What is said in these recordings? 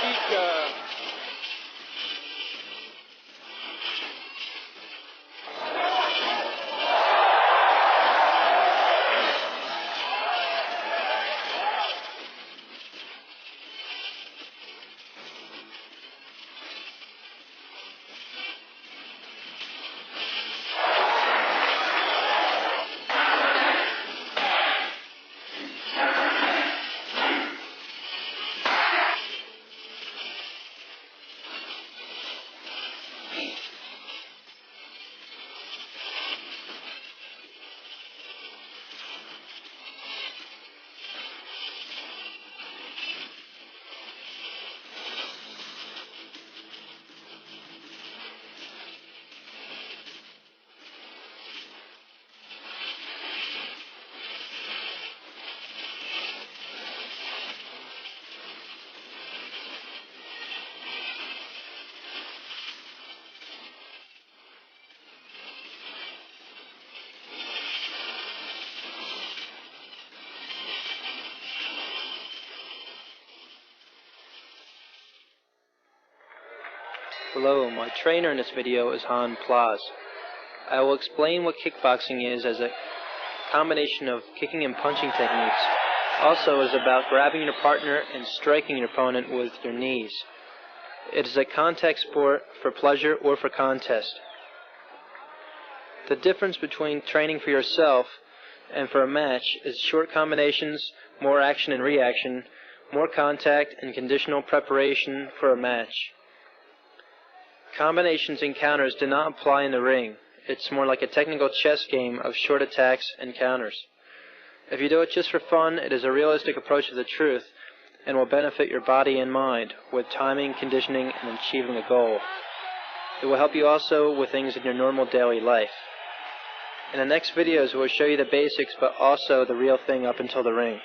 Chica. Hello, my trainer in this video is Han Plaz. I will explain what kickboxing is as a combination of kicking and punching techniques. Also, it is about grabbing your partner and striking your opponent with your knees. It is a contact sport for pleasure or for contest. The difference between training for yourself and for a match is short combinations, more action and reaction, more contact, and conditional preparation for a match. Combinations and counters do not apply in the ring. It's more like a technical chess game of short attacks and counters. If you do it just for fun, it is a realistic approach to the truth and will benefit your body and mind with timing, conditioning, and achieving a goal. It will help you also with things in your normal daily life. In the next videos, we will show you the basics, but also the real thing up until the ring.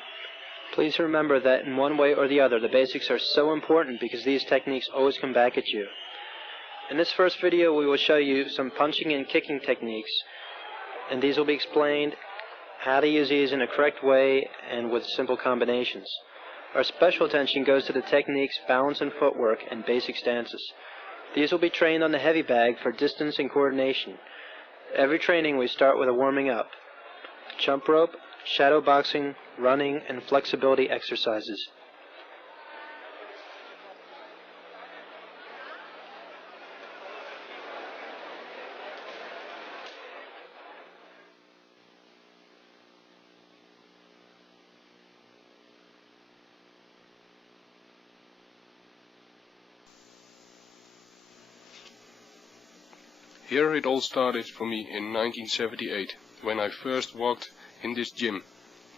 Please remember that in one way or the other, the basics are so important because these techniques always come back at you. In this first video, we will show you some punching and kicking techniques, and these will be explained how to use these in a correct way and with simple combinations. Our special attention goes to the techniques, balance and footwork, and basic stances. These will be trained on the heavy bag for distance and coordination. Every training we start with a warming up, jump rope, shadow boxing, running, and flexibility exercises. Here it all started for me in 1978, when I first walked in this gym,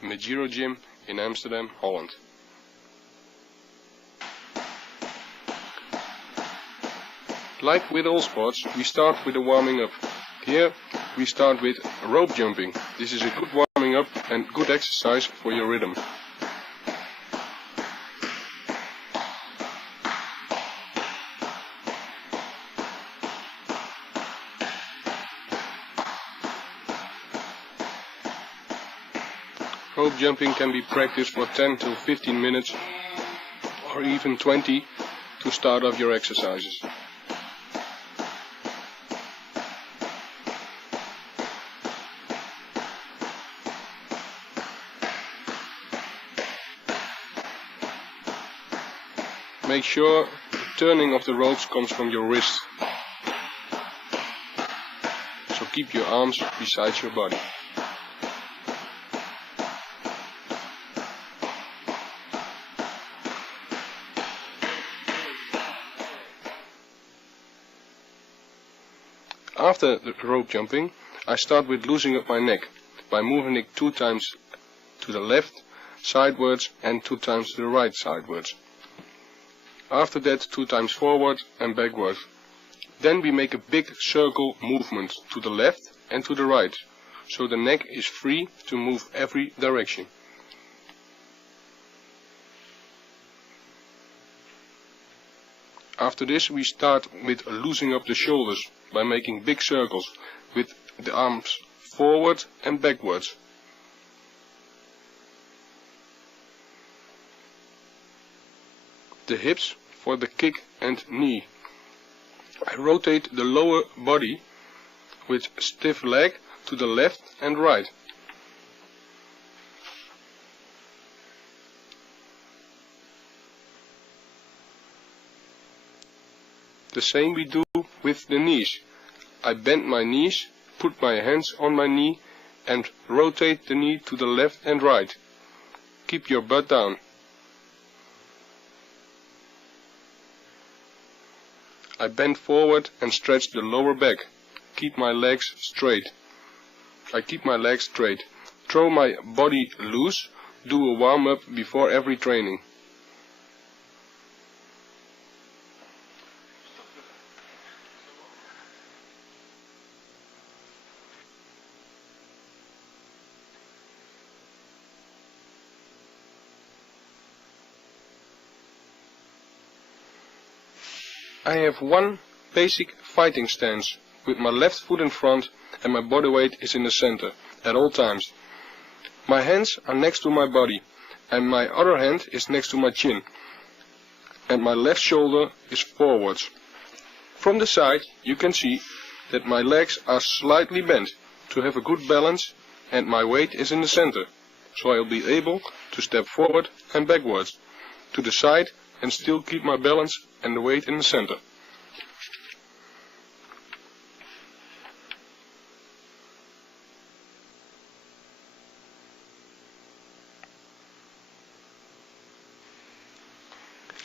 Magiro Gym in Amsterdam, Holland. Like with all sports, we start with a warming up. Here we start with rope jumping. This is a good warming up and good exercise for your rhythm. Rope jumping can be practiced for 10 to 15 minutes or even 20 to start off your exercises. Make sure the turning of the ropes comes from your wrist. So keep your arms beside your body. After the rope jumping, I start with loosening up my neck by moving it 2 times to the left sidewards and 2 times to the right sidewards. After that 2 times forward and backward. Then we make a big circle movement to the left and to the right, so the neck is free to move every direction. After this we start with loosening up the shoulders by making big circles with the arms forward and backwards. The hips for the kick and knee. I rotate the lower body with stiff leg to the left and right. The same we do with the knees. I bend my knees, put my hands on my knee and rotate the knee to the left and right. Keep your butt down. I bend forward and stretch the lower back. Keep my legs straight. I keep my legs straight. Throw my body loose. Do a warm-up before every training. I have one basic fighting stance, with my left foot in front and my body weight is in the center, at all times. My hands are next to my body, and my other hand is next to my chin, and my left shoulder is forwards. From the side you can see that my legs are slightly bent, to have a good balance, and my weight is in the center, so I'll be able to step forward and backwards, to the side, and still keep my balance and the weight in the center.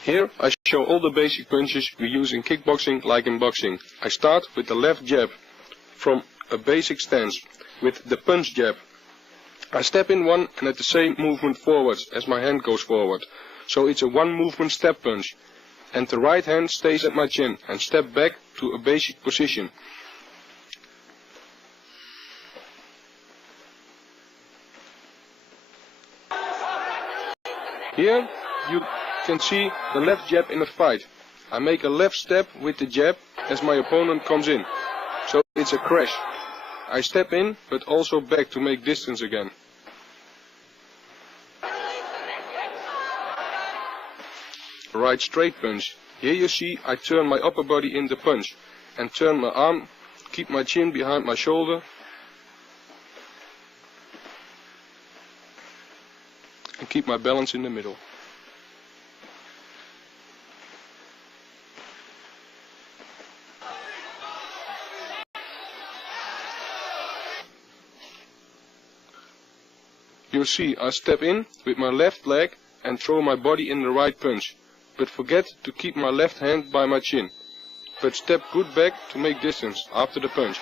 Here I show all the basic punches we use in kickboxing like in boxing. I start with the left jab from a basic stance with the punch jab. I step in one and at the same movement forwards as my hand goes forward. So it's a one movement step punch. And the right hand stays at my chin and step back to a basic position. Here you can see the left jab in a fight. I make a left step with the jab as my opponent comes in. So it's a crash. I step in but also back to make distance again. Right straight punch. Here you see I turn my upper body in the punch and turn my arm, keep my chin behind my shoulder and keep my balance in the middle. You see I step in with my left leg and throw my body in the right punch. But forget to keep my left hand by my chin, but step good back to make distance after the punch.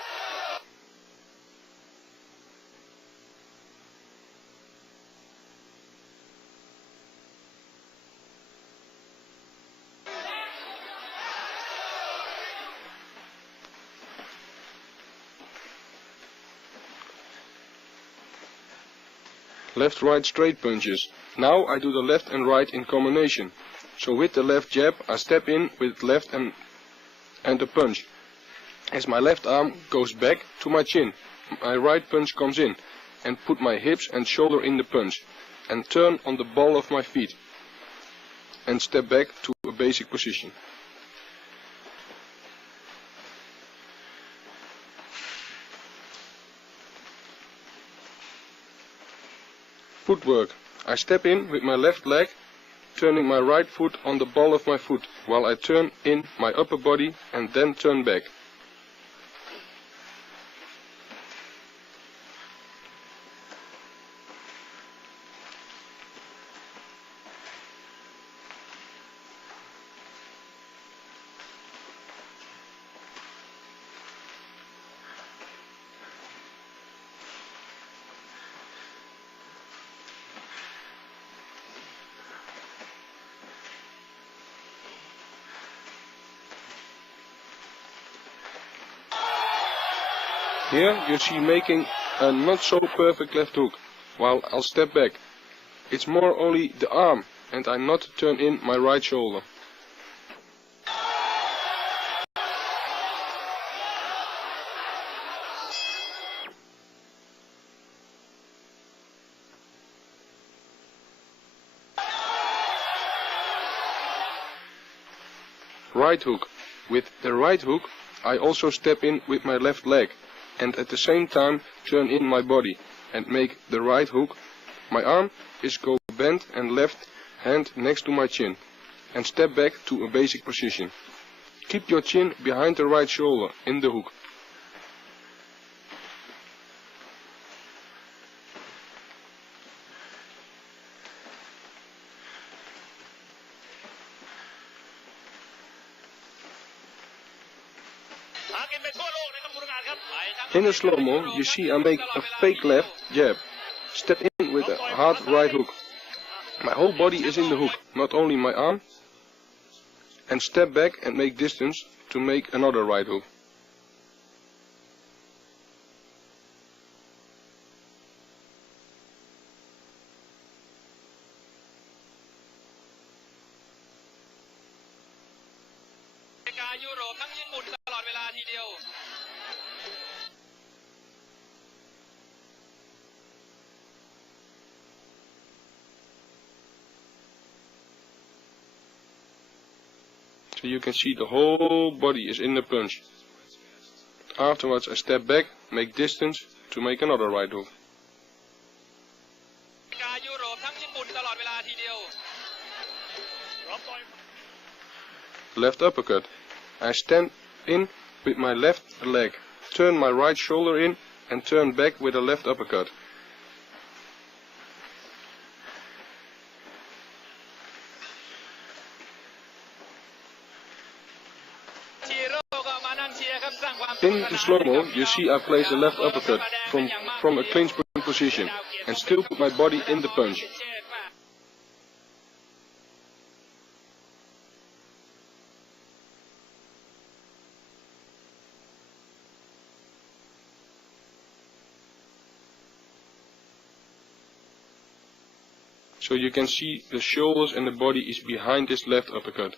Left-right straight punches. Now I do the left and right in combination. So with the left jab I step in with left and a punch. As my left arm goes back to my chin, my right punch comes in and put my hips and shoulder in the punch and turn on the ball of my feet and step back to a basic position. Footwork. I step in with my left leg, turning my right foot on the ball of my foot, while I turn in my upper body and then turn back. Here you see making a not so perfect left hook, while I'll step back. It's more only the arm and I not turn in my right shoulder. Right hook. With the right hook, I also step in with my left leg, and at the same time turn in my body, and make the right hook. My arm is go bent and left hand next to my chin, and step back to a basic position. Keep your chin behind the right shoulder in the hook. In a slow-mo, you see I make a fake left jab. Step in with a hard right hook. My whole body is in the hook, not only my arm. And step back and make distance to make another right hook. So you can see the whole body is in the punch. Afterwards I step back, make distance to make another right hook. Left uppercut. I stand in with my left leg, turn my right shoulder in and turn back with a left uppercut. In the slow-mo, you see I place a left uppercut from a clinch position and still put my body in the punch. So you can see the shoulders and the body is behind this left uppercut.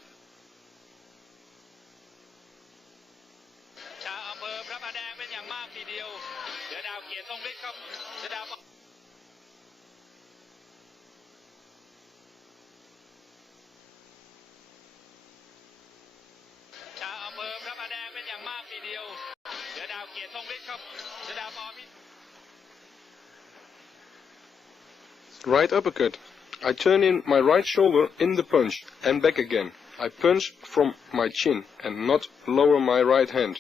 Right uppercut. I turn in my right shoulder in the punch and back again. I punch from my chin and not lower my right hand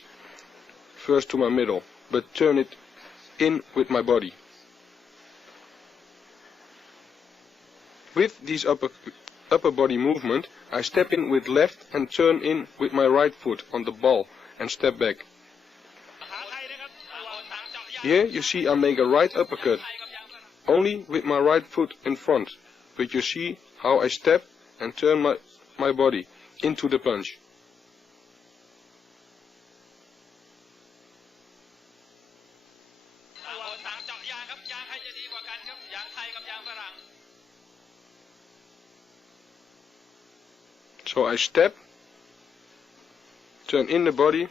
first to my middle, but turn it in with my body. With this upper body movement, I step in with left and turn in with my right foot on the ball and step back. Here you see I make a right uppercut, only with my right foot in front, but you see how I step and turn my body into the punch. So I step, turn in the body,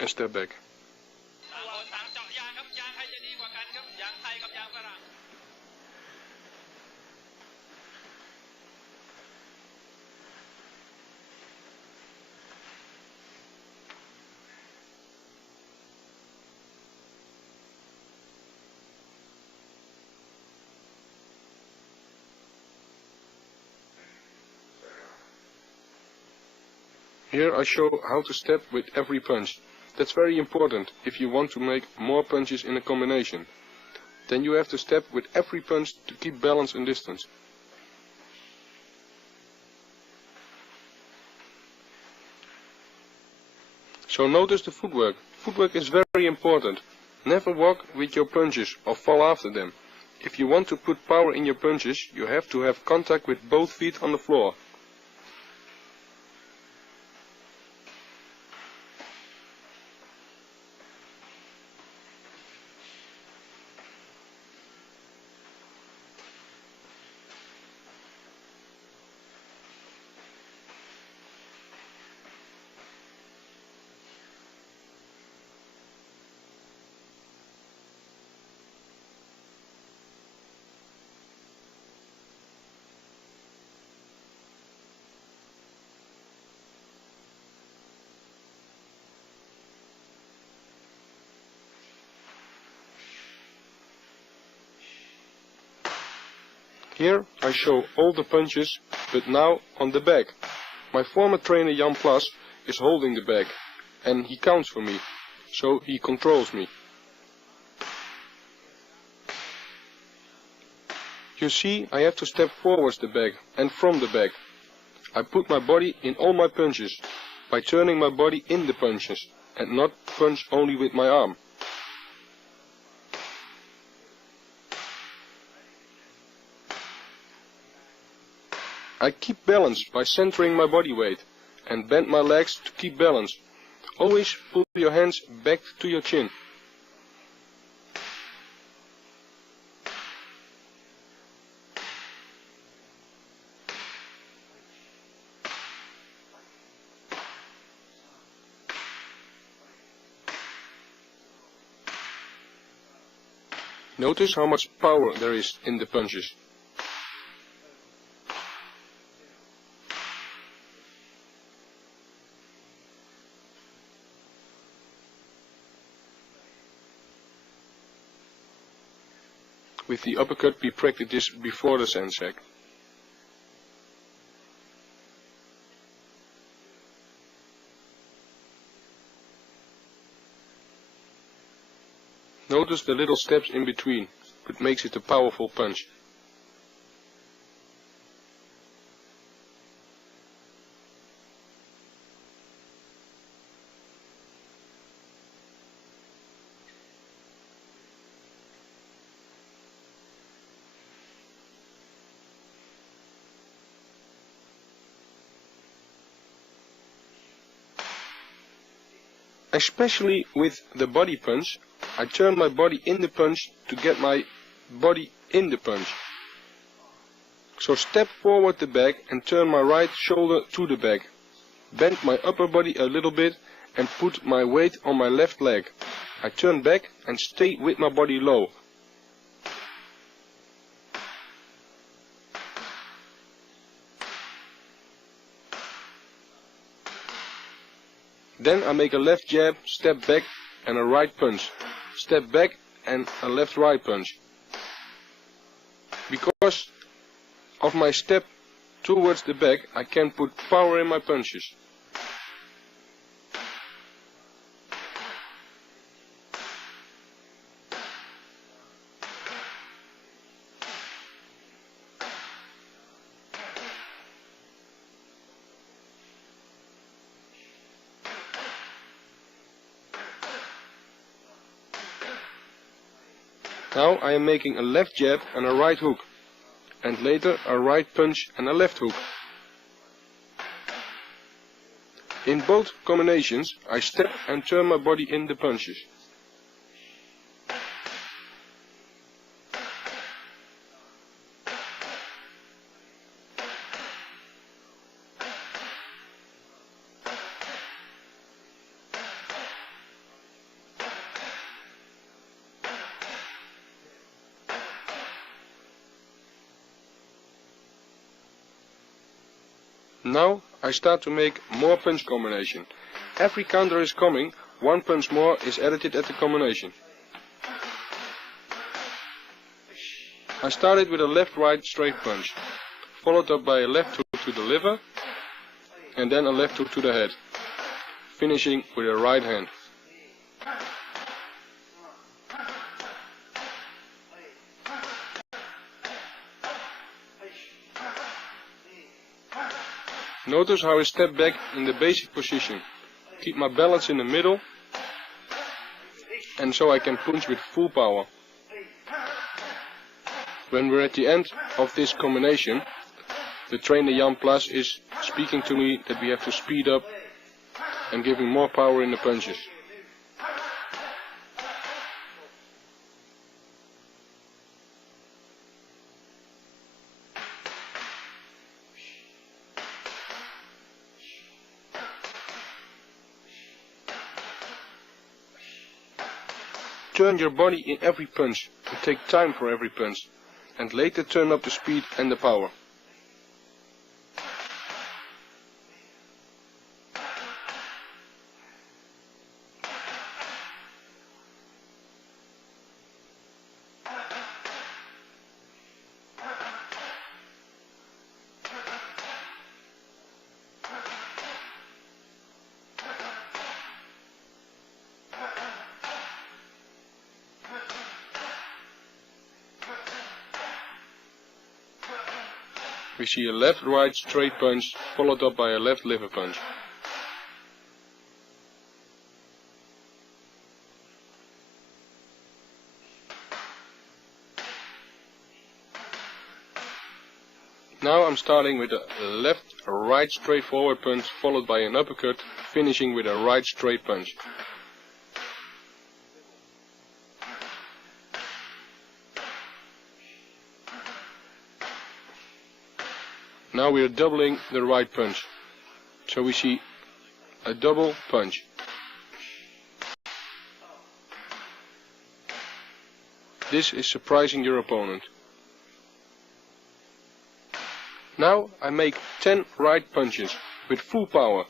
and step back. Here I show how to step with every punch. That's very important if you want to make more punches in a combination. Then you have to step with every punch to keep balance and distance. So notice the footwork. Footwork is very important. Never walk with your punches or fall after them. If you want to put power in your punches, you have to have contact with both feet on the floor. Here I show all the punches, but now on the back. My former trainer Jan Plas is holding the bag, and he counts for me, so he controls me. You see, I have to step forwards the bag and from the bag. I put my body in all my punches, by turning my body in the punches, and not punch only with my arm. I keep balance by centering my body weight, and bend my legs to keep balance. Always pull your hands back to your chin. Notice how much power there is in the punches. With the uppercut we practice this before the sandsack. Notice the little steps in between, which makes it a powerful punch. Especially with the body punch, I turn my body in the punch to get my body in the punch. So step forward the back and turn my right shoulder to the back. Bend my upper body a little bit and put my weight on my left leg. I turn back and stay with my body low. Then I make a left jab, step back and a right punch. Step back and a left right punch. Because of my step towards the back, I can put power in my punches. Now I am making a left jab and a right hook, and later a right punch and a left hook. In both combinations I step and turn my body in the punches. Now I start to make more punch combination. Every counter is coming, one punch more is added at the combination. I started with a left-right straight punch, followed up by a left hook to the liver, and then a left hook to the head, finishing with a right hand. Notice how I step back in the basic position, keep my balance in the middle, and so I can punch with full power. When we're at the end of this combination, the trainer Jan Plas is speaking to me that we have to speed up and giving more power in the punches. Turn your body in every punch and take time for every punch, and later turn up the speed and the power. we see a left-right straight punch followed up by a left liver punch. Now I'm starting with a left-right straight forward punch followed by an uppercut, finishing with a right straight punch. Now we are doubling the right punch, so we see a double punch. This is surprising your opponent. Now I make 10 right punches with full power.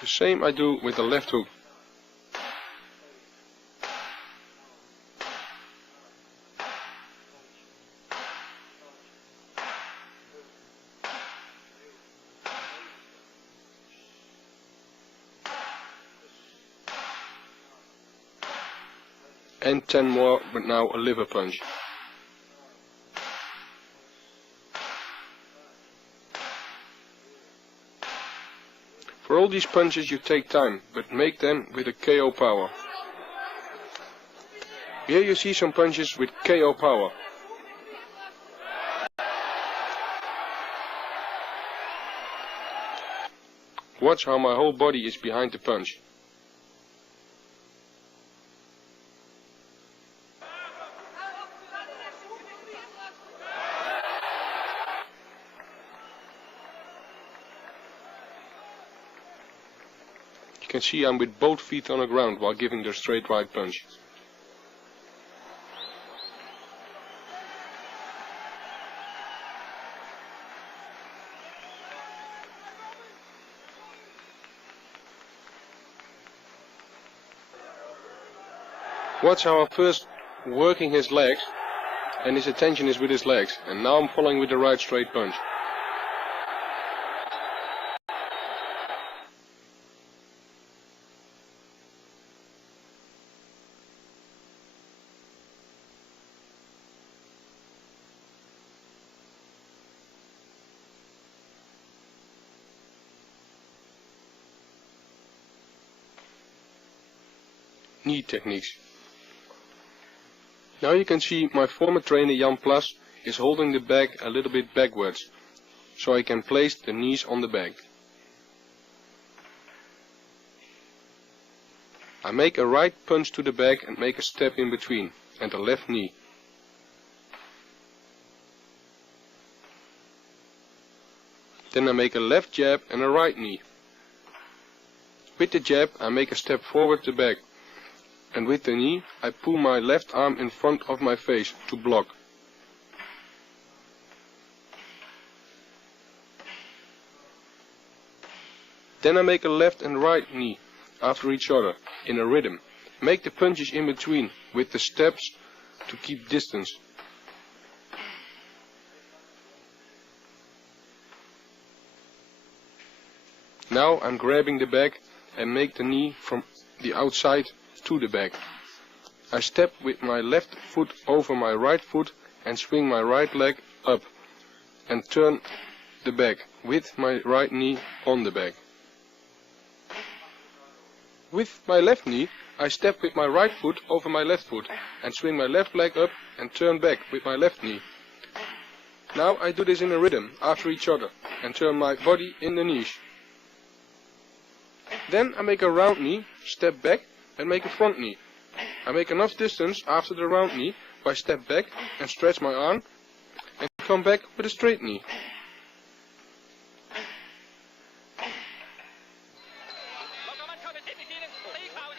The same I do with the left hook. And 10 more, but now a liver punch. For all these punches you take time, but make them with a KO power. Here you see some punches with KO power. Watch how my whole body is behind the punch. You can see I'm with both feet on the ground while giving the straight right punch. Watch how I'm first working his legs, and his attention is with his legs, and now I'm following with the right straight punch. Knee techniques. Now you can see my former trainer Jan Plas is holding the bag a little bit backwards, so I can place the knees on the bag. I make a right punch to the bag and make a step in between, and a left knee. Then I make a left jab and a right knee. With the jab I make a step forward the bag, and with the knee I pull my left arm in front of my face to block. Then I make a left and right knee after each other in a rhythm. Make the punches in between with the steps to keep distance. Now I'm grabbing the bag and make the knee from the outside to the bag. I step with my left foot over my right foot and swing my right leg up and turn the bag with my right knee on the bag. With my left knee I step with my right foot over my left foot and swing my left leg up and turn back with my left knee. Now I do this in a rhythm after each other and turn my body in the knees. Then I make a round knee, step back and make a front knee. I make enough distance after the round knee by step back and stretch my arm and come back with a straight knee.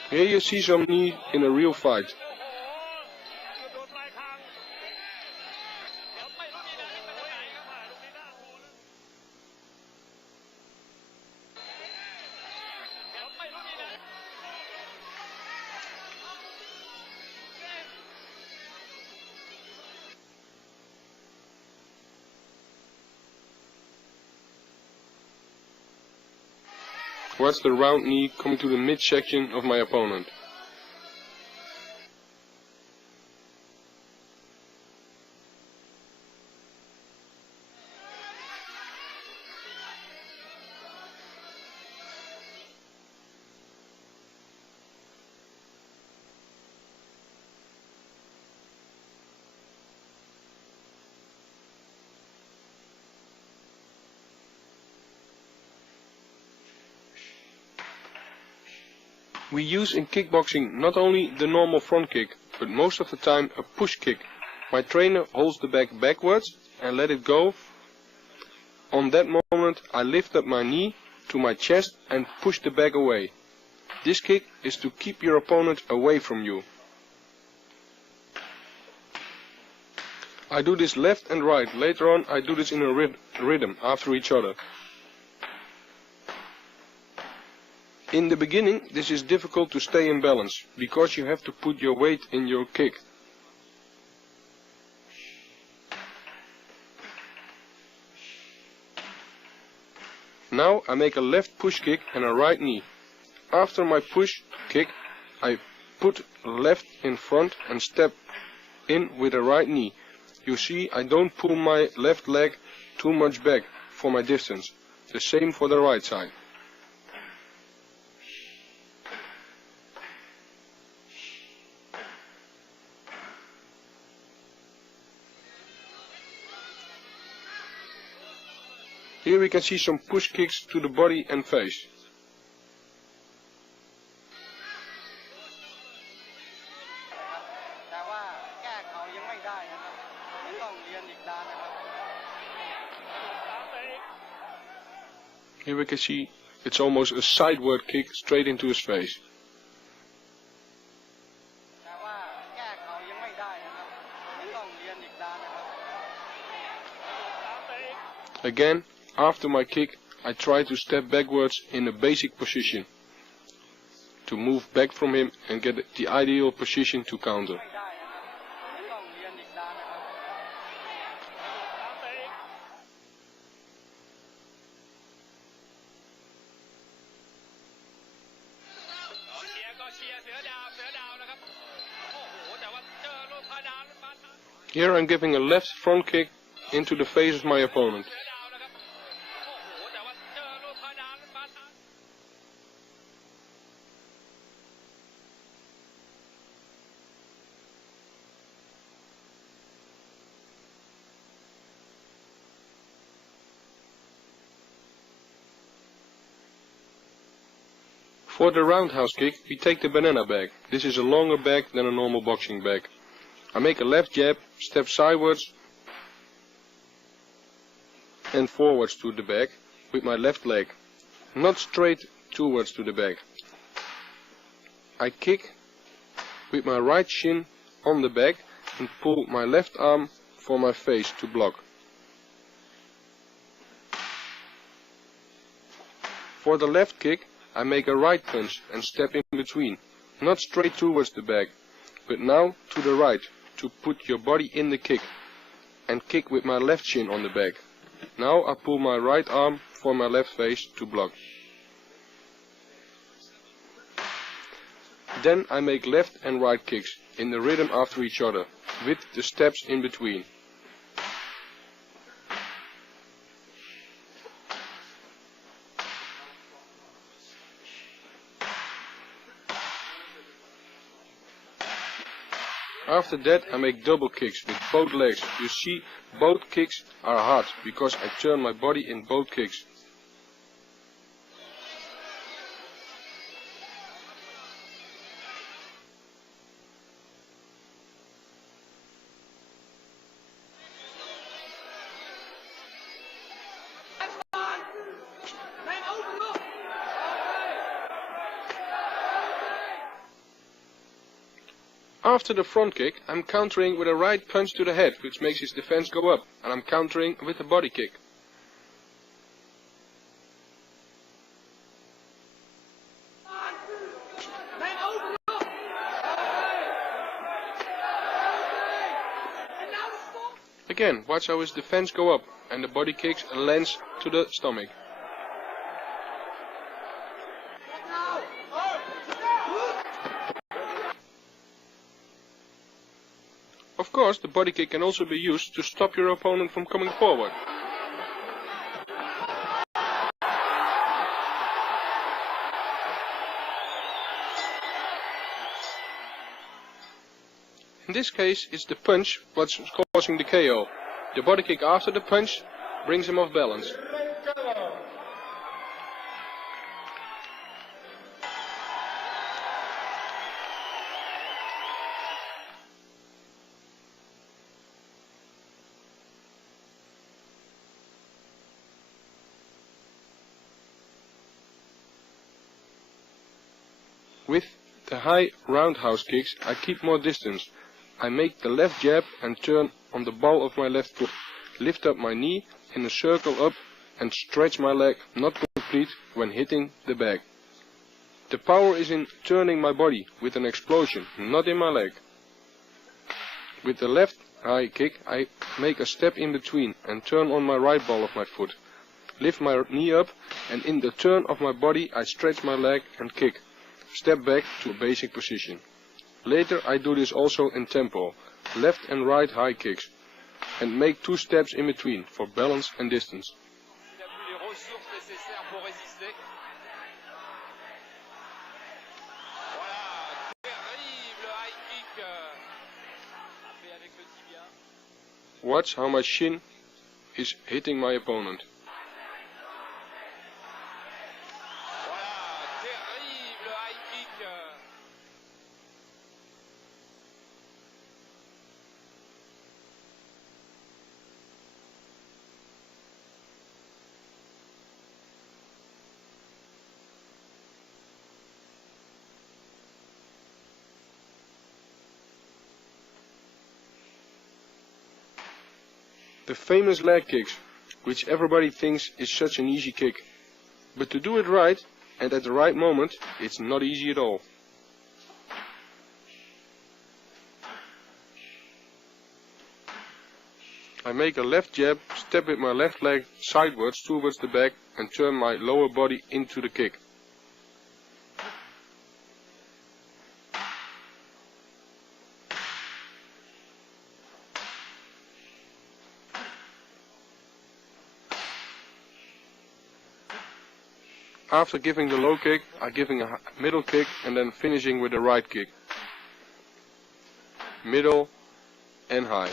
Here you see some knee in a real fight. towards the round knee coming to the midsection of my opponent. We use in kickboxing not only the normal front kick, but most of the time a push kick. My trainer holds the bag backwards and let it go. On that moment I lift up my knee to my chest and push the bag away. This kick is to keep your opponent away from you. I do this left and right. Later on I do this in a rhythm after each other. In the beginning this is difficult to stay in balance, because you have to put your weight in your kick. Now I make a left push kick and a right knee. After my push kick I put left in front and step in with a right knee. You see, I don't pull my left leg too much back for my distance. The same for the right side. Here we can see some push kicks to the body and face. Here we can see it's almost a sideward kick straight into his face. Again, after my kick, I try to step backwards in a basic position, to move back from him and get the ideal position to counter. Here I'm giving a left front kick into the face of my opponent. For the roundhouse kick, we take the banana bag. This is a longer bag than a normal boxing bag. I make a left jab, step sidewards and forwards to the bag with my left leg, not straight towards to the bag. I kick with my right shin on the bag and pull my left arm for my face to block. For the left kick, I make a right punch and step in between, not straight towards the bag, but now to the right, to put your body in the kick, and kick with my left shin on the bag. Now I pull my right arm for my left face to block. Then I make left and right kicks in the rhythm after each other, with the steps in between. After that I make double kicks with both legs. You see, both kicks are hard because I turn my body in both kicks. After the front kick, I'm countering with a right punch to the head, which makes his defense go up, and I'm countering with a body kick. Again, watch how his defense go up, and the body kicks lands to the stomach. course, the body kick can also be used to stop your opponent from coming forward. In this case, it's the punch what's causing the KO. The body kick after the punch brings him off balance. With the high roundhouse kicks, I keep more distance. I make the left jab and turn on the ball of my left foot. Lift up my knee in a circle up and stretch my leg, not complete, when hitting the bag. The power is in turning my body with an explosion, not in my leg. With the left high kick, I make a step in between and turn on my right ball of my foot. Lift my knee up, and in the turn of my body I stretch my leg and kick. Step back to a basic position. Later I do this also in tempo, left and right high kicks, and make 2 steps in between for balance and distance. Watch how my shin is hitting my opponent. The famous leg kicks, which everybody thinks is such an easy kick. But to do it right, and at the right moment, it's not easy at all. I make a left jab, step with my left leg sidewards towards the back and turn my lower body into the kick. After giving the low kick, I giving a middle kick and then finishing with a right kick. Middle and high.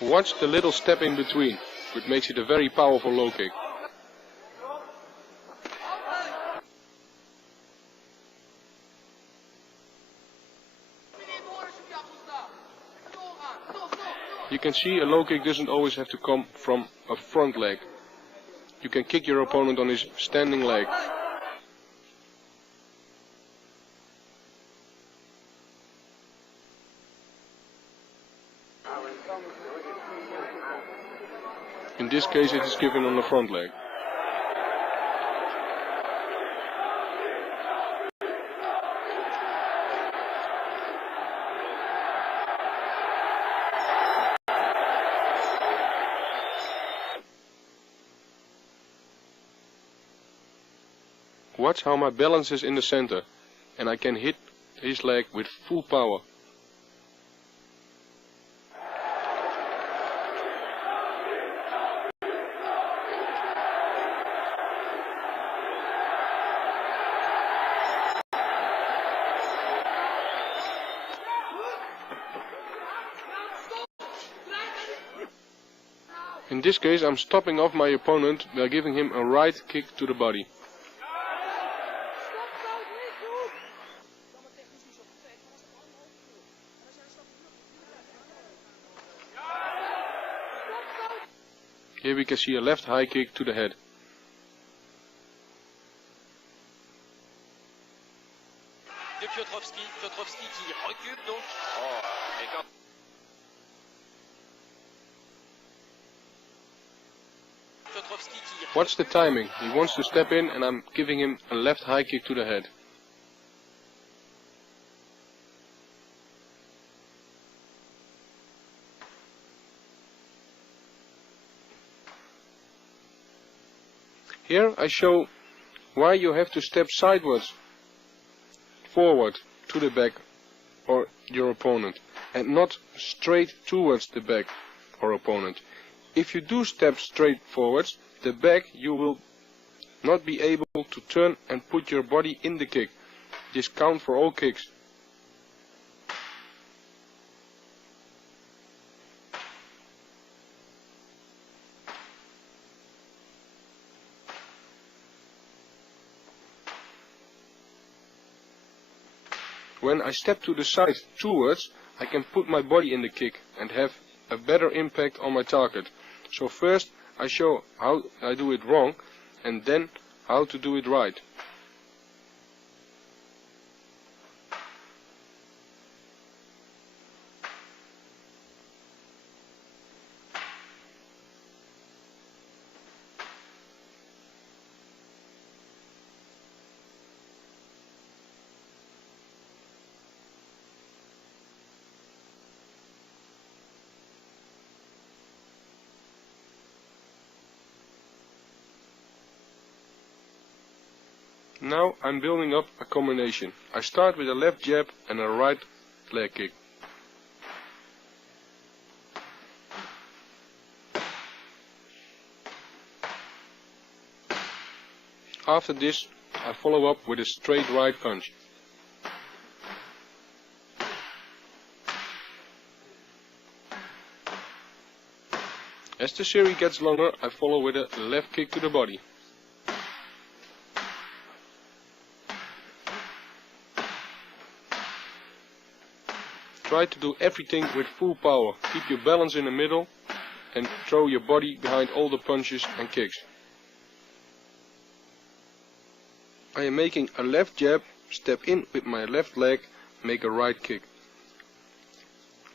Watch the little step in between, which makes it a very powerful low kick. You can see a low kick doesn't always have to come from a front leg. You can kick your opponent on his standing leg. In this case it is given on the front leg. Watch how my balance is in the center, and I can hit his leg with full power. In this case I'm stopping off my opponent by giving him a right kick to the body. Here we can see a left high kick to the head. Qui recule donc. Watch the timing. He wants to step in and I'm giving him a left high kick to the head. Here I show why you have to step sideways, forward to the back or your opponent, and not straight towards the back or opponent. If you do step straight forwards, the back, you will not be able to turn and put your body in the kick. This counts for all kicks. When I step to the side towards, I can put my body in the kick and have a better impact on my target. So first I show how I do it wrong and then how to do it right. Now I'm building up a combination. I start with a left jab and a right leg kick. After this I follow up with a straight right punch. As the series gets longer, I follow with a left kick to the body. Try to do everything with full power. Keep your balance in the middle and throw your body behind all the punches and kicks. I am making a left jab, step in with my left leg, make a right kick.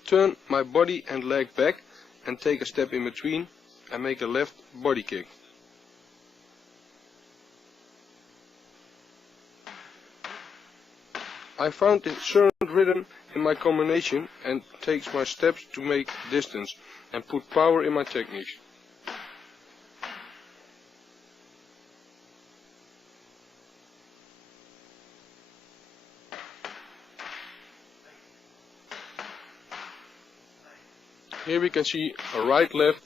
Turn my body and leg back and take a step in between and make a left body kick. I found a certain rhythm in my combination and takes my steps to make distance and put power in my techniques. Here we can see a right left,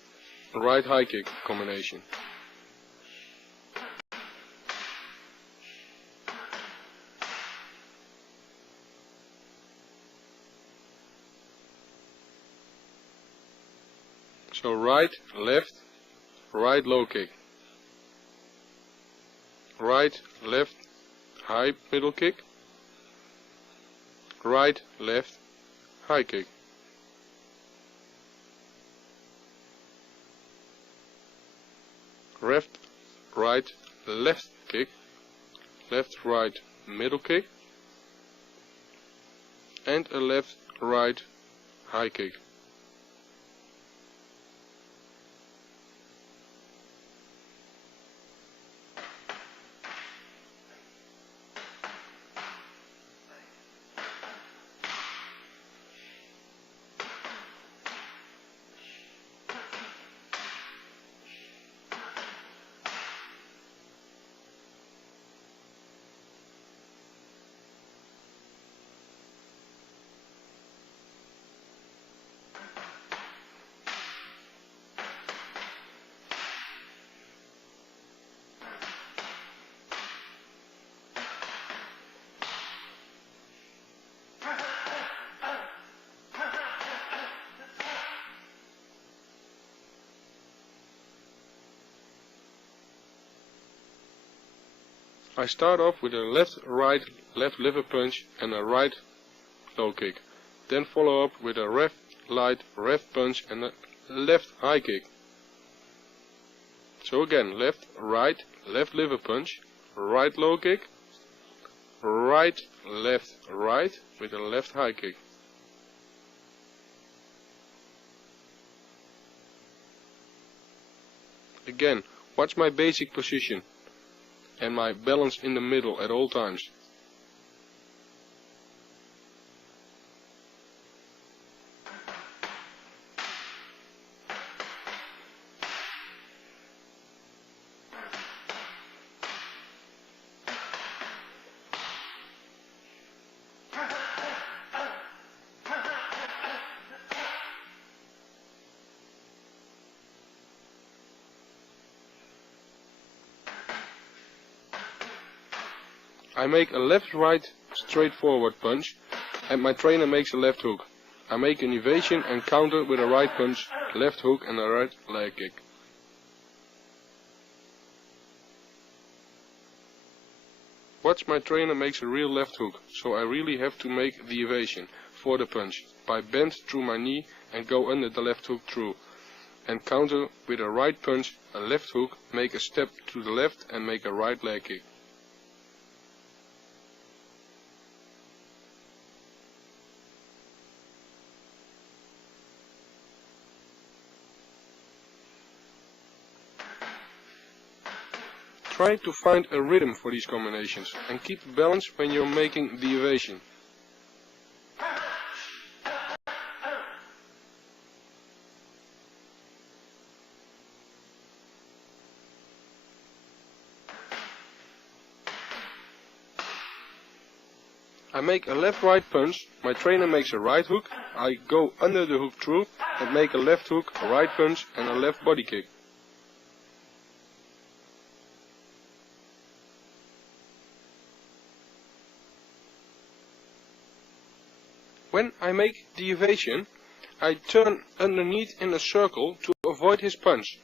right high kick combination. So right, left, right low kick. Right, left, high middle kick. Right, left, high kick. Left, right, left kick. Left, right, middle kick. And a left, right, high kick. I start off with a left, right, left liver punch and a right low kick. Then follow up with a left, light, left punch and a left high kick. So again, left, right, left liver punch, right low kick, right, left, right with a left high kick. Again, watch my basic position and my balance in the middle at all times. I make a left-right straightforward punch and my trainer makes a left hook. I make an evasion and counter with a right punch, left hook and a right leg kick. Watch, my trainer makes a real left hook, so I really have to make the evasion for the punch by bend through my knee and go under the left hook through. And counter with a right punch, a left hook, make a step to the left and make a right leg kick. Try to find a rhythm for these combinations and keep balance when you're making the evasion. I make a left-right punch, my trainer makes a right hook, I go under the hook through and make a left hook, a right punch and a left body kick. When I make the evasion, I turn underneath in a circle to avoid his punch,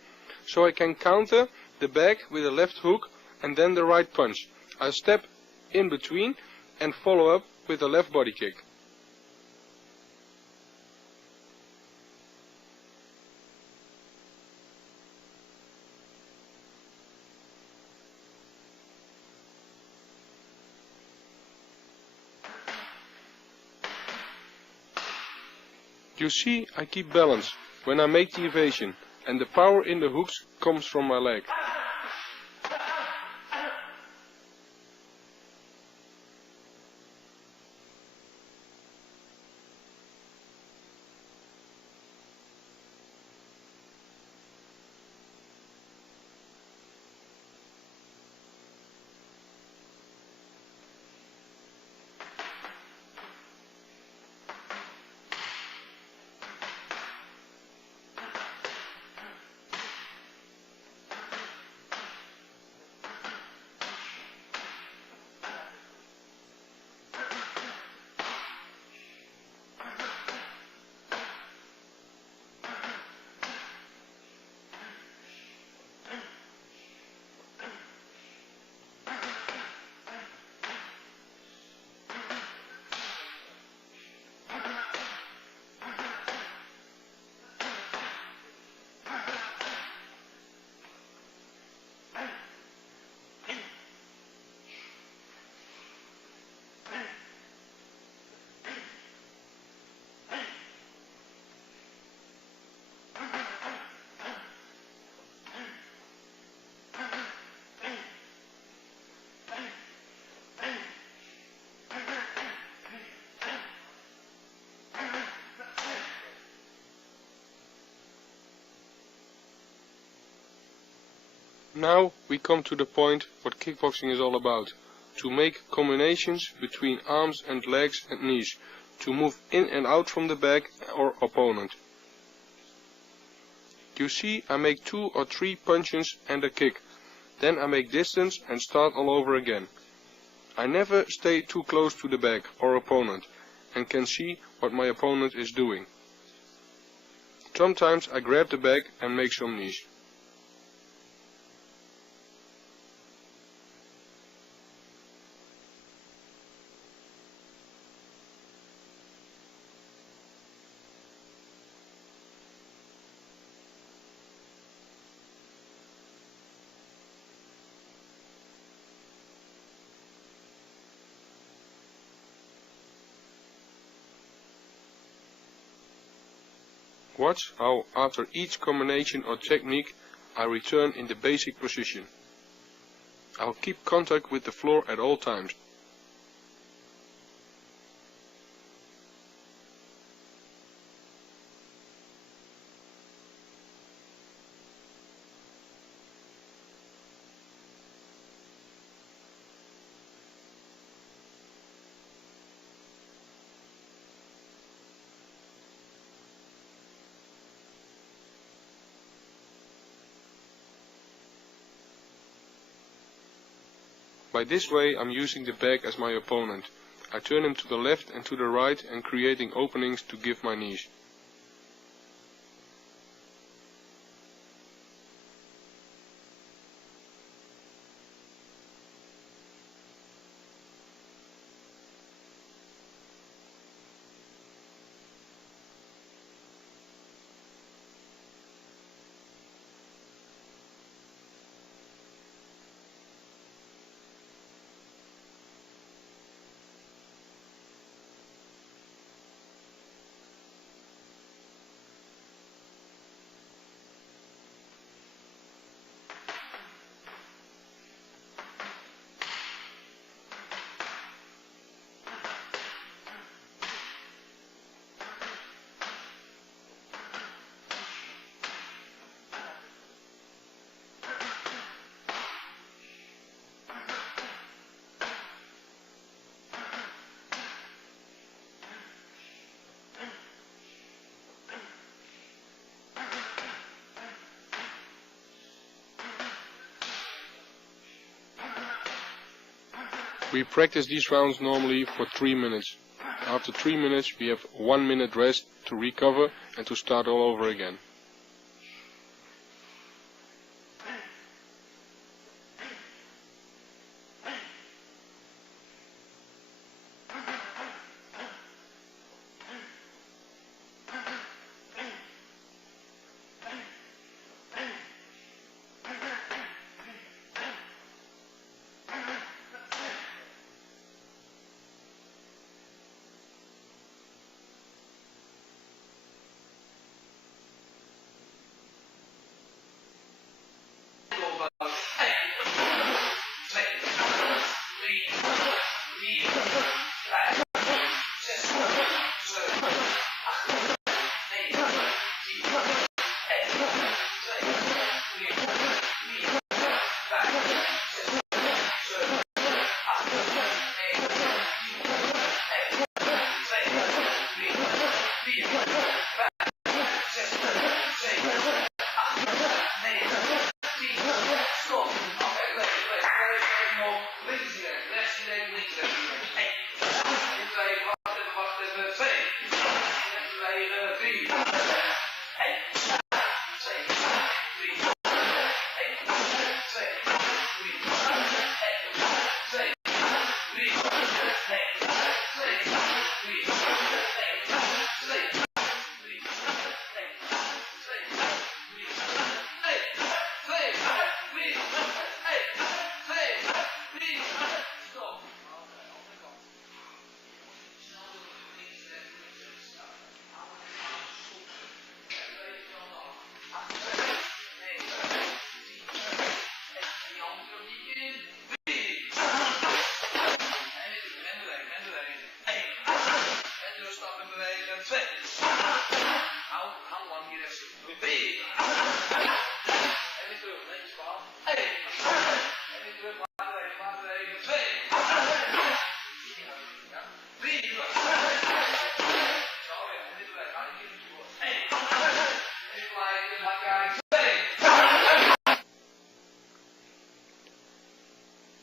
so I can counter the back with a left hook and then the right punch. I step in between and follow up with a left body kick. You see, I keep balance when I make the evasion, and the power in the hooks comes from my leg. Now we come to the point what kickboxing is all about. To make combinations between arms and legs and knees. To move in and out from the back or opponent. You see, I make 2 or 3 punches and a kick. Then I make distance and start all over again. I never stay too close to the back or opponent and can see what my opponent is doing. Sometimes I grab the back and make some knees. Watch how after each combination or technique I return in the basic position. I'll keep contact with the floor at all times. By this way I'm using the bag as my opponent. I turn him to the left and to the right and creating openings to give my knees. We practice these rounds normally for 3 minutes. After 3 minutes we have 1 minute rest to recover and to start all over again.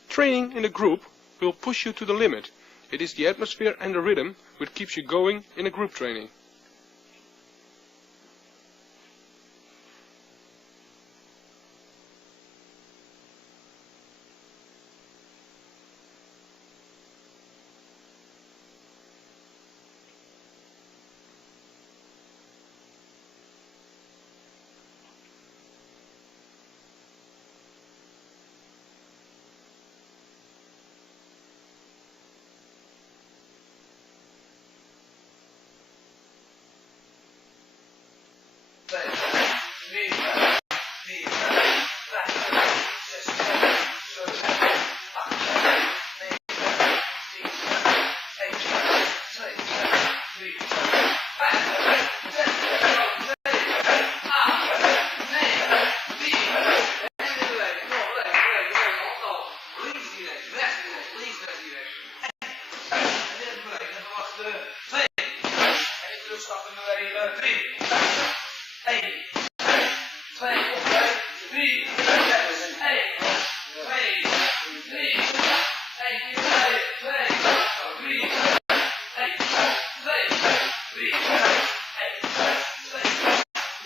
Training in a group will push you to the limit. It is the atmosphere and the rhythm which keeps you going in a group training. Hey!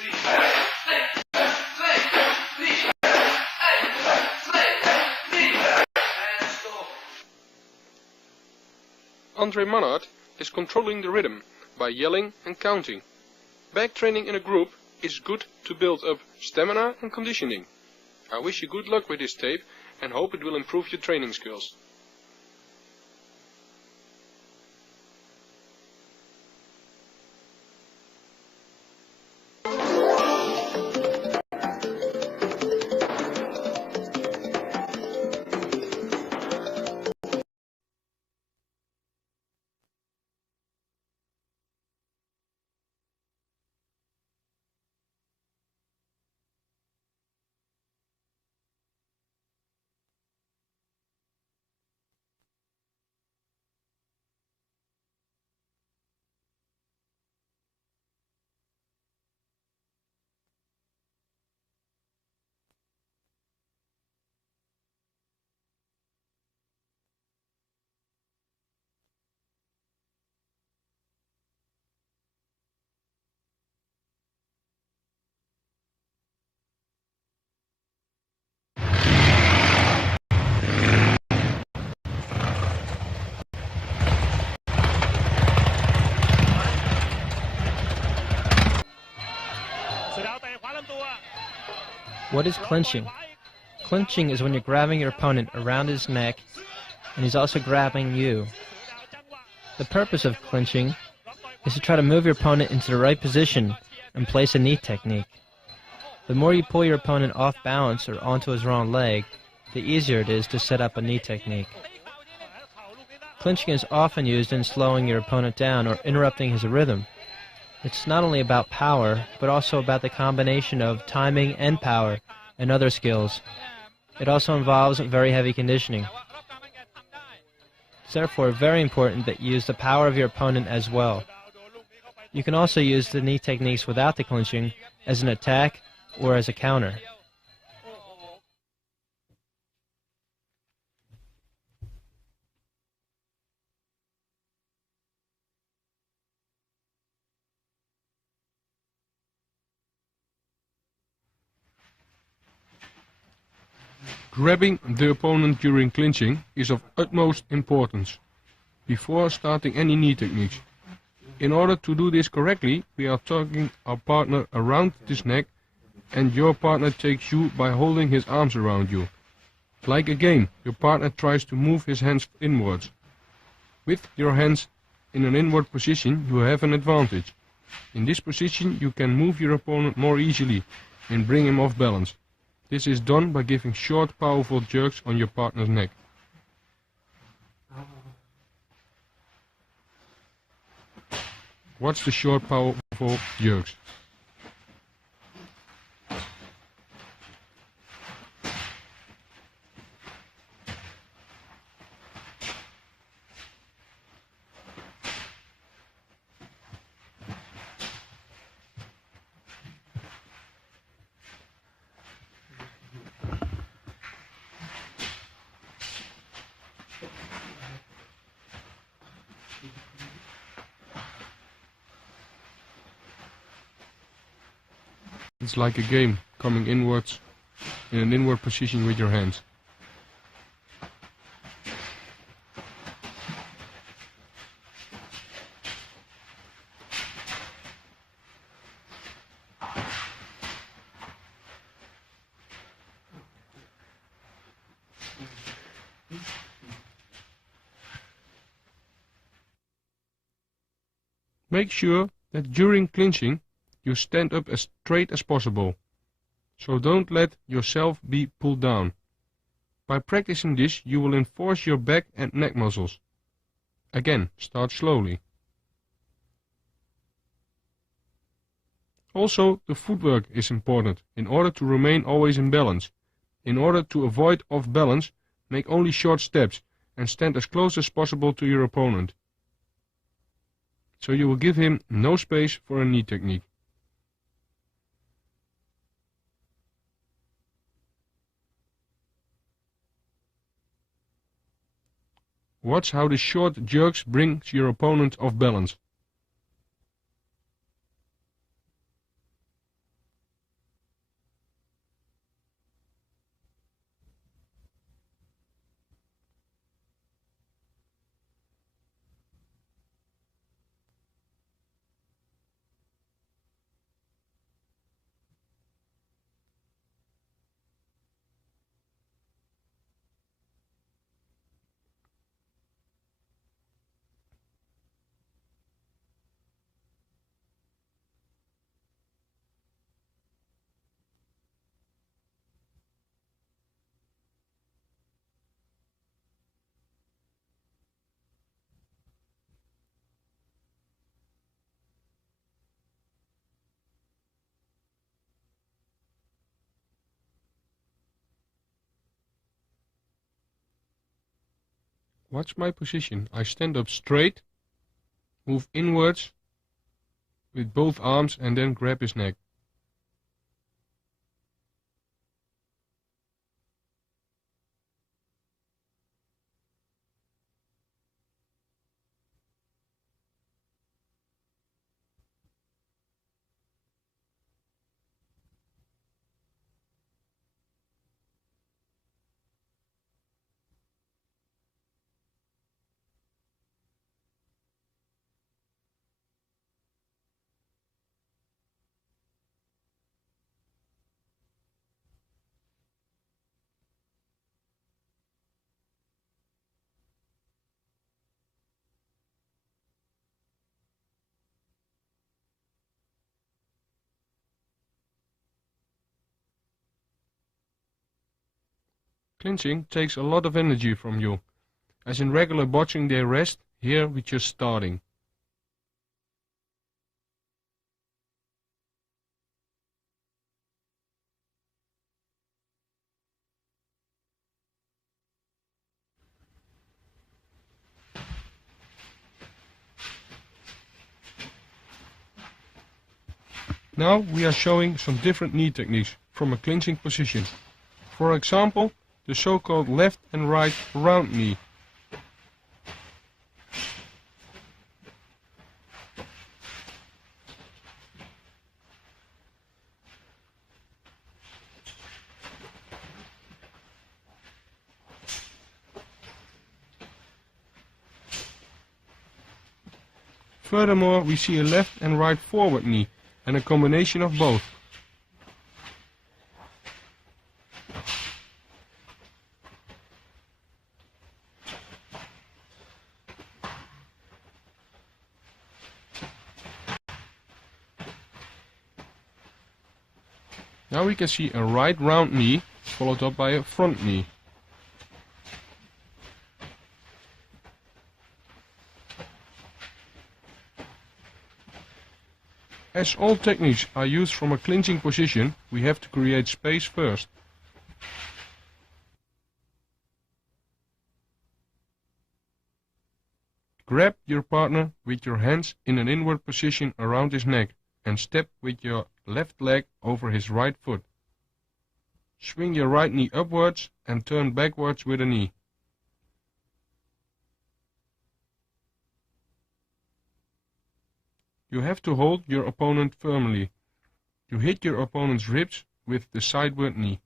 Andre Manhart is controlling the rhythm by yelling and counting. Back training in a group is good to build up stamina and conditioning. I wish you good luck with this tape and hope it will improve your training skills. What is clinching? Clinching is when you're grabbing your opponent around his neck and he's also grabbing you. The purpose of clinching is to try to move your opponent into the right position and place a knee technique. The more you pull your opponent off balance or onto his wrong leg, the easier it is to set up a knee technique. Clinching is often used in slowing your opponent down or interrupting his rhythm. It's not only about power, but also about the combination of timing and power and other skills. It also involves very heavy conditioning. It's therefore very important that you use the power of your opponent as well. You can also use the knee techniques without the clinching as an attack or as a counter. Grabbing the opponent during clinching is of utmost importance before starting any knee techniques. In order to do this correctly, we are tugging our partner around his neck and your partner takes you by holding his arms around you. Like a game, your partner tries to move his hands inwards. With your hands in an inward position, you have an advantage. In this position, you can move your opponent more easily and bring him off balance. This is done by giving short, powerful jerks on your partner's neck. What's the short, powerful jerks? It's like a game, coming inwards in an inward position with your hands. Make sure that during clinching you stand up as straight as possible, so don't let yourself be pulled down. By practicing this, you will enforce your back and neck muscles. Again, start slowly. Also, the footwork is important in order to remain always in balance. In order to avoid off balance, make only short steps and stand as close as possible to your opponent, so you will give him no space for a knee technique. Watch how the short jerks brings your opponent off balance. Watch my position. I stand up straight, move inwards with both arms and then grab his neck. Clinching takes a lot of energy from you. As in regular boxing they rest, here we're just starting. Now we are showing some different knee techniques from a clinching position. For example, the so-called left and right round knee. Furthermore, we see a left and right forward knee and a combination of both. Now we can see a right round knee followed up by a front knee. As all techniques are used from a clinching position, we have to create space first. Grab your partner with your hands in an inward position around his neck and step with your left leg over his right foot. Swing your right knee upwards and turn backwards with a knee. You have to hold your opponent firmly. You hit your opponent's ribs with the sideward knee.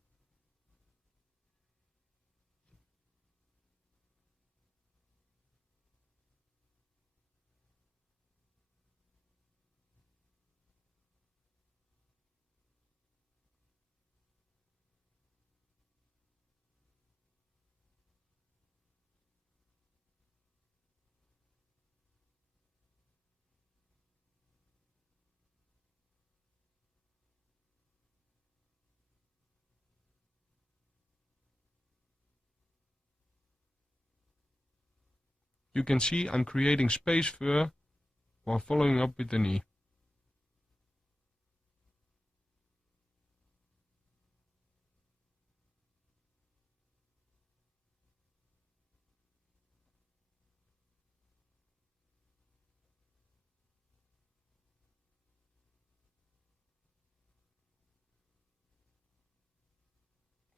You can see I'm creating space here while following up with the knee.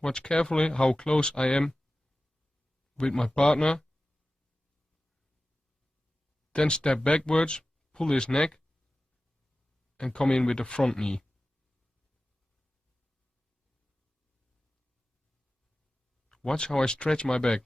Watch carefully how close I am with my partner. Then step backwards, pull his neck and come in with the front knee. Watch how I stretch my back.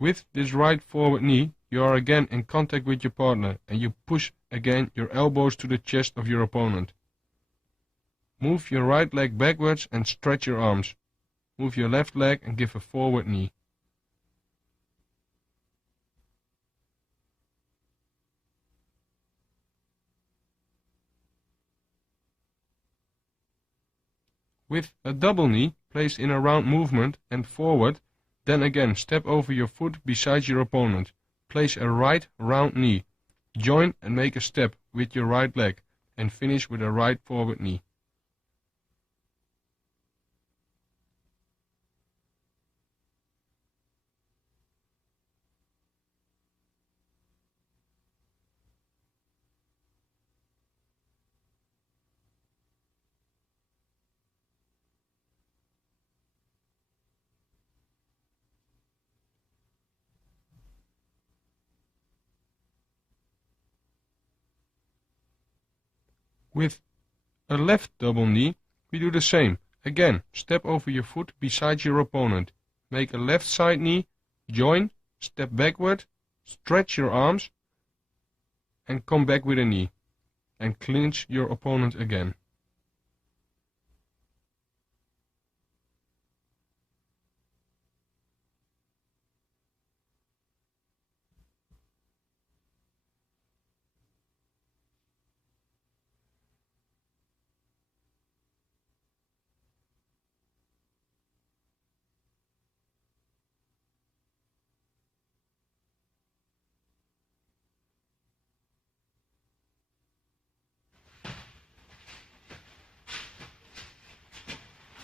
With this right forward knee, you are again in contact with your partner and you push again your elbows to the chest of your opponent. Move your right leg backwards and stretch your arms. Move your left leg and give a forward knee. With a double knee placed in a round movement and forward, then again step over your foot beside your opponent. Place a right round knee. Join and make a step with your right leg and finish with a right forward knee. With a left double knee, we do the same. Again, step over your foot beside your opponent. Make a left side knee, join, step backward, stretch your arms, and come back with a knee. And clinch your opponent again.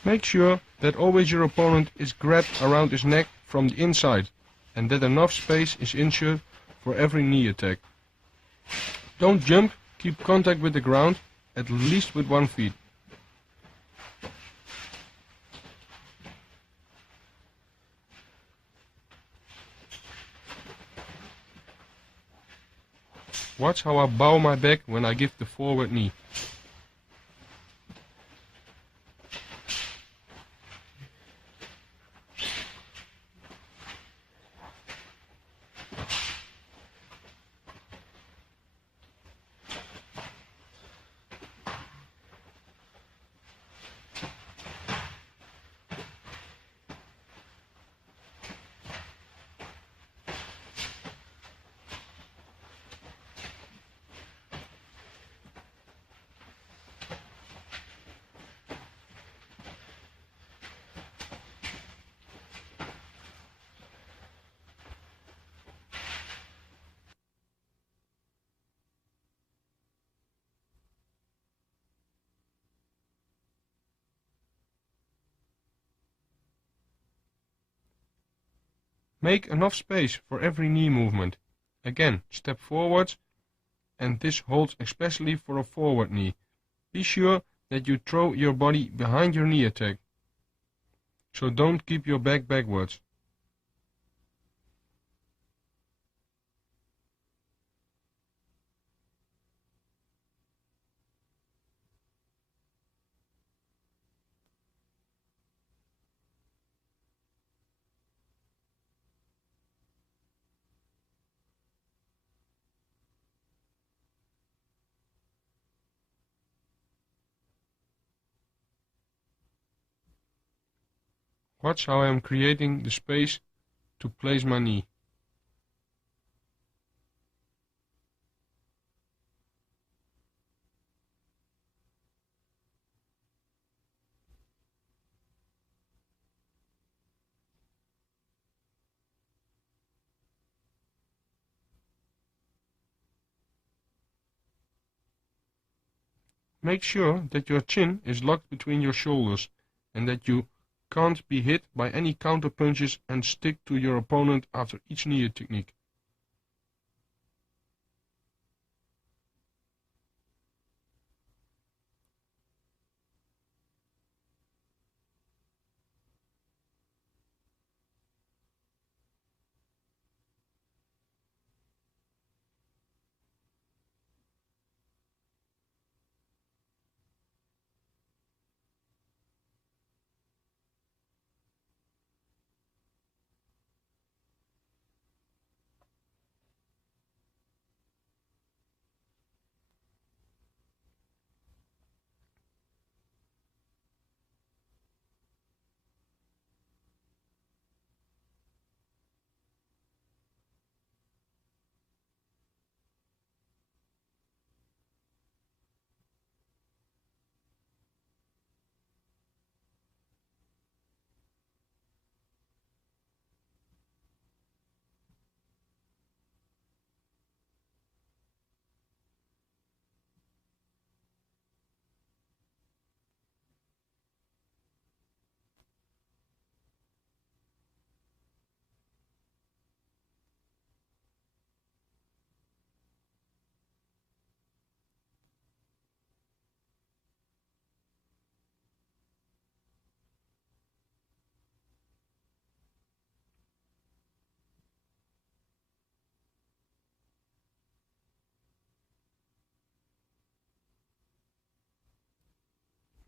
Make sure that always your opponent is grabbed around his neck from the inside and that enough space is ensured for every knee attack. Don't jump, keep contact with the ground, at least with 1 foot. Watch how I bow my back when I give the forward knee. Make enough space for every knee movement. Again, step forwards, and this holds especially for a forward knee. Be sure that you throw your body behind your knee attack, so don't keep your back backwards. Watch how I am creating the space to place my knee. Make sure that your chin is locked between your shoulders and that you can't be hit by any counter punches, and stick to your opponent after each knee technique.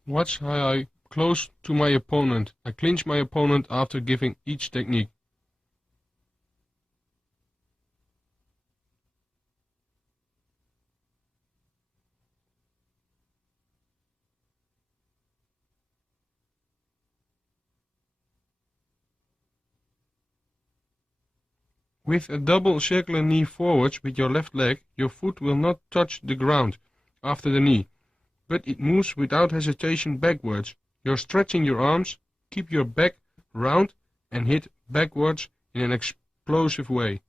Watch how I close to my opponent. I clinch my opponent after giving each technique. With a double circular knee forwards with your left leg, your foot will not touch the ground after the knee, but it moves without hesitation backwards. You're stretching your arms, keep your back round and hit backwards in an explosive way.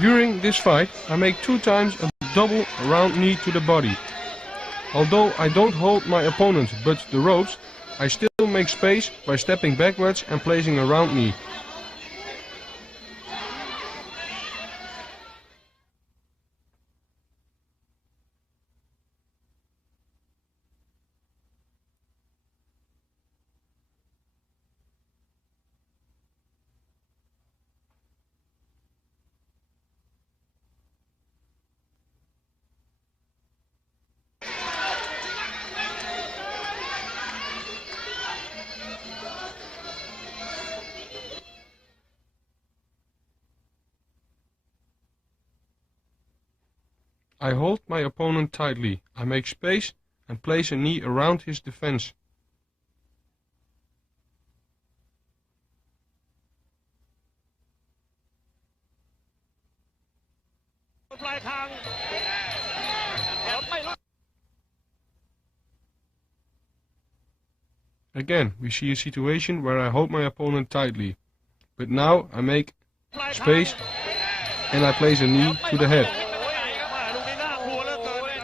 During this fight, I make 2 times a double round knee to the body. Although I don't hold my opponent but the ropes, I still make space by stepping backwards and placing a round knee. I hold my opponent tightly. I make space and place a knee around his defense. Again, we see a situation where I hold my opponent tightly, but now I make space and I place a knee to the head.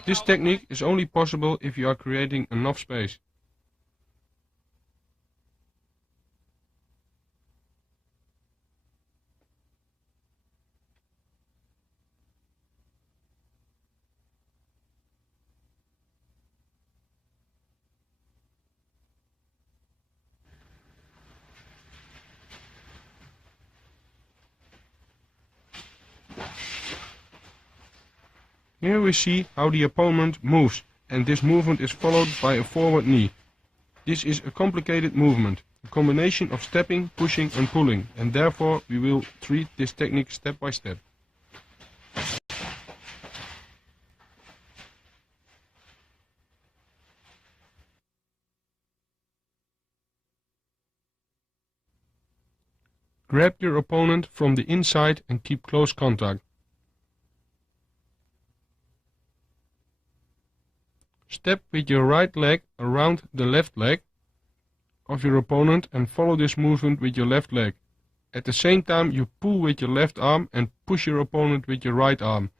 This technique is only possible if you are creating enough space. Here we see how the opponent moves, and this movement is followed by a forward knee. This is a complicated movement, a combination of stepping, pushing and pulling, and therefore we will treat this technique step by step. Grab your opponent from the inside and keep close contact. Step with your right leg around the left leg of your opponent and follow this movement with your left leg. At the same time you pull with your left arm and push your opponent with your right arm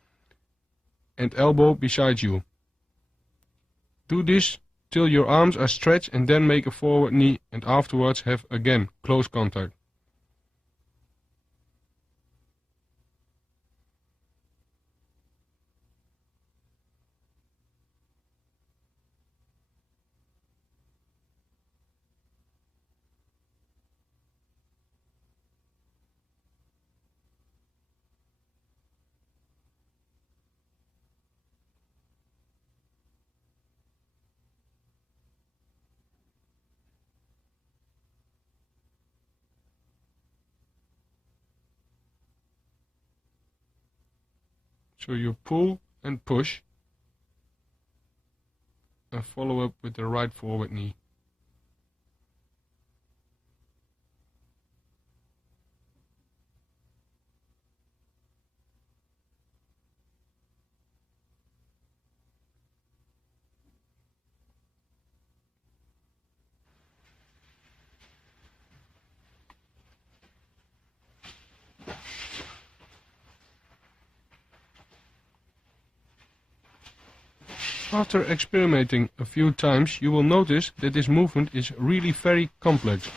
and elbow beside you. Do this till your arms are stretched and then make a forward knee and afterwards have again close contact. So you pull and push and follow up with the right forward knee. After experimenting a few times, you will notice that this movement is really very complex.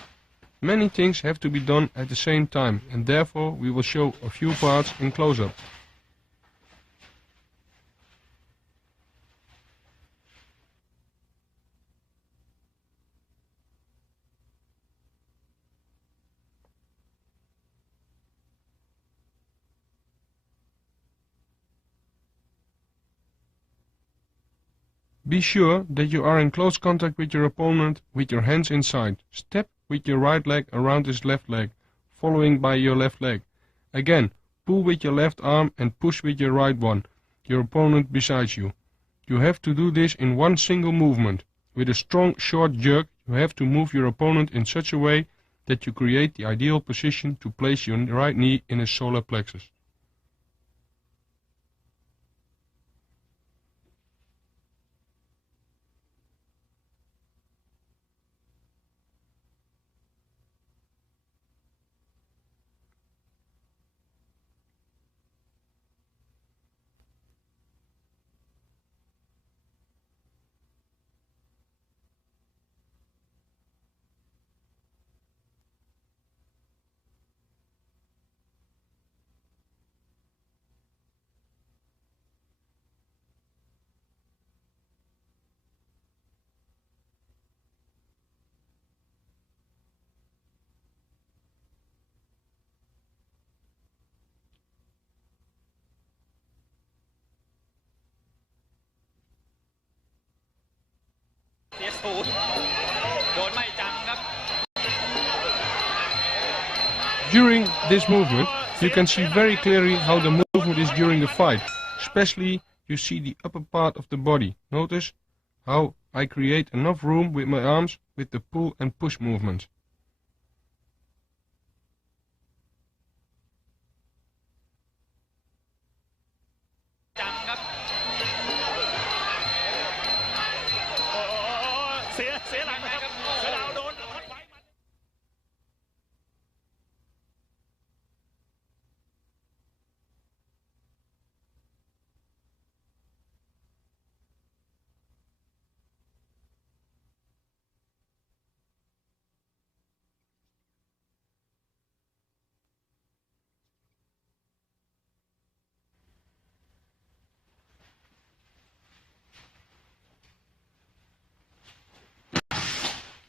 Many things have to be done at the same time, and therefore we will show a few parts in close-up. Be sure that you are in close contact with your opponent with your hands inside. Step with your right leg around his left leg, following by your left leg. Again, pull with your left arm and push with your right one, your opponent beside you. You have to do this in one single movement. With a strong, short jerk, you have to move your opponent in such a way that you create the ideal position to place your right knee in his solar plexus. During this movement, you can see very clearly how the movement is during the fight. Especially you see the upper part of the body. Notice how I create enough room with my arms with the pull and push movement.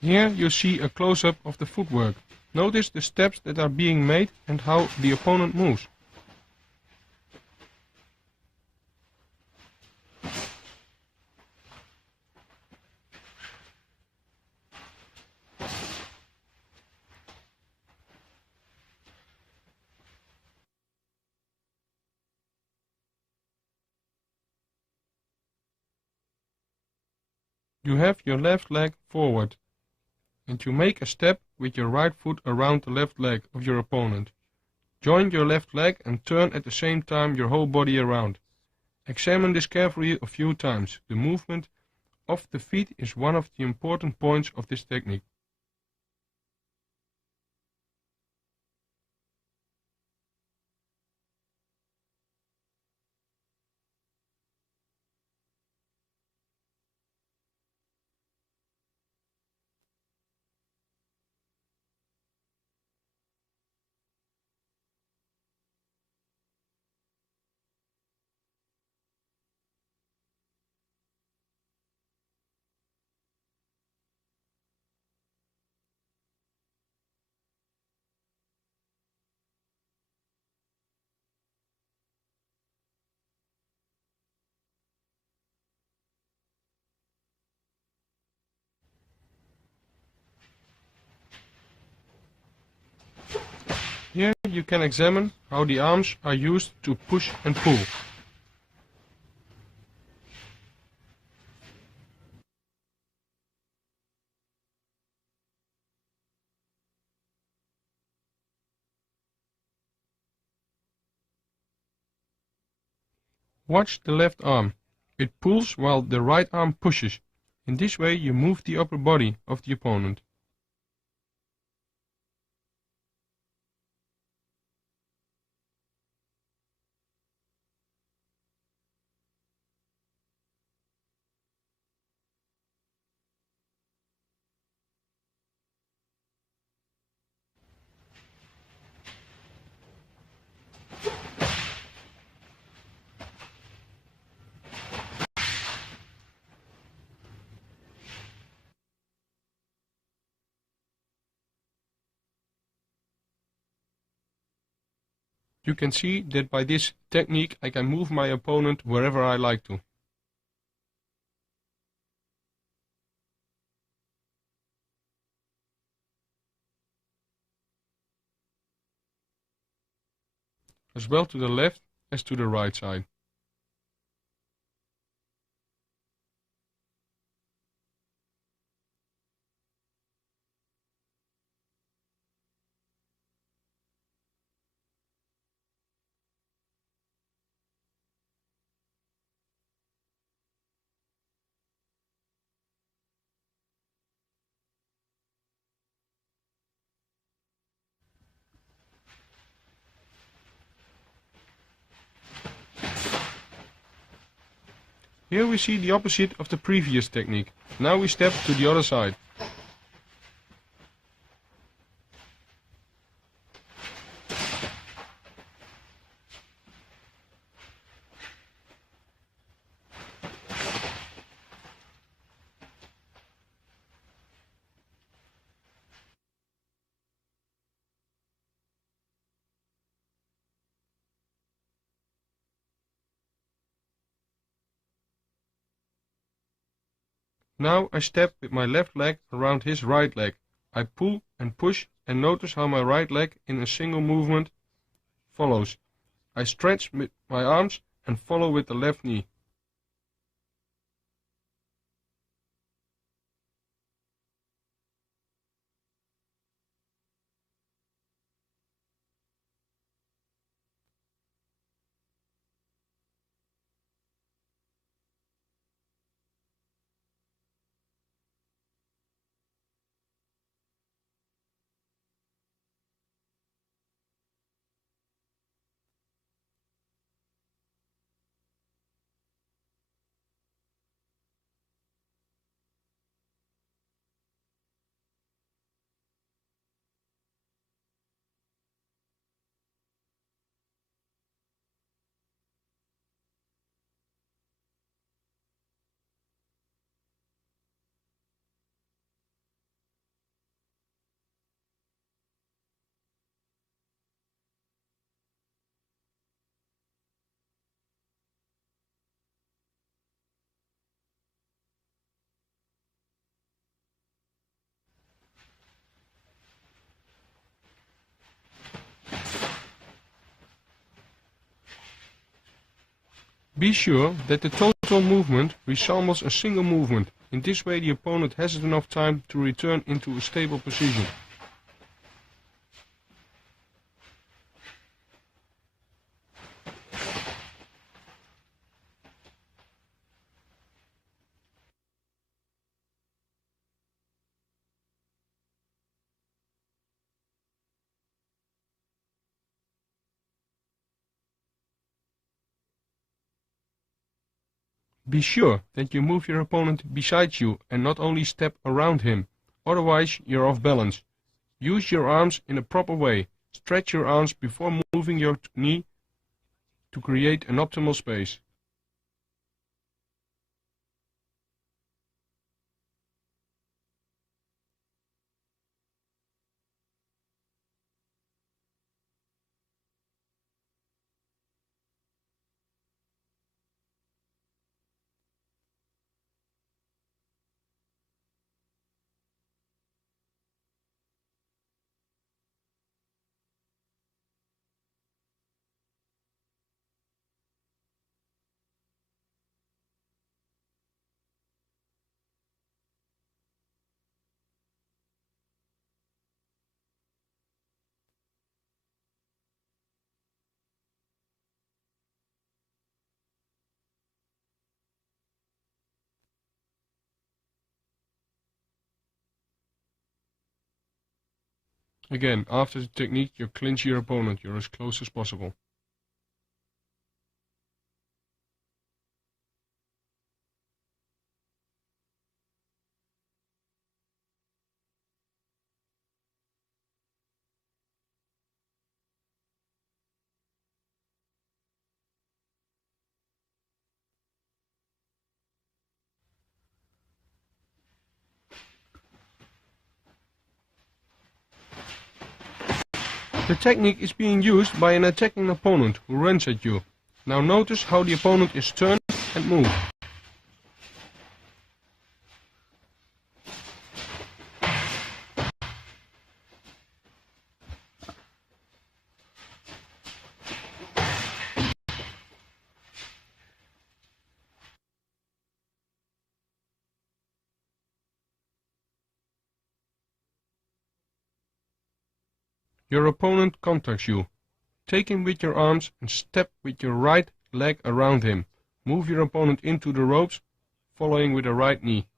Here you see a close-up of the footwork. Notice the steps that are being made and how the opponent moves. You have your left leg forward, and you make a step with your right foot around the left leg of your opponent. Join your left leg and turn at the same time your whole body around. Examine this carefully a few times. The movement of the feet is one of the important points of this technique. Here you can examine how the arms are used to push and pull. Watch the left arm. It pulls while the right arm pushes. In this way you move the upper body of the opponent. You can see that by this technique I can move my opponent wherever I like to. as well to the left as to the right side. Here we see the opposite of the previous technique. Now we step to the other side. Now I step with my left leg around his right leg. I pull and push and notice how my right leg in a single movement follows. I stretch with my arms and follow with the left knee. Be sure that the total movement resembles a single movement. In this way the opponent has enough time to return into a stable position. Be sure that you move your opponent beside you and not only step around him, otherwise you're off balance. Use your arms in a proper way. Stretch your arms before moving your knee to create an optimal space. Again, after the technique, you clinch your opponent. You're as close as possible. The technique is being used by an attacking opponent who runs at you. Now notice how the opponent is turned and moved. Your opponent contacts you. Take him with your arms and step with your right leg around him. Move your opponent into the ropes, following with a right knee.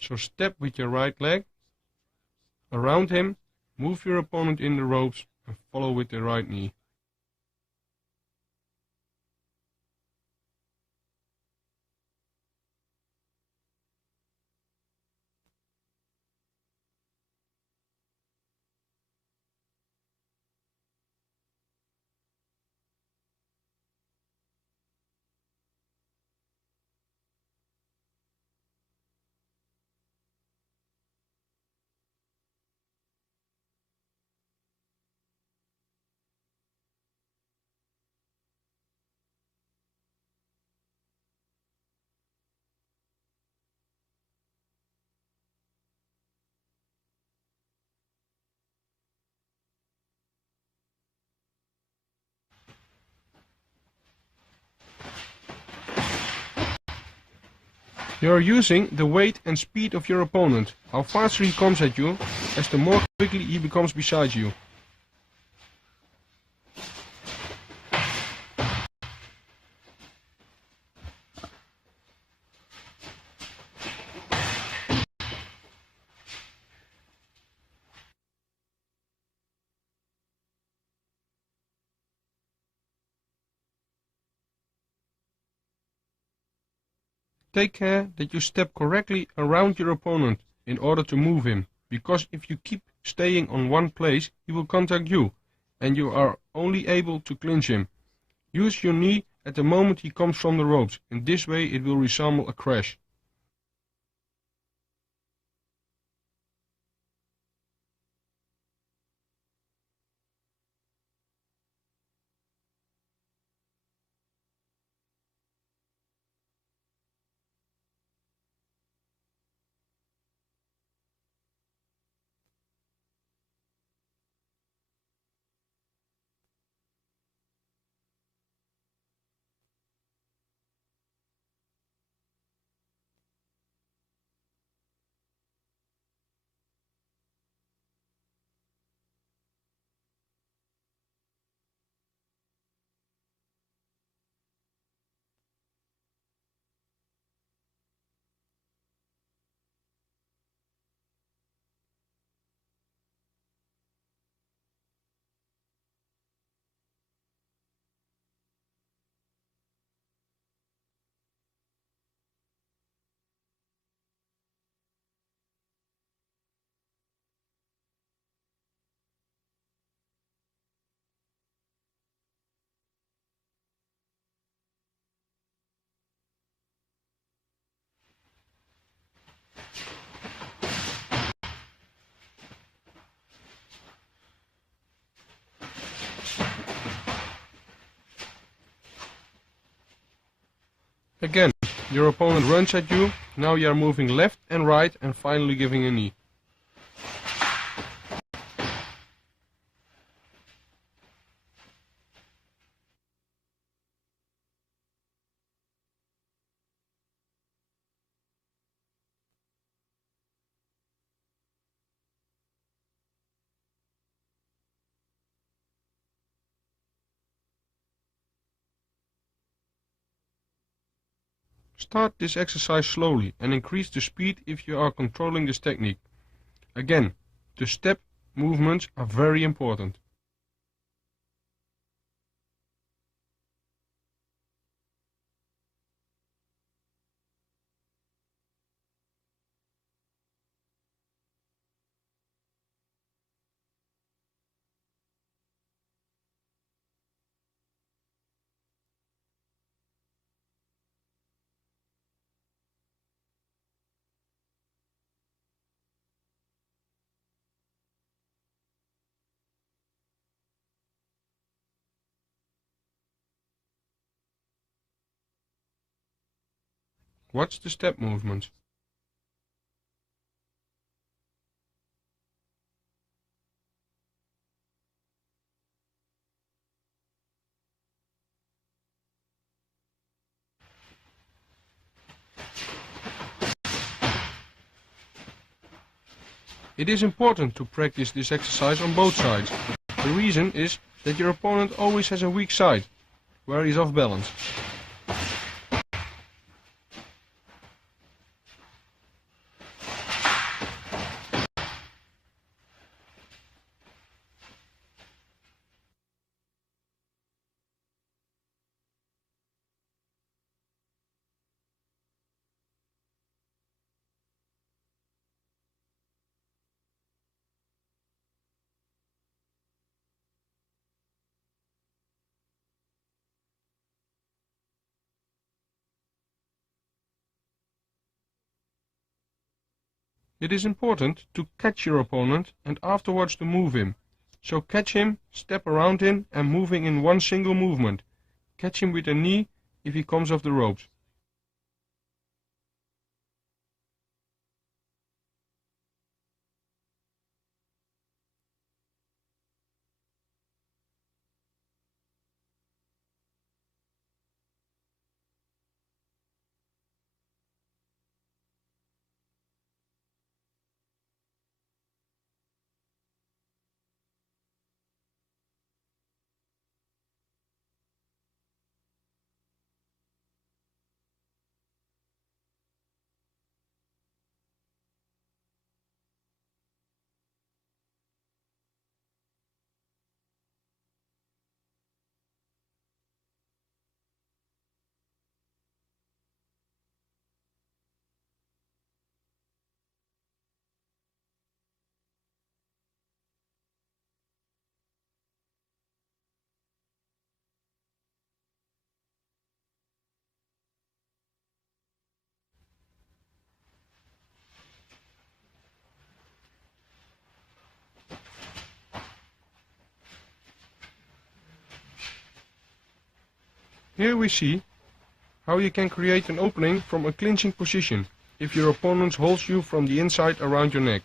So step with your right leg around him, move your opponent in the ropes and follow with the right knee. You are using the weight and speed of your opponent. How faster he comes at you, as the more quickly he becomes beside you. Take care that you step correctly around your opponent in order to move him, because if you keep staying on one place, he will contact you, and you are only able to clinch him. Use your knee at the moment he comes from the ropes. In this way it will resemble a crash. Again, your opponent runs at you. Now you are moving left and right and finally giving a knee. Start this exercise slowly and increase the speed if you are controlling this technique. Again, the step movements are very important. Watch the step movements. It is important to practice this exercise on both sides. The reason is that your opponent always has a weak side, where he is off balance. It is important to catch your opponent and afterwards to move him. So catch him, step around him and moving in one single movement. Catch him with a knee if he comes off the ropes. Here we see how you can create an opening from a clinching position if your opponent holds you from the inside around your neck.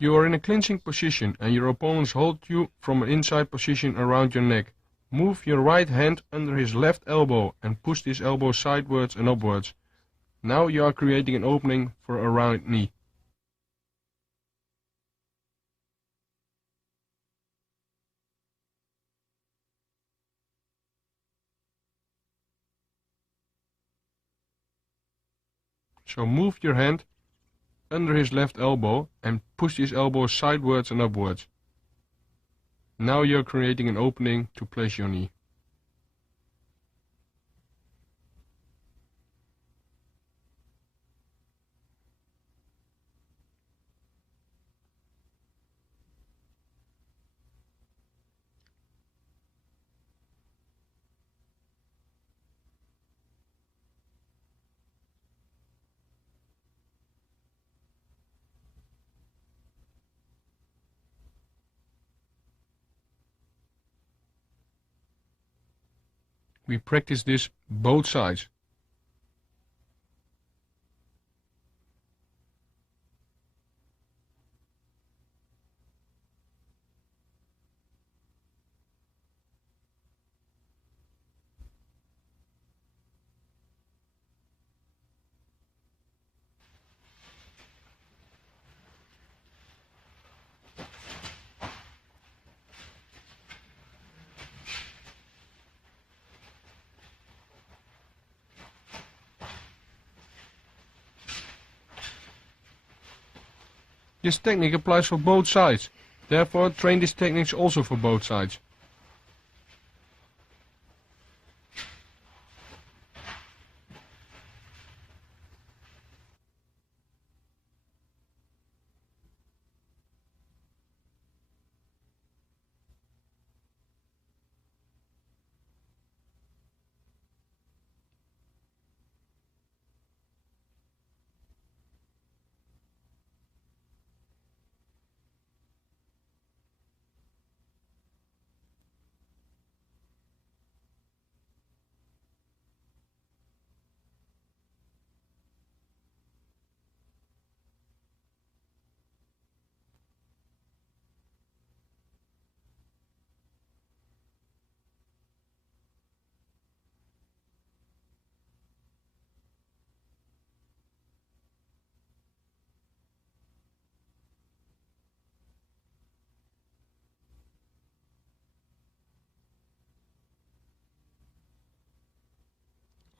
You are in a clinching position and your opponents hold you from an inside position around your neck. Move your right hand under his left elbow and push this elbow sidewards and upwards. Now you are creating an opening for a round knee. So move your hand under his left elbow and push his elbow sidewards and upwards. Now you're creating an opening to place your knee. We practice this both sides. This technique applies for both sides. Therefore, train this technique also for both sides.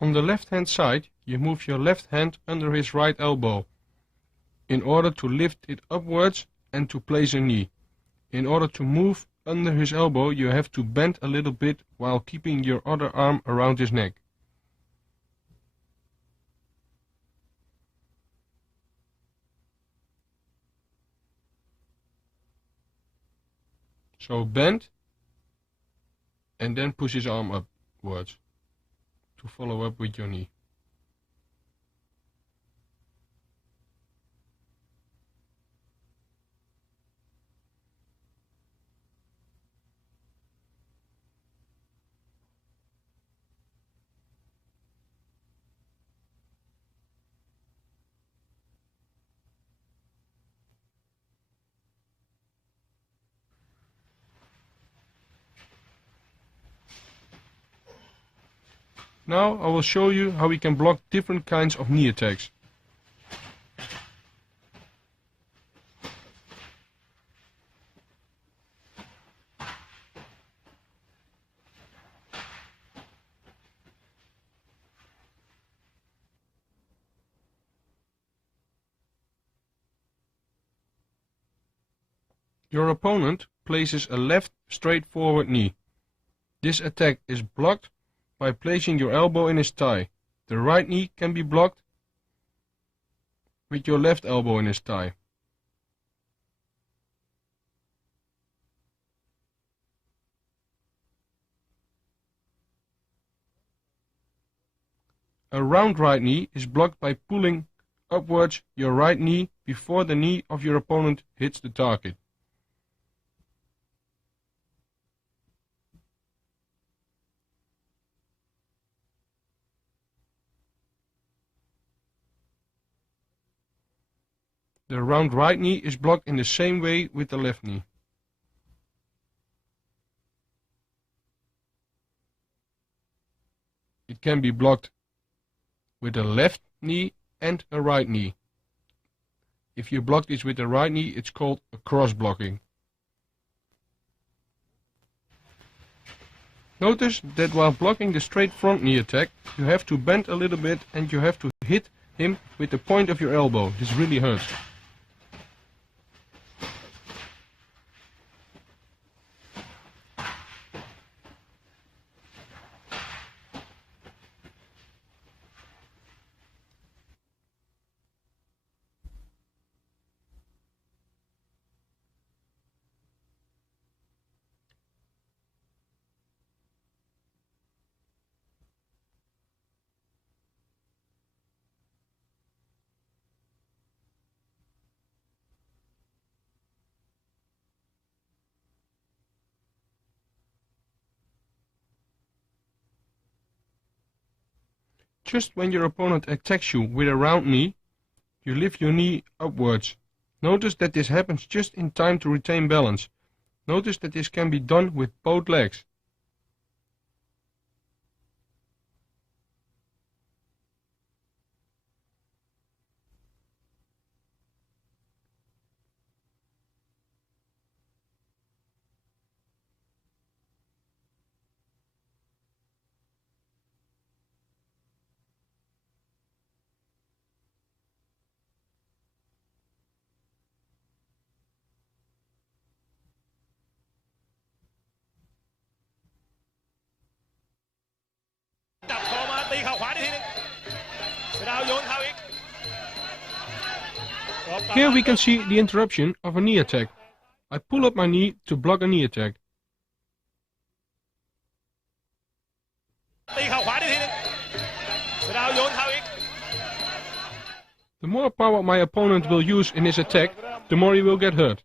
On the left hand side, you move your left hand under his right elbow in order to lift it upwards and to place a knee. In order to move under his elbow, you have to bend a little bit while keeping your other arm around his neck. So bend and then push his arm upwards to follow up with your knee. Now I will show you how we can block different kinds of knee attacks. Your opponent places a left straightforward knee. This attack is blocked by placing your elbow in his thigh. The right knee can be blocked with your left elbow in his thigh. A round right knee is blocked by pulling upwards your right knee before the knee of your opponent hits the target. The round right knee is blocked in the same way with the left knee. It can be blocked with a left knee and a right knee. If you block this with the right knee, it's called a cross blocking. Notice that while blocking the straight front knee attack, you have to bend a little bit and you have to hit him with the point of your elbow. This really hurts. Just when your opponent attacks you with a round knee, you lift your knee upwards. Notice that this happens just in time to retain balance. Notice that this can be done with both legs. Here we can see the interruption of a knee attack. I pull up my knee to block a knee attack. The more power my opponent will use in his attack, the more he will get hurt.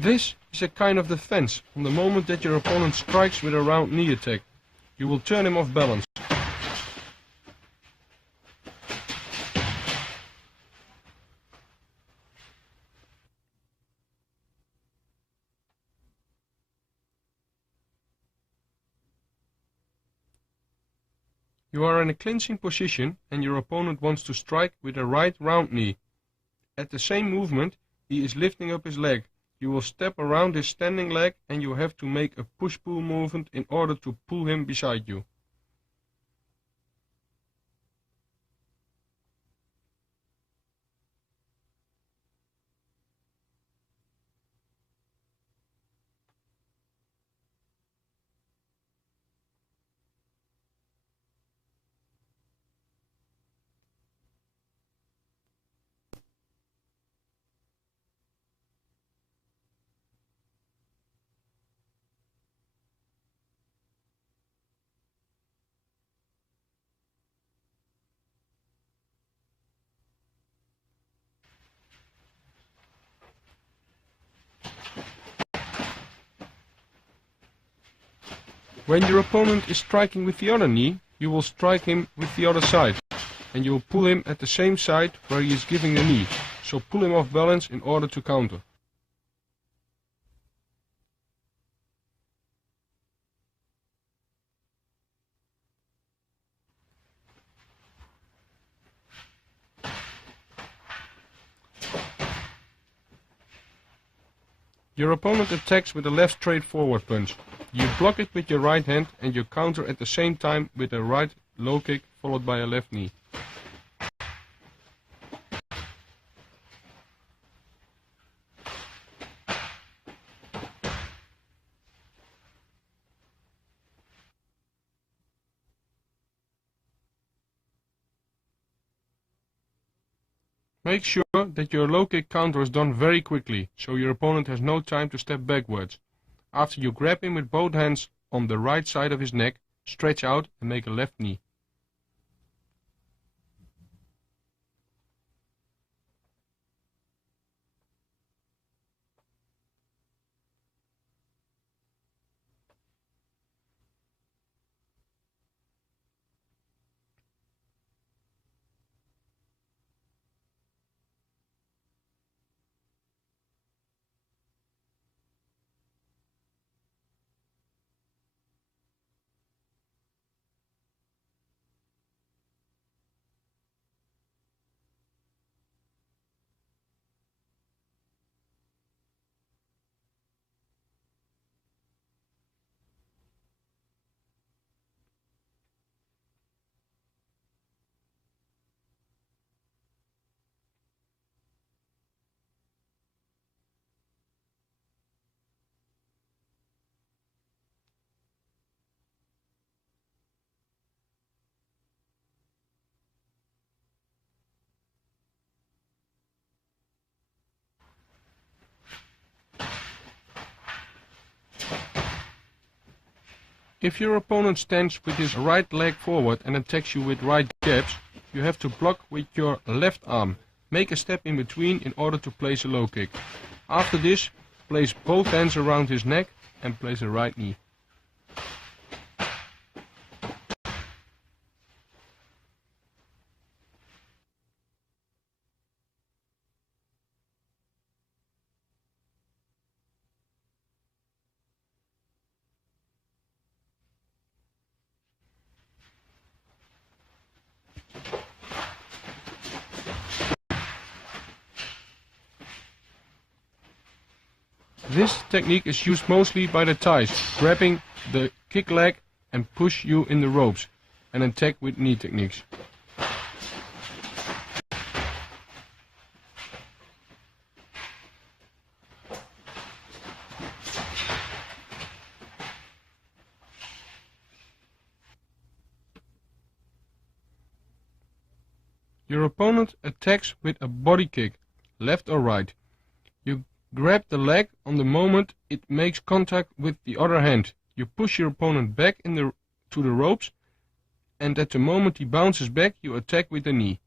This is a kind of defense from the moment that your opponent strikes with a round knee attack. You will turn him off balance. You are in a clinching position and your opponent wants to strike with a right round knee. At the same movement, he is lifting up his leg. You will step around his standing leg and you have to make a push-pull movement in order to pull him beside you. When your opponent is striking with the other knee, you will strike him with the other side, and you will pull him at the same side where he is giving the knee, so pull him off balance in order to counter. Your opponent attacks with a left straight forward punch. You block it with your right hand and you counter at the same time with a right low kick followed by a left knee. Make sure that your low kick counter is done very quickly, so your opponent has no time to step backwards. After you grab him with both hands on the right side of his neck, stretch out and make a left knee. If your opponent stands with his right leg forward and attacks you with right jabs, you have to block with your left arm. Make a step in between in order to place a low kick. After this, place both hands around his neck and place a right knee. This technique is used mostly by the Thais, grabbing the kick leg and push you in the ropes, and attack with knee techniques. Your opponent attacks with a body kick, left or right. You grab the leg on the moment it makes contact with the other hand. You push your opponent back to the ropes, and at the moment he bounces back, you attack with the knee.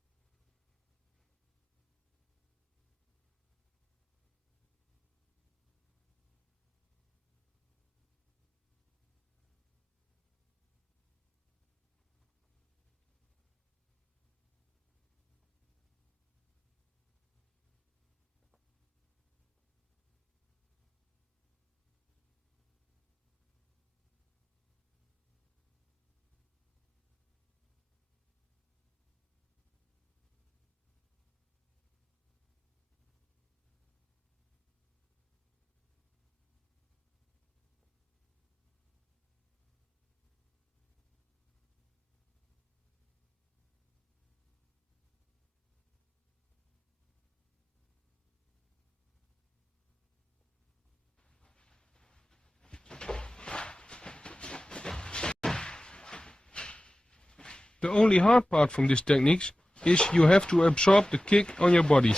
The only hard part from this technique is you have to absorb the kick on your body.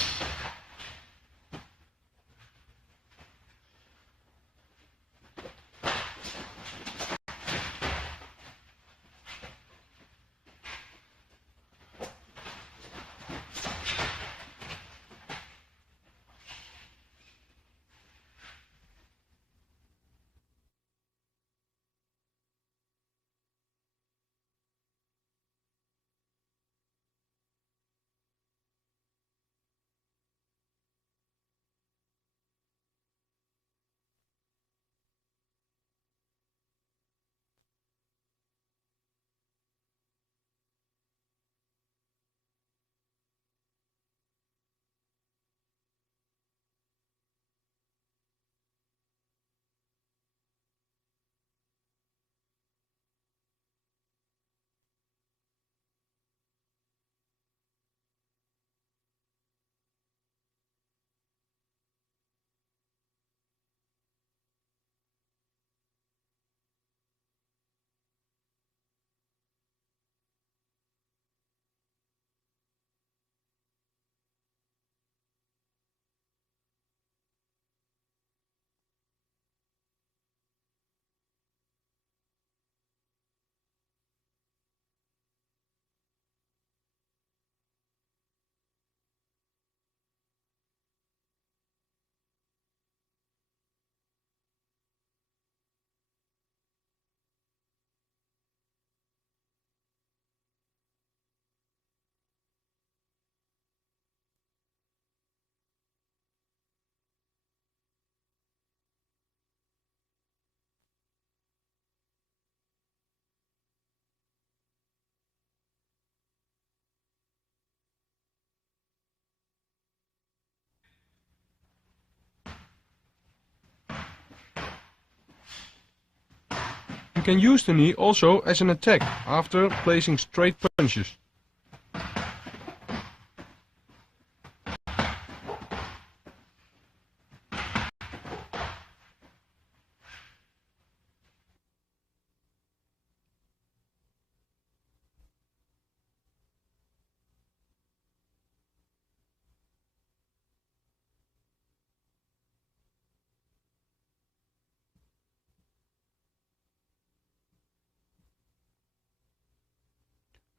You can use the knee also as an attack after placing straight punches.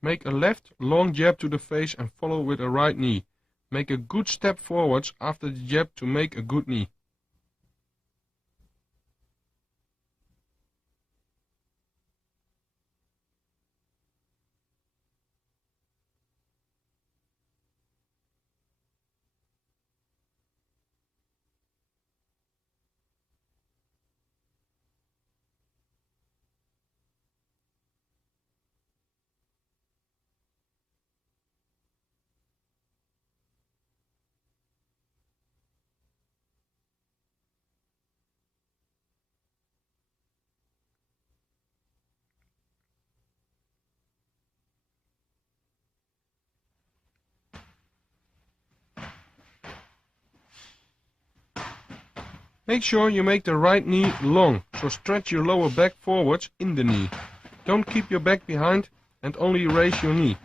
Make a left long jab to the face and follow with a right knee. Make a good step forwards after the jab to make a good knee. Make sure you make the right knee long, so stretch your lower back forwards in the knee. Don't keep your back behind and only raise your knee.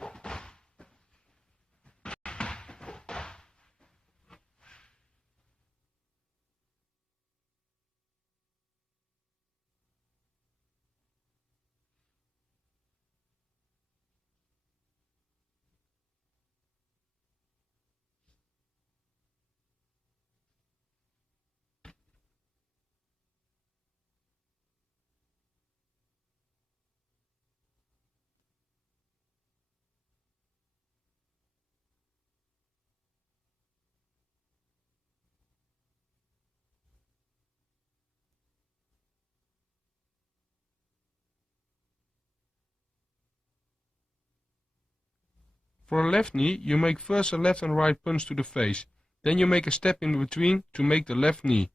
For a left knee, you make first a left and right punch to the face. Then you make a step in between to make the left knee.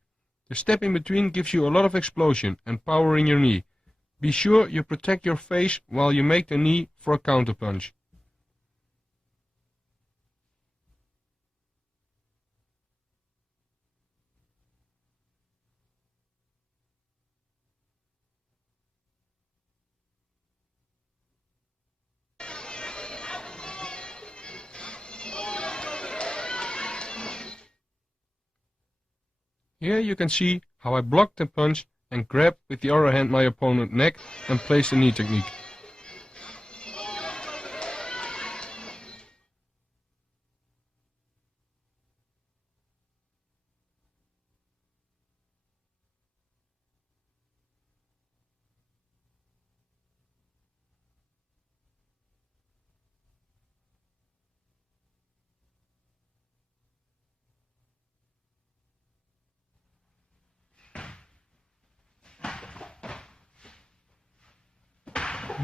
The step in between gives you a lot of explosion and power in your knee. Be sure you protect your face while you make the knee for a counter punch. Here you can see how I blocked the punch and grabbed with the other hand my opponent's neck and placed the knee technique.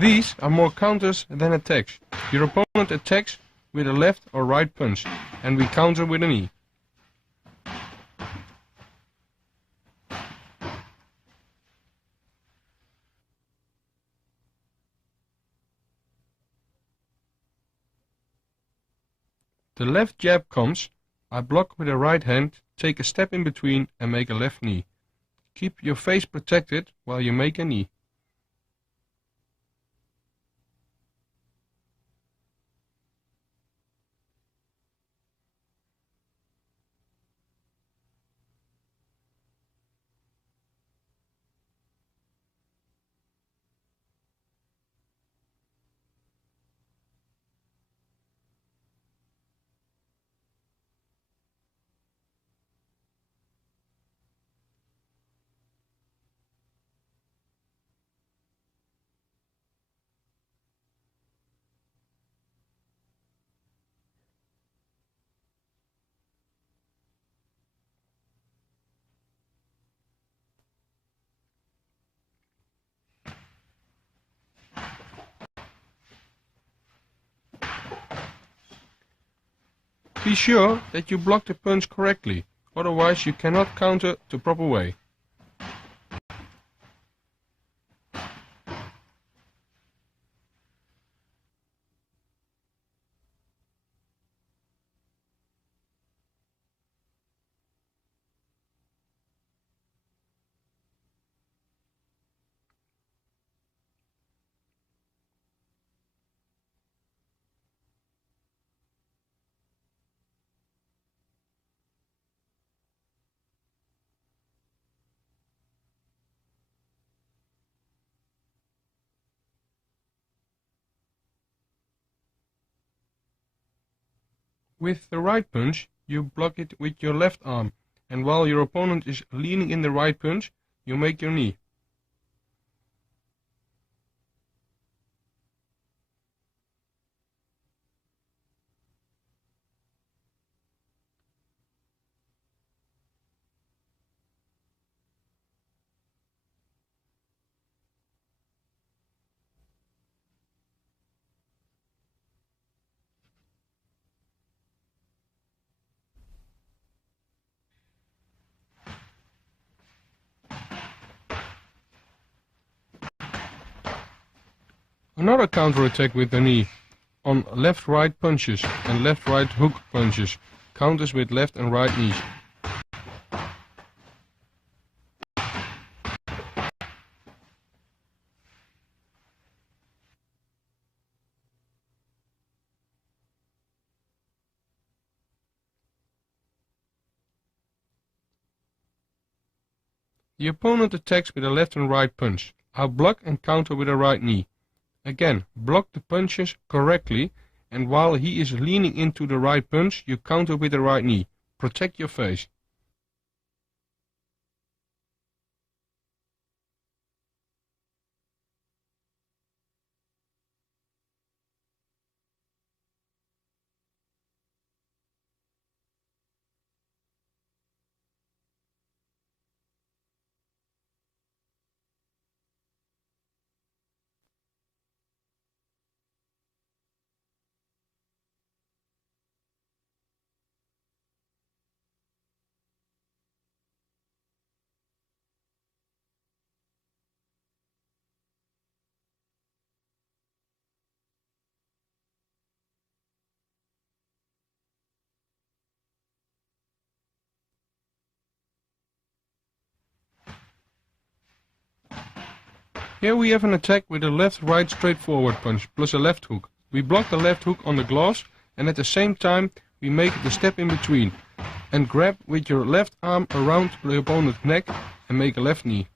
These are more counters than attacks. Your opponent attacks with a left or right punch, and we counter with a knee. The left jab comes, I block with the right hand, take a step in between and make a left knee. Keep your face protected while you make a knee. Be sure that you block the punch correctly, otherwise you cannot counter the proper way. With the right punch, you block it with your left arm, and while your opponent is leaning in the right punch, you make your knee. Another counter-attack with the knee on left-right punches and left-right hook punches, counters with left and right knees. The opponent attacks with a left and right punch. I'll block and counter with a right knee. Again, block the punches correctly, and while he is leaning into the right punch, you counter with the right knee. Protect your face. Here we have an attack with a left-right straightforward punch plus a left hook. We block the left hook on the gloves and at the same time we make the step in between and grab with your left arm around the opponent's neck and make a left knee.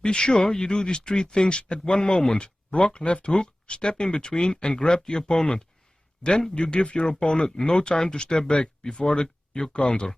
Be sure you do these three things at one moment. Block left hook, step in between and grab the opponent. Then you give your opponent no time to step back before your counter.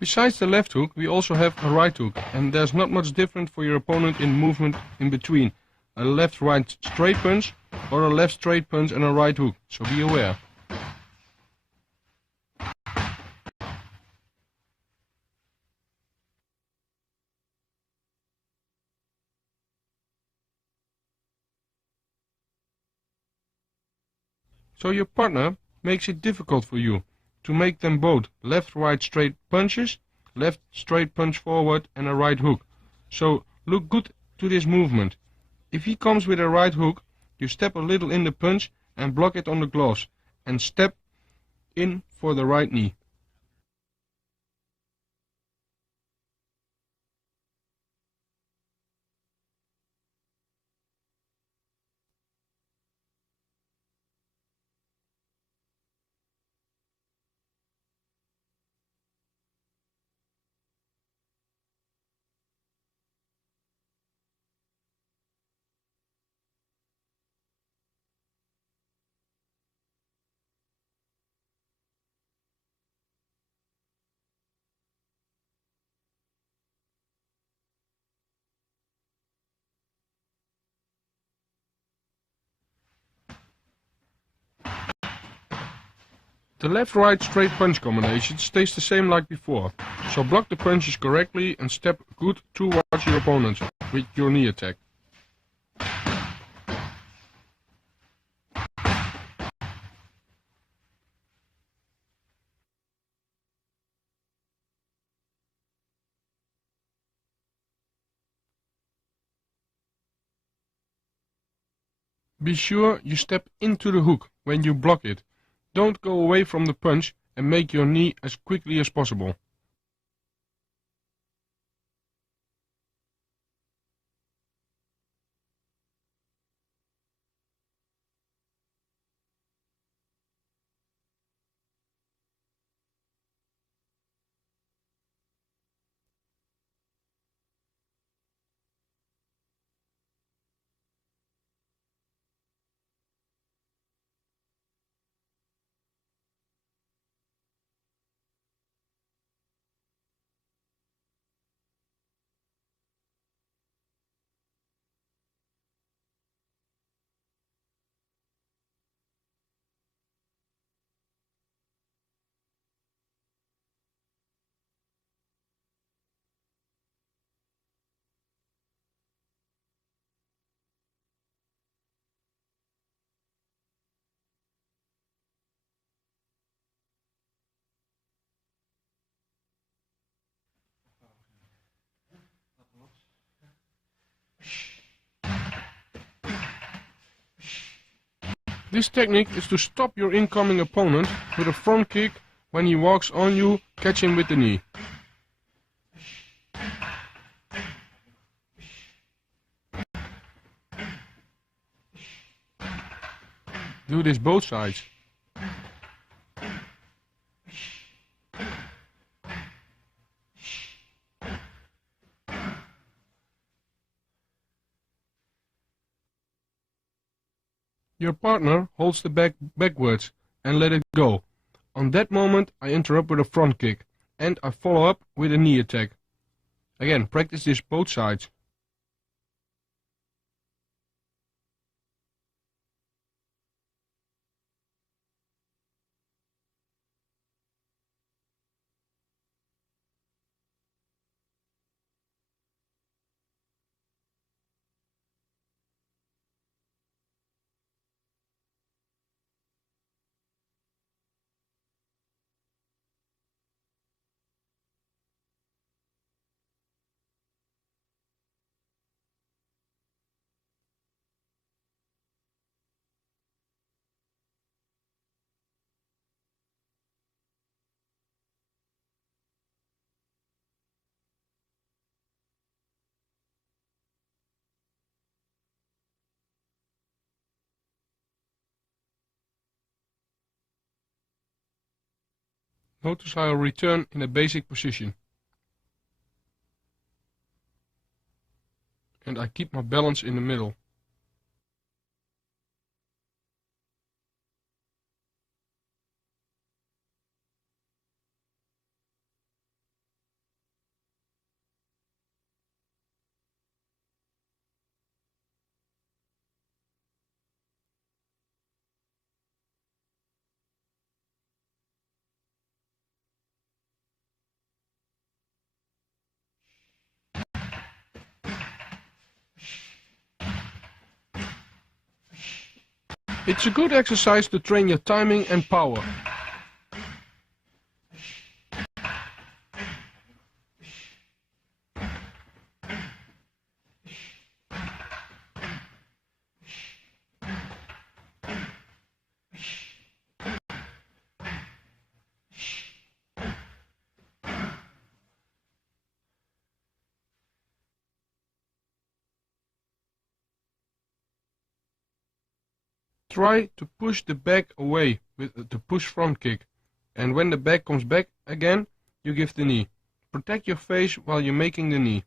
Besides the left hook, we also have a right hook, and there's not much different for your opponent in movement in between a left-right straight punch or a left straight punch and a right hook, so be aware. So your partner makes it difficult for you to make them both left-right straight punches, left straight punch forward and a right hook. So look good to this movement. If he comes with a right hook, you step a little in the punch and block it on the gloves and step in for the right knee. The left-right straight punch combination stays the same like before, so block the punches correctly and step good towards your opponent with your knee attack. Be sure you step into the hook when you block it. Don't go away from the punch and make your knee as quickly as possible. This technique is to stop your incoming opponent with a front kick. When he walks on you, catch him with the knee. Do this both sides. Your partner holds the bag backwards and let it go. On that moment I interrupt with a front kick and I follow up with a knee attack. Again, practice this both sides. Notice how I return in a basic position. And I keep my balance in the middle. It's a good exercise to train your timing and power. Try to push the bag away with the push front kick, and when the bag comes back again, you give the knee. Protect your face while you're making the knee.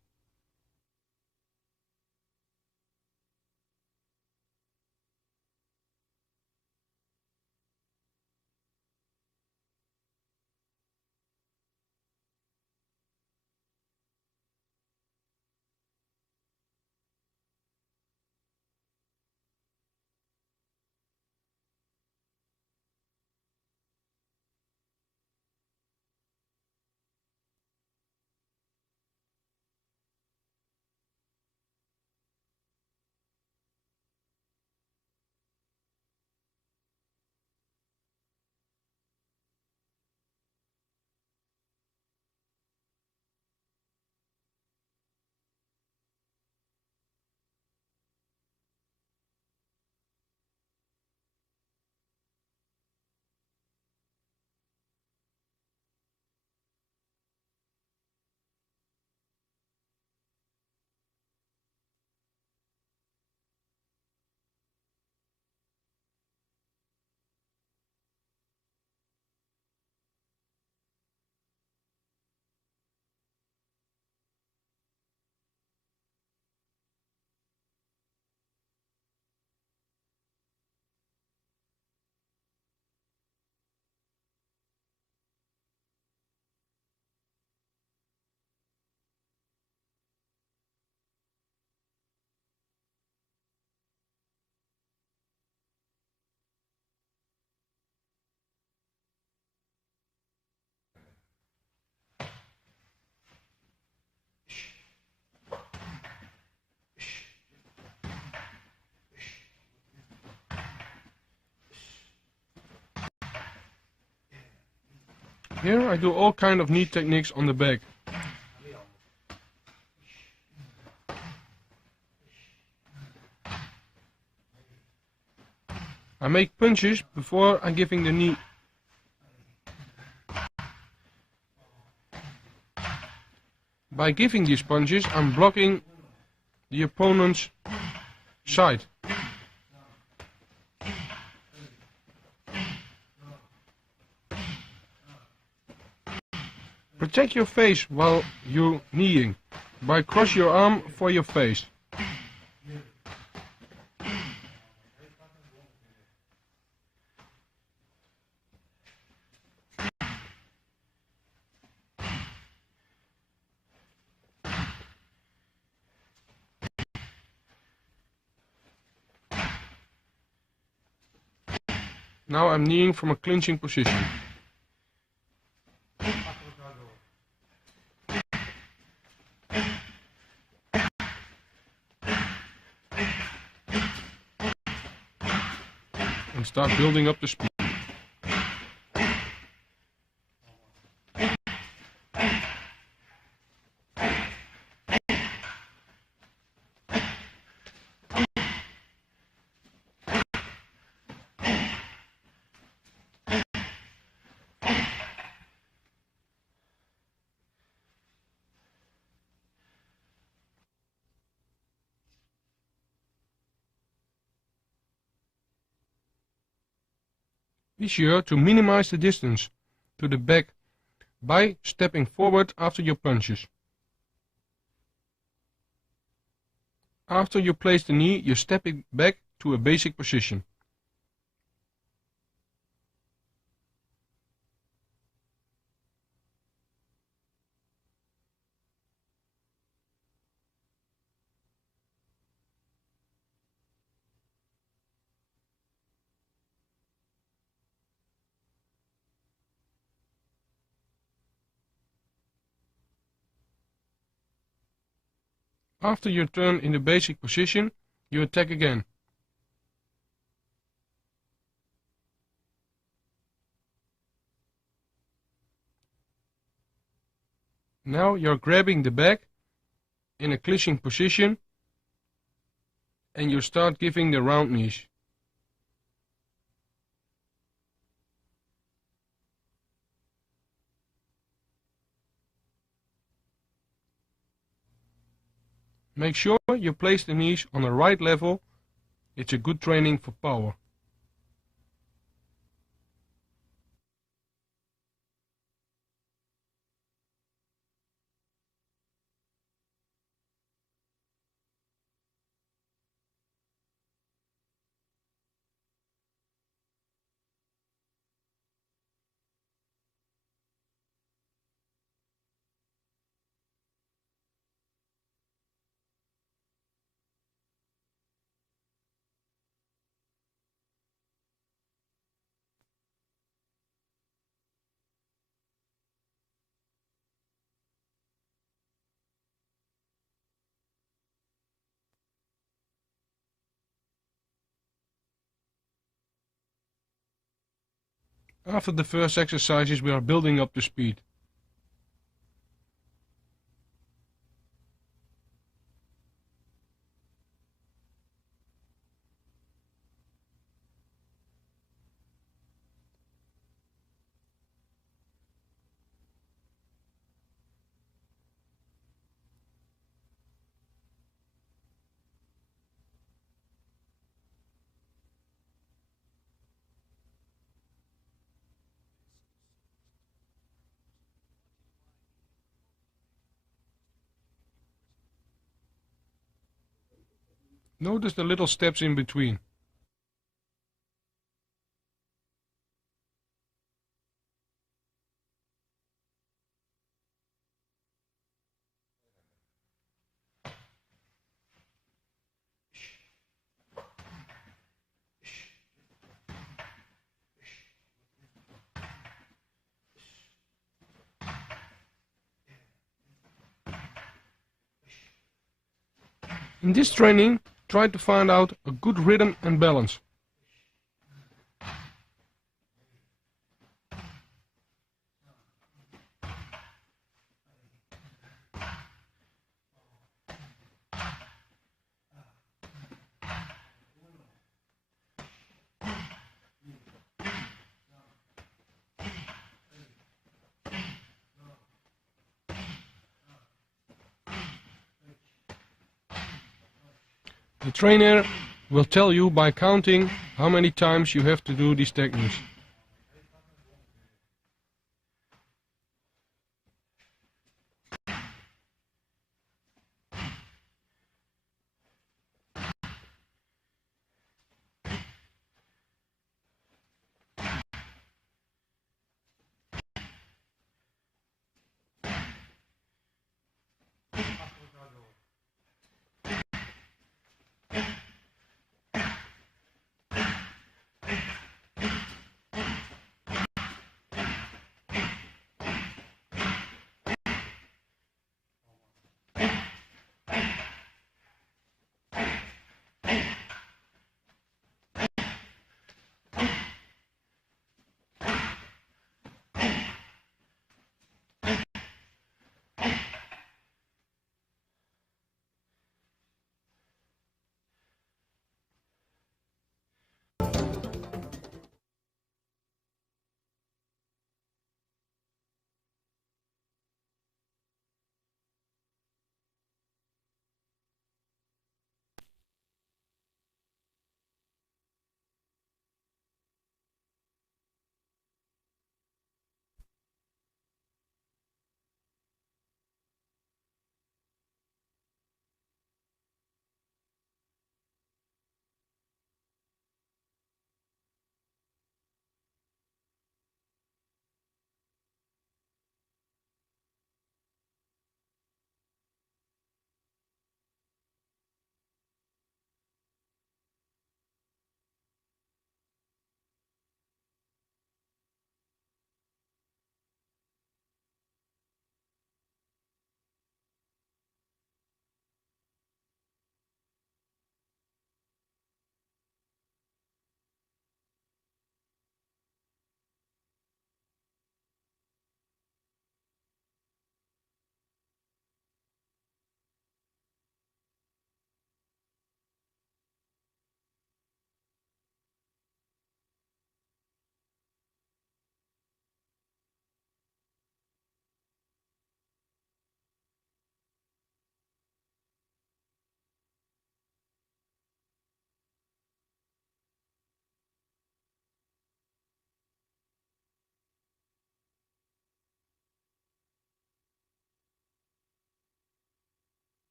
Here I do all kind of knee techniques on the back. I make punches before I'm giving the knee. By giving these punches, I'm blocking the opponent's side. Protect your face while you're kneeing by cross your arm for your face. Now I'm kneeling from a clinching position. And start building up the speed. Be sure to minimize the distance to the back by stepping forward after your punches. After you place the knee, you step it back to a basic position. After your turn in the basic position, you attack again. Now you're grabbing the back in a clinching position and you start giving the round knees. Make sure you place the knees on the right level. It's a good training for power. After the first exercises, we are building up the speed. Notice the little steps in between. In this training, try to find out a good rhythm and balance. The trainer will tell you by counting how many times you have to do these techniques.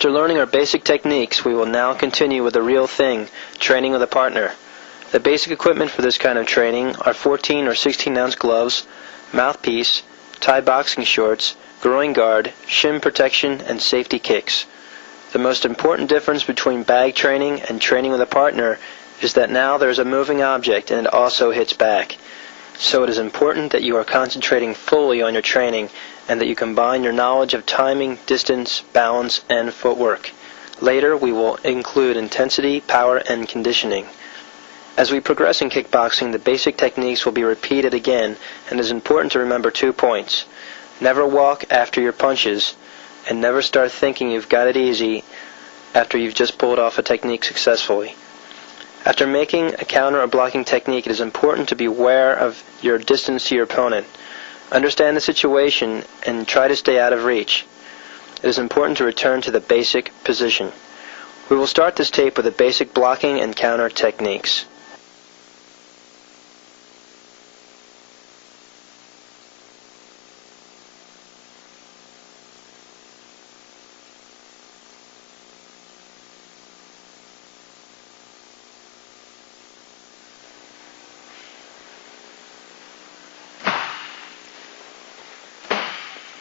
After learning our basic techniques, we will now continue with the real thing, training with a partner. The basic equipment for this kind of training are 14 or 16-ounce gloves, mouthpiece, Thai boxing shorts, groin guard, shin protection, and safety kicks. The most important difference between bag training and training with a partner is that now there is a moving object and it also hits back. So it is important that you are concentrating fully on your training and that you combine your knowledge of timing, distance, balance, and footwork. Later we will include intensity, power, and conditioning. As we progress in kickboxing, the basic techniques will be repeated again, and it is important to remember 2 points. Never walk after your punches, and never start thinking you've got it easy after you've just pulled off a technique successfully. After making a counter or blocking technique, it is important to be aware of your distance to your opponent. Understand the situation and try to stay out of reach. It is important to return to the basic position. We will start this tape with the basic blocking and counter techniques.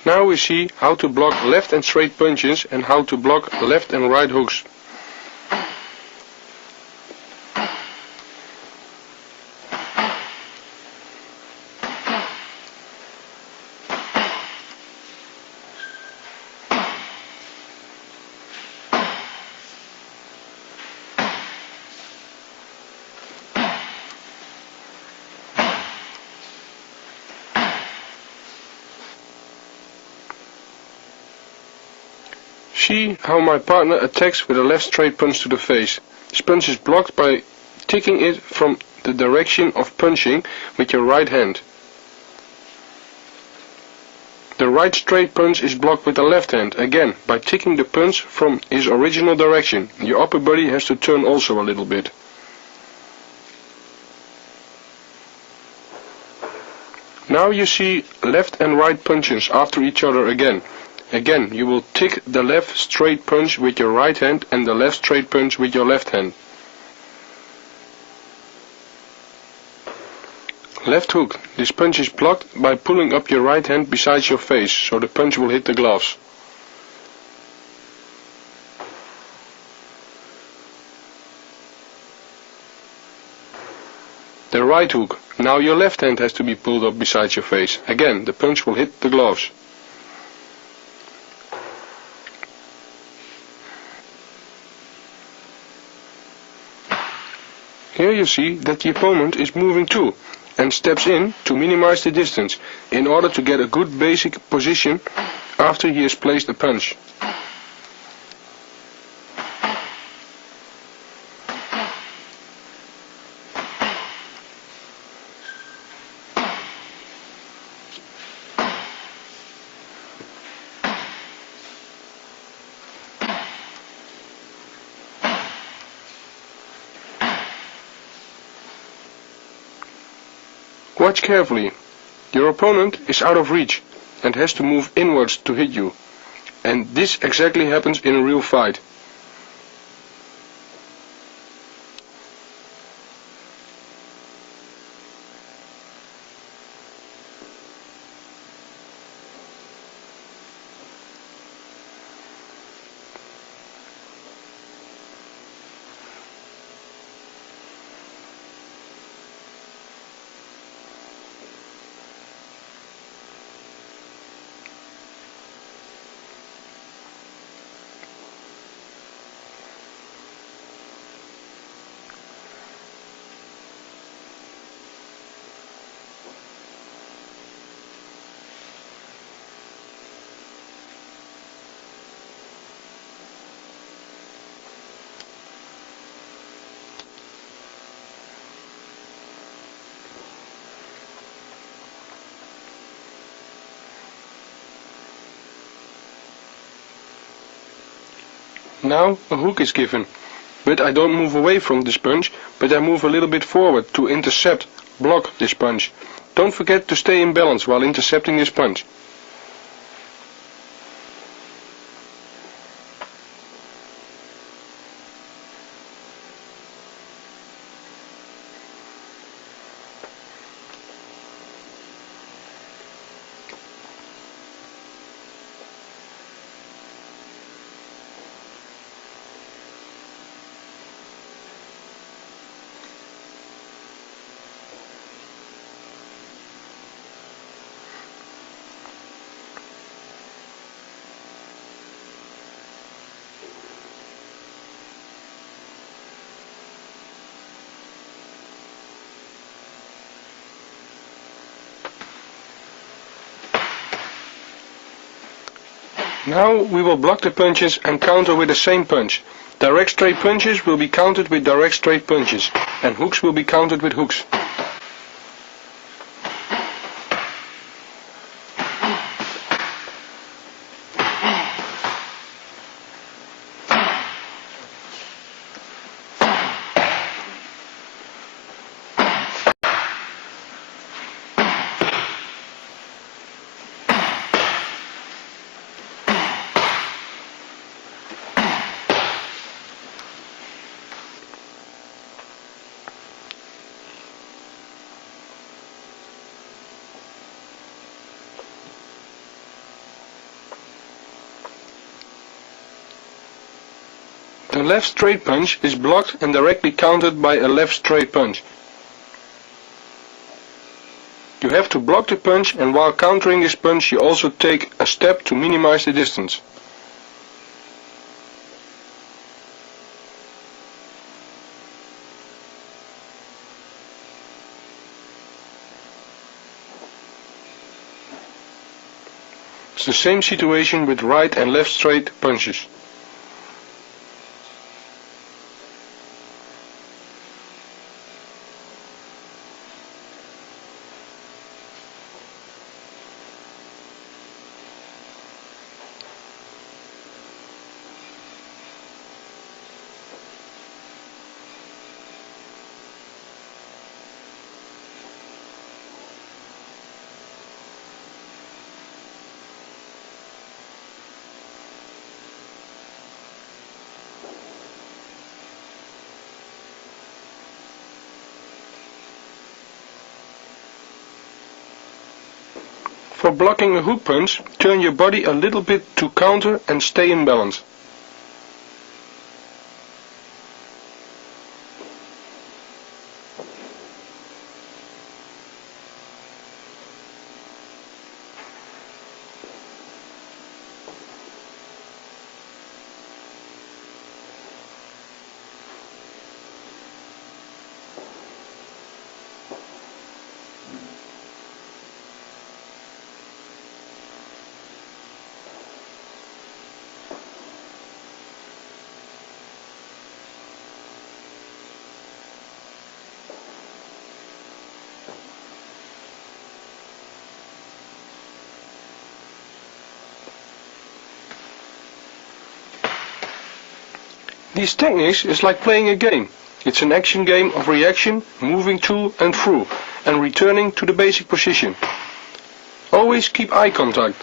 Now we see how to block left and straight punches and how to block left and right hooks. See how my partner attacks with a left straight punch to the face. This punch is blocked by ticking it from the direction of punching with your right hand. The right straight punch is blocked with the left hand, again by ticking the punch from his original direction. Your upper body has to turn also a little bit. Now you see left and right punches after each other again. Again, you will tick the left straight punch with your right hand and the left straight punch with your left hand. Left hook. This punch is blocked by pulling up your right hand beside your face, so the punch will hit the gloves. The right hook. Now your left hand has to be pulled up beside your face. Again, the punch will hit the gloves. Here you see that the opponent is moving too and steps in to minimize the distance in order to get a good basic position after he has placed a punch. Watch carefully. Your opponent is out of reach and has to move inwards to hit you. And this exactly happens in a real fight. Now a hook is given, but I don't move away from this punch, but I move a little bit forward to intercept, block this punch. Don't forget to stay in balance while intercepting this punch. Now we will block the punches and counter with the same punch. Direct straight punches will be countered with direct straight punches, and hooks will be countered with hooks. The left straight punch is blocked and directly countered by a left straight punch. You have to block the punch, and while countering this punch you also take a step to minimize the distance. It's the same situation with right and left straight punches. For blocking a hook punch, turn your body a little bit to counter and stay in balance. These techniques is like playing a game. It's an action game of reaction, moving to and through, and returning to the basic position. Always keep eye contact.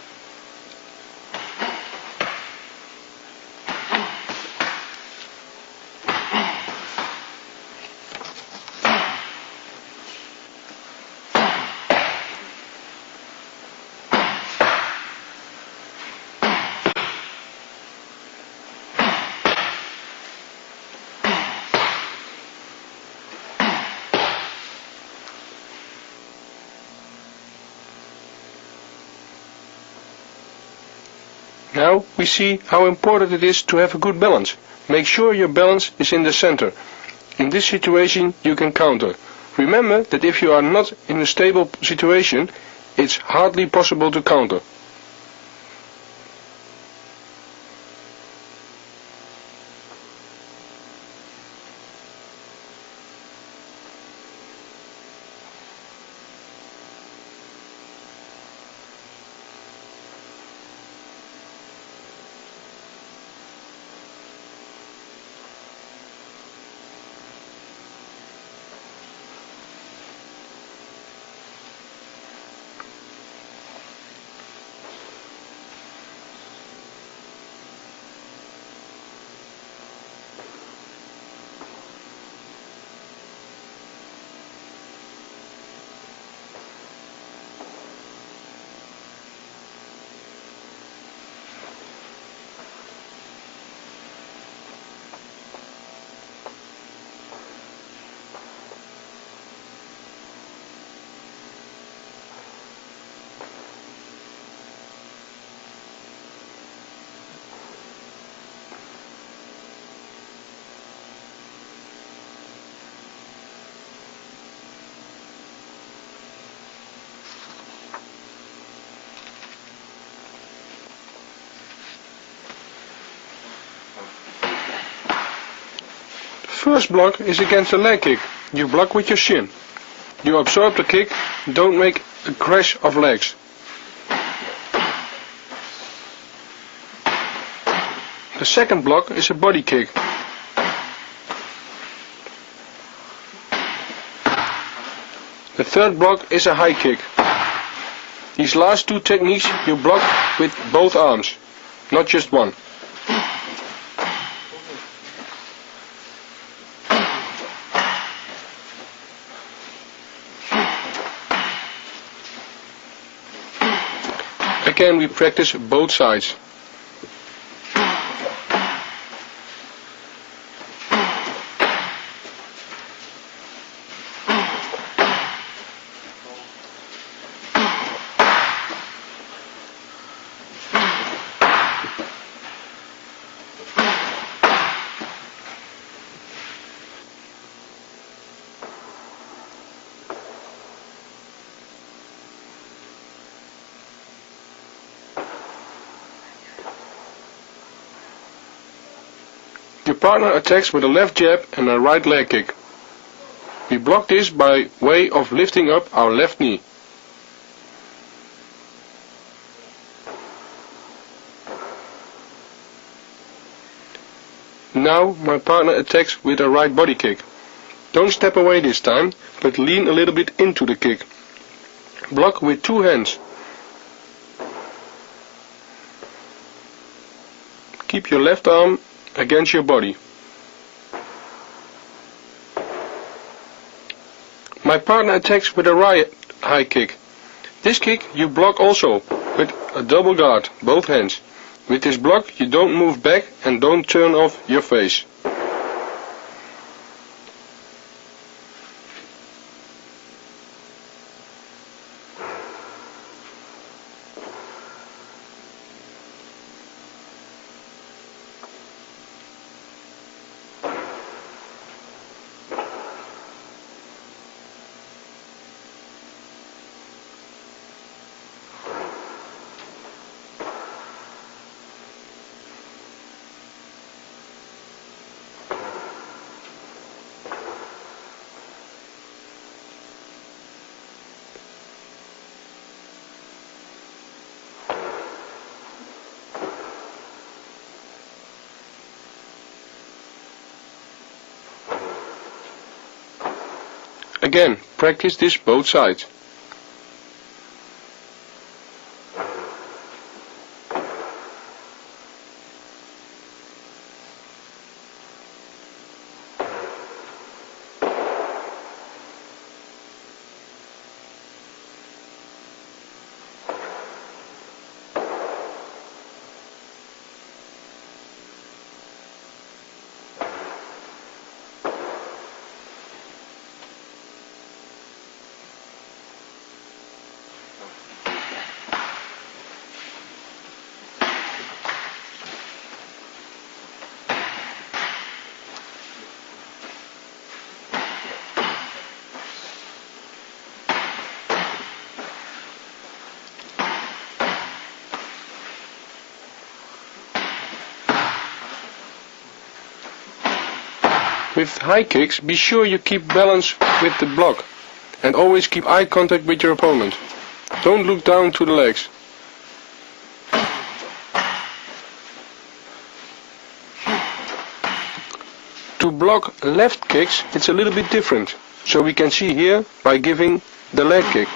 Now we see how important it is to have a good balance. Make sure your balance is in the center. In this situation you can counter. Remember that if you are not in a stable situation, it's hardly possible to counter. first block is against a leg kick. You block with your shin. You absorb the kick, don't make a crash of legs. The second block is a body kick. The third block is a high kick. These last two techniques you block with both arms, not just one. Again, we practice both sides. Your partner attacks with a left jab and a right leg kick. We block this by way of lifting up our left knee. Now my partner attacks with a right body kick. Don't step away this time, but lean a little bit into the kick. Block with two hands. Keep your left arm against your body. My partner attacks with a right high kick. This kick you block also with a double guard, both hands. With this block you don't move back and don't turn off your face. Again, practice this both sides. With high kicks, be sure you keep balance with the block and always keep eye contact with your opponent. Don't look down to the legs. To block left kicks, it's a little bit different. So we can see here by giving the leg kick.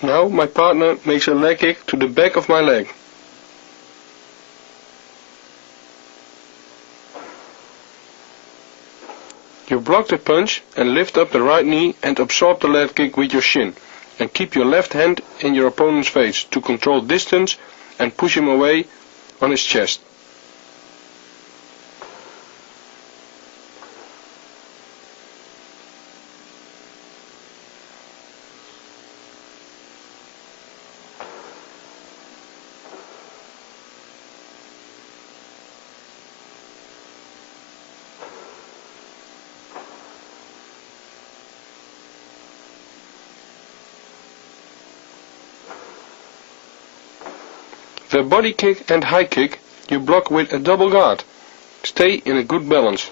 Now my partner makes a leg kick to the back of my leg. You block the punch and lift up the right knee and absorb the leg kick with your shin, and keep your left hand in your opponent's face to control distance and push him away on his chest. The body kick and high kick you block with a double guard. Stay in a good balance.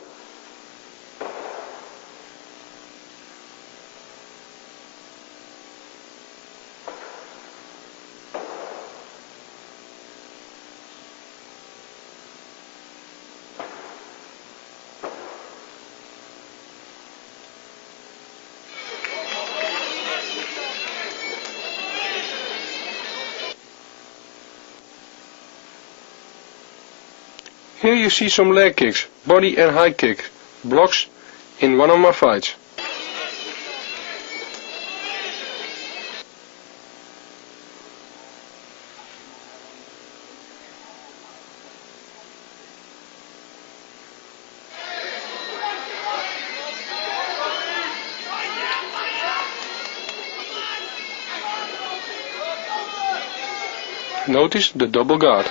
Here you see some leg kicks, body and high kick, blocks in one of my fights. Notice the double guard.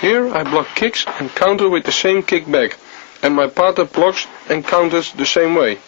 Here I block kicks and counter with the same kick back, and my partner blocks and counters the same way.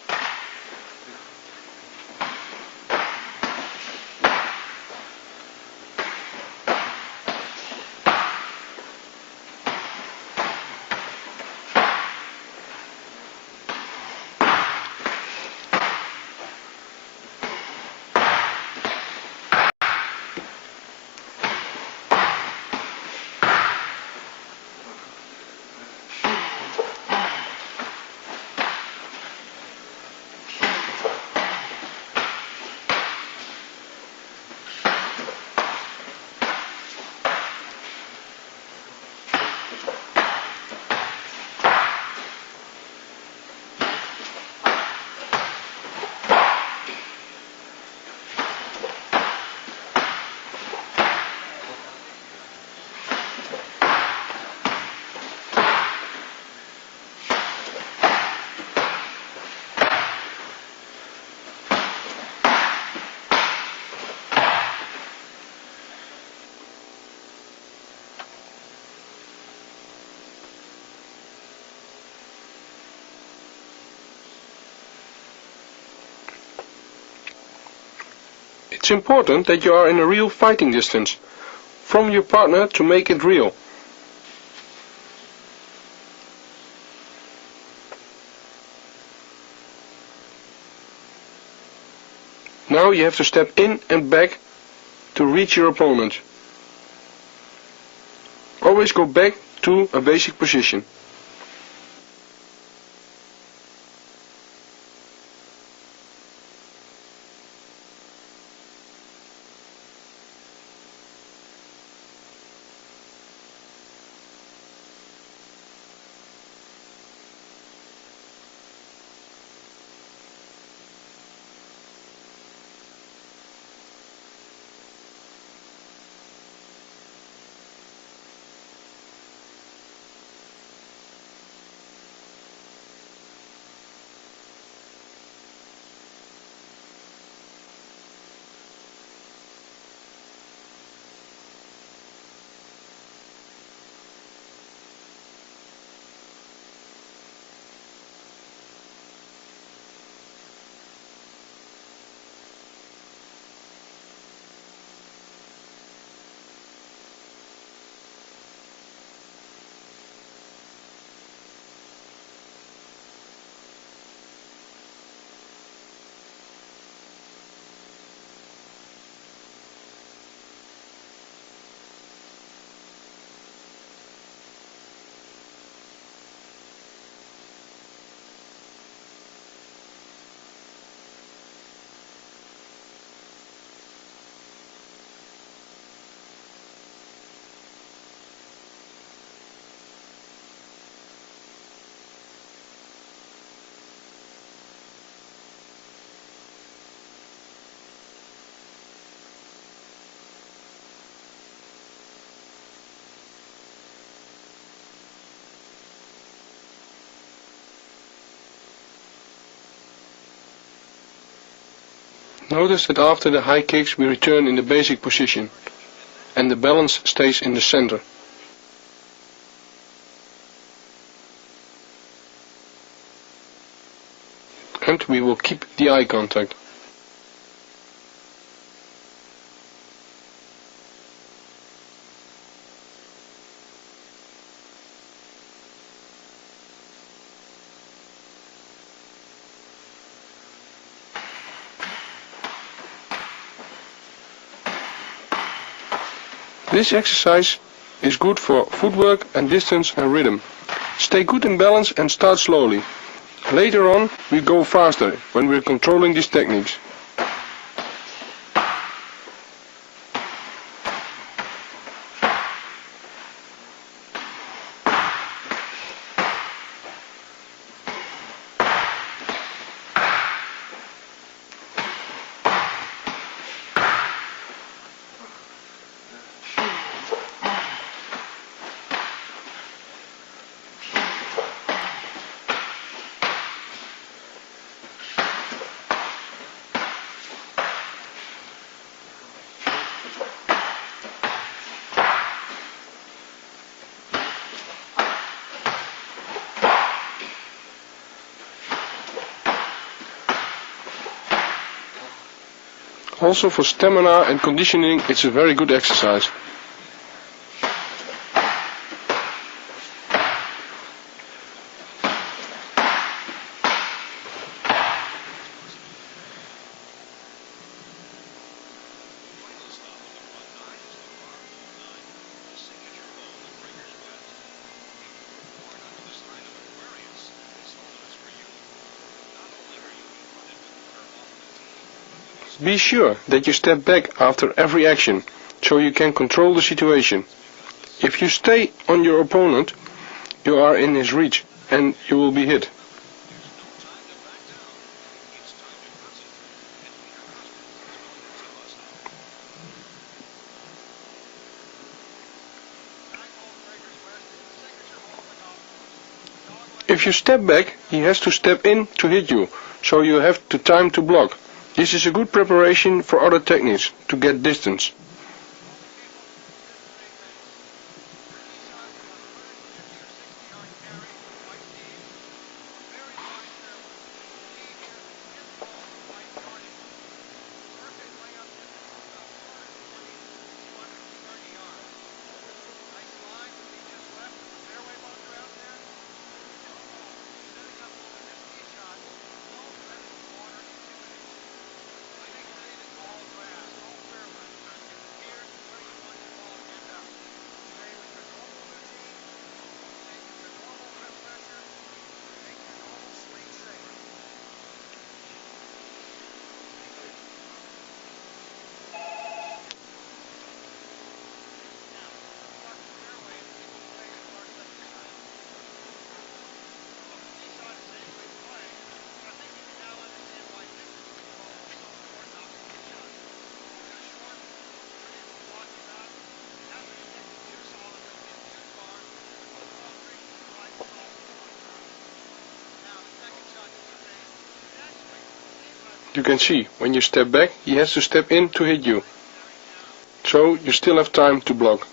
It's important that you are in a real fighting distance from your partner to make it real. Now you have to step in and back to reach your opponent. Always go back to a basic position. Notice that after the high kicks we return in the basic position and the balance stays in the center. And we will keep the eye contact. This exercise is good for footwork and distance and rhythm. Stay good in balance and start slowly. Later on we go faster when we're controlling these techniques. Also for stamina and conditioning it's a very good exercise. Be sure that you step back after every action, so you can control the situation. If you stay on your opponent, you are in his reach and you will be hit. If you step back, he has to step in to hit you, so you have the time to block. This is a good preparation for other techniques to get distance. You can see, when you step back, he has to step in to hit you. So you still have time to block.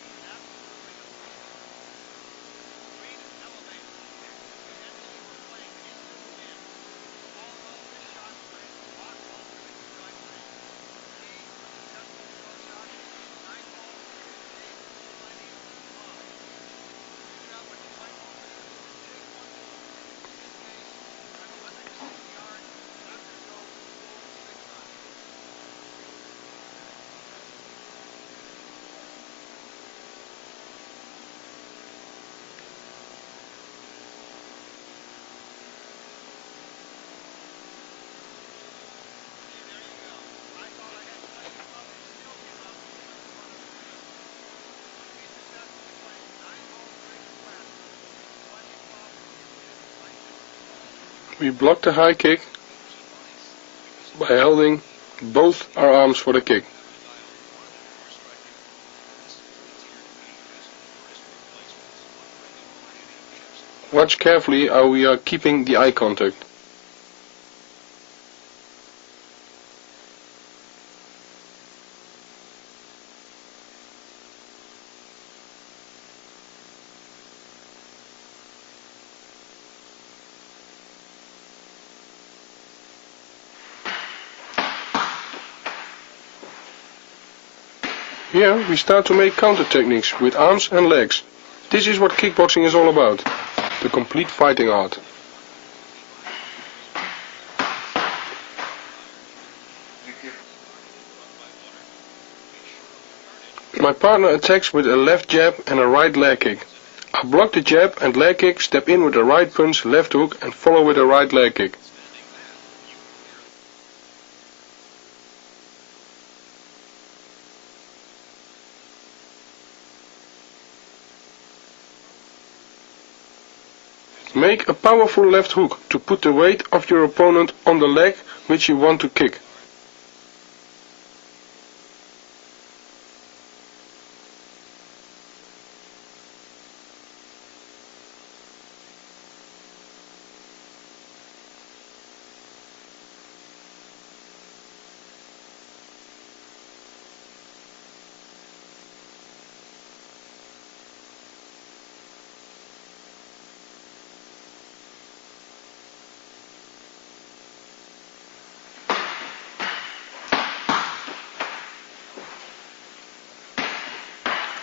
We block the high kick by holding both our arms for the kick. Watch carefully how we are keeping the eye contact. Here we start to make counter techniques with arms and legs. This is what kickboxing is all about, the complete fighting art. My partner attacks with a left jab and a right leg kick. I block the jab and leg kick, step in with a right punch, left hook and follow with a right leg kick. Make a powerful left hook to put the weight of your opponent on the leg which you want to kick.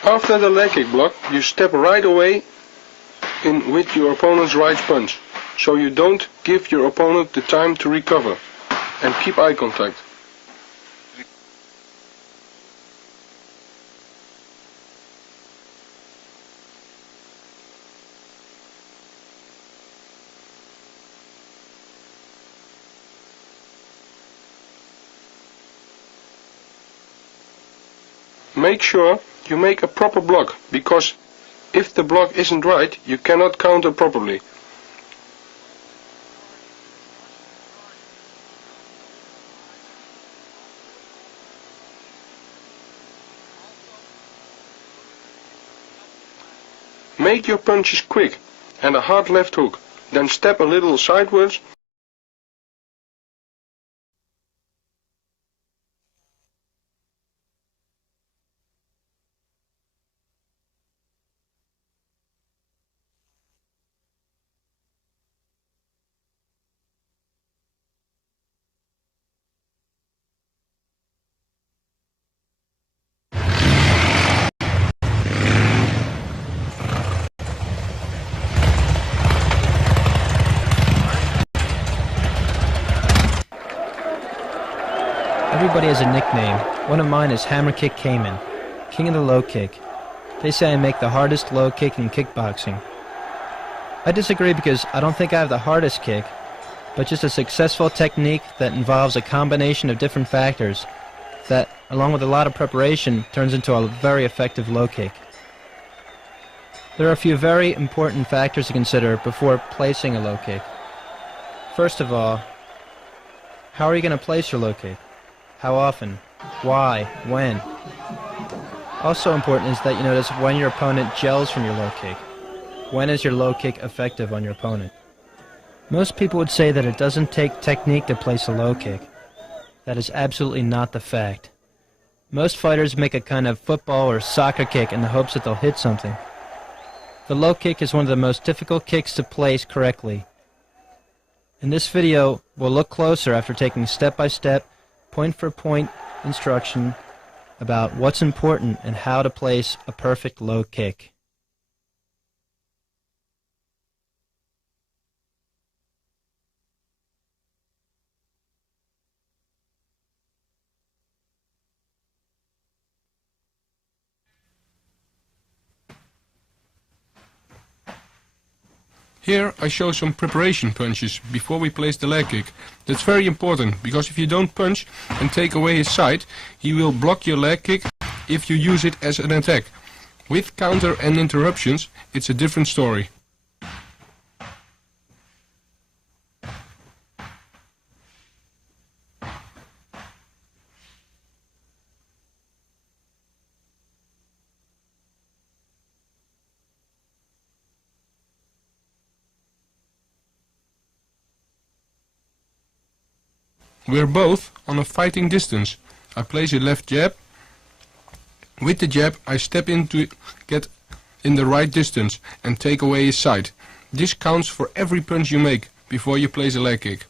After the leg kick block, you step right away in with your opponent's right punch, so you don't give your opponent the time to recover, and keep eye contact. Make sure you make a proper block, because if the block isn't right, you cannot counter properly. Make your punches quick and a hard left hook, then step a little sideways. Everybody has a nickname. One of mine is Hammer Kick Cayman, King of the Low Kick. They say I make the hardest low kick in kickboxing. I disagree because I don't think I have the hardest kick, but just a successful technique that involves a combination of different factors that, along with a lot of preparation, turns into a very effective low kick. There are a few very important factors to consider before placing a low kick. First of all, how are you going to place your low kick? How often? Why? When? Also important is that you notice when your opponent gels from your low kick. When is your low kick effective on your opponent? Most people would say that it doesn't take technique to place a low kick. That is absolutely not the fact. Most fighters make a kind of football or soccer kick in the hopes that they'll hit something. The low kick is one of the most difficult kicks to place correctly. In this video, we'll look closer after taking step-by-step, point-for-point instruction about what's important and how to place a perfect low kick. Here I show some preparation punches before we place the leg kick. That's very important, because if you don't punch and take away his side, he will block your leg kick if you use it as an attack. With counter and interruptions, it's a different story. We're both on a fighting distance. I place a left jab. With the jab I step in to get in the right distance and take away his side. This counts for every punch you make before you place a leg kick.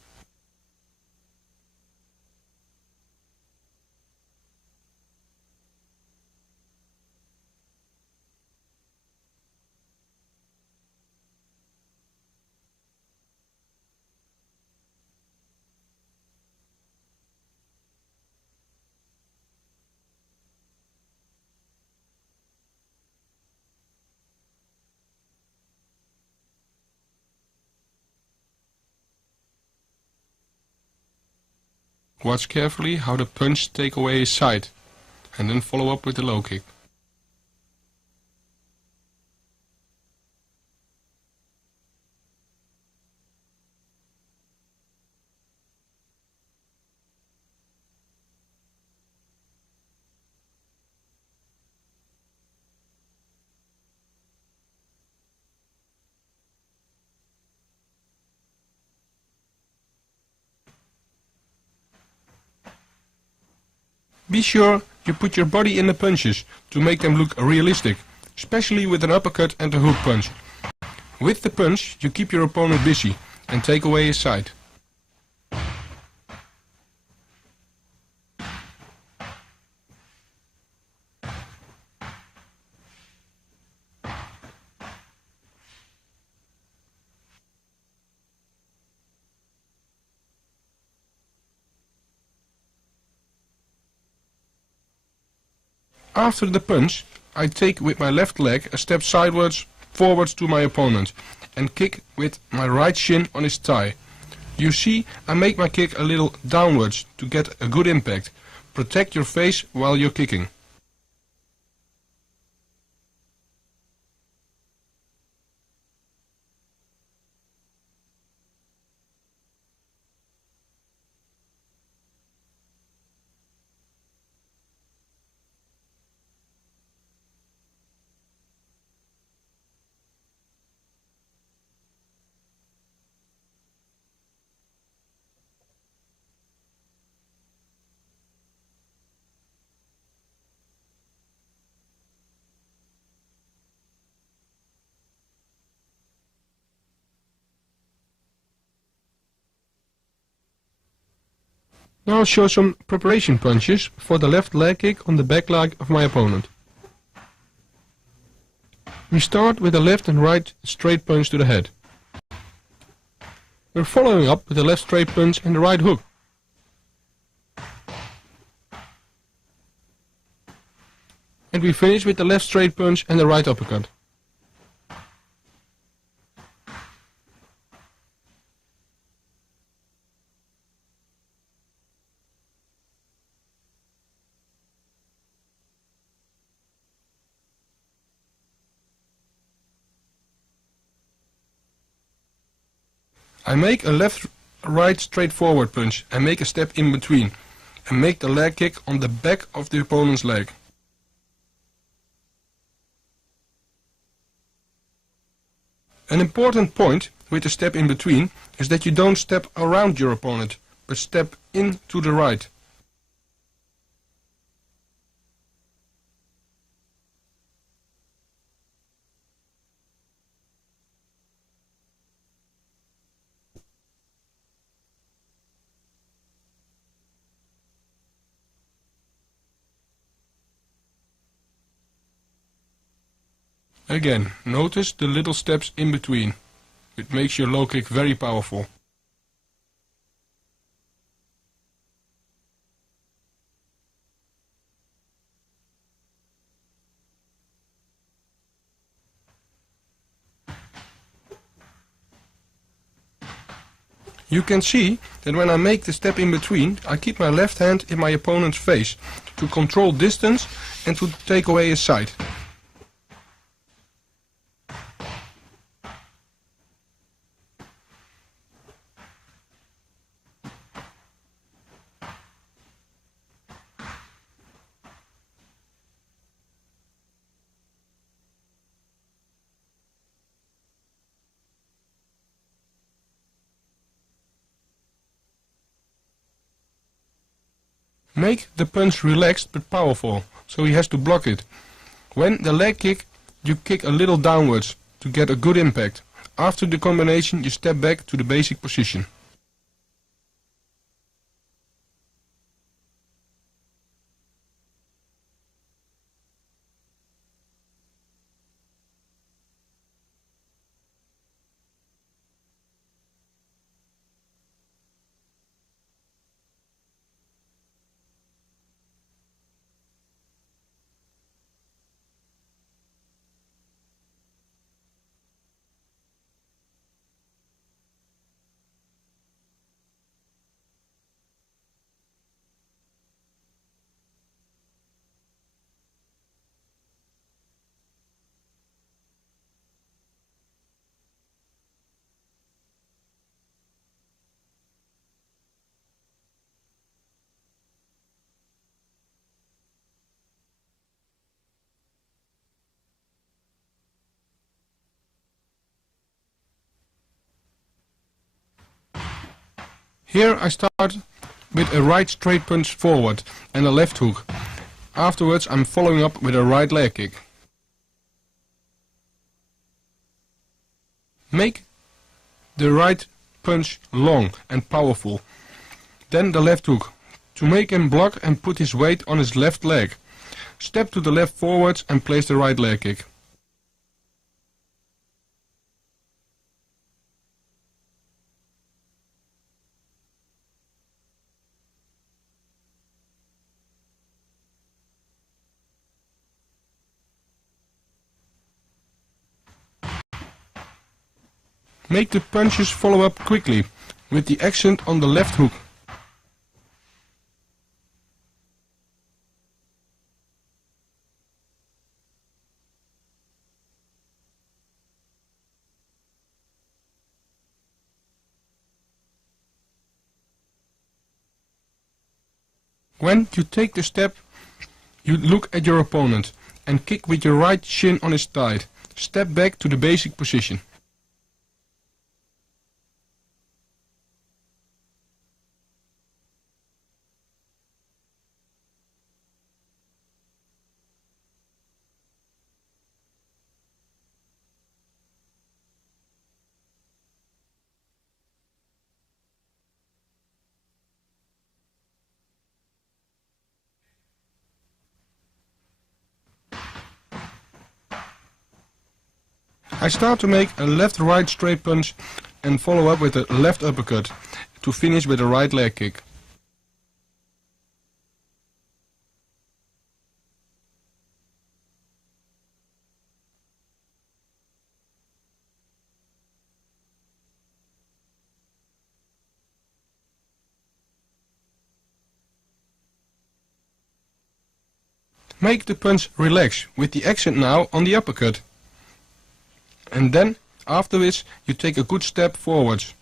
Watch carefully how the punch take away his side, and then follow up with the low kick. Be sure you put your body in the punches to make them look realistic, especially with an uppercut and a hook punch. With the punch you keep your opponent busy and take away his side. After the punch, I take with my left leg a step sideways, forwards to my opponent and kick with my right shin on his thigh. You see, I make my kick a little downwards to get a good impact. Protect your face while you're kicking. Now I'll show some preparation punches for the left leg kick on the back leg of my opponent. We start with a left and right straight punch to the head. We're following up with the left straight punch and the right hook. And we finish with the left straight punch and the right uppercut. I make a left-right straightforward punch and make a step in between and make the leg kick on the back of the opponent's leg. An important point with the step in between is that you don't step around your opponent, but step in to the right. Again, notice the little steps in between. It makes your low kick very powerful. You can see that when I make the step in between, I keep my left hand in my opponent's face to control distance and to take away his side. Make the punch relaxed but powerful, so he has to block it. When the leg kick, you kick a little downwards to get a good impact. After the combination, you step back to the basic position. Here I start with a right straight punch forward and a left hook. Afterwards I'm following up with a right leg kick. Make the right punch long and powerful. Then the left hook, to make him block and put his weight on his left leg. Step to the left forwards and place the right leg kick. Make the punches follow up quickly, with the accent on the left hook. When you take the step, you look at your opponent and kick with your right shin on his thigh. Step back to the basic position. I start to make a left-right straight punch and follow up with a left uppercut to finish with a right leg kick. Make the punch relax, with the accent now on the uppercut. And then, after this, you take a good step forwards.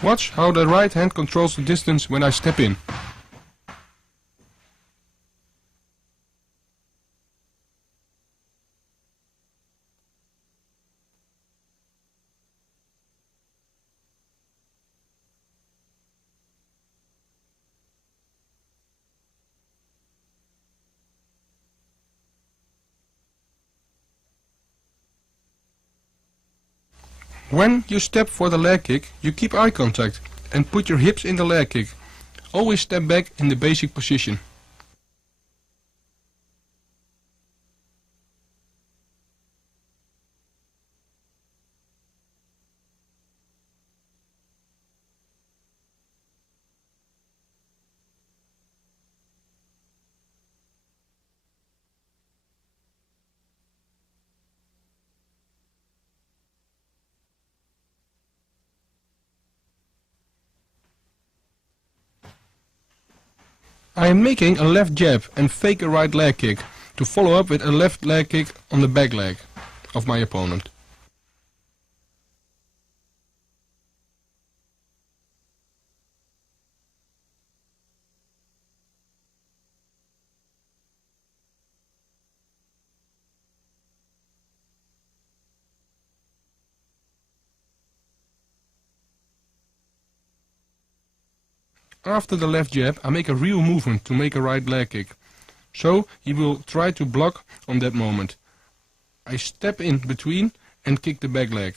Watch how the right hand controls the distance when I step in. When you step for the leg kick, you keep eye contact and put your hips in the leg kick. Always step back in the basic position. I am making a left jab and fake a right leg kick to follow up with a left leg kick on the back leg of my opponent. After the left jab, I make a real movement to make a right leg kick. So he will try to block on that moment. I step in between and kick the back leg.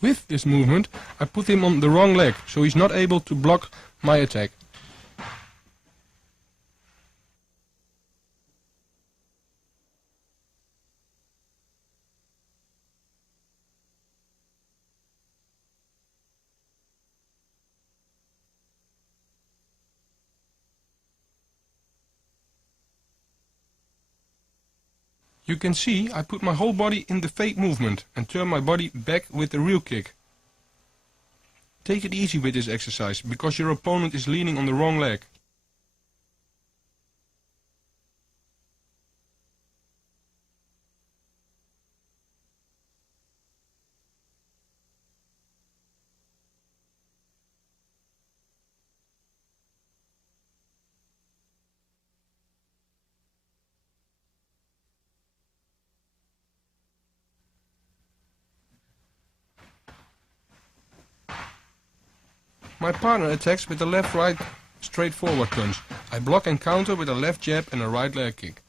With this movement, I put him on the wrong leg, so he's not able to block my attack. You can see I put my whole body in the fake movement and turn my body back with the real kick. Take it easy with this exercise, because your opponent is leaning on the wrong leg. My partner attacks with a left-right straightforward punch. I block and counter with a left jab and a right leg kick.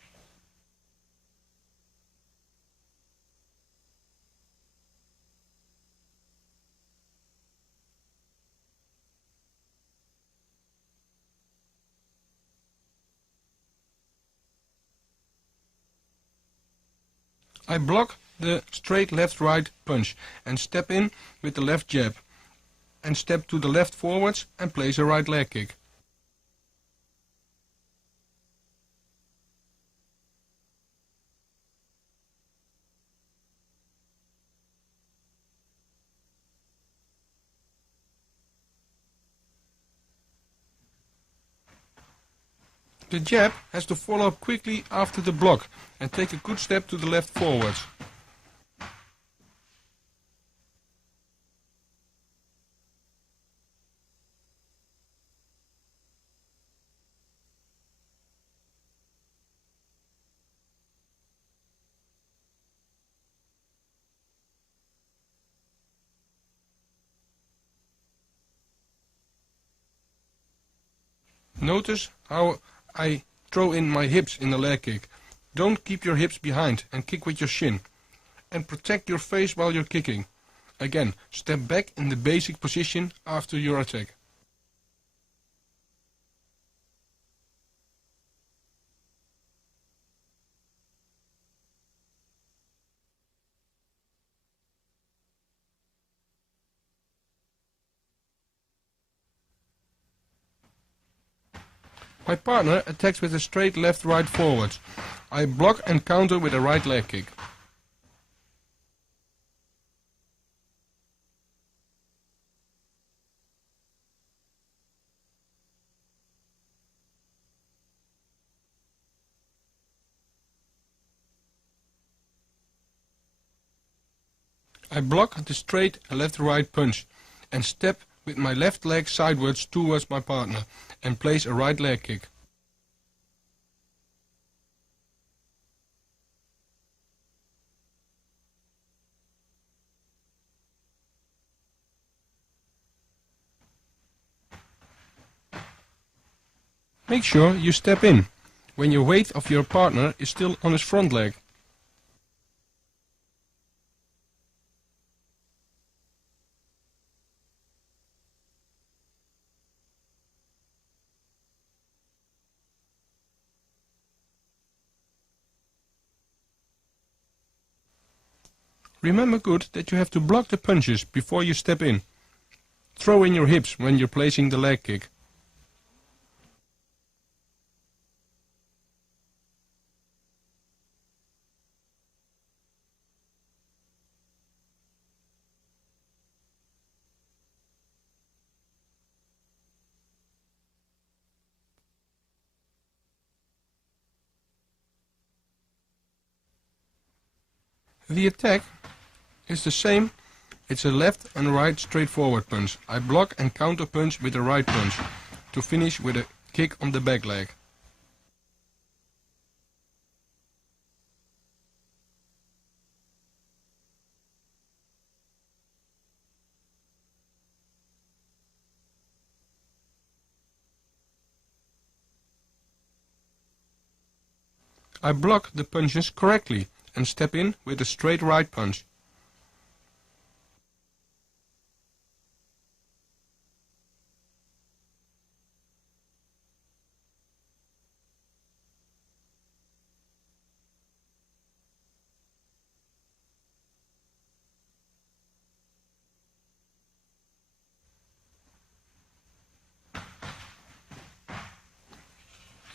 I block the straight left-right punch and step in with the left jab, and step to the left forwards and place a right leg kick. The jab has to follow up quickly after the block and take a good step to the left forwards. Notice how I throw in my hips in the leg kick. Don't keep your hips behind and kick with your shin. And protect your face while you're kicking. Again, step back in the basic position after your attack. My partner attacks with a straight left-right forwards. I block and counter with a right leg kick. I block the straight left-right punch and step with my left leg sideways towards my partner and place a right leg kick. Make sure you step in when your weight of your partner is still on his front leg. Remember good that you have to block the punches before you step in. Throw in your hips when you're placing the leg kick. The attack is the same. It's a left and right straightforward punch. I block and counter punch with a right punch to finish with a kick on the back leg. I block the punches correctly and step in with a straight right punch.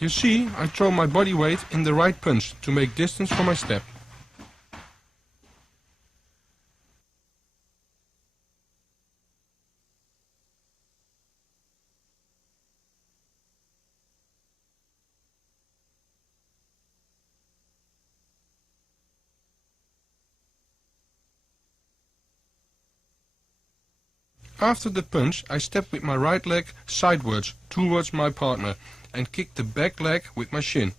You see, I throw my body weight in the right punch to make distance for my step. After the punch, I step with my right leg sidewards towards my partner and kick the back leg with my shin.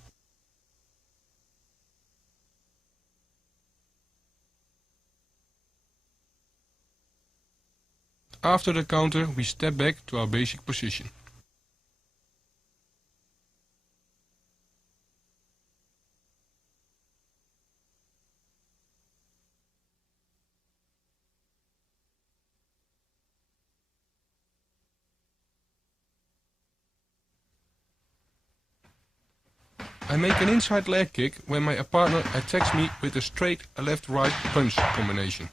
After the counter, we step back to our basic position. I make an inside leg kick when my partner attacks me with a straight left-right punch combination.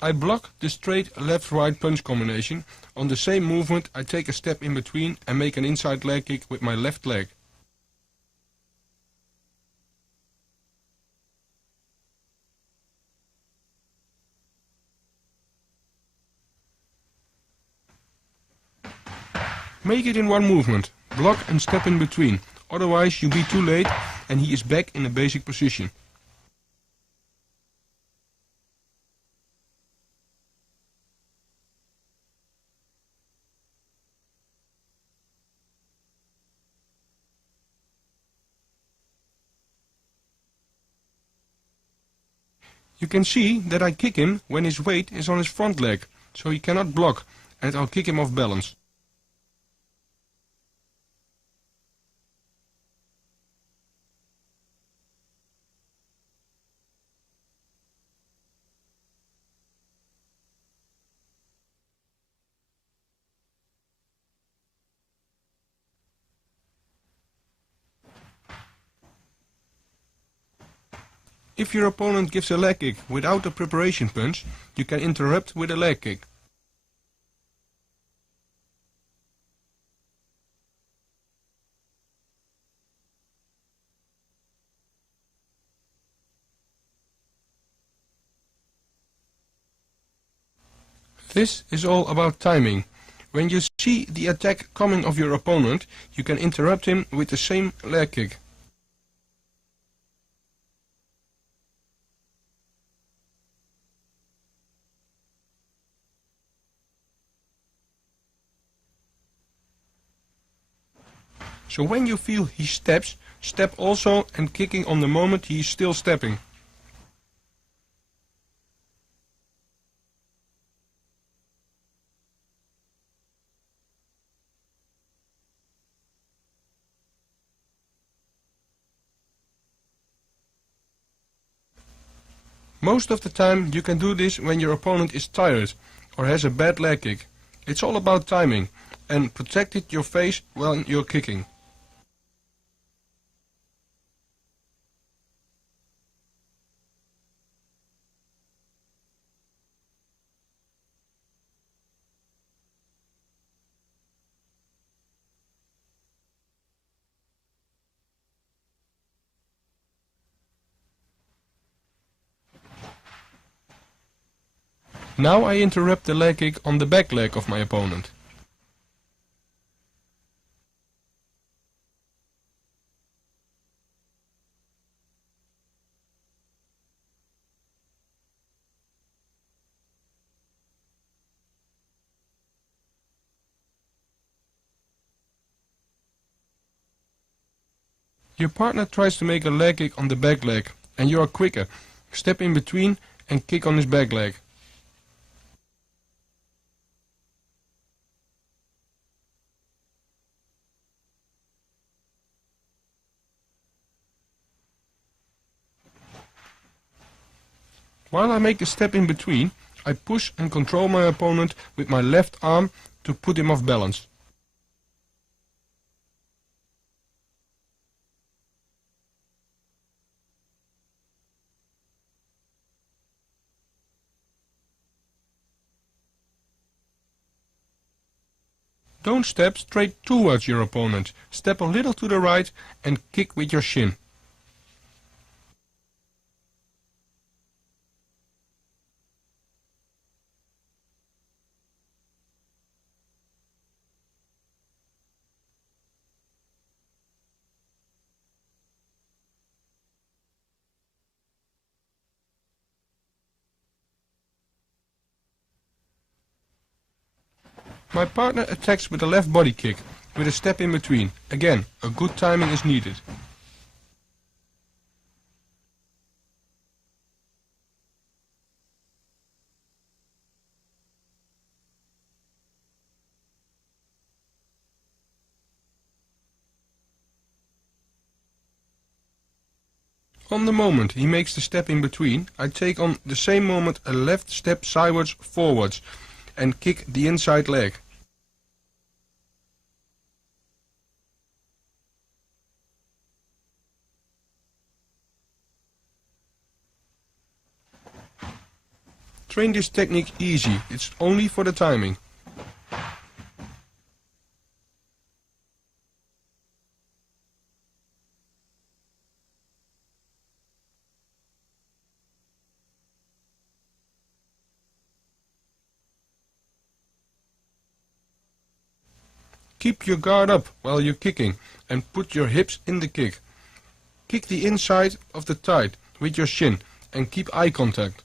I block the straight left-right punch combination. On the same movement I take a step in between and make an inside leg kick with my left leg. Make it in one movement. Block and step in between. Otherwise you'll be too late and he is back in the basic position. You can see that I kick him when his weight is on his front leg, so he cannot block, and I'll kick him off balance. If your opponent gives a leg kick without a preparation punch, you can interrupt with a leg kick. This is all about timing. When you see the attack coming of your opponent, you can interrupt him with the same leg kick. So when you feel he steps, step also and kicking on the moment he is still stepping. Most of the time you can do this when your opponent is tired or has a bad leg kick. It's all about timing and protecting your face while you're kicking. Now I interrupt the leg kick on the back leg of my opponent. Your partner tries to make a leg kick on the back leg and you are quicker. Step in between and kick on his back leg. While I make a step in between, I push and control my opponent with my left arm to put him off balance. Don't step straight towards your opponent. Step a little to the right and kick with your shin. My partner attacks with a left body kick, with a step in between. Again, a good timing is needed. On the moment he makes the step in between, I take on the same moment a left step sideways forwards and kick the inside leg. Train this technique easy, it's only for the timing. Keep your guard up while you're kicking and put your hips in the kick. Kick the inside of the thigh with your shin and keep eye contact.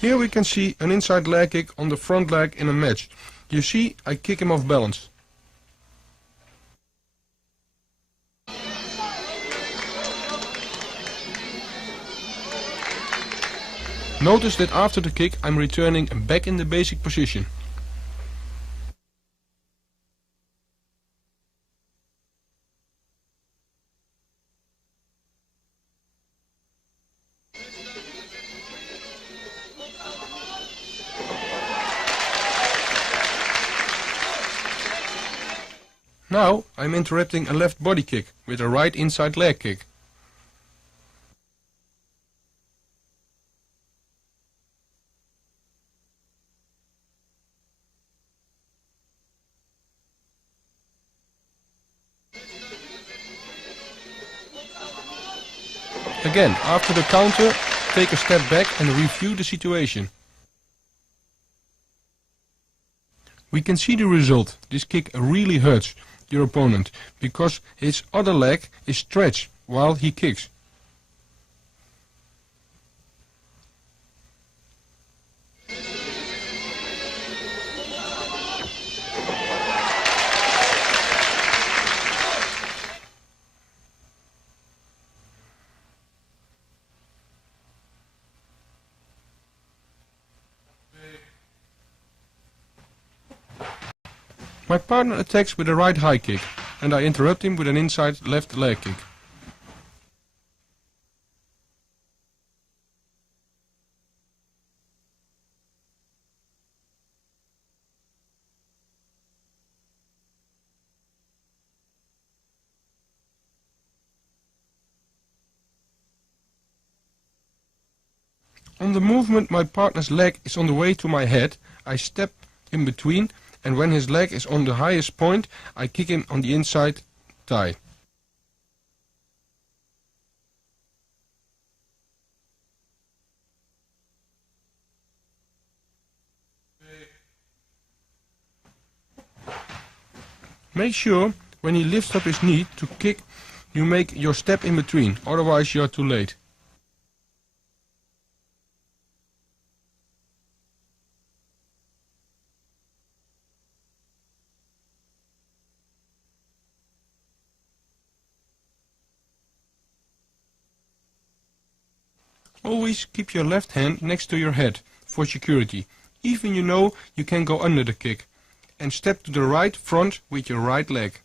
Here we can see an inside leg kick on the front leg in a match. You see, I kick him off balance. Notice that after the kick I'm returning back in the basic position. Now I'm interrupting a left body kick with a right inside leg kick. Again, after the counter, take a step back and review the situation. We can see the result. This kick really hurts your opponent because his other leg is stretched while he kicks. My partner attacks with a right high kick, and I interrupt him with an inside left leg kick. On the movement my partner's leg is on the way to my head, I step in between, and when his leg is on the highest point, I kick him on the inside thigh. Make sure when he lifts up his knee to kick, you make your step in between, otherwise you are too late. Always keep your left hand next to your head for security, even you know you can go under the kick, and step to the right front with your right leg.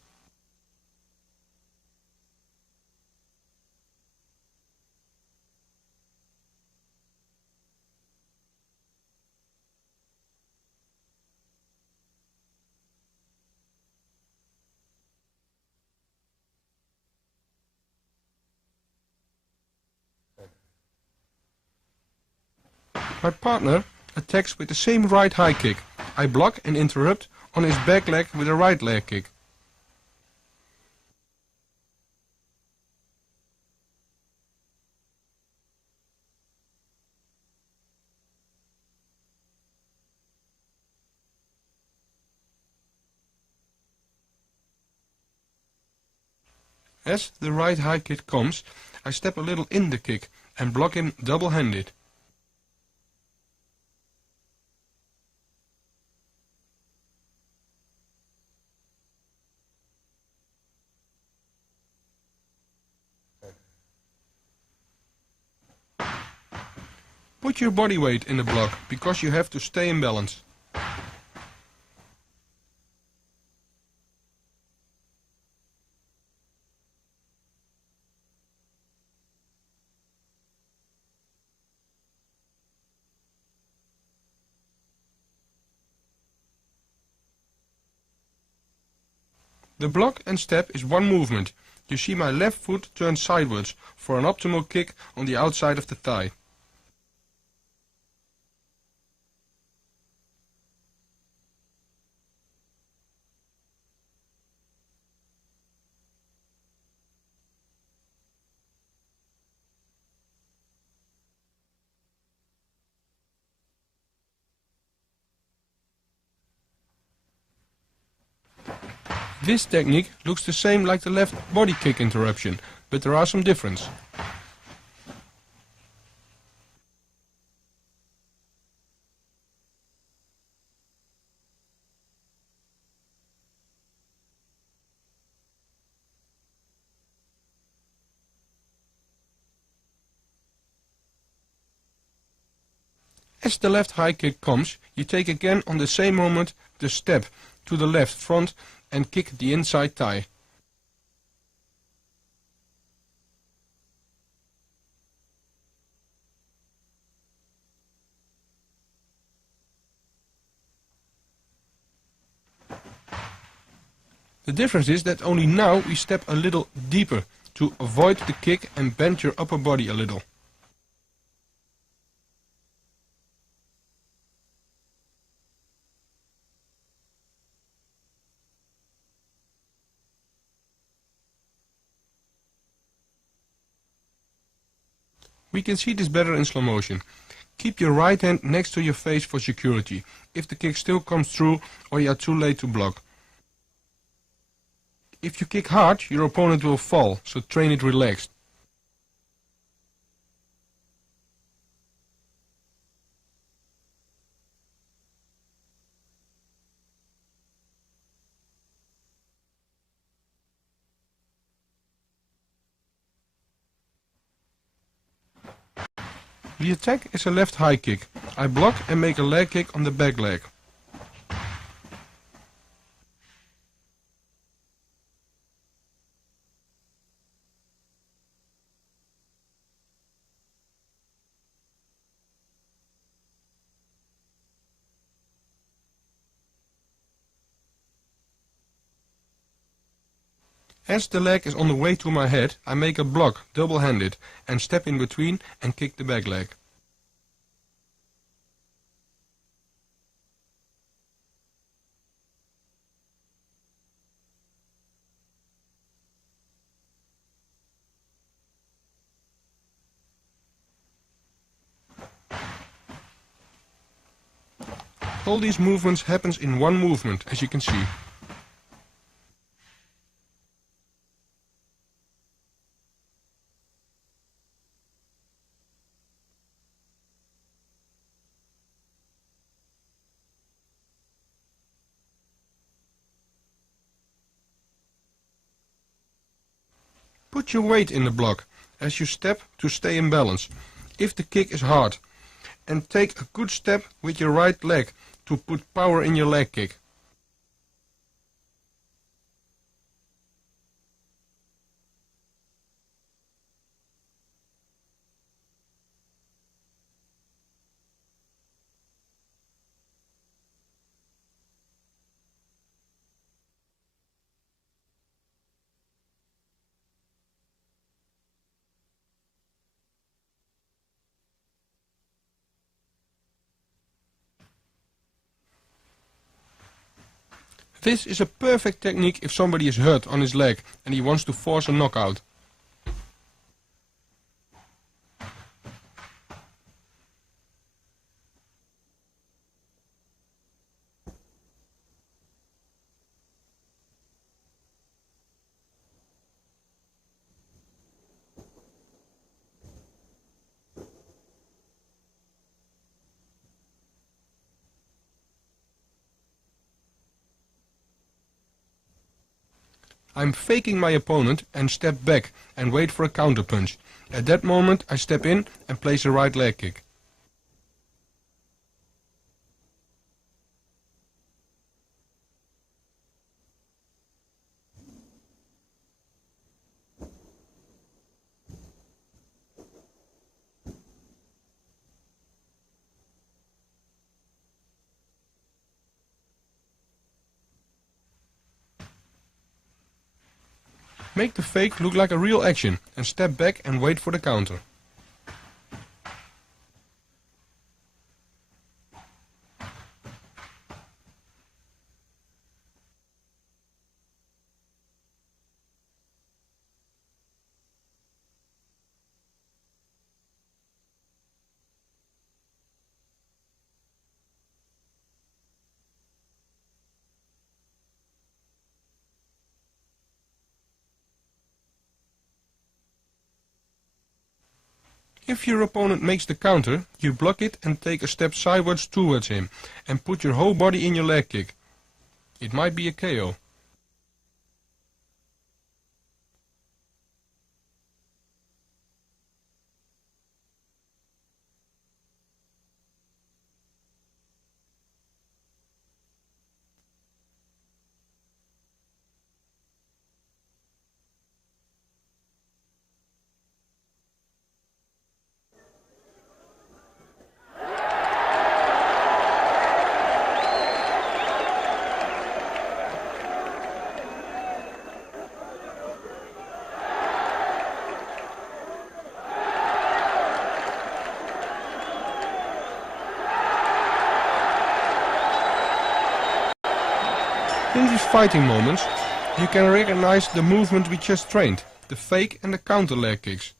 My partner attacks with the same right high kick. I block and interrupt on his back leg with a right leg kick. As the right high kick comes, I step a little in the kick and block him double-handed. Put your body weight in the block, because you have to stay in balance. The block and step is one movement. You see my left foot turn sideways for an optimal kick on the outside of the thigh. This technique looks the same like the left body kick interruption, but there are some differences. As the left high kick comes, you take again on the same moment the step to the left front and kick the inside thigh. The difference is that only now we step a little deeper to avoid the kick and bend your upper body a little. We can see this better in slow motion. Keep your right hand next to your face for security, if the kick still comes through or you are too late to block. If you kick hard, your opponent will fall, so train it relaxed. The attack is a left high kick. I block and make a leg kick on the back leg. As the leg is on the way to my head, I make a block double-handed and step in between and kick the back leg. All these movements happens in one movement, as you can see. Put your weight in the block as you step to stay in balance, if the kick is hard, and take a good step with your right leg to put power in your leg kick. This is a perfect technique if somebody is hurt on his leg and he wants to force a knockout. I'm faking my opponent and step back and wait for a counter punch. At that moment I step in and place a right leg kick. Make the fake look like a real action and step back and wait for the counter. If your opponent makes the counter, you block it and take a step sideways towards him and put your whole body in your leg kick. It might be a KO. In these fighting moments, you can recognize the movement we just trained, the fake and the counter leg kicks.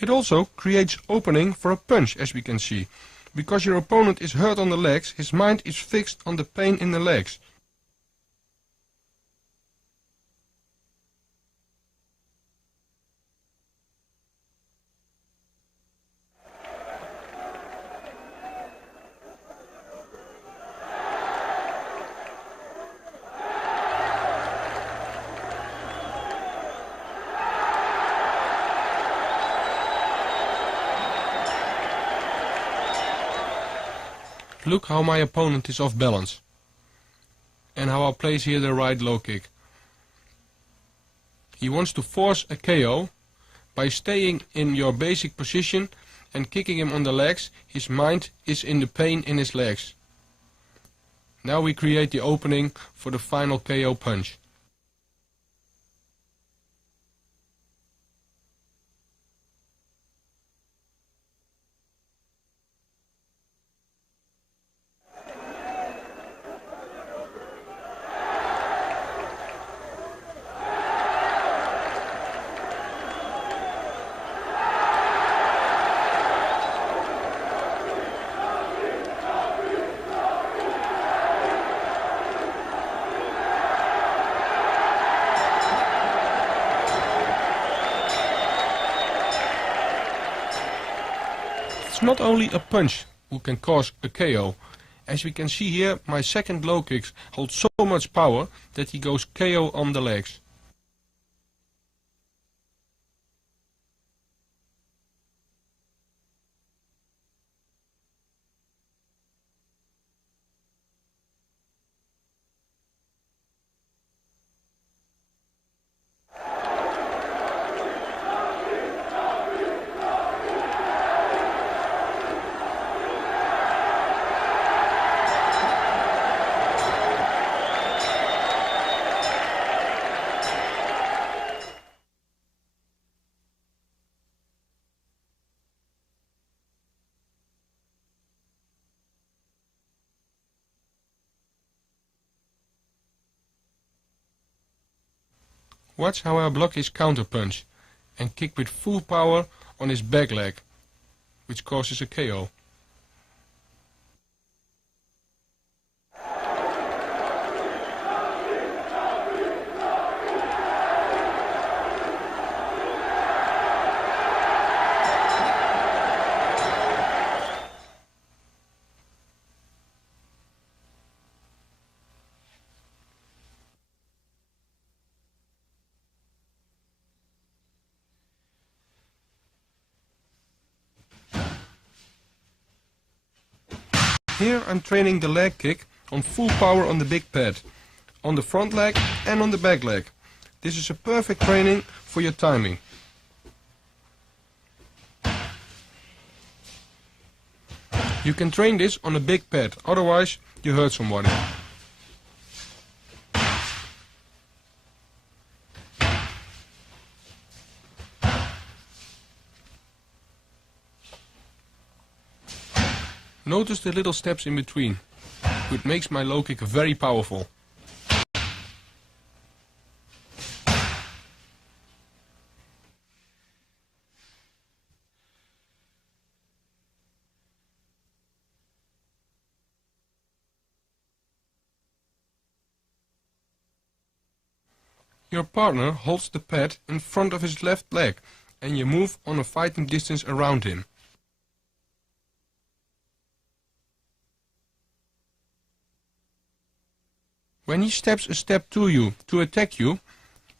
It also creates opening for a punch, as we can see. Because your opponent is hurt on the legs, his mind is fixed on the pain in the legs. Look how my opponent is off balance. And how I place here the right low kick. He wants to force a KO. By staying in your basic position and kicking him on the legs, his mind is in the pain in his legs. Now we create the opening for the final KO punch. It's not only a punch who can cause a KO. As we can see here, my second low kick holds so much power that he goes KO on the legs. Watch how I block his counter punch and kick with full power on his back leg, which causes a KO. Here I'm training the leg kick on full power on the big pad, on the front leg and on the back leg. This is a perfect training for your timing. You can train this on a big pad, otherwise you hurt somebody. Notice the little steps in between, which makes my low kick very powerful. Your partner holds the pad in front of his left leg and you move on a fighting distance around him. When he steps a step to you to attack you,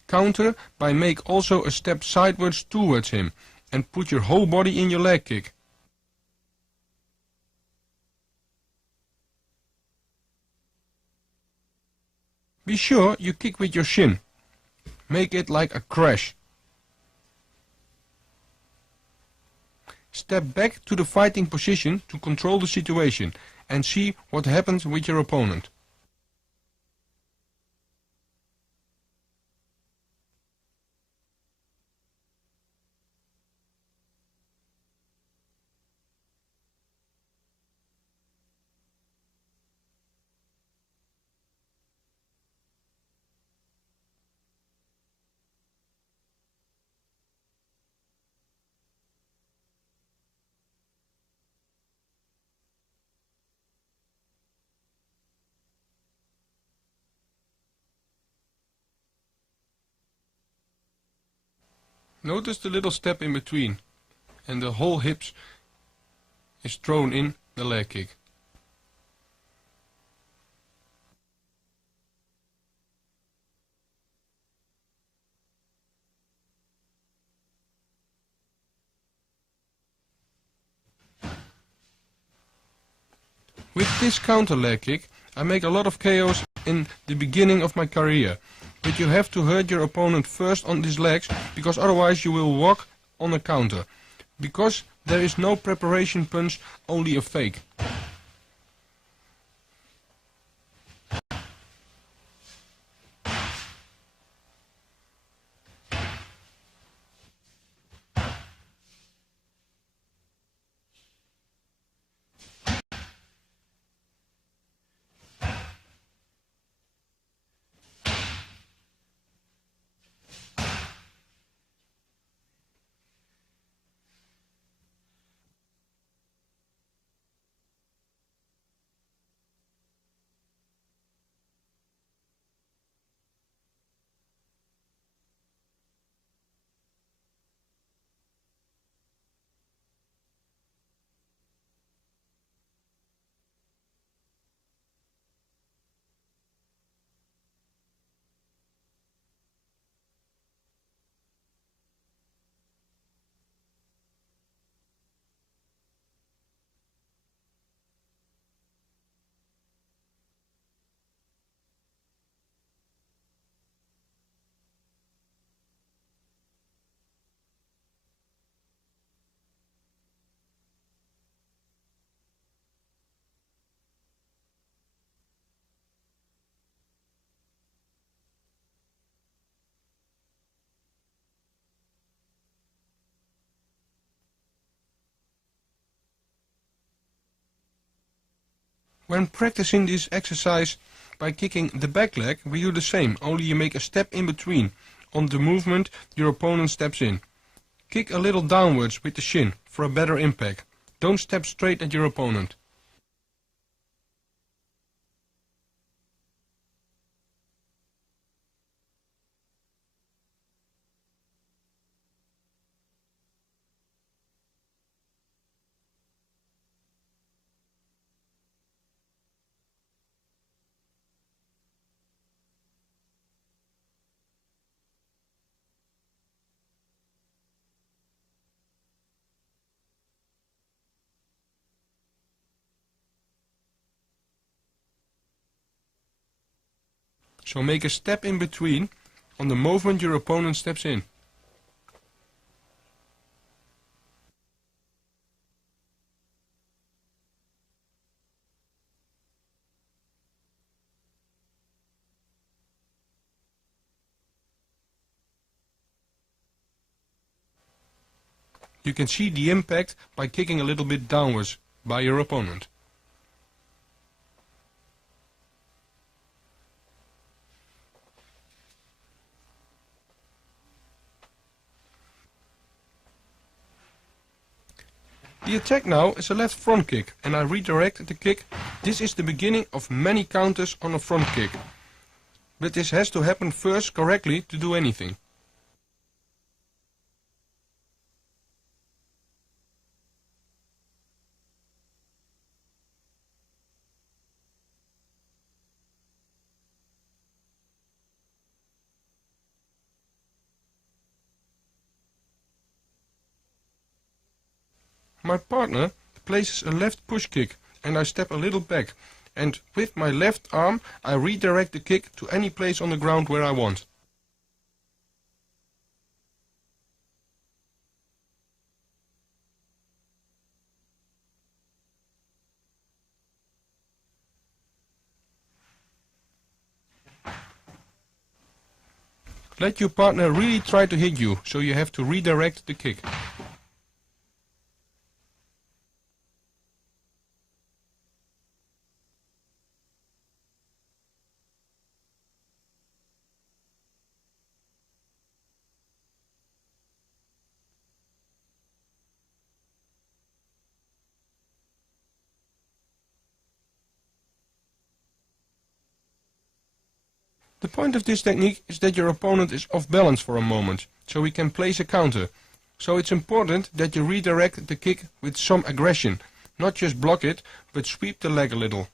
counter by make also a step sideways towards him and put your whole body in your leg kick. Be sure you kick with your shin. Make it like a crash. Step back to the fighting position to control the situation and see what happens with your opponent. Notice the little step in between, and the whole hips is thrown in the leg kick. With this counter leg kick, I make a lot of KOs in the beginning of my career. But you have to hurt your opponent first on his legs, because otherwise you will walk on a counter. Because there is no preparation punch, only a fake. When practicing this exercise by kicking the back leg, we do the same, only you make a step in between. On the movement, your opponent steps in. Kick a little downwards with the shin for a better impact. Don't step straight at your opponent. So make a step in between on the movement your opponent steps in. You can see the impact by kicking a little bit downwards by your opponent. The attack now is a left front kick, and I redirect the kick. This is the beginning of many counters on a front kick. But this has to happen first correctly to do anything. My partner places a left push kick and I step a little back, and with my left arm I redirect the kick to any place on the ground where I want. Let your partner really try to hit you, so you have to redirect the kick. The point of this technique is that your opponent is off balance for a moment, so he can place a counter. So it's important that you redirect the kick with some aggression, not just block it, but sweep the leg a little.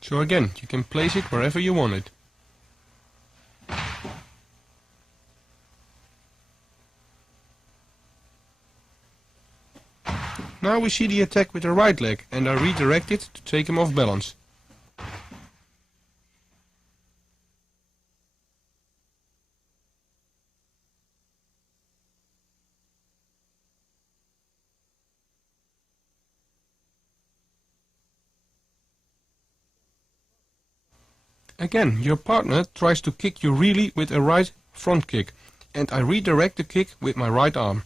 So again, you can place it wherever you want it. Now we see the attack with the right leg, and I redirect it to take him off balance. Again, your partner tries to kick you really with a right front kick, and I redirect the kick with my right arm.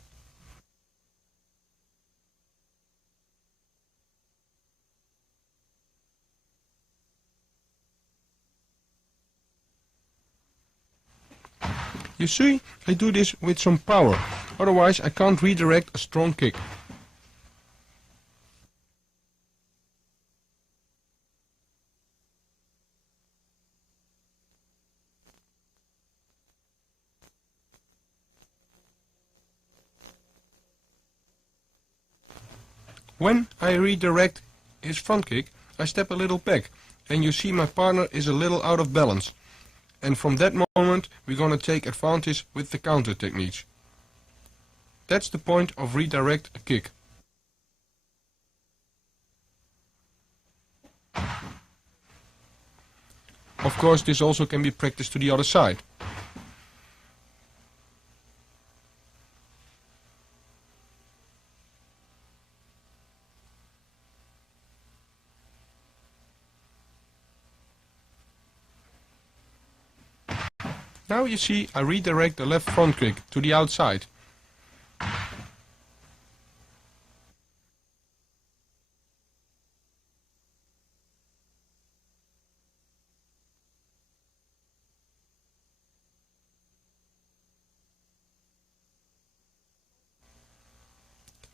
You see, I do this with some power, otherwise I can't redirect a strong kick. When I redirect his front kick, I step a little back, and you see my partner is a little out of balance. And from that moment we're going to take advantage with the counter techniques. That's the point of redirect a kick. Of course, this also can be practiced to the other side. Now you see I redirect the left front kick to the outside.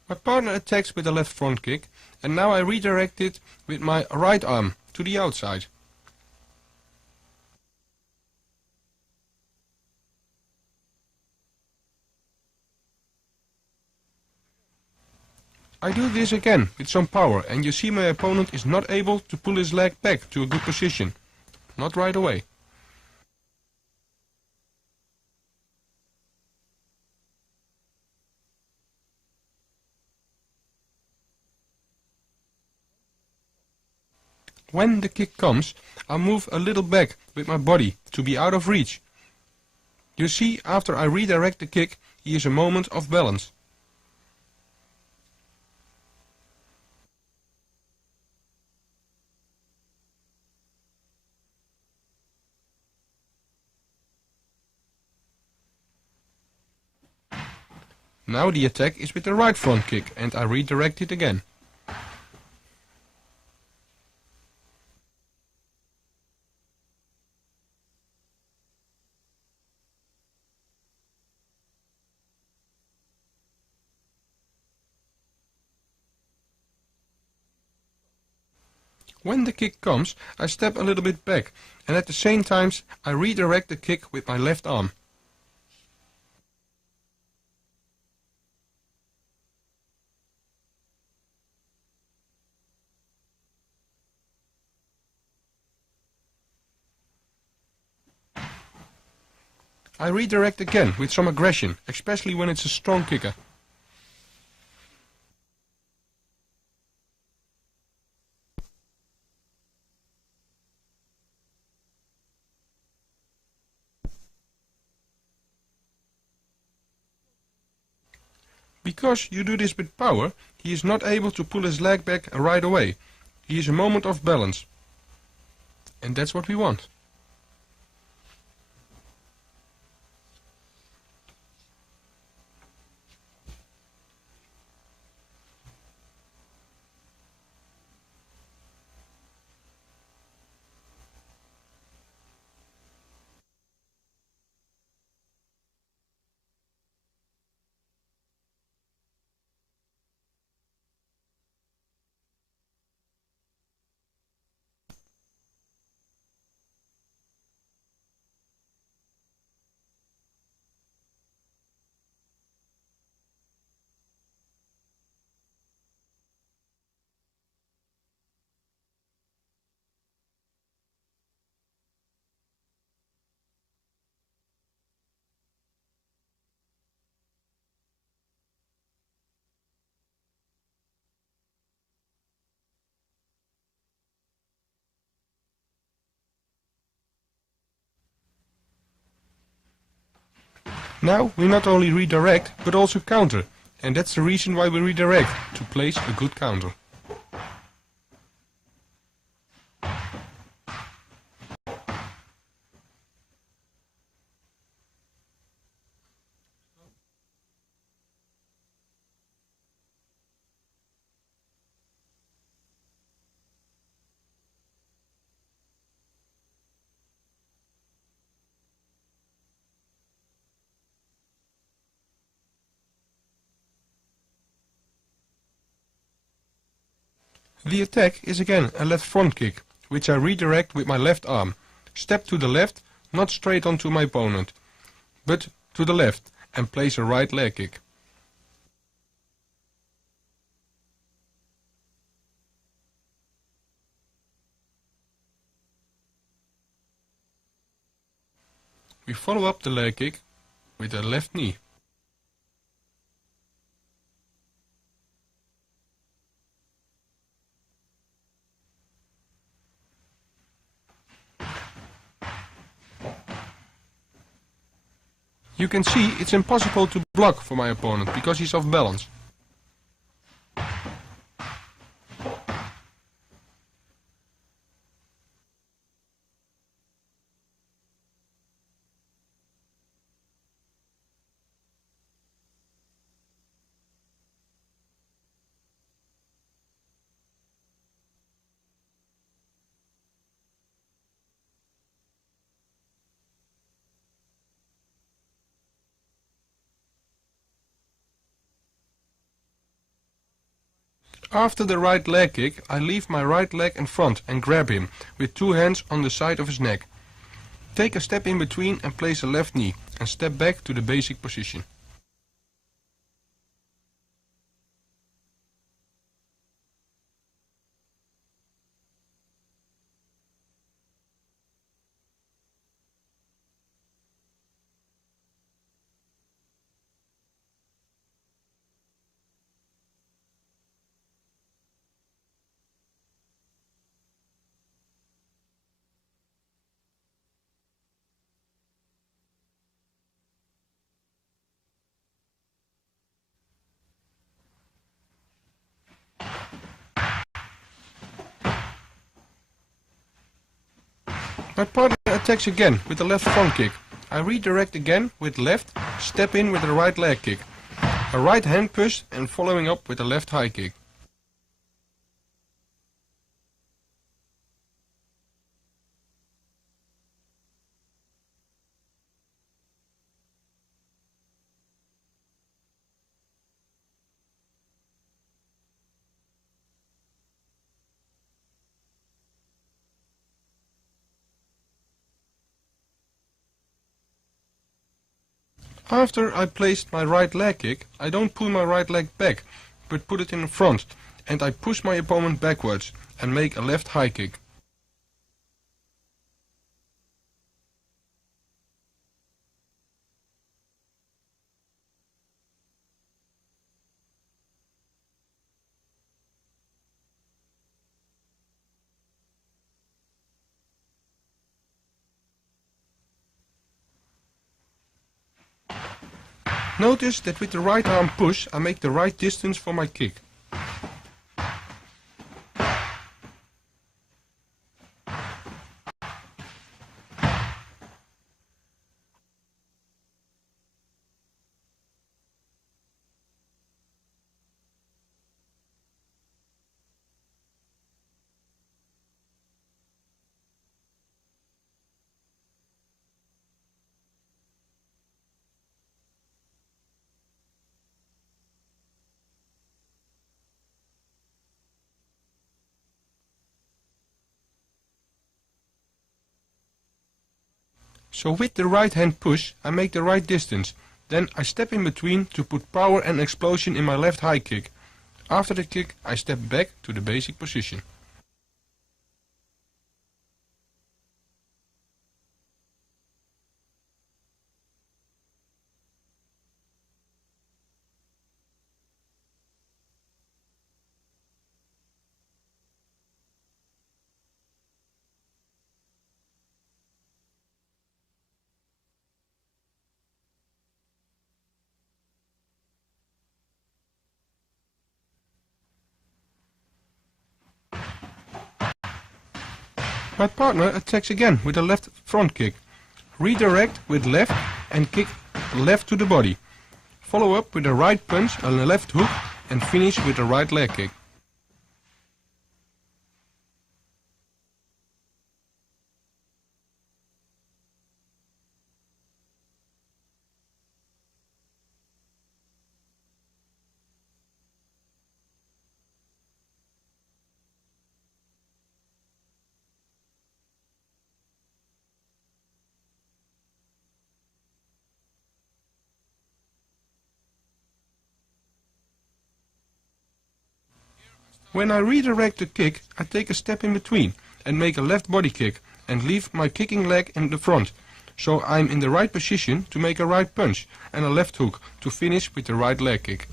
My partner attacks with the left front kick, and now I redirect it with my right arm to the outside. I do this again with some power, and you see my opponent is not able to pull his leg back to a good position. Not right away. When the kick comes, I'll move a little back with my body to be out of reach. You see, after I redirect the kick, he is a moment of balance. Now the attack is with the right front kick and I redirect it again. When the kick comes, I step a little bit back and at the same time I redirect the kick with my left arm. I redirect again with some aggression, especially when it's a strong kicker. Because you do this with power, he is not able to pull his leg back right away. He is a moment of balance. And that's what we want. Now we not only redirect, but also counter. And that's the reason why we redirect, to place a good counter. The attack is again a left front kick, which I redirect with my left arm. Step to the left, not straight onto my opponent, but to the left, and place a right leg kick. We follow up the leg kick with a left knee. You can see it's impossible to block for my opponent because he's off balance. After the right leg kick, I leave my right leg in front and grab him with two hands on the side of his neck. Take a step in between and place a left knee and step back to the basic position. My partner attacks again with the left front kick. I redirect again with left, step in with the right leg kick. A right hand push and following up with a left high kick. After I placed my right leg kick, I don't pull my right leg back, but put it in front, and I push my opponent backwards and make a left high kick. Notice that with the right arm push I make the right distance for my kick. So with the right hand push I make the right distance, then I step in between to put power and explosion in my left high kick. After the kick I step back to the basic position. My partner attacks again with a left front kick. Redirect with left and kick left to the body. Follow up with a right punch and a left hook and finish with a right leg kick. When I redirect the kick, I take a step in between and make a left body kick and leave my kicking leg in the front. So I'm in the right position to make a right punch and a left hook to finish with the right leg kick.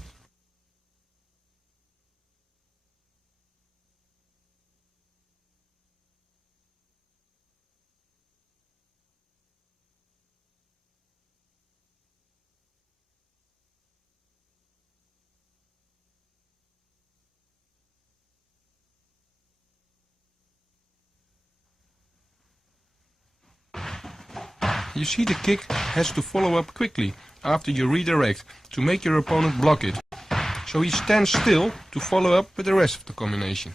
You see the kick has to follow up quickly after you redirect to make your opponent block it. So he stands still to follow up with the rest of the combination.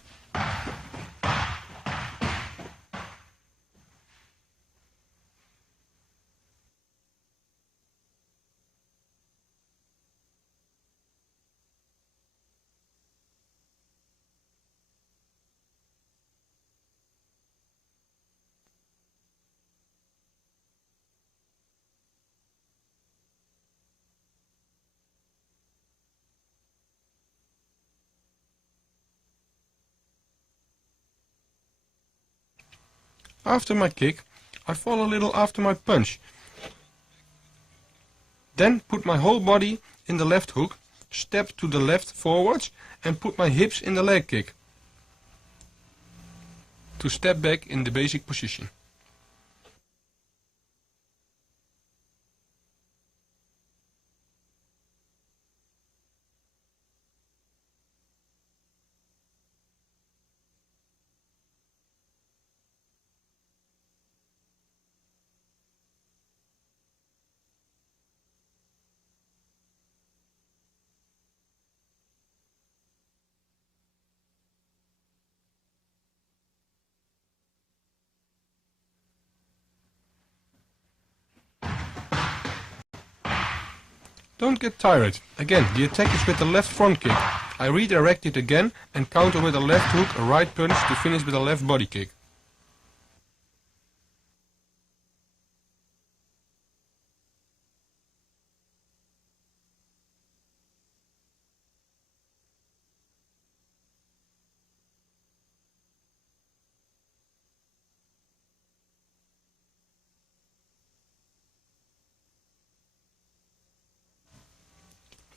After my kick, I fall a little after my punch. Then put my whole body in the left hook, step to the left forwards and put my hips in the leg kick to step back in the basic position. Don't get tired. Again, the attack is with the left front kick. I redirect it again and counter with a left hook, a right punch to finish with a left body kick.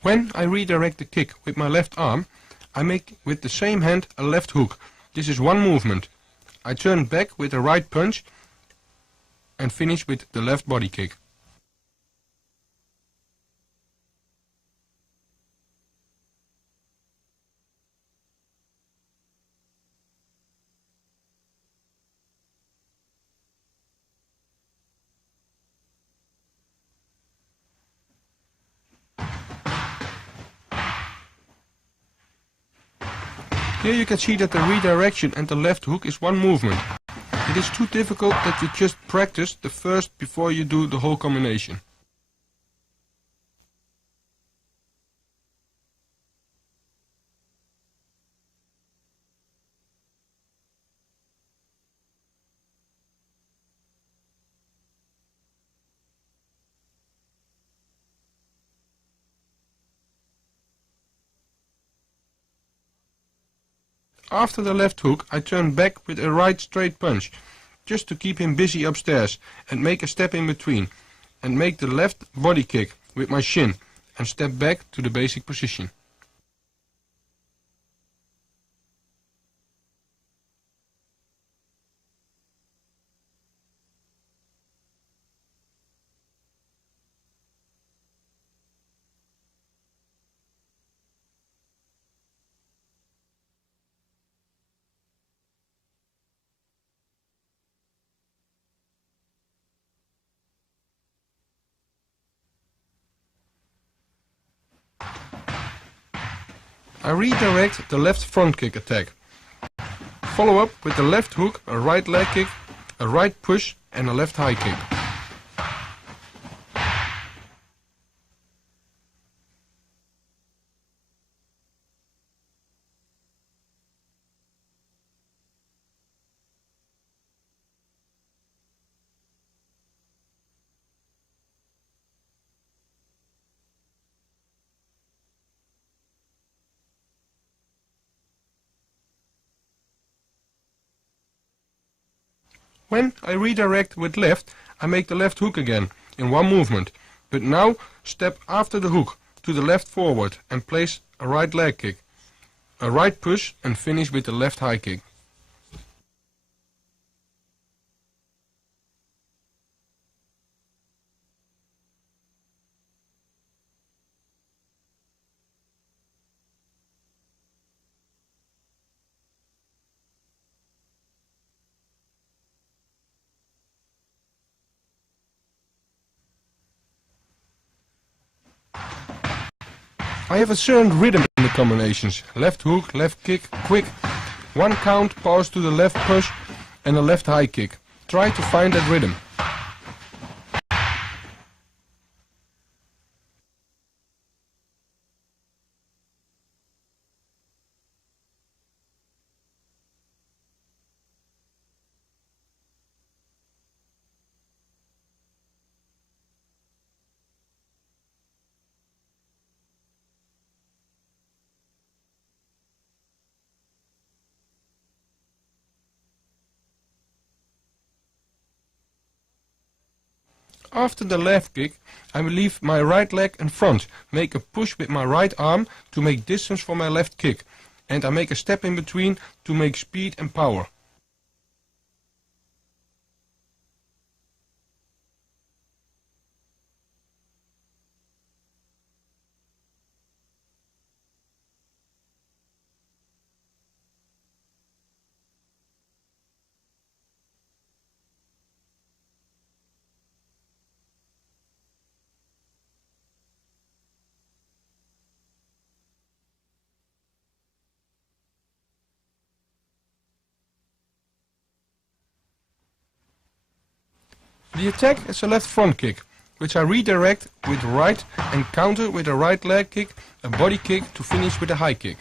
When I redirect the kick with my left arm, I make with the same hand a left hook. This is one movement. I turn back with a right punch and finish with the left body kick. Here you can see that the redirection and the left hook is one movement. It is too difficult that you just practice the first before you do the whole combination. After the left hook, I turn back with a right straight punch, just to keep him busy upstairs, and make a step in between, and make the left body kick with my shin, and step back to the basic position. I redirect the left front kick attack. Follow up with the left hook, a right leg kick, a right push and a left high kick. When I redirect with left, I make the left hook again, in one movement, but now step after the hook, to the left forward and place a right leg kick, a right push and finish with the left high kick. I have a certain rhythm in the combinations. Left hook, left kick, quick. One count, pause to the left push and a left high kick. Try to find that rhythm. After the left kick, I will leave my right leg in front, make a push with my right arm to make distance for my left kick, and I make a step in between to make speed and power. The attack is a left front kick. which I redirect with right and counter with a right leg kick, a body kick to finish with a high kick.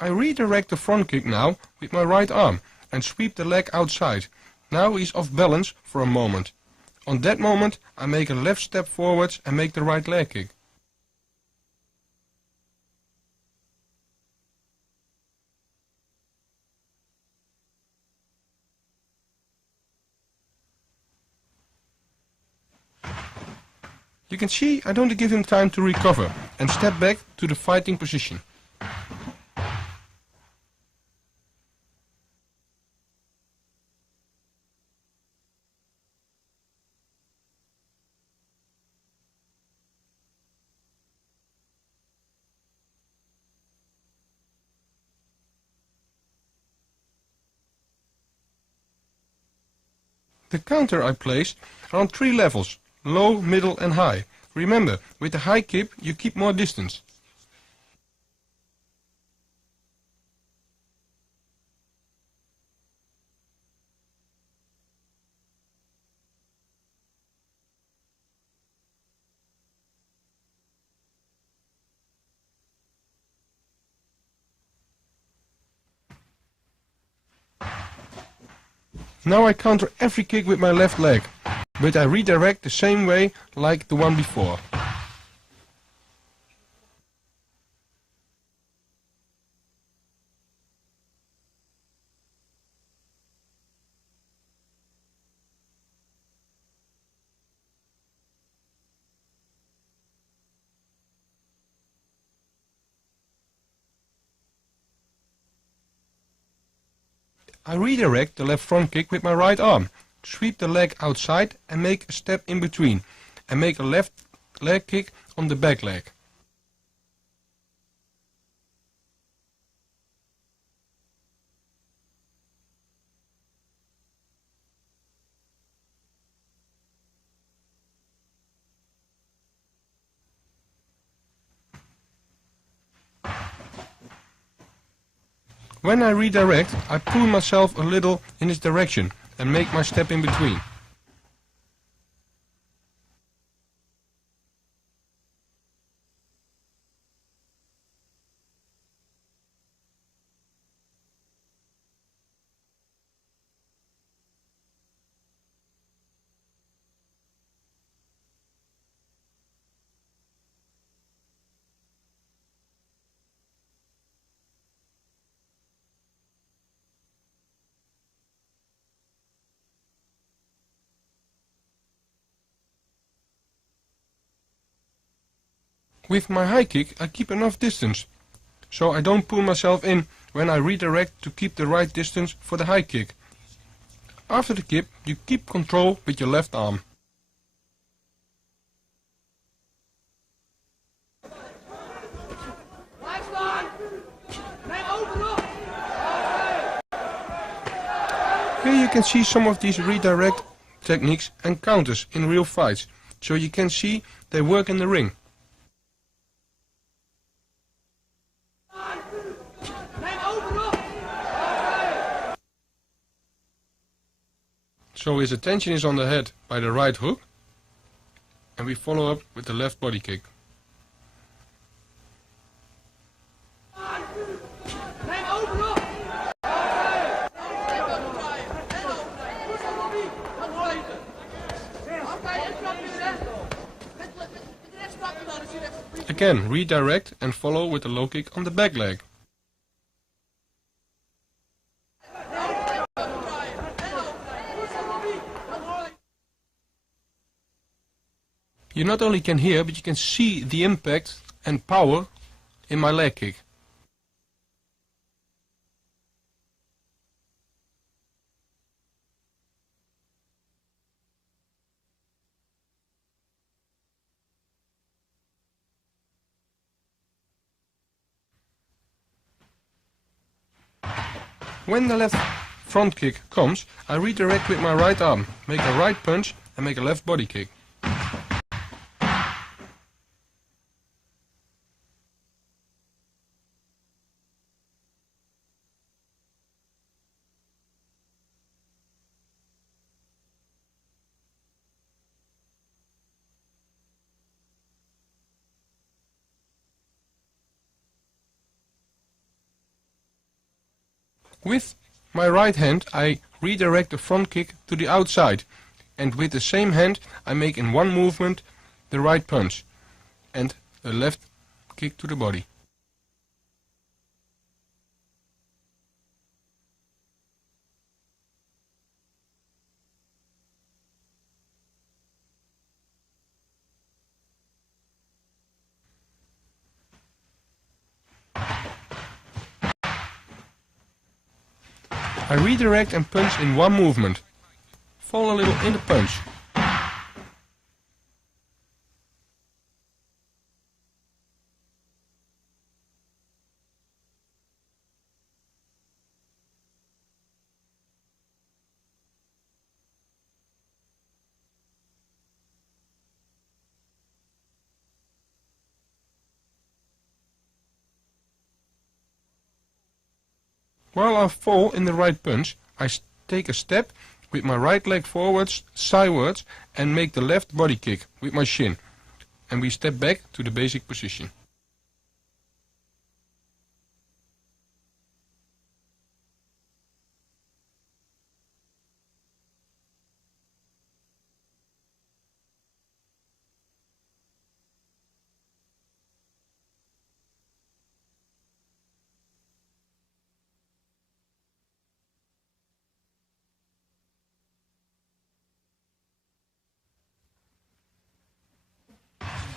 I redirect the front kick now with my right arm and sweep the leg outside. Now he's off balance for a moment. On that moment I make a left step forwards and make the right leg kick. You can see I don't give him time to recover and step back to the fighting position. The counter I place are on 3 levels, low, middle and high. Remember, with the high kick you keep more distance. Now I counter every kick with my left leg, but I redirect the same way like the one before. I redirect the left front kick with my right arm, sweep the leg outside and make a step in between, and make a left leg kick on the back leg. When I redirect, I pull myself a little in this direction and make my step in between. With my high kick I keep enough distance, so I don't pull myself in when I redirect to keep the right distance for the high kick. After the kick you keep control with your left arm. Here you can see some of these redirect techniques and counters in real fights, so you can see they work in the ring. So his attention is on the head by the right hook, and we follow up with the left body kick. Again, redirect and follow with the low kick on the back leg. You not only can hear, but you can see the impact and power in my leg kick. When the left front kick comes, I redirect with my right arm, make a right punch and make a left body kick. With my right hand I redirect the front kick to the outside, and with the same hand I make in one movement the right punch and a left kick to the body. I redirect and punch in one movement. Fall a little in the punch. While I fall in the right punch, I take a step with my right leg forwards, sidewards, and make the left body kick with my shin. And we step back to the basic position.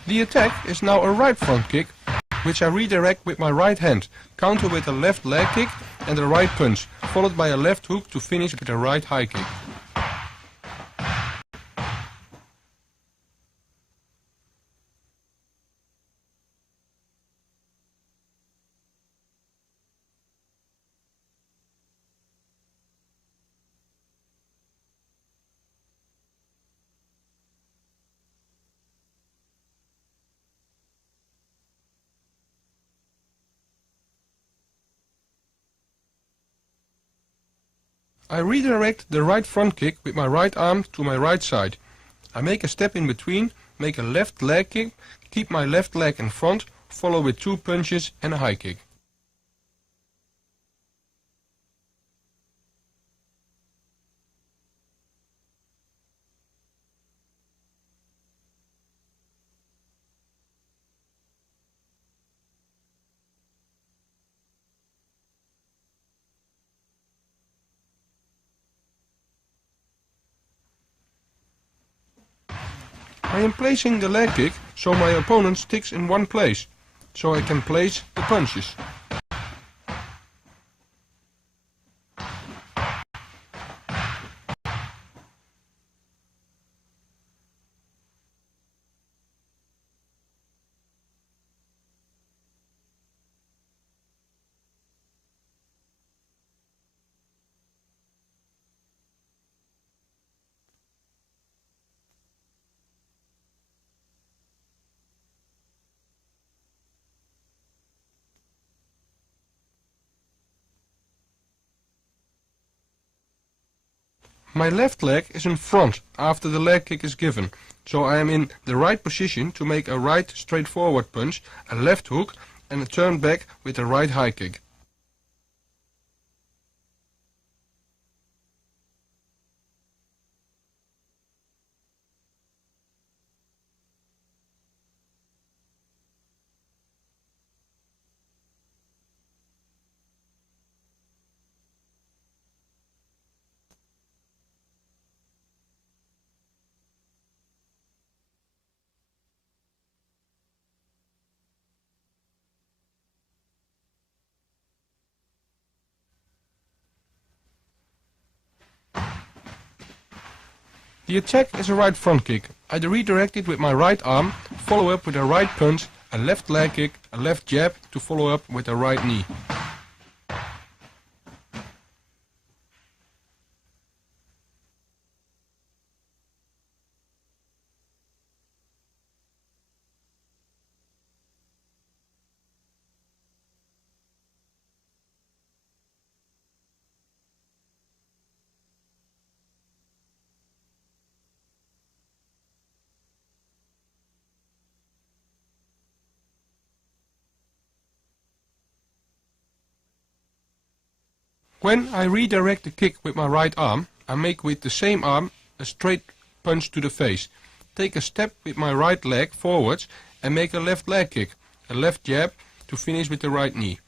The attack is now a right front kick, which I redirect with my right hand, counter with a left leg kick and a right punch, followed by a left hook to finish with a right high kick. I redirect the right front kick with my right arm to my right side. I make a step in between, make a left leg kick, keep my left leg in front, follow with two punches and a high kick. I am placing the leg kick so my opponent sticks in one place, so I can place the punches. My left leg is in front after the leg kick is given, so I am in the right position to make a right straightforward punch, a left hook and a turn back with a right high kick. The attack is a right front kick. I redirect it with my right arm, follow up with a right punch, a left leg kick, a left jab to follow up with a right knee. When I redirect the kick with my right arm, I make with the same arm a straight punch to the face. Take a step with my right leg forwards and make a left leg kick, a left jab to finish with the right knee.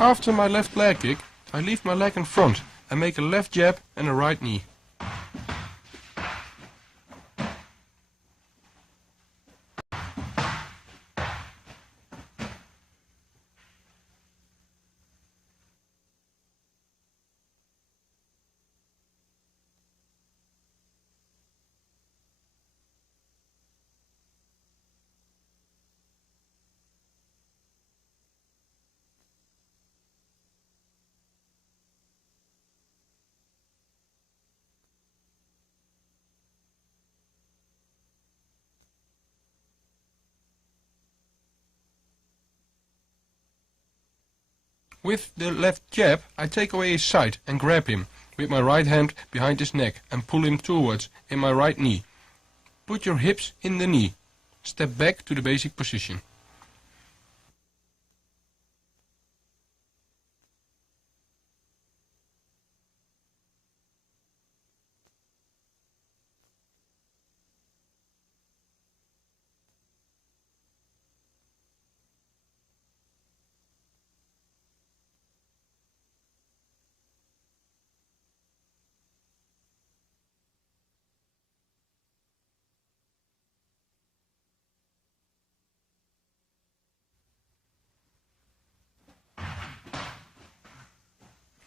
After my left leg kick, I leave my leg in front and make a left jab and a right knee. With the left jab, I take away his side and grab him with my right hand behind his neck and pull him towards in my right knee. Put your hips in the knee. Step back to the basic position.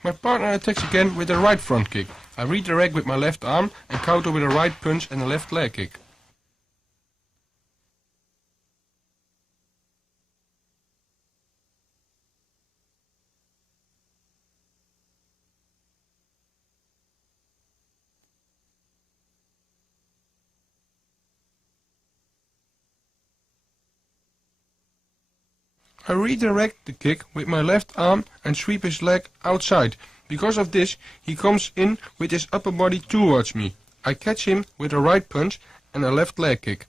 My partner attacks again with a right front kick. I redirect with my left arm and counter with a right punch and a left leg kick. I redirect the kick with my left arm and sweep his leg outside. Because of this, he comes in with his upper body towards me. I catch him with a right punch and a left leg kick.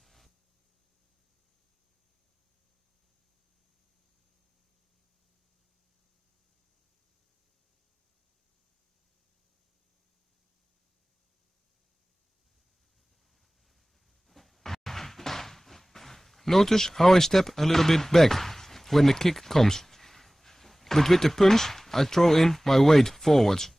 Notice how I step a little bit back when the kick comes. But with the punch, I throw in my weight forwards.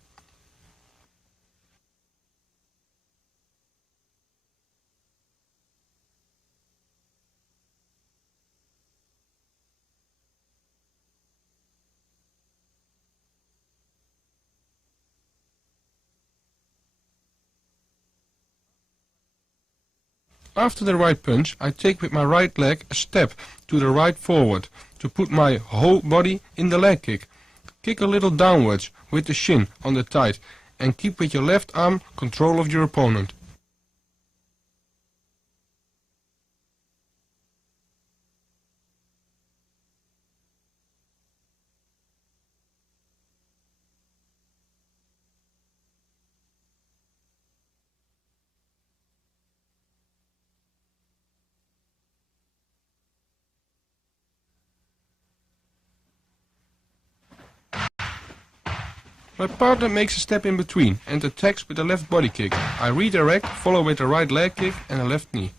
After the right punch, I take with my right leg a step to the right forward to put my whole body in the leg kick. Kick a little downwards with the shin on the thigh and keep with your left arm control of your opponent. My partner makes a step in between and attacks with a left body kick. I redirect, follow with a right leg kick and a left knee.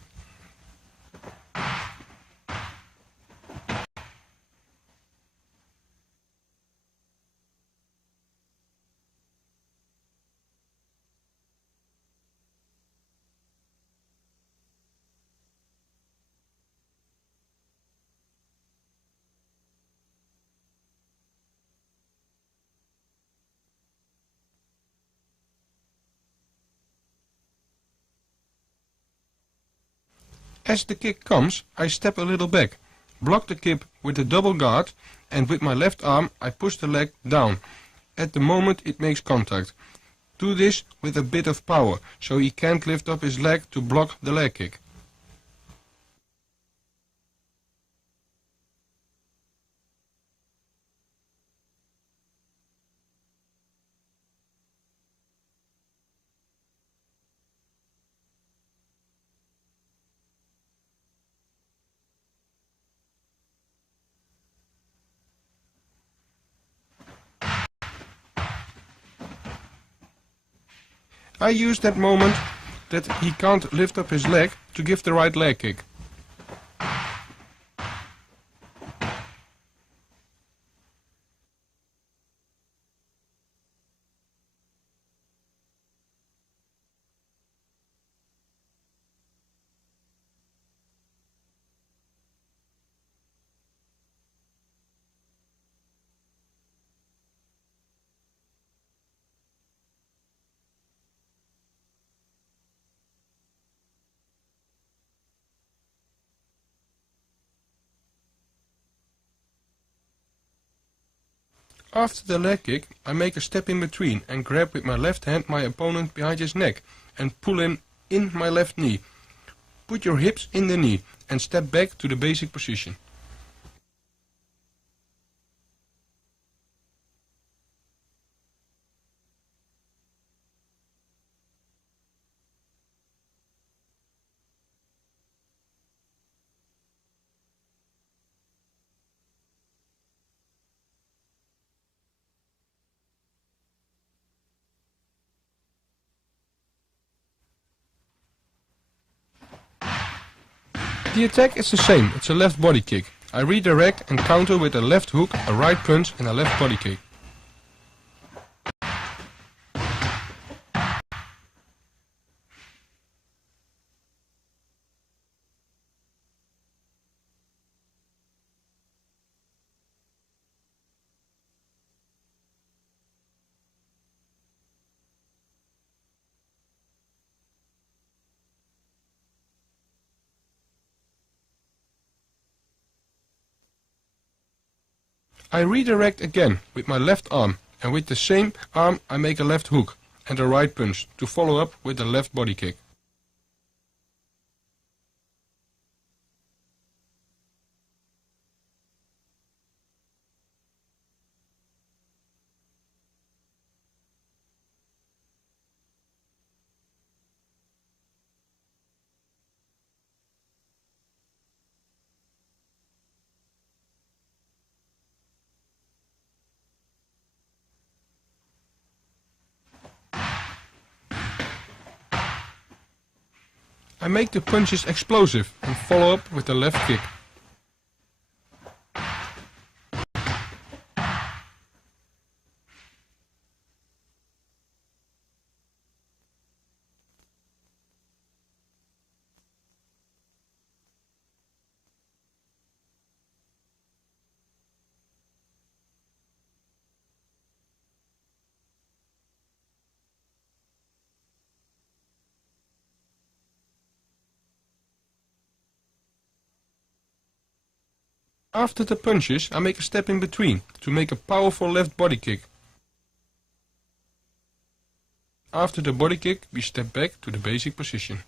As the kick comes, I step a little back, block the kick with a double guard, and with my left arm I push the leg down at the moment it makes contact. Do this with a bit of power, so he can't lift up his leg to block the leg kick. I use that moment that he can't lift up his leg to give the right leg kick. After the leg kick, I make a step in between and grab with my left hand my opponent behind his neck and pull him in my left knee. Put your hips in the knee and step back to the basic position. The attack is the same, it's a left body kick. I redirect and counter with a left hook, a right punch and a left body kick. I redirect again with my left arm, and with the same arm I make a left hook and a right punch to follow up with a left body kick. I make the punches explosive and follow up with a left kick. After the punches, I make a step in between to make a powerful left body kick. After the body kick, we step back to the basic position.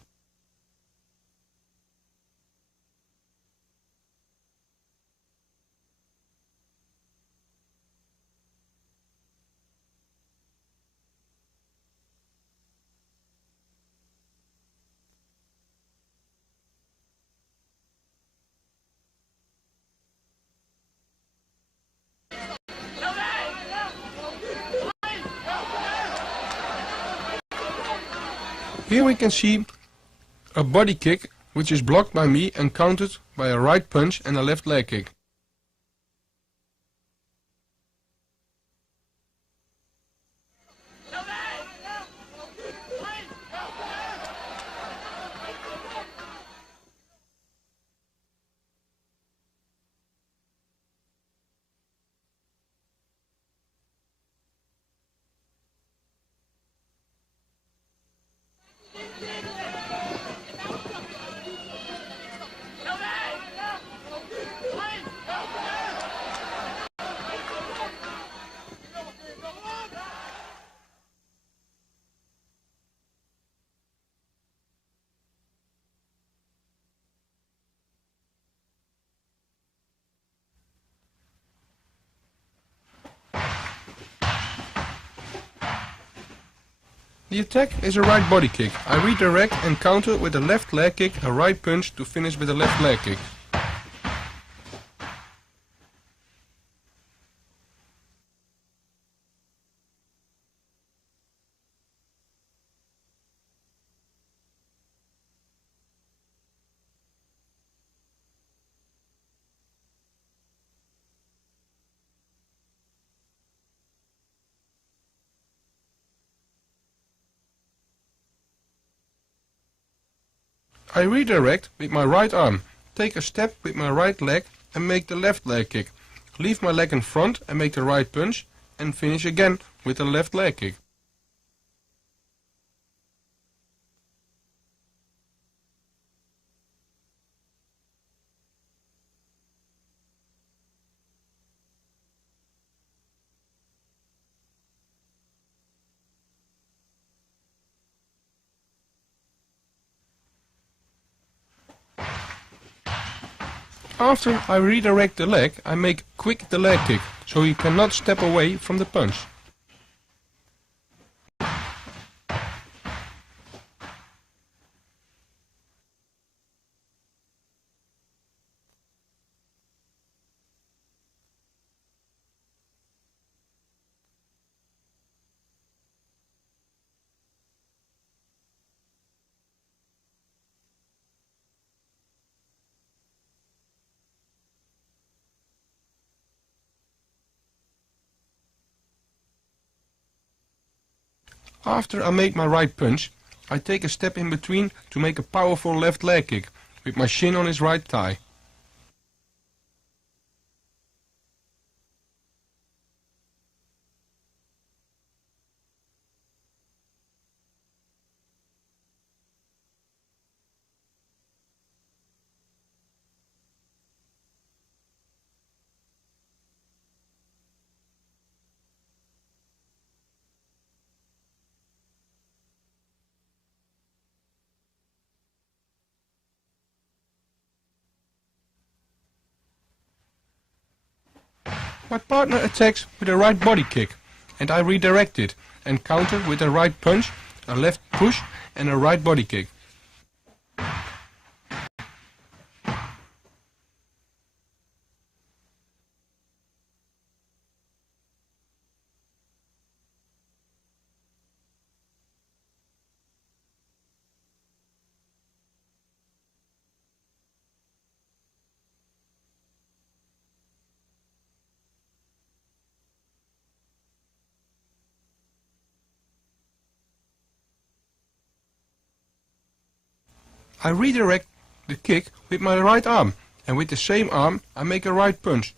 Here we can see a body kick which is blocked by me and countered by a right punch and a left leg kick. The attack is a right body kick. I redirect and counter with a left leg kick, a right punch to finish with a left leg kick. I redirect with my right arm, take a step with my right leg and make the left leg kick. Leave my leg in front and make the right punch and finish again with the left leg kick. After I redirect the leg, I make quick the leg kick, so he cannot step away from the punch. After I make my right punch, I take a step in between to make a powerful left leg kick, with my shin on his right thigh. My partner attacks with a right body kick, and I redirect it and counter with a right punch, a left push and a right body kick. I redirect the kick with my right arm, and with the same arm I make a right punch.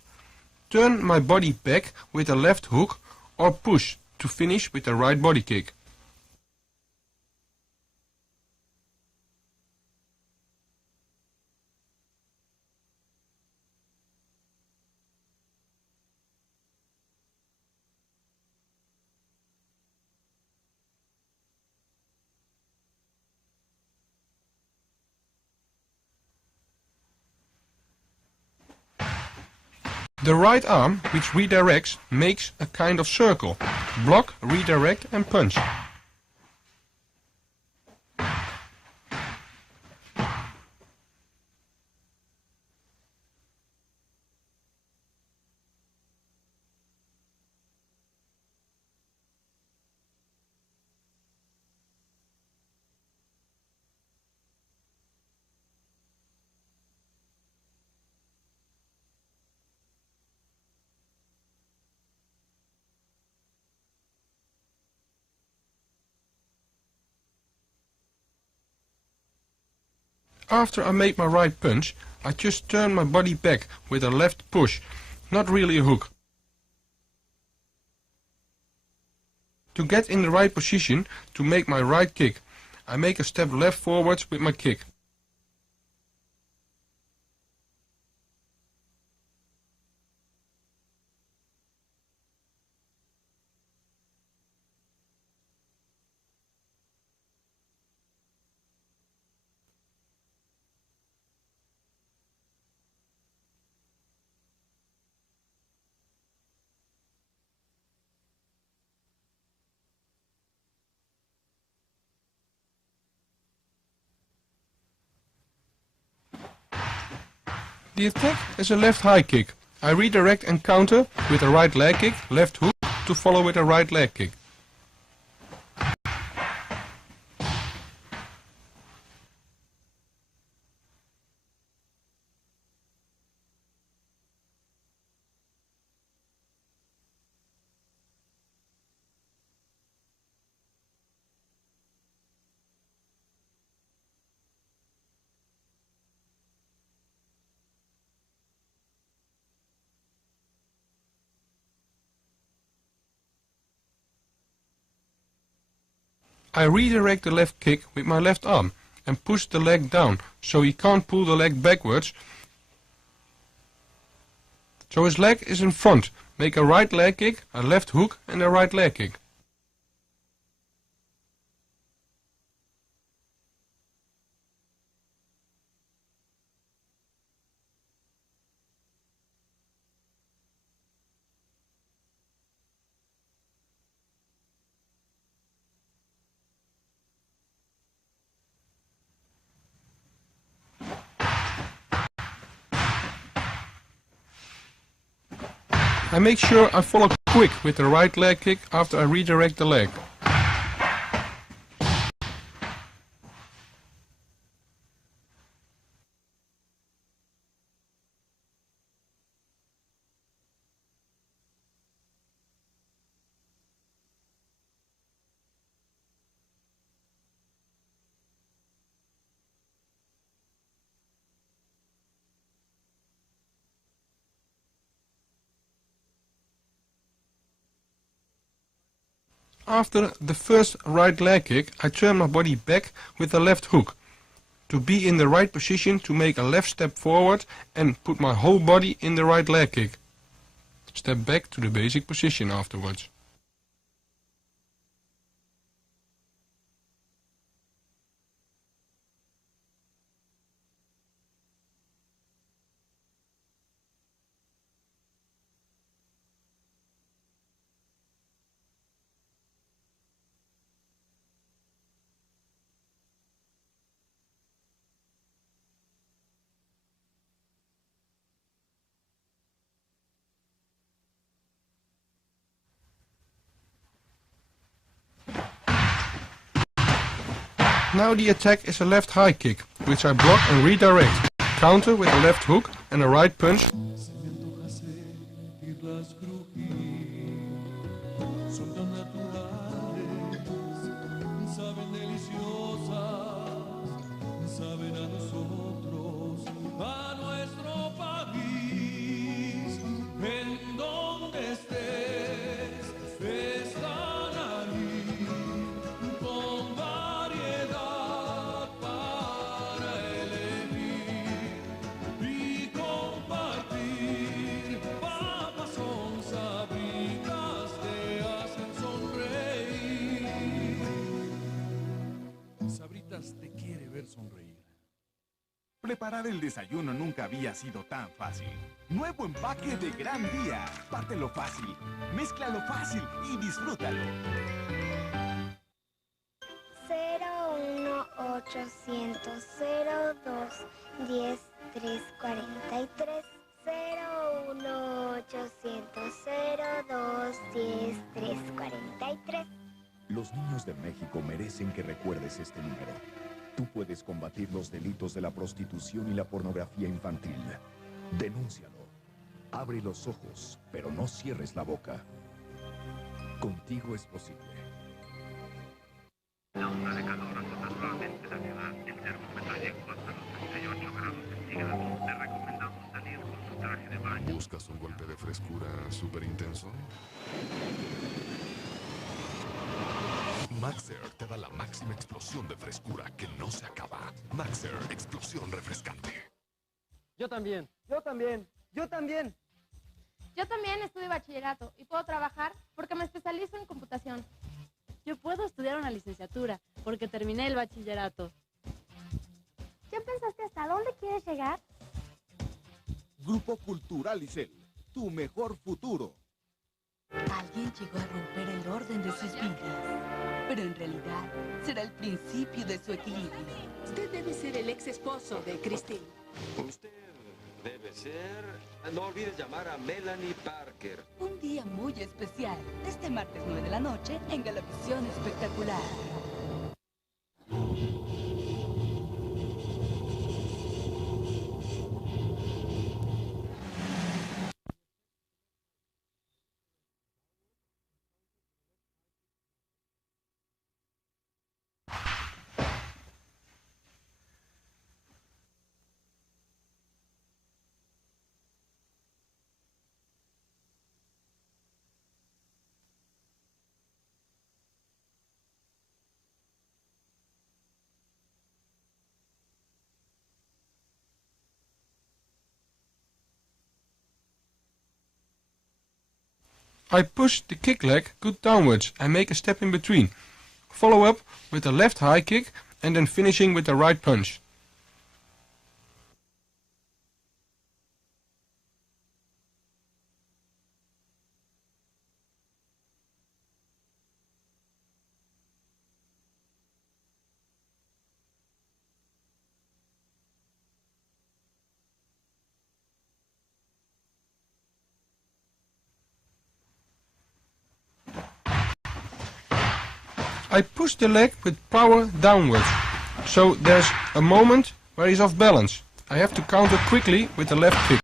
Turn my body back with a left hook or push to finish with a right body kick. The right arm, which redirects, makes a kind of circle. Block, redirect and punch. After I make my right punch, I just turn my body back with a left push, not really a hook. To get in the right position to make my right kick, I make a step left forwards with my kick. The attack is a left high kick. I redirect and counter with a right leg kick, left hook, to follow with a right leg kick. I redirect the left kick with my left arm and push the leg down so he can't pull the leg backwards. So his leg is in front. Make a right leg kick, a left hook and a right leg kick. I make sure I follow quick with the right leg kick after I redirect the leg. After the first right leg kick, I turn my body back with the left hook to be in the right position to make a left step forward and put my whole body in the right leg kick. Step back to the basic position afterwards. Now the attack is a left high kick, which I block and redirect. Counter with a left hook and a right punch. Te quiere ver sonreír. Preparar el desayuno nunca había sido tan fácil. Nuevo empaque de Gran Día. Pártelo fácil, mézclalo fácil y disfrútalo. 01800 02 10 343 01800 02 10 343. Los niños de México merecen que recuerdes este número. Tú puedes combatir los delitos de la prostitución y la pornografía infantil. Denúncialo. Abre los ojos, pero no cierres la boca. Contigo es posible. La onda de calor azota suavemente la ciudad. El termómetro llegó hasta los 38 grados centígrados. Te recomendamos salir con tu traje de baño. ¿Buscas un golpe de frescura súper intenso? Maxer te da la máxima explosión de frescura que no se acaba. Maxer, explosión refrescante. Yo también, yo también, yo también. Yo también estudio bachillerato y puedo trabajar porque me especializo en computación. Yo puedo estudiar una licenciatura porque terminé el bachillerato. ¿Ya pensaste hasta dónde quieres llegar? Grupo Cultural Isel, tu mejor futuro. Alguien llegó a romper el orden de sus vidas, pero en realidad será el principio de su equilibrio. Usted debe ser el ex esposo de Christine. Usted debe ser... No olvides llamar a Melanie Parker. Un día muy especial, este martes 9 de la noche en Galavisión Espectacular. I push the kick leg good downwards and make a step in between. Follow up with the left high kick and then finishing with the right punch. I push the leg with power downwards, so there's a moment where he's off balance. I have to counter quickly with the left kick.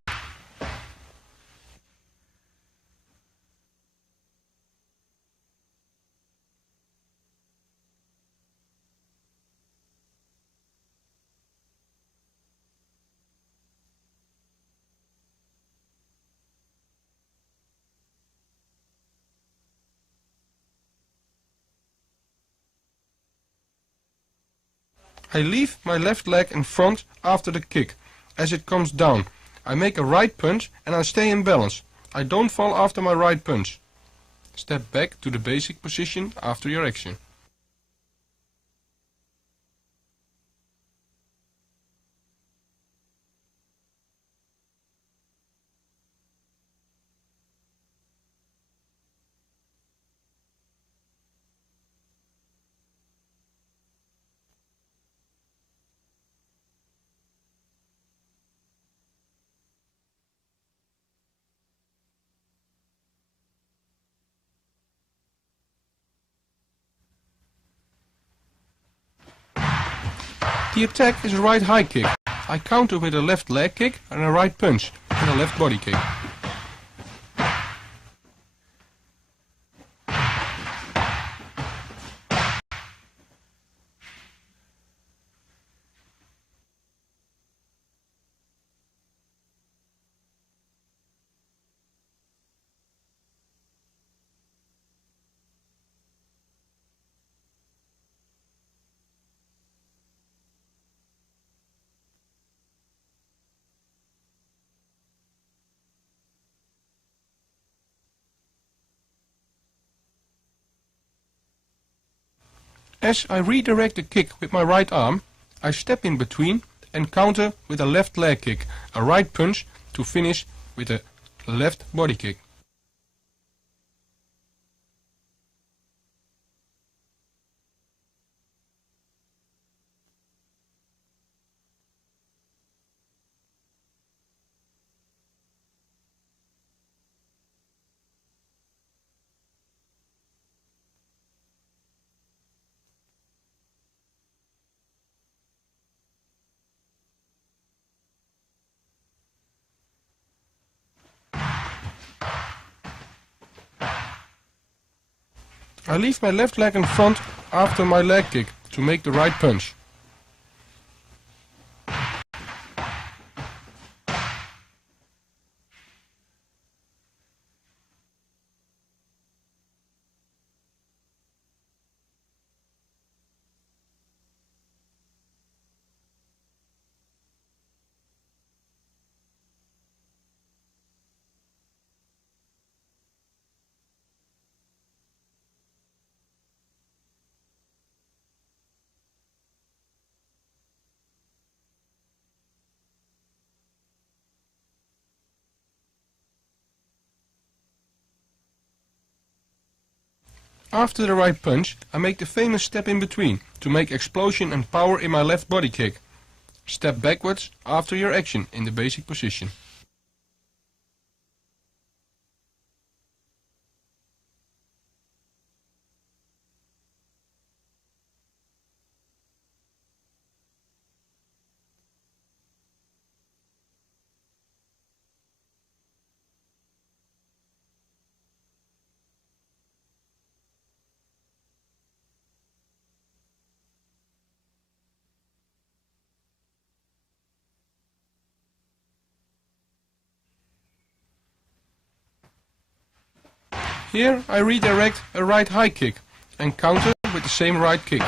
I leave my left leg in front after the kick. As it comes down, I make a right punch and I stay in balance. I don't fall after my right punch. Step back to the basic position after your action. The attack is a right high kick. I counter with a left leg kick and a right punch and a left body kick. As I redirect the kick with my right arm, I step in between and counter with a left leg kick, a right punch to finish with a left body kick. I leave my left leg in front after my leg kick to make the right punch. After the right punch, I make the famous step in between to make explosion and power in my left body kick. Step backwards after your action in the basic position. Here I redirect a right high kick and counter with the same right kick.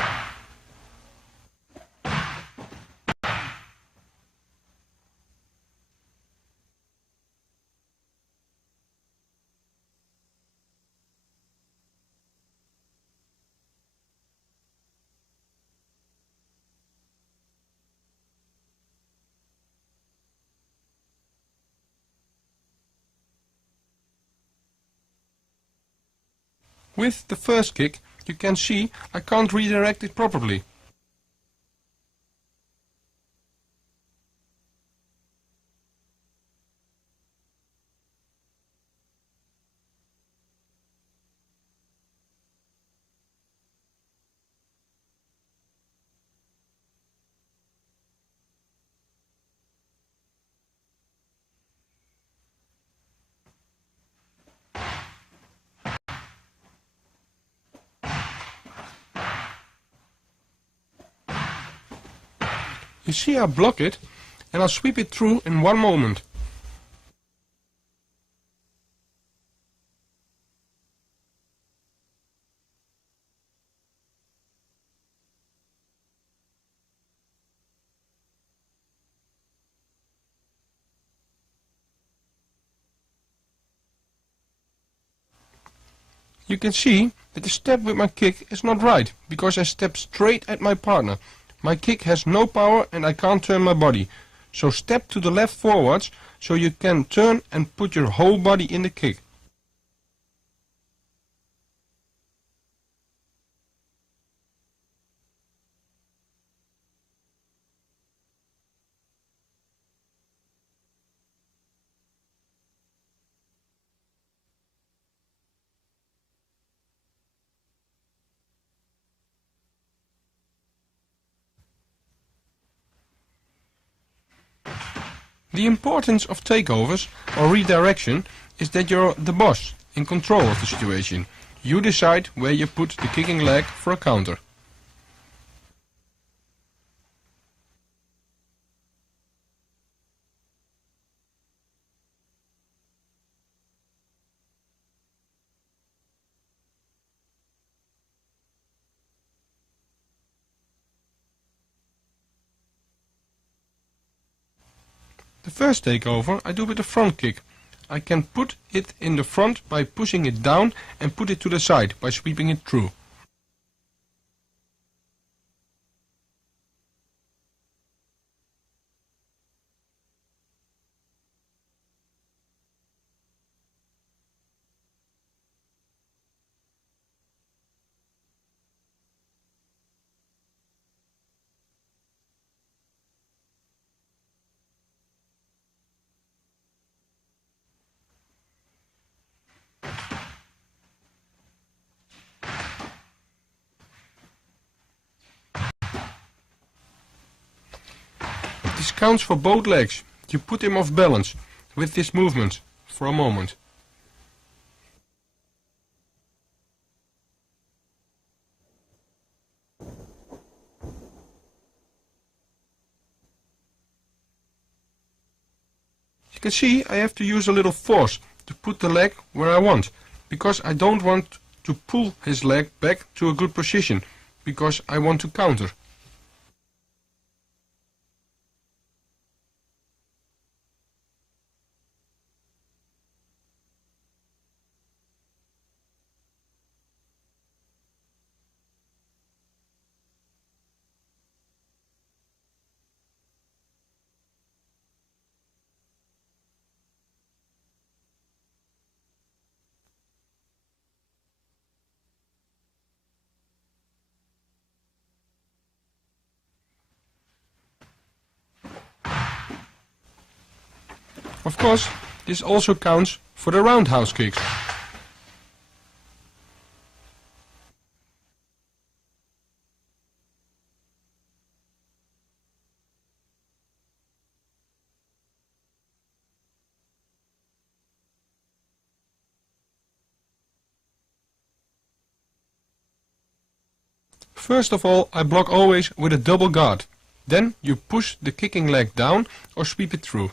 With the first kick, you can see I can't redirect it properly. You see I block it and I'll sweep it through in one moment. You can see that the step with my kick is not right, because I step straight at my partner. My kick has no power and I can't turn my body. So step to the left forwards so you can turn and put your whole body in the kick. The importance of takeovers or redirection is that you're the boss, in control of the situation. You decide where you put the kicking leg for a counter. The first takeover I do with the front kick. I can put it in the front by pushing it down and put it to the side by sweeping it through. This counts for both legs. You put him off balance with this movement for a moment. You can see I have to use a little force to put the leg where I want, because I don't want to pull his leg back to a good position, because I want to counter. Of course, this also counts for the roundhouse kicks. First of all, I block always with a double guard. Then you push the kicking leg down or sweep it through.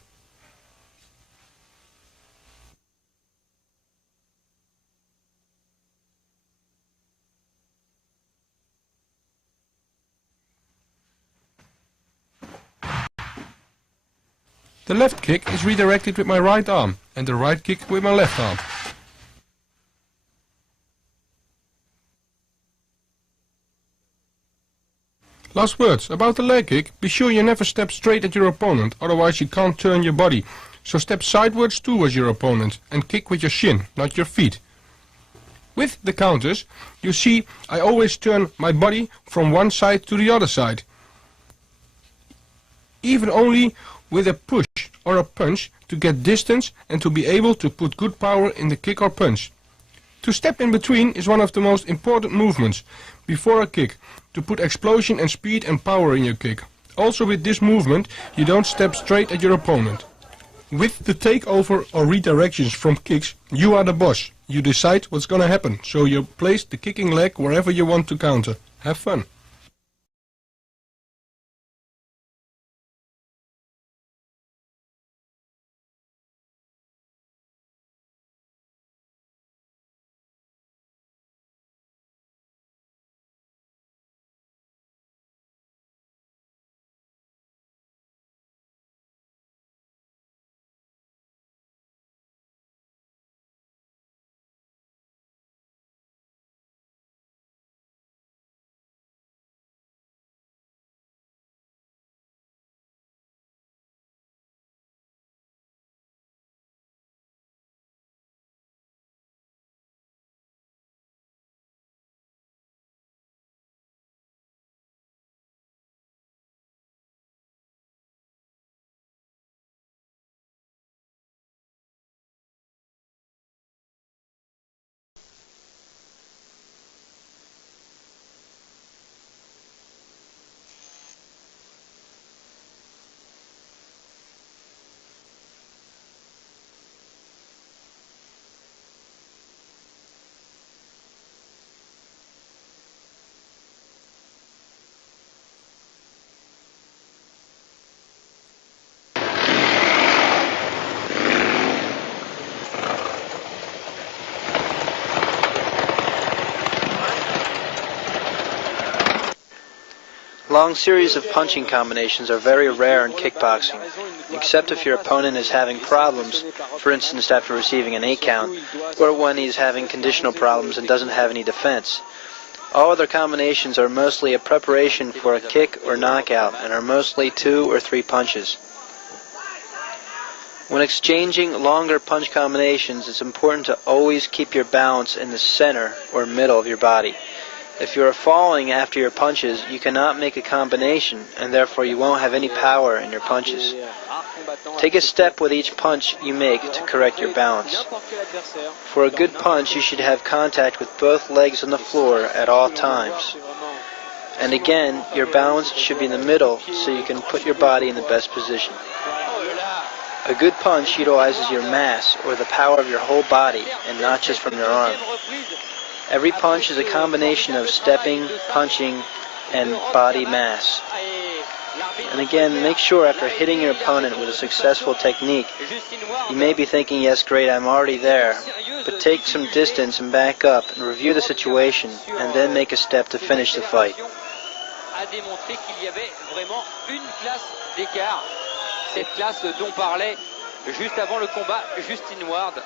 The left kick is redirected with my right arm and the right kick with my left arm. Last words about the leg kick. Be sure you never step straight at your opponent, otherwise you can't turn your body. So step sideways towards your opponent and kick with your shin, not your feet. With the counters, you see I always turn my body from one side to the other side. Even only with a push or a punch to get distance and to be able to put good power in the kick or punch. To step in between is one of the most important movements before a kick, to put explosion and speed and power in your kick. Also with this movement you don't step straight at your opponent. With the takeover or redirections from kicks, you are the boss. You decide what's gonna happen, so you place the kicking leg wherever you want to counter. Have fun. Long series of punching combinations are very rare in kickboxing, except if your opponent is having problems, for instance after receiving an 8 count, or when he's having conditional problems and doesn't have any defense. All other combinations are mostly a preparation for a kick or knockout and are mostly 2 or 3 punches. When exchanging longer punch combinations, it's important to always keep your balance in the center or middle of your body. If you are falling after your punches, you cannot make a combination, and therefore you won't have any power in your punches. Take a step with each punch you make to correct your balance. For a good punch, you should have contact with both legs on the floor at all times. And again, your balance should be in the middle so you can put your body in the best position. A good punch utilizes your mass, or the power of your whole body, and not just from your arm. Every punch is a combination of stepping, punching, and body mass. And again, make sure after hitting your opponent with a successful technique, you may be thinking, yes, great, I'm already there, but take some distance and back up and review the situation, and then make a step to finish the fight. Cette classe dont parlait juste avant le combat Justin Ward.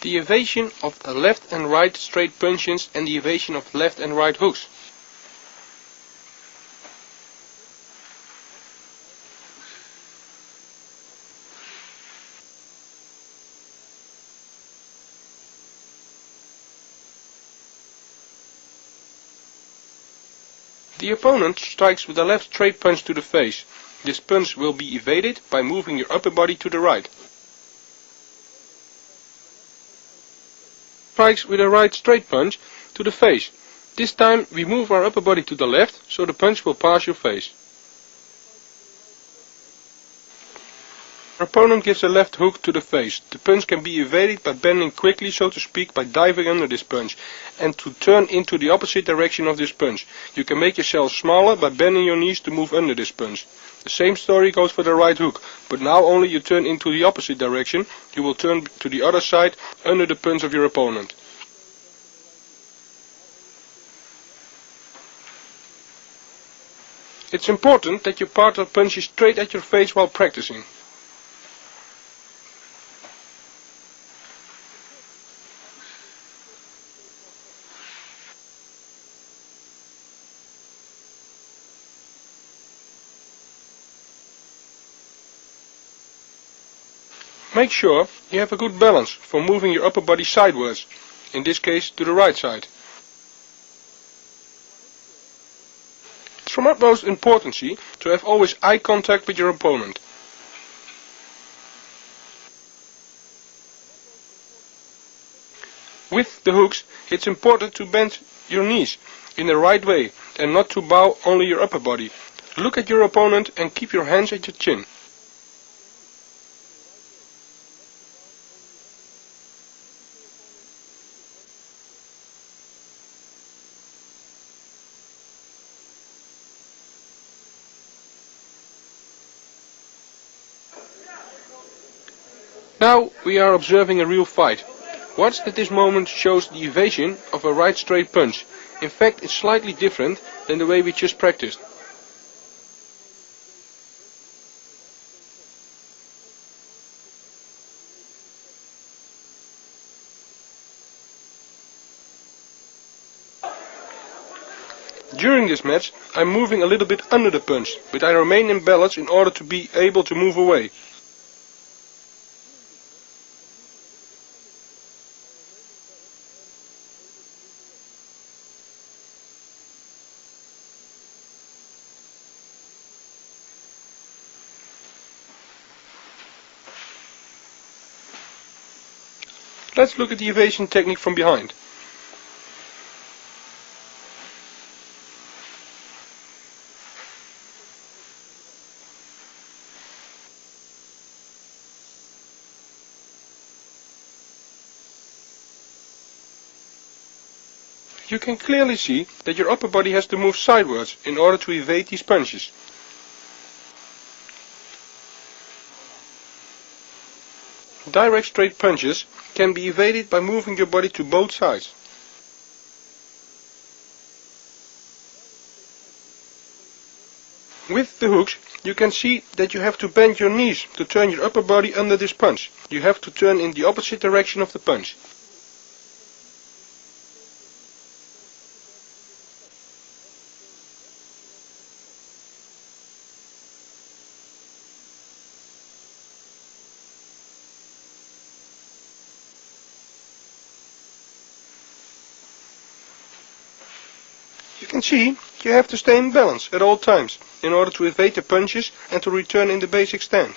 The evasion of the left and right straight punches and the evasion of left and right hooks. The opponent strikes with a left straight punch to the face. This punch will be evaded by moving your upper body to the right. Strikes with a right straight punch to the face. This time we move our upper body to the left, so the punch will pass your face. Our opponent gives a left hook to the face. The punch can be evaded by bending quickly, so to speak, by diving under this punch, and to turn into the opposite direction of this punch. You can make yourself smaller by bending your knees to move under this punch. The same story goes for the right hook, but now only you turn into the opposite direction. You will turn to the other side under the punch of your opponent. It's important that your partner punches straight at your face while practicing. Make sure you have a good balance for moving your upper body sideways, in this case to the right side. It's from utmost importance to have always eye contact with your opponent. With the hooks, it's important to bend your knees in the right way and not to bow only your upper body. Look at your opponent and keep your hands at your chin. Now we are observing a real fight. Watch that this moment shows the evasion of a right straight punch. In fact, it's slightly different than the way we just practiced. During this match, I'm moving a little bit under the punch, but I remain in balance in order to be able to move away. Let's look at the evasion technique from behind. You can clearly see that your upper body has to move sideways in order to evade these punches. Direct straight punches can be evaded by moving your body to both sides. With the hooks, you can see that you have to bend your knees to turn your upper body under this punch. You have to turn in the opposite direction of the punch. You can see you have to stay in balance at all times in order to evade the punches and to return in the basic stand.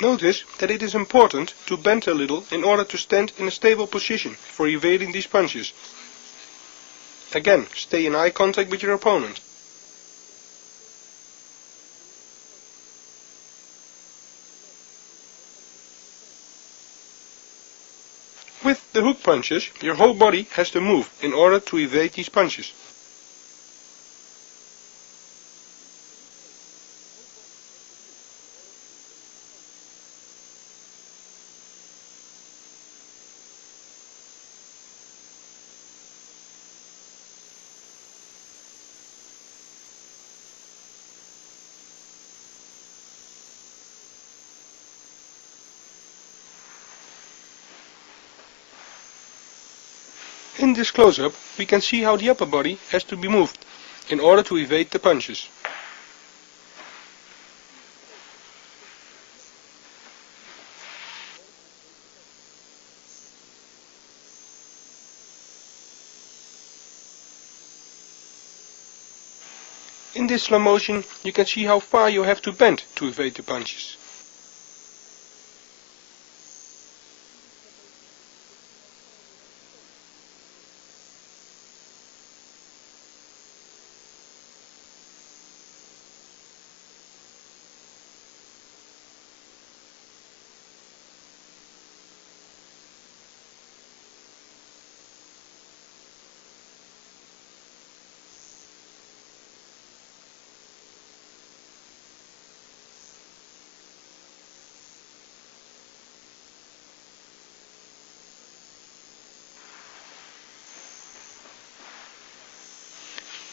Notice that it is important to bend a little in order to stand in a stable position for evading these punches. Again, stay in eye contact with your opponent. With the hook punches, your whole body has to move in order to evade these punches. In this close-up, we can see how the upper body has to be moved in order to evade the punches. In this slow motion, you can see how far you have to bend to evade the punches.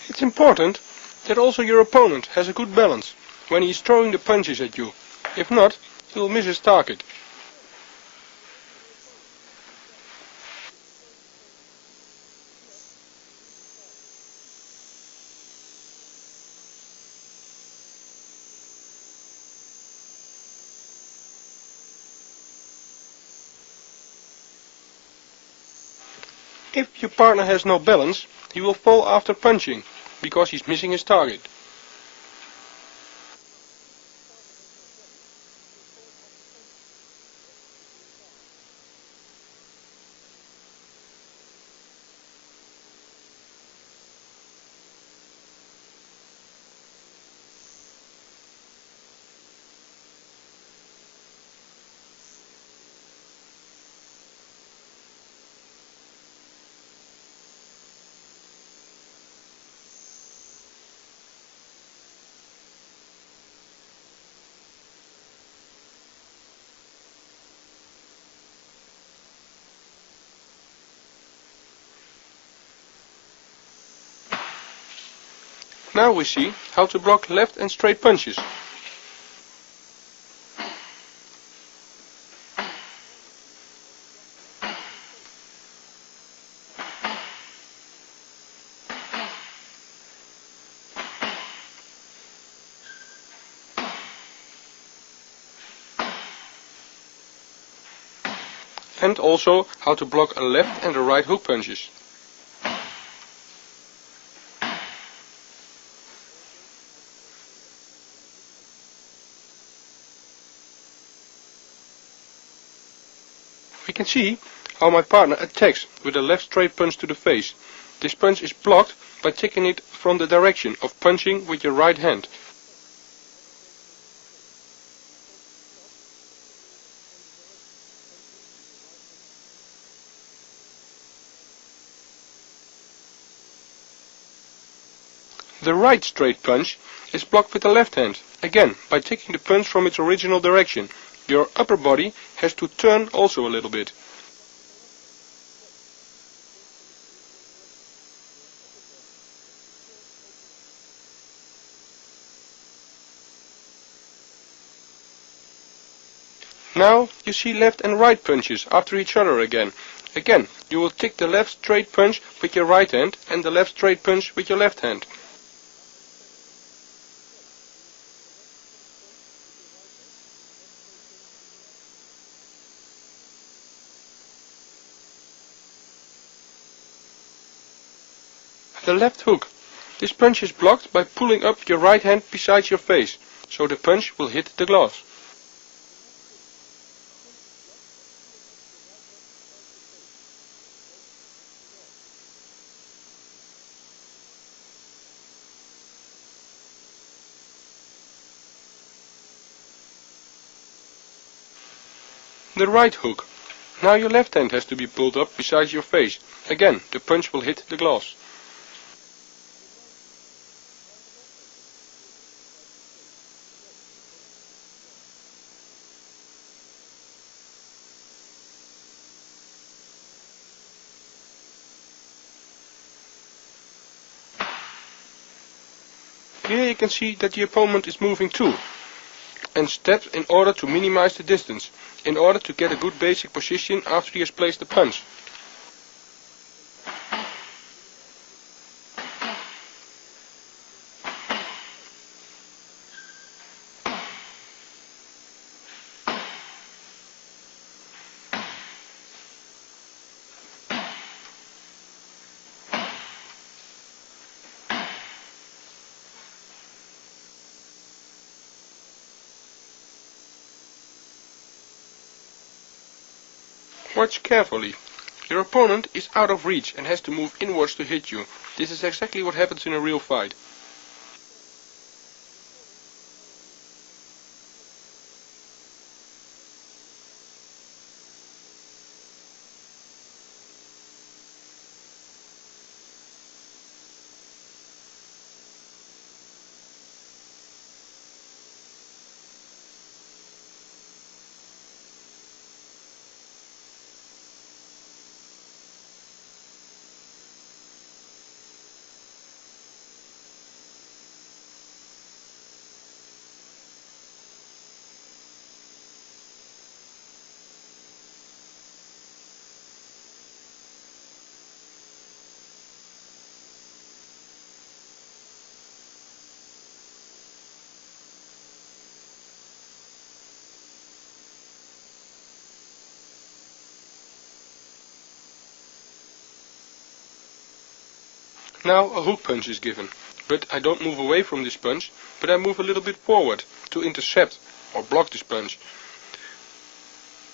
It's important that also your opponent has a good balance when he is throwing the punches at you. If not, he will miss his target. If your partner has no balance, he will fall after punching, because he's missing his target. Now we see how to block left and straight punches. And also how to block a left and a right hook punches. We can see how my partner attacks with a left straight punch to the face. This punch is blocked by taking it from the direction of punching with your right hand. The right straight punch is blocked with the left hand, again by taking the punch from its original direction. Your upper body has to turn also a little bit. Now you see left and right punches after each other again. Again, you will take the left straight punch with your right hand and the left straight punch with your left hand. The left hook. This punch is blocked by pulling up your right hand beside your face, so the punch will hit the glass. The right hook. Now your left hand has to be pulled up beside your face. Again, the punch will hit the glass. Here you can see that the opponent is moving too, and steps in order to minimize the distance, in order to get a good basic position after he has placed the punch. Watch carefully. Your opponent is out of reach and has to move inwards to hit you. This is exactly what happens in a real fight. Now a hook punch is given, but I don't move away from this punch, but I move a little bit forward to intercept or block this punch.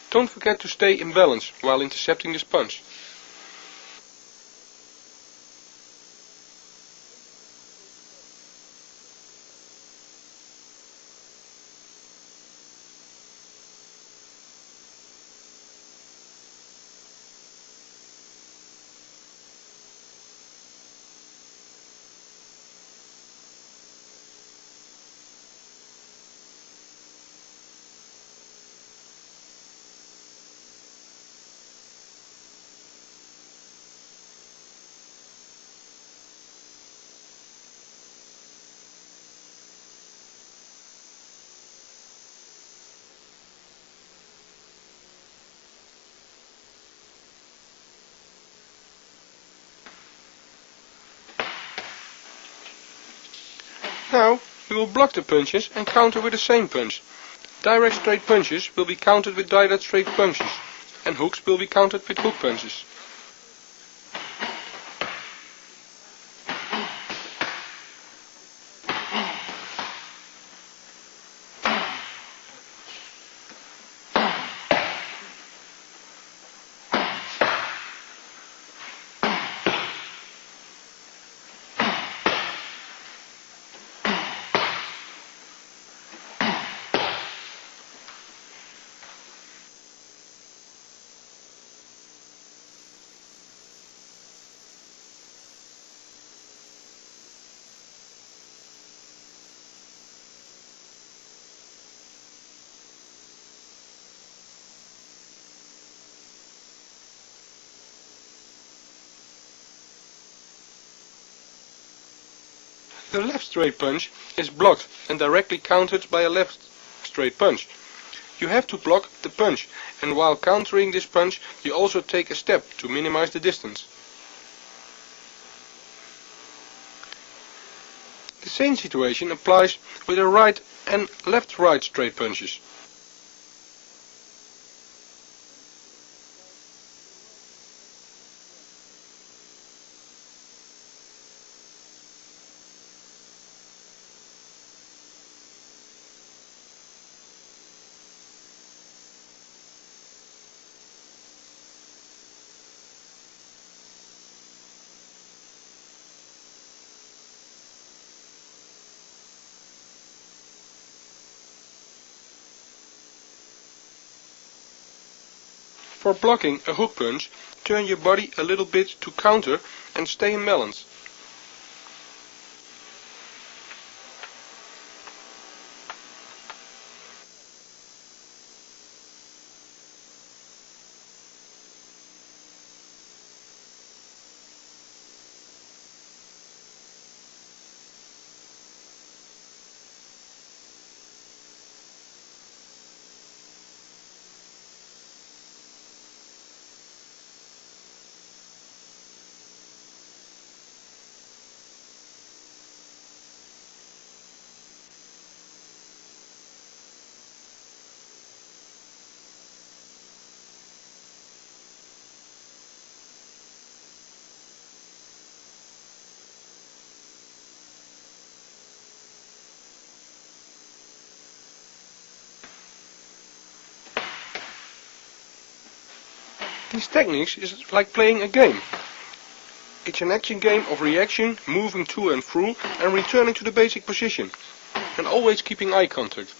Don't forget to stay in balance while intercepting this punch. Now we will block the punches and counter with the same punch. Direct straight punches will be countered with direct straight punches, and hooks will be countered with hook punches. The left straight punch is blocked and directly countered by a left straight punch. You have to block the punch, and while countering this punch you also take a step to minimize the distance. The same situation applies with the right and left-right straight punches. For blocking a hook punch, turn your body a little bit to counter and stay in balance. These techniques is like playing a game. It's an action game of reaction, moving to and through, and returning to the basic position, and always keeping eye contact.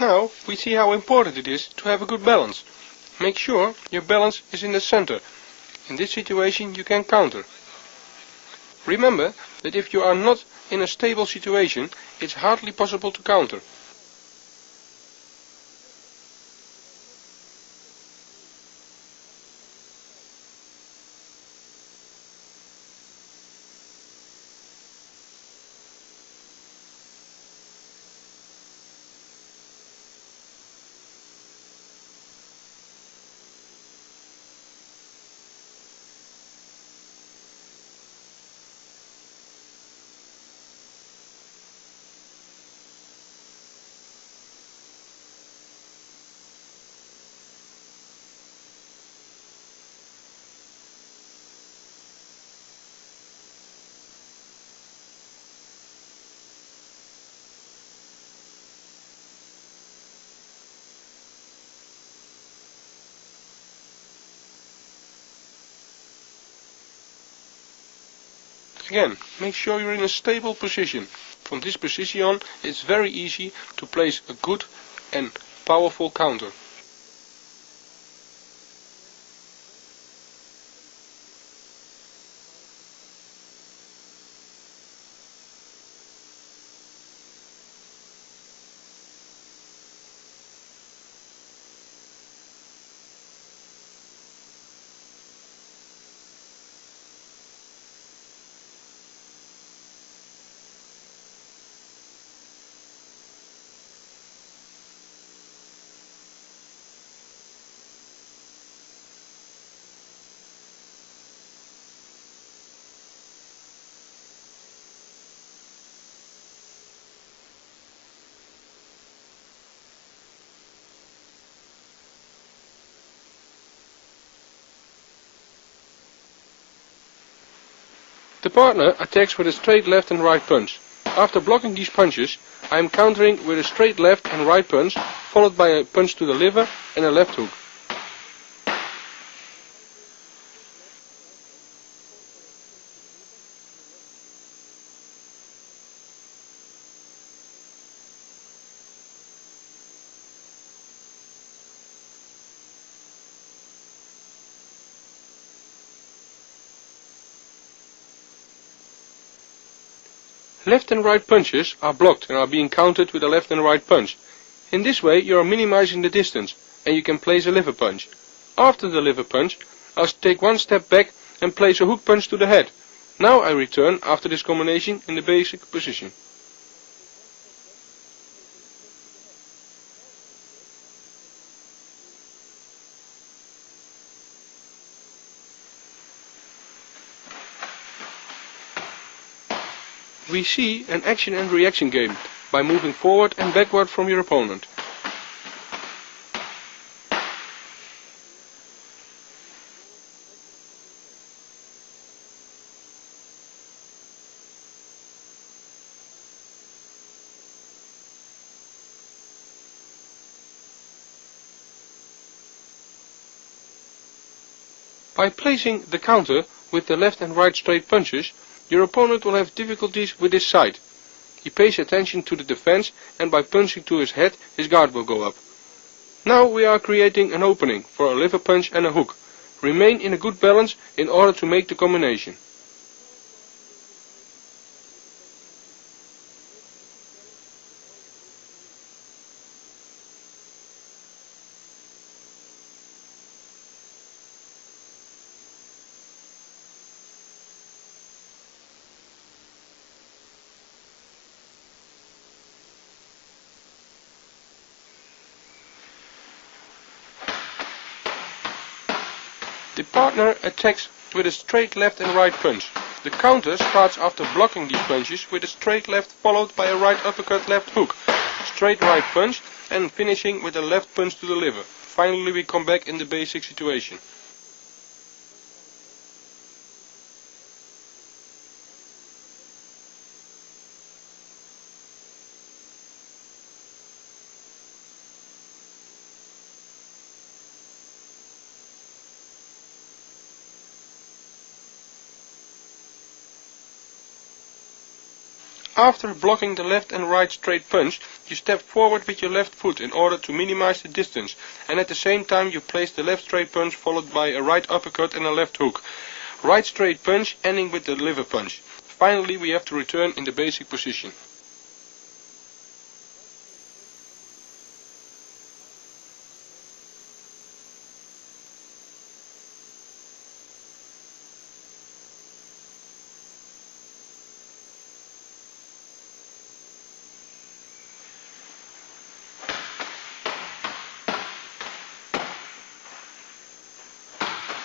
Now we see how important it is to have a good balance. Make sure your balance is in the center In this situation you can counter. Remember that if you are not in a stable situation, it's hardly possible to counter. Again, make sure you're in a stable position. From this position on, it's very easy to place a good and powerful counter. The partner attacks with a straight left and right punch. After blocking these punches, I am countering with a straight left and right punch, followed by a punch to the liver and a left hook. Left and right punches are blocked and are being countered with a left and right punch. In this way you are minimizing the distance and you can place a liver punch. After the liver punch, I'll take one step back and place a hook punch to the head. Now I return after this combination in the basic position. We see an action and reaction game by moving forward and backward from your opponent. By placing the counter with the left and right straight punches, your opponent will have difficulties with his side. He pays attention to the defense and by punching to his head, his guard will go up. Now we are creating an opening for a liver punch and a hook. Remain in a good balance in order to make the combination. The partner attacks with a straight left and right punch. The counter starts after blocking these punches with a straight left followed by a right uppercut left hook, straight right punch and finishing with a left punch to the liver. Finally we come back in the basic situation. After blocking the left and right straight punch, you step forward with your left foot in order to minimize the distance, and at the same time you place the left straight punch followed by a right uppercut and a left hook. Right straight punch ending with the liver punch. Finally we have to return in the basic position.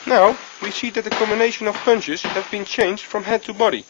Now, we see that the combination of punches have been changed from head to body.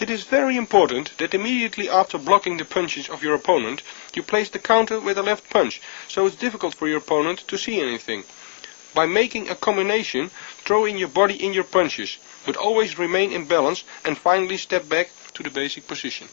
It is very important that immediately after blocking the punches of your opponent, you place the counter with a left punch, so it's difficult for your opponent to see anything. By making a combination, throw in your body in your punches, but always remain in balance and finally step back to the basic position.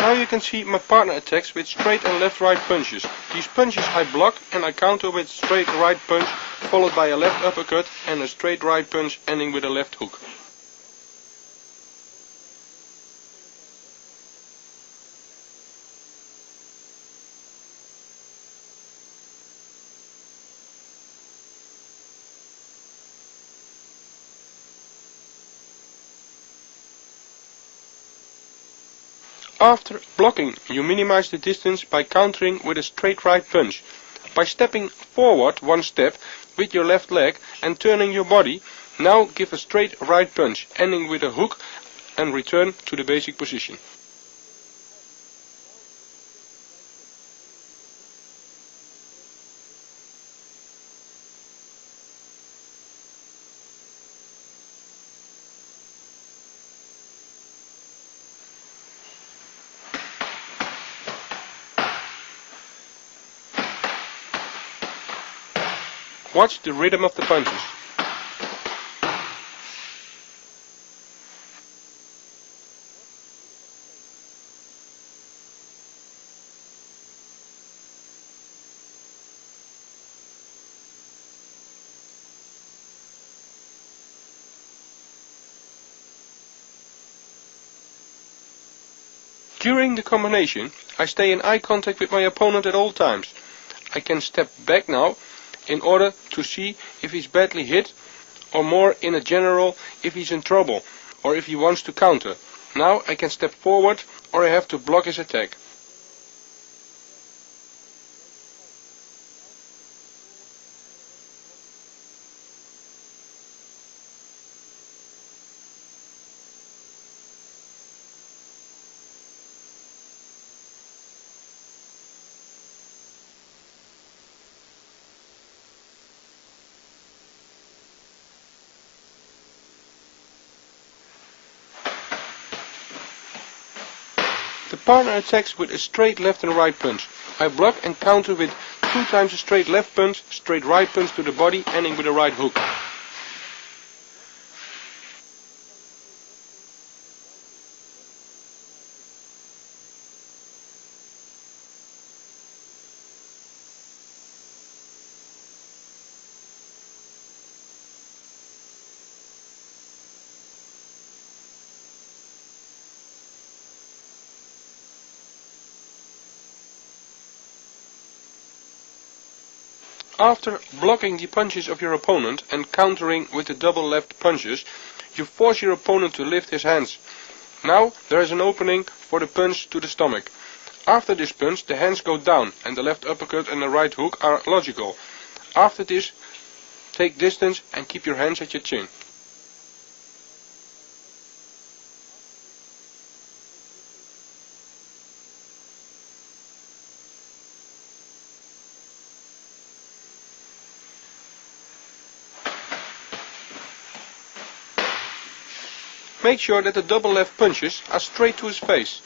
Now you can see my partner attacks with straight and left right punches. These punches I block and I counter with straight right punch followed by a left uppercut and a straight right punch ending with a left hook. After blocking, you minimize the distance by countering with a straight right punch. By stepping forward one step with your left leg and turning your body, now give a straight right punch, ending with a hook and return to the basic position. Watch the rhythm of the punches. During the combination, I stay in eye contact with my opponent at all times. I can step back now in order to see if he's badly hit, or more in a general if he's in trouble or if he wants to counter. Now I can step forward or I have to block his attack. The partner attacks with a straight left and right punch. I block and counter with 2 times a straight left punch, straight right punch to the body, ending with a right hook. After blocking the punches of your opponent and countering with the double left punches, you force your opponent to lift his hands. Now there is an opening for the punch to the stomach. After this punch the hands go down and the left uppercut and the right hook are logical. After this, take distance and keep your hands at your chin. Make sure that the double left punches are straight to his face.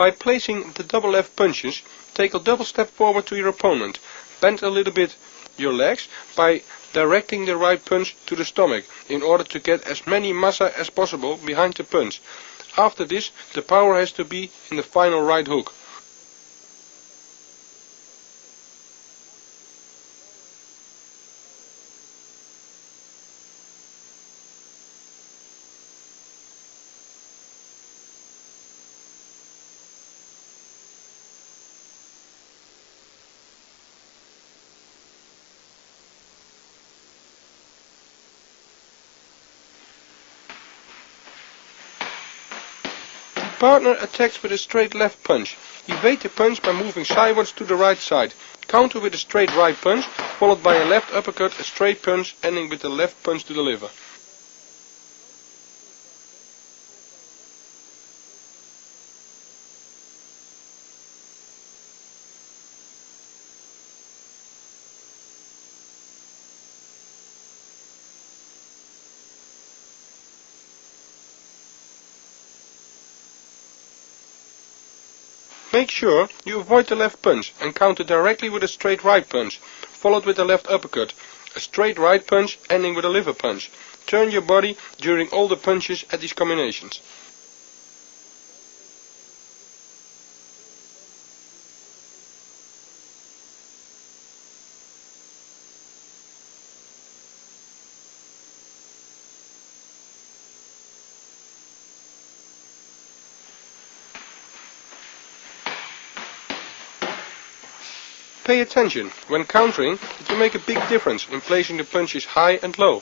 By placing the double left punches, take a double step forward to your opponent. Bend a little bit your legs by directing the right punch to the stomach in order to get as many massa as possible behind the punch. After this, the power has to be in the final right hook. Partner attacks with a straight left punch. Evade the punch by moving sideways to the right side. Counter with a straight right punch, followed by a left uppercut, a straight punch, ending with the left punch to the liver. Make sure you avoid the left punch and counter directly with a straight right punch, followed with a left uppercut, a straight right punch ending with a liver punch. Turn your body during all the punches at these combinations. Pay attention, when countering, it will make a big difference in placing the punches high and low.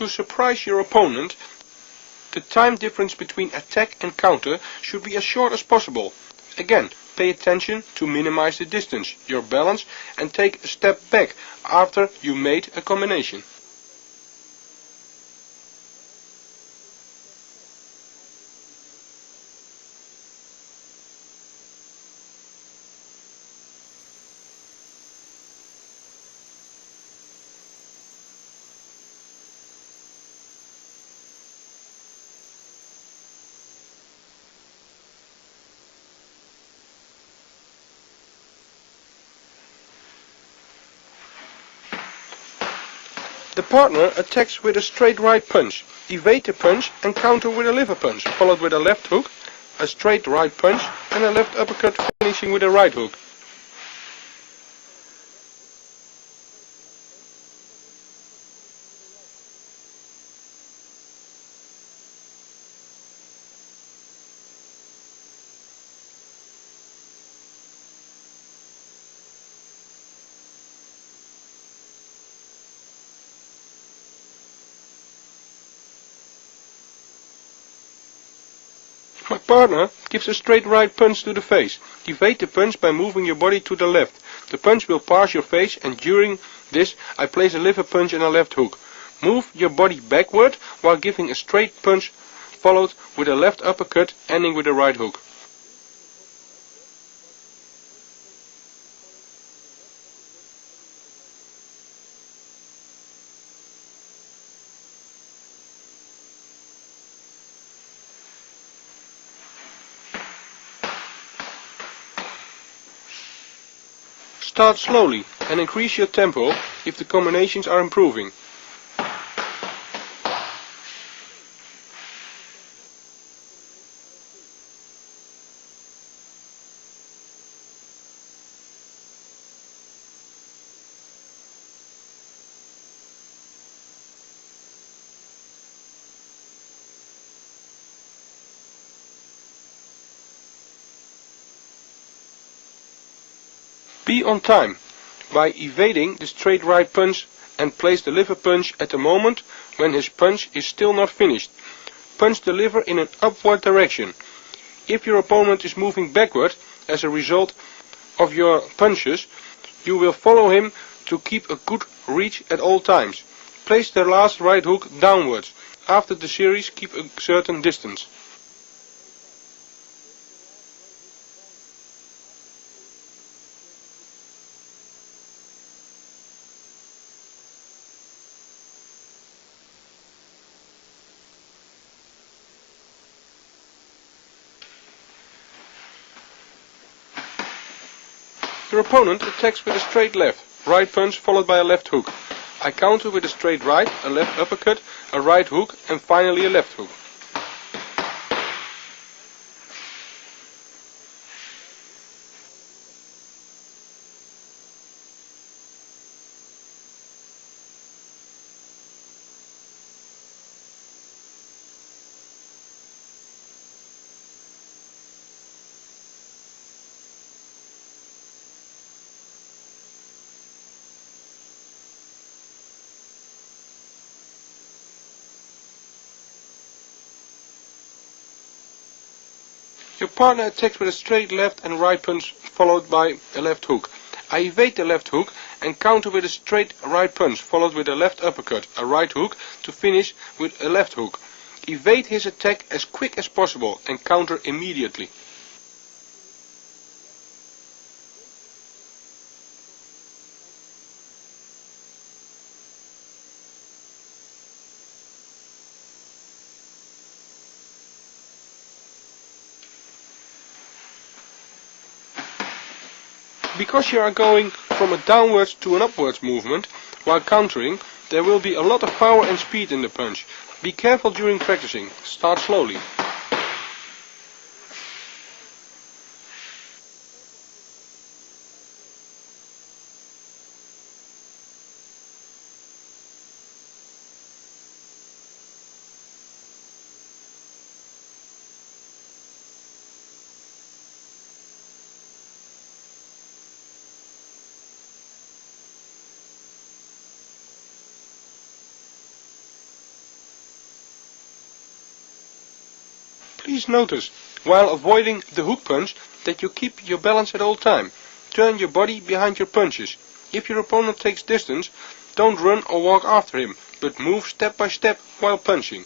To surprise your opponent, the time difference between attack and counter should be as short as possible. Again, pay attention to minimize the distance, your balance, and take a step back after you made a combination. The partner attacks with a straight right punch. Evade the punch and counter with a liver punch, followed with a left hook, a straight right punch and a left uppercut, finishing with a right hook. My partner gives a straight right punch to the face. Evade the punch by moving your body to the left. The punch will pass your face, and during this I place a liver punch and a left hook. Move your body backward while giving a straight punch followed with a left uppercut ending with a right hook. Start slowly and increase your tempo if the combinations are improving. Be on time by evading the straight right punch and place the liver punch at the moment when his punch is still not finished. Punch the liver in an upward direction. If your opponent is moving backward as a result of your punches, you will follow him to keep a good reach at all times. Place the last right hook downwards. After the series, keep a certain distance. Your opponent attacks with a straight left, right punch followed by a left hook. I counter with a straight right, a left uppercut, a right hook and finally a left hook. Your partner attacks with a straight left and right punch followed by a left hook. I evade the left hook and counter with a straight right punch followed with a left uppercut, a right hook to finish with a left hook. Evade his attack as quick as possible and counter immediately. Because you are going from a downwards to an upwards movement while countering, there will be a lot of power and speed in the punch. Be careful during practicing. Start slowly. Please notice, while avoiding the hook punch, that you keep your balance at all time. Turn your body behind your punches. If your opponent takes distance, don't run or walk after him, but move step by step while punching.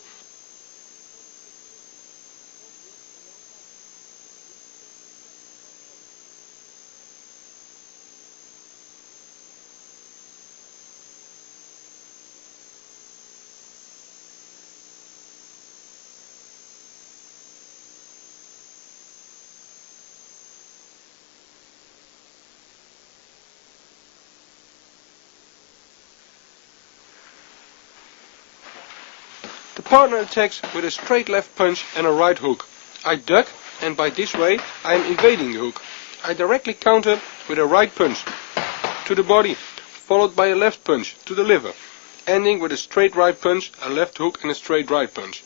The partner attacks with a straight left punch and a right hook. I duck and by this way I am evading the hook. I directly counter with a right punch to the body, followed by a left punch to the liver, ending with a straight right punch, a left hook and a straight right punch.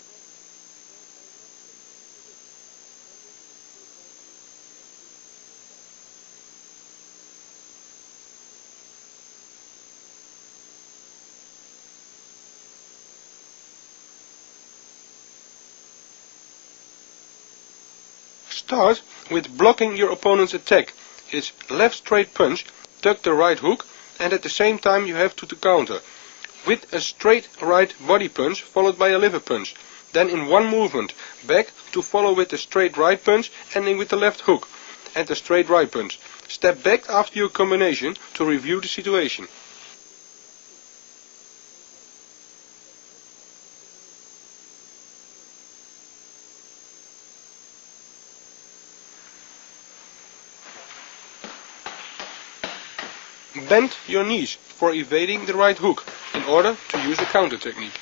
Start with blocking your opponent's attack. His left straight punch, duck the right hook, and at the same time you have to counter with a straight right body punch followed by a liver punch. Then in one movement back to follow with the straight right punch ending with the left hook and the straight right punch. Step back after your combination to review the situation. Bend your knees for evading the right hook in order to use the counter technique.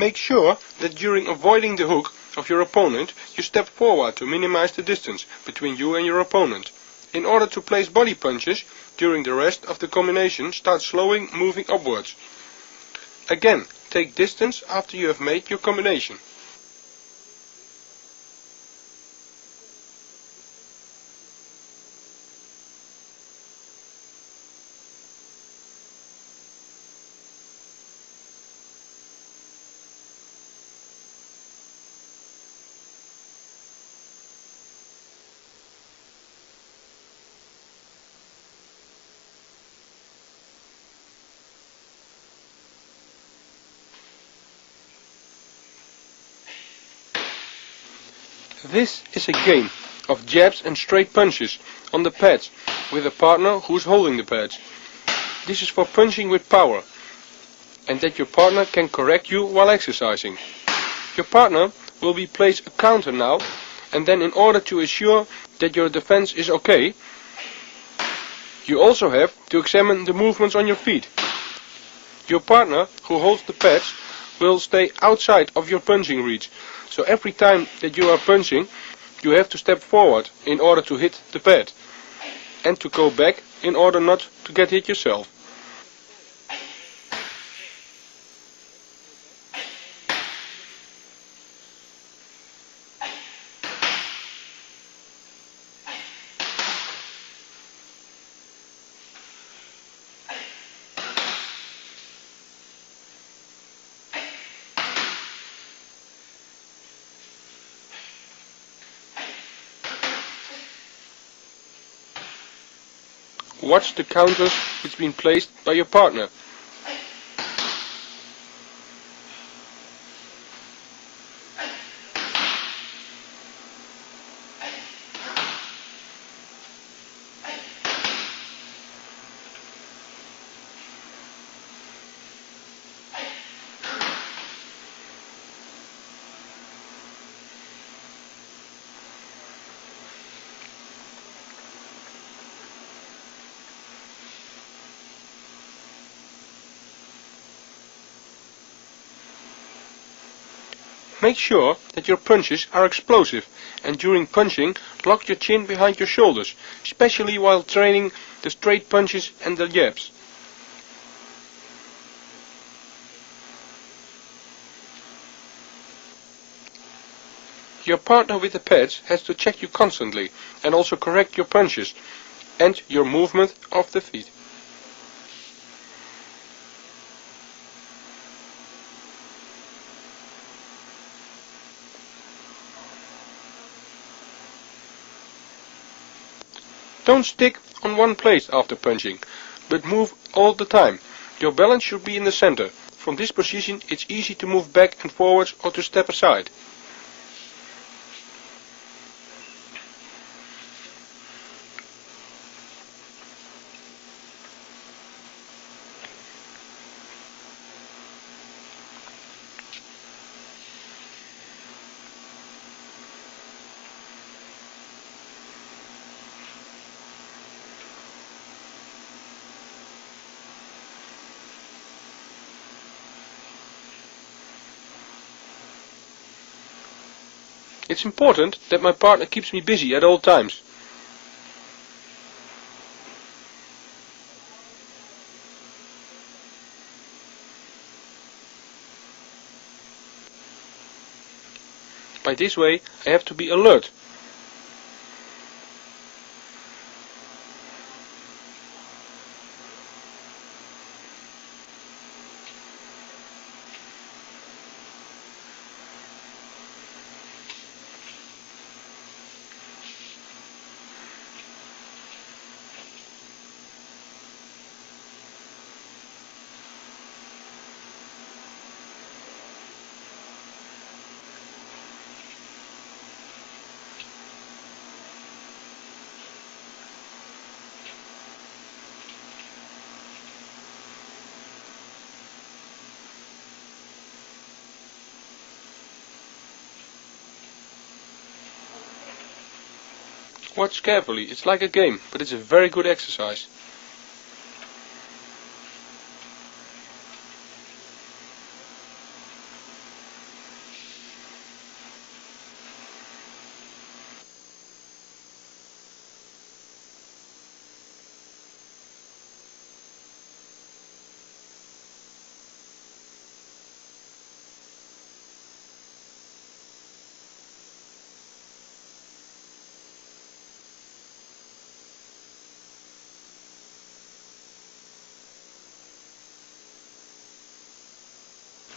Make sure that during avoiding the hook of your opponent, you step forward to minimize the distance between you and your opponent. In order to place body punches, during the rest of the combination, start slowing, moving upwards. Again, take distance after you have made your combination. This is a game of jabs and straight punches on the pads with a partner who is holding the pads. This is for punching with power and that your partner can correct you while exercising. Your partner will be placed a counter now, and then in order to assure that your defense is okay, you also have to examine the movements on your feet. Your partner who holds the pads will stay outside of your punching reach. So every time that you are punching, you have to step forward in order to hit the pad, and to go back in order not to get hit yourself. Watch the counters which have been placed by your partner. Make sure that your punches are explosive, and during punching, lock your chin behind your shoulders, especially while training the straight punches and the jabs. Your partner with the pads has to check you constantly and also correct your punches and your movement of the feet. Don't stick on one place after punching, but move all the time. Your balance should be in the center. From this position it's easy to move back and forwards or to step aside. It's important that my partner keeps me busy at all times. By this way, I have to be alert. Watch carefully, it's like a game, but it's a very good exercise.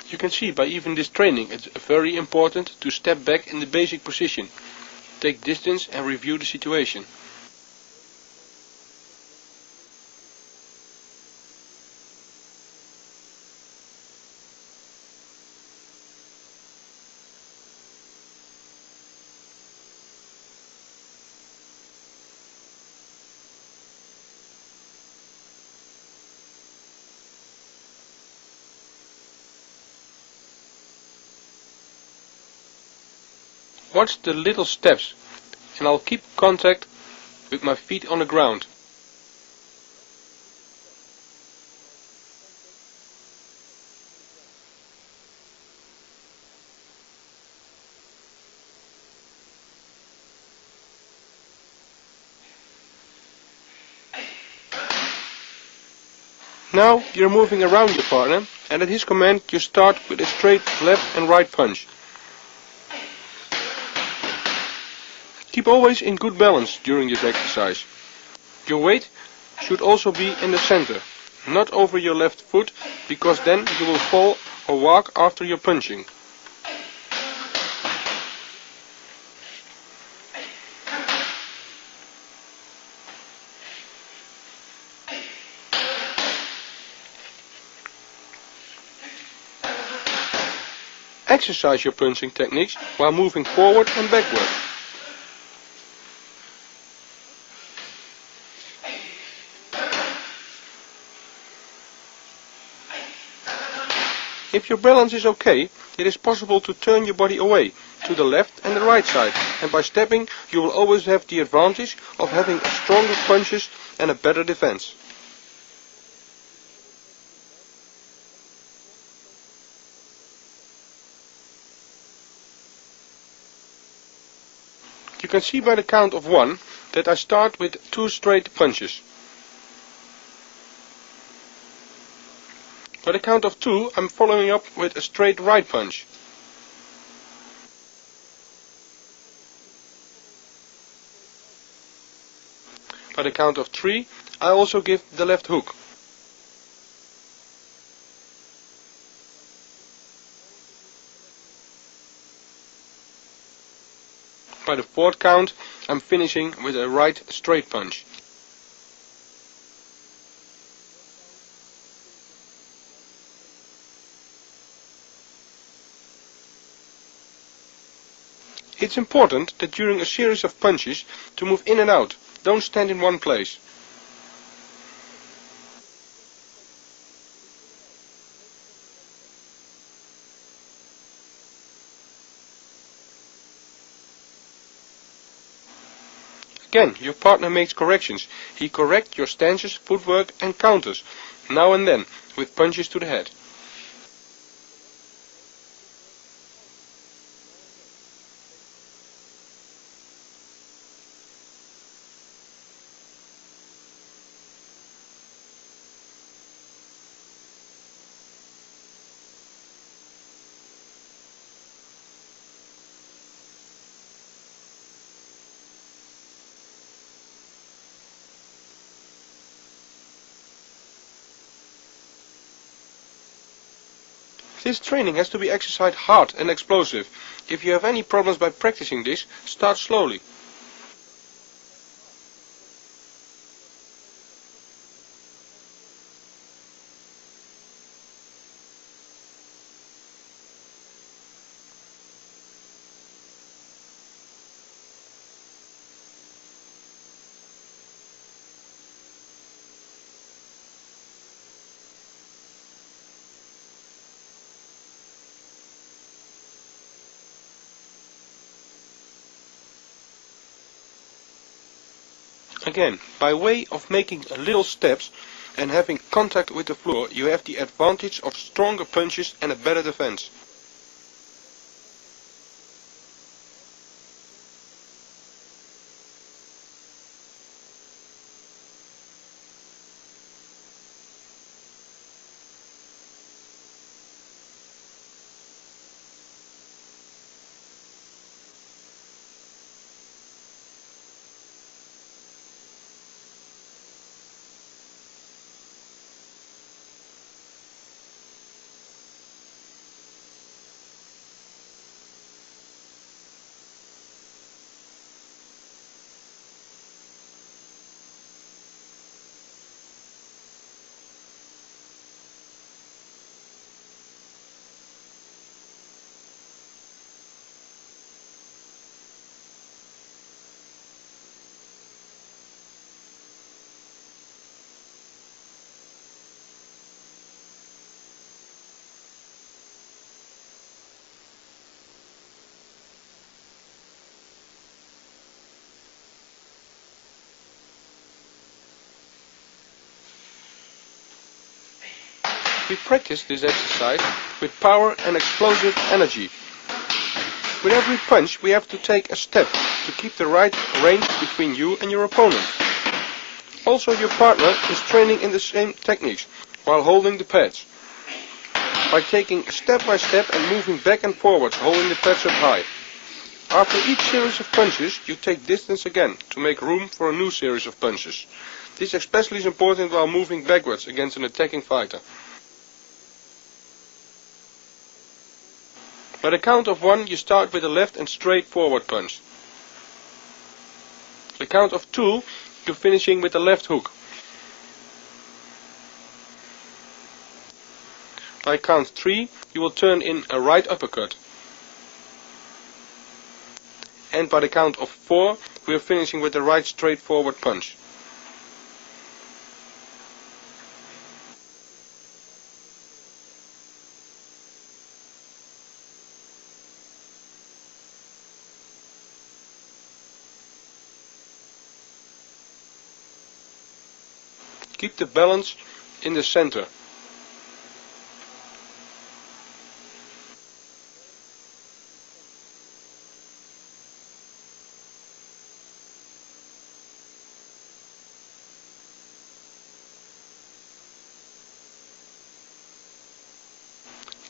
You can see by even this training it's very important to step back in the basic position, take distance and review the situation. Watch the little steps and I'll keep contact with my feet on the ground. Now you're moving around your partner and at his command you start with a straight left and right punch. Keep always in good balance during this exercise. Your weight should also be in the center, not over your left foot, because then you will fall or walk after you're punching. Exercise your punching techniques while moving forward and backward. If your balance is okay, it is possible to turn your body away, to the left and the right side, and by stepping you will always have the advantage of having stronger punches and a better defense. You can see by the count of 1 that I start with 2 straight punches. By the count of 2 I'm following up with a straight right punch. By the count of 3 I also give the left hook. By the 4th count I'm finishing with a right straight punch. It's important that during a series of punches to move in and out, don't stand in one place. Again, your partner makes corrections. He corrects your stances, footwork and counters, now and then, with punches to the head. This training has to be exercised hard and explosive. If you have any problems by practicing this, start slowly. Again, by way of making little steps and having contact with the floor, you have the advantage of stronger punches and a better defense. We practice this exercise with power and explosive energy. With every punch we have to take a step to keep the right range between you and your opponent. Also, your partner is training in the same techniques while holding the pads. By taking step by step and moving back and forwards, holding the pads up high. After each series of punches you take distance again to make room for a new series of punches. This especially is important while moving backwards against an attacking fighter. By the count of 1 you start with a left and straight forward punch. The count of 2 you're finishing with a left hook. By count 3 you will turn in a right uppercut. And by the count of 4 we are finishing with a right straightforward punch. Keep the balance in the center.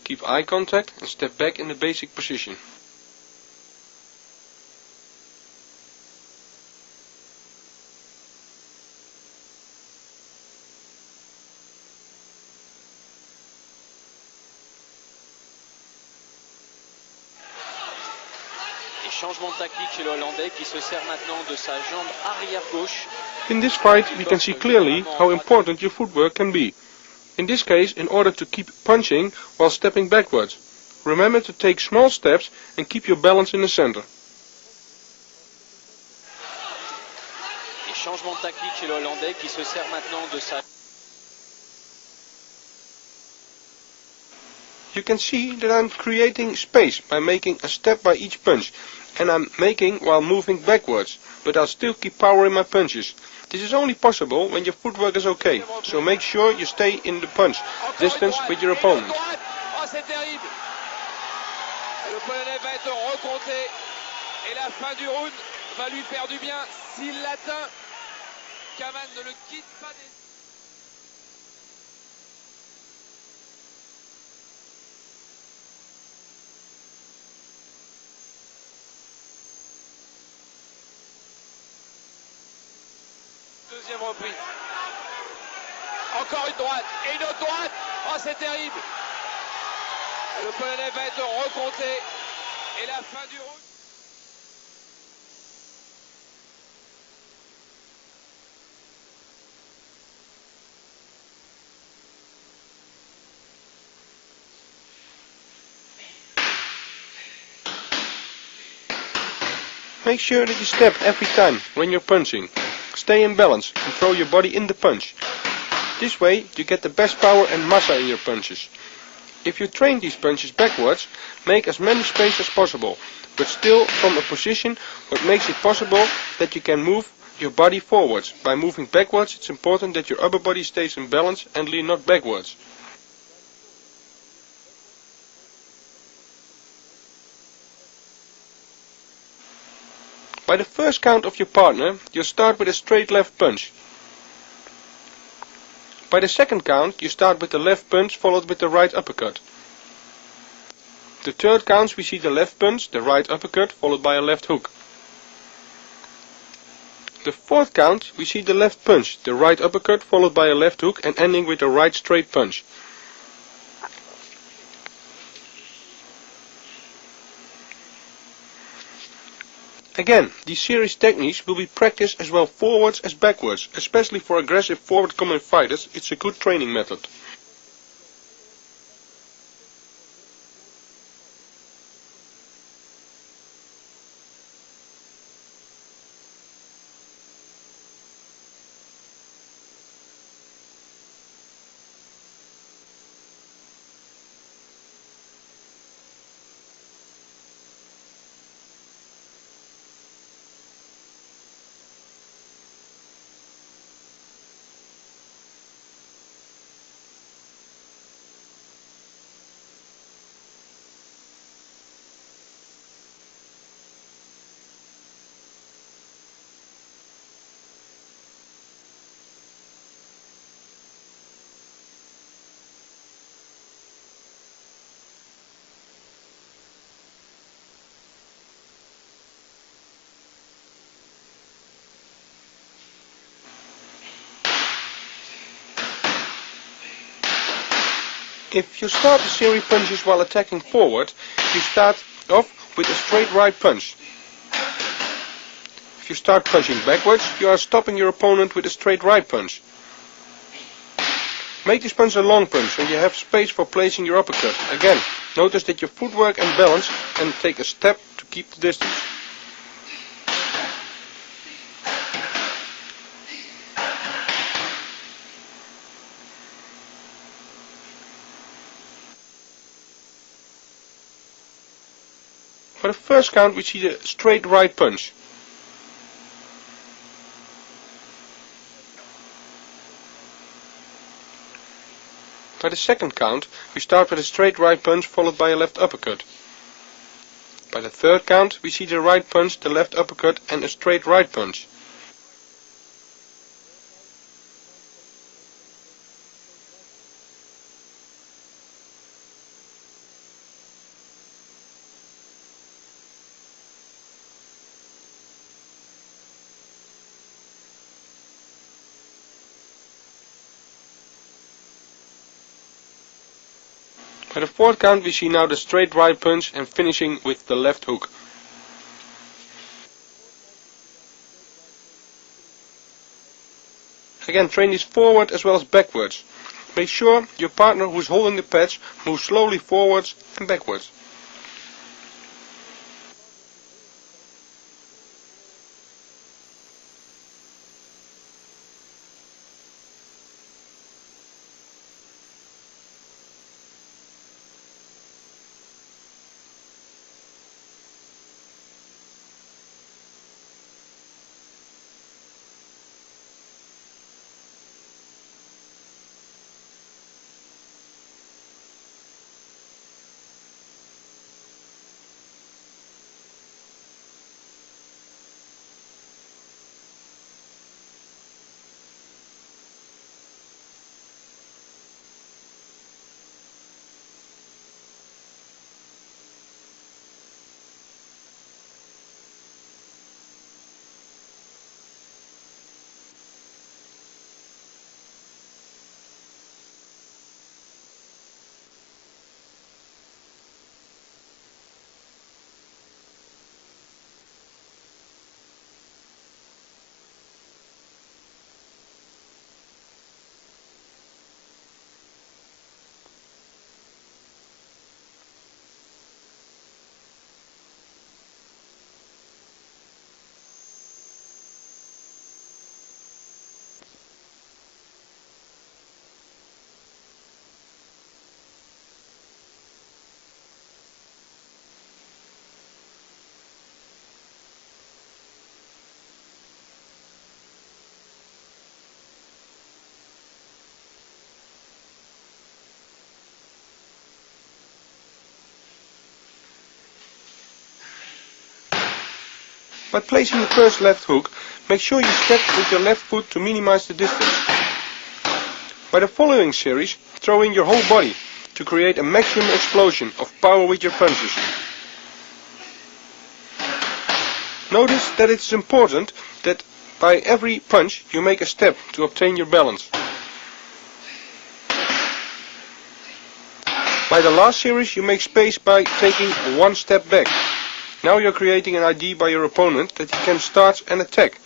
Keep eye contact and step back in the basic position. Changement de tactique chez le Hollandais qui se sert maintenant de sa jambe arrière gauche. In this fight we can see clearly how important your footwork can be. In this case, in order to keep punching while stepping backwards. Remember to take small steps and keep your balance in the center. Et changement de tactique chez le Hollandais qui se sert maintenant de sa... You can see that I'm creating space by making a step by each punch, and I'm making while moving backwards, but I'll still keep power in my punches. This is only possible when your footwork is okay, so make sure you stay in the punch distance with your opponent. Oh, c'est terrible. Le Polonais va être recompté et la fin du round va lui faire du bien s'il l'atteint. Kaman ne le quitte pas des... Deuxième reprise. Encore une droite et une autre droite. Oh, c'est terrible. Le Polonais va être recompté et la fin du round. Make sure that you step every time when you're punching. Stay in balance and throw your body in the punch. This way you get the best power and massa in your punches. If you train these punches backwards, make as many space as possible, but still from a position what makes it possible that you can move your body forwards. By moving backwards, it's important that your upper body stays in balance and lean not backwards. By the first count of your partner, you'll start with a straight left punch. By the second count, you start with the left punch followed with the right uppercut. The third count, we see the left punch, the right uppercut followed by a left hook. The fourth count, we see the left punch, the right uppercut followed by a left hook and ending with a right straight punch. Again, these series techniques will be practiced as well forwards as backwards, especially for aggressive forward coming fighters. It's a good training method. If you start the series punches while attacking forward, you start off with a straight right punch. If you start punching backwards, you are stopping your opponent with a straight right punch. Make this punch a long punch so you have space for placing your uppercut. Again, notice that your footwork and balance and take a step to keep the distance. For the first count, we see the straight right punch. By the second count, we start with a straight right punch followed by a left uppercut. By the third count, we see the right punch, the left uppercut and a straight right punch. By the fourth count, we see now the straight right punch and finishing with the left hook. Again, train this forward as well as backwards. Make sure your partner who is holding the pads moves slowly forwards and backwards. By placing the first left hook, make sure you step with your left foot to minimize the distance. By the following series, throw in your whole body to create a maximum explosion of power with your punches. Notice that it is important that by every punch you make a step to obtain your balance. By the last series you make space by taking one step back. Now you're creating an idea by your opponent that he can start an attack.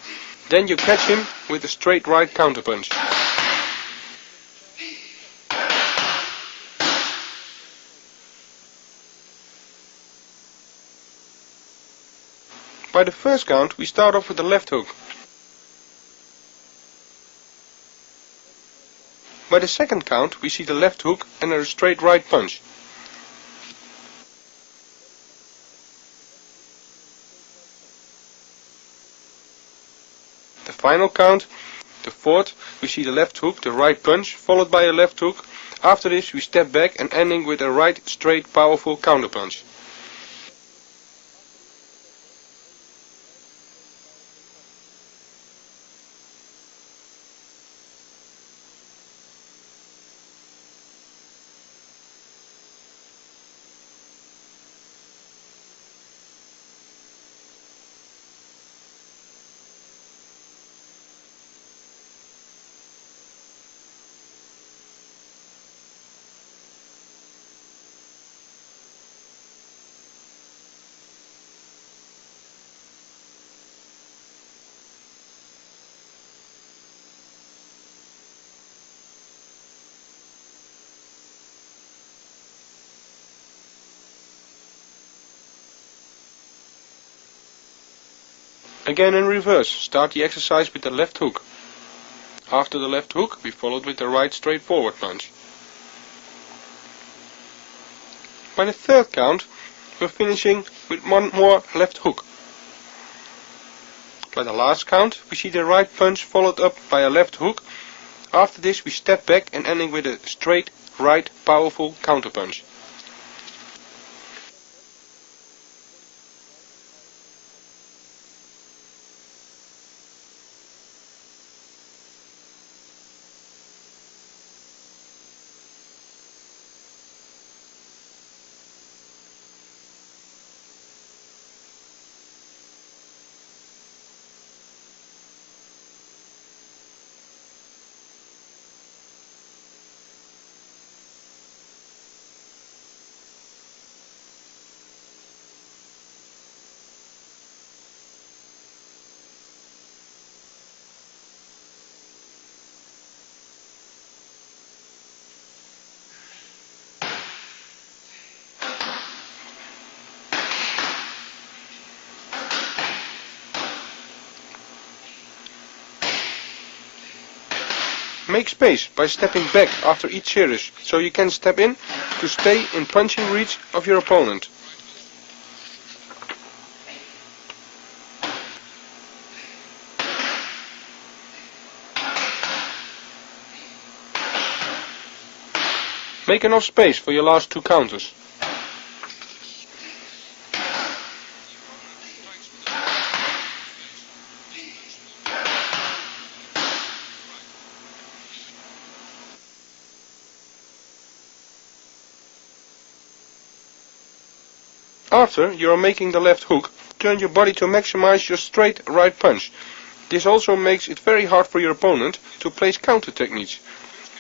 Then you catch him with a straight right counterpunch. By the first count we start off with the left hook. By the second count we see the left hook and a straight right punch. The final count, the fourth, we see the left hook, the right punch, followed by a left hook. After this we step back and ending with a right straight powerful counterpunch. Again in reverse, start the exercise with the left hook. After the left hook we followed with the right straight forward punch. By the third count we're finishing with one more left hook. By the last count we see the right punch followed up by a left hook. After this we step back and ending with a straight right powerful counterpunch. Make space by stepping back after each series, so you can step in to stay in punching reach of your opponent. Make enough space for your last two counters. After you are making the left hook, turn your body to maximize your straight right punch. This also makes it very hard for your opponent to place counter techniques.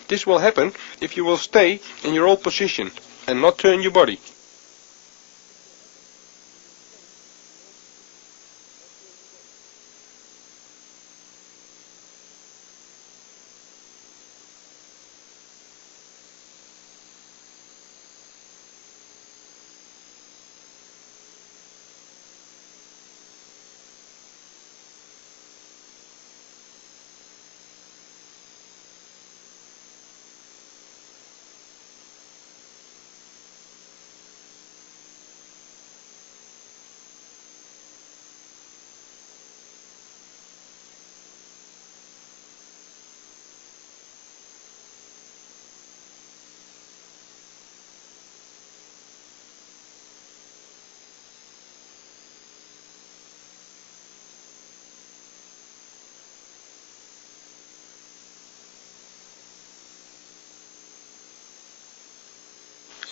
This will happen if you will stay in your old position and not turn your body.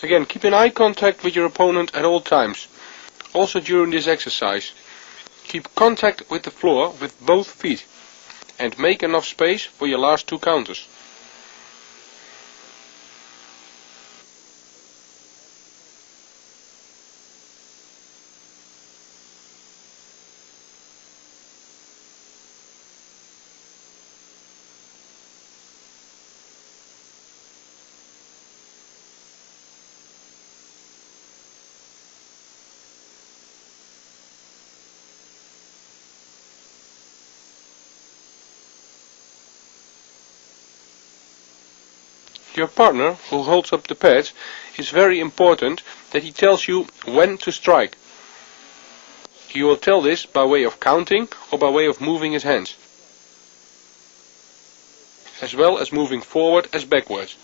Again, keep in eye contact with your opponent at all times, also during this exercise. Keep contact with the floor with both feet and make enough space for your last 2 counters. Your partner, who holds up the pads, is very important that he tells you when to strike. He will tell this by way of counting or by way of moving his hands, as well as moving forward as backwards.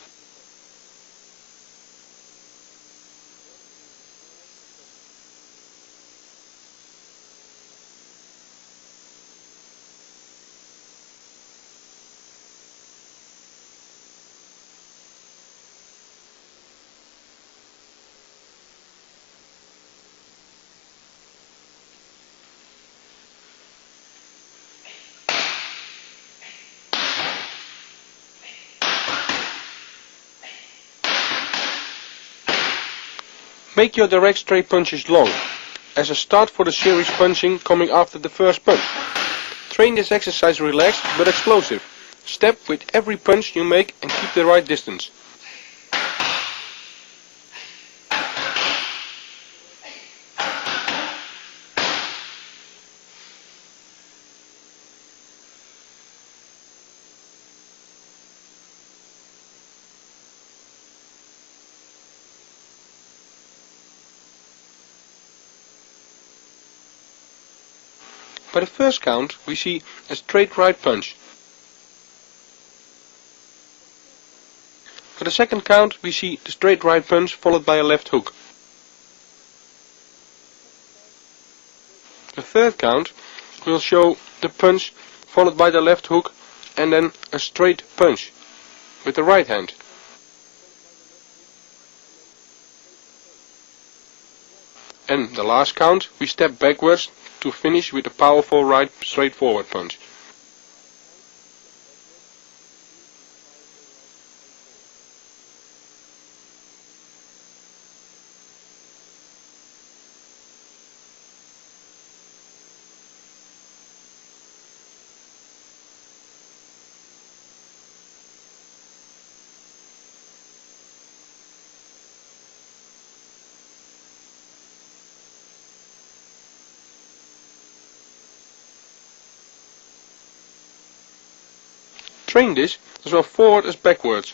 Make your direct straight punches long, as a start for the series punching coming after the first punch. Train this exercise relaxed but explosive. Step with every punch you make and keep the right distance. By the first count, we see a straight right punch. For the second count, we see the straight right punch followed by a left hook. The third count will show the punch followed by the left hook and then a straight punch with the right hand. And the last count, we step backwards to finish with a powerful right straightforward punch. Train this as well forward as backwards.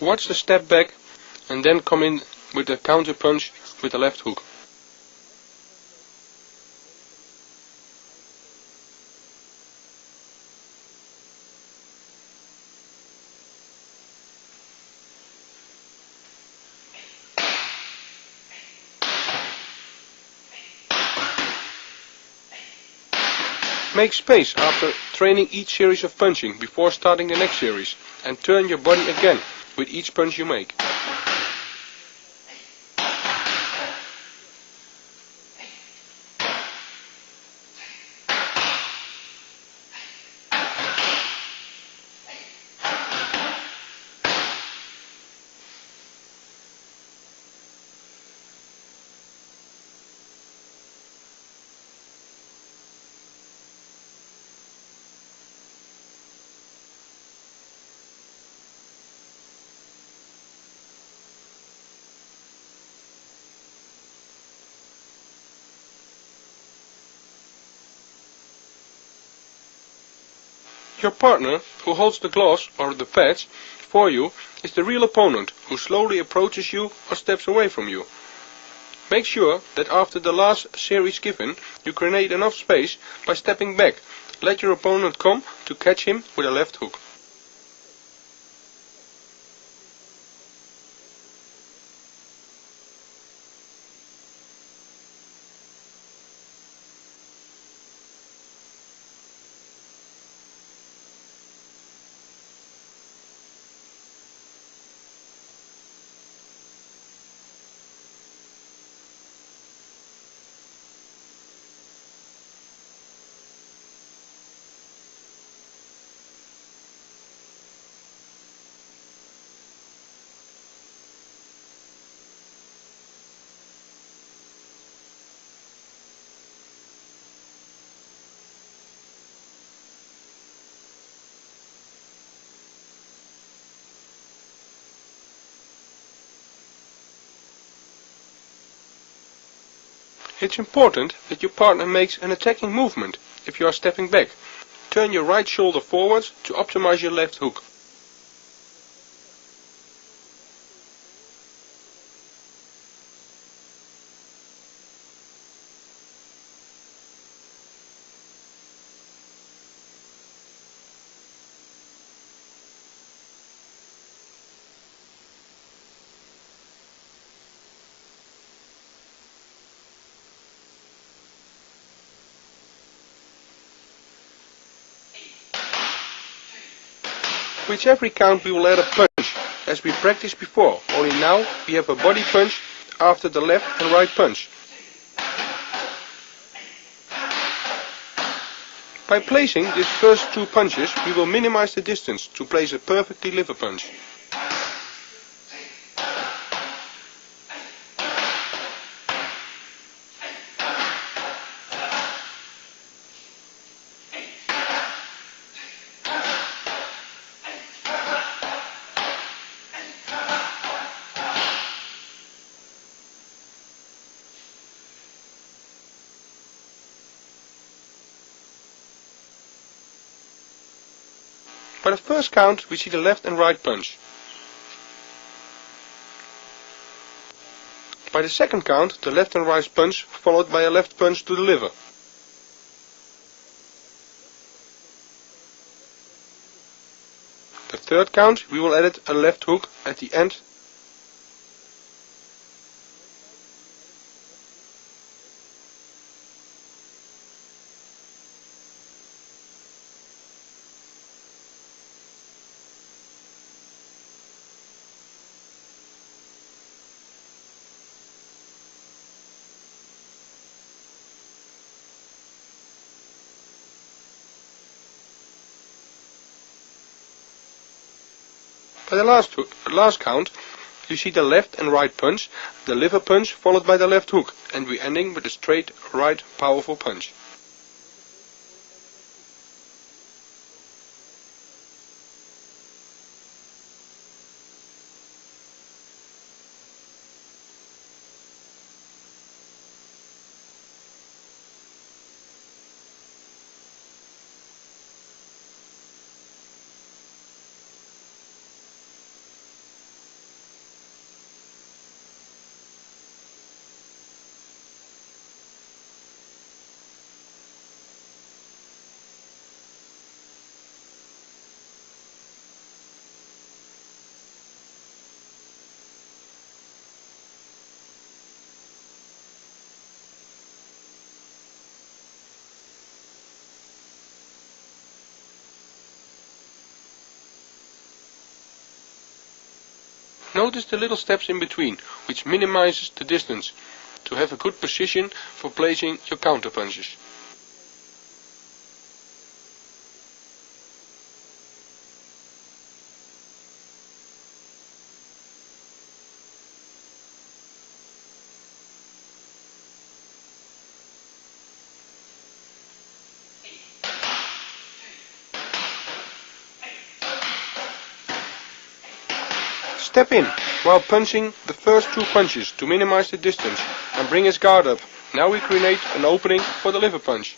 Watch the step back and then come in with the counter punch with the left hook. Make space after training each series of punching before starting the next series, and turn your body again with each punch you make. Your partner, who holds the gloves or the pads for you, is the real opponent who slowly approaches you or steps away from you. Make sure that after the last series given, you create enough space by stepping back. Let your opponent come to catch him with a left hook. It's important that your partner makes an attacking movement if you are stepping back. Turn your right shoulder forwards to optimize your left hook. With every count we will add a punch, as we practiced before, only now we have a body punch after the left and right punch. By placing these first two punches, we will minimize the distance to place a perfectly liver punch. By the first count, we see the left and right punch. By the second count, the left and right punch followed by a left punch to the liver. The third count, we will add a left hook at the end. By the last count, you see the left and right punch, the liver punch followed by the left hook, and we ending with a straight right powerful punch. Notice the little steps in between, which minimizes the distance, to have a good position for placing your counter punches. Step in while punching the first two punches to minimize the distance and bring his guard up. Now we create an opening for the liver punch.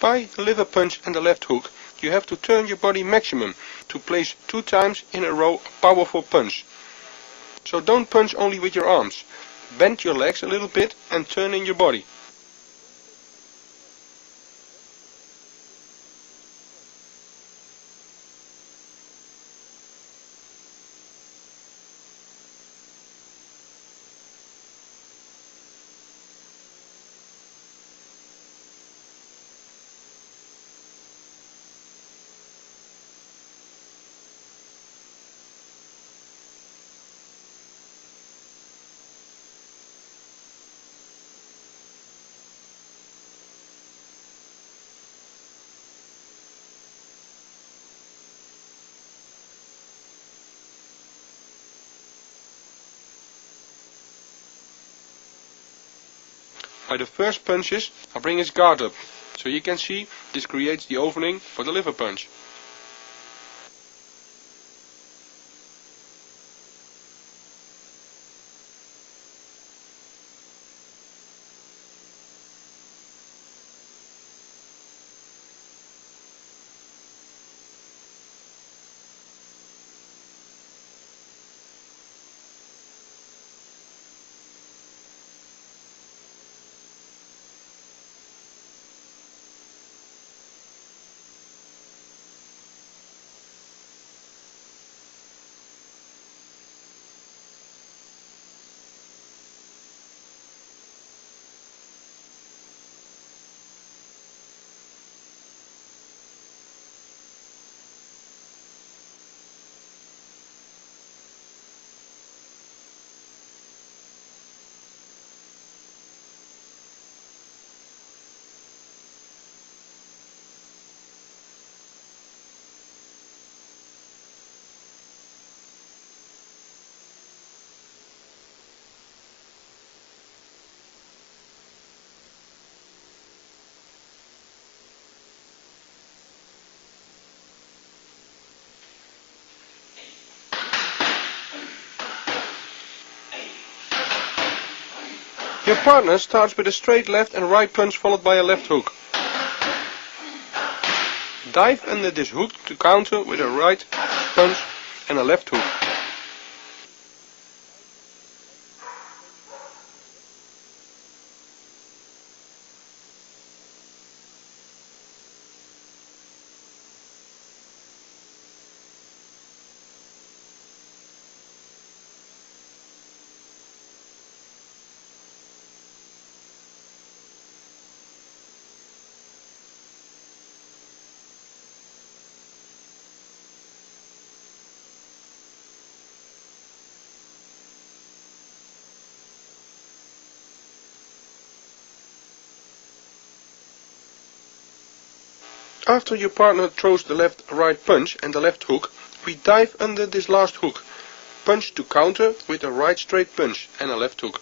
By the liver punch and the left hook, you have to turn your body maximum to place 2 times in a row a powerful punch. So don't punch only with your arms. Bend your legs a little bit and turn in your body. By the first punches, I bring his guard up, so you can see this creates the opening for the liver punch. Your partner starts with a straight left and right punch followed by a left hook. Dive under this hook to counter with a right punch and a left hook. After your partner throws the left-right punch and the left hook, we dive under this last hook. Punch to counter with a right straight punch and a left hook.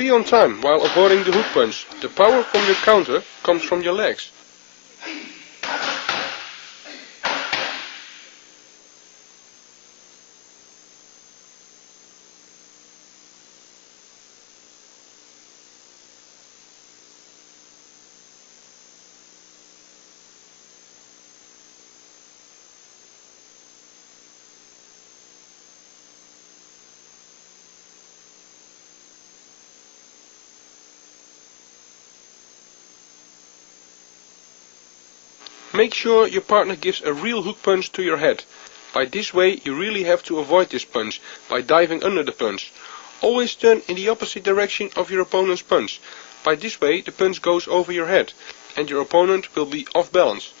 Be on time while avoiding the hook punch. The power from your counter comes from your legs. Make sure your partner gives a real hook punch to your head. By this way you really have to avoid this punch by diving under the punch. Always turn in the opposite direction of your opponent's punch. By this way the punch goes over your head and your opponent will be off balance.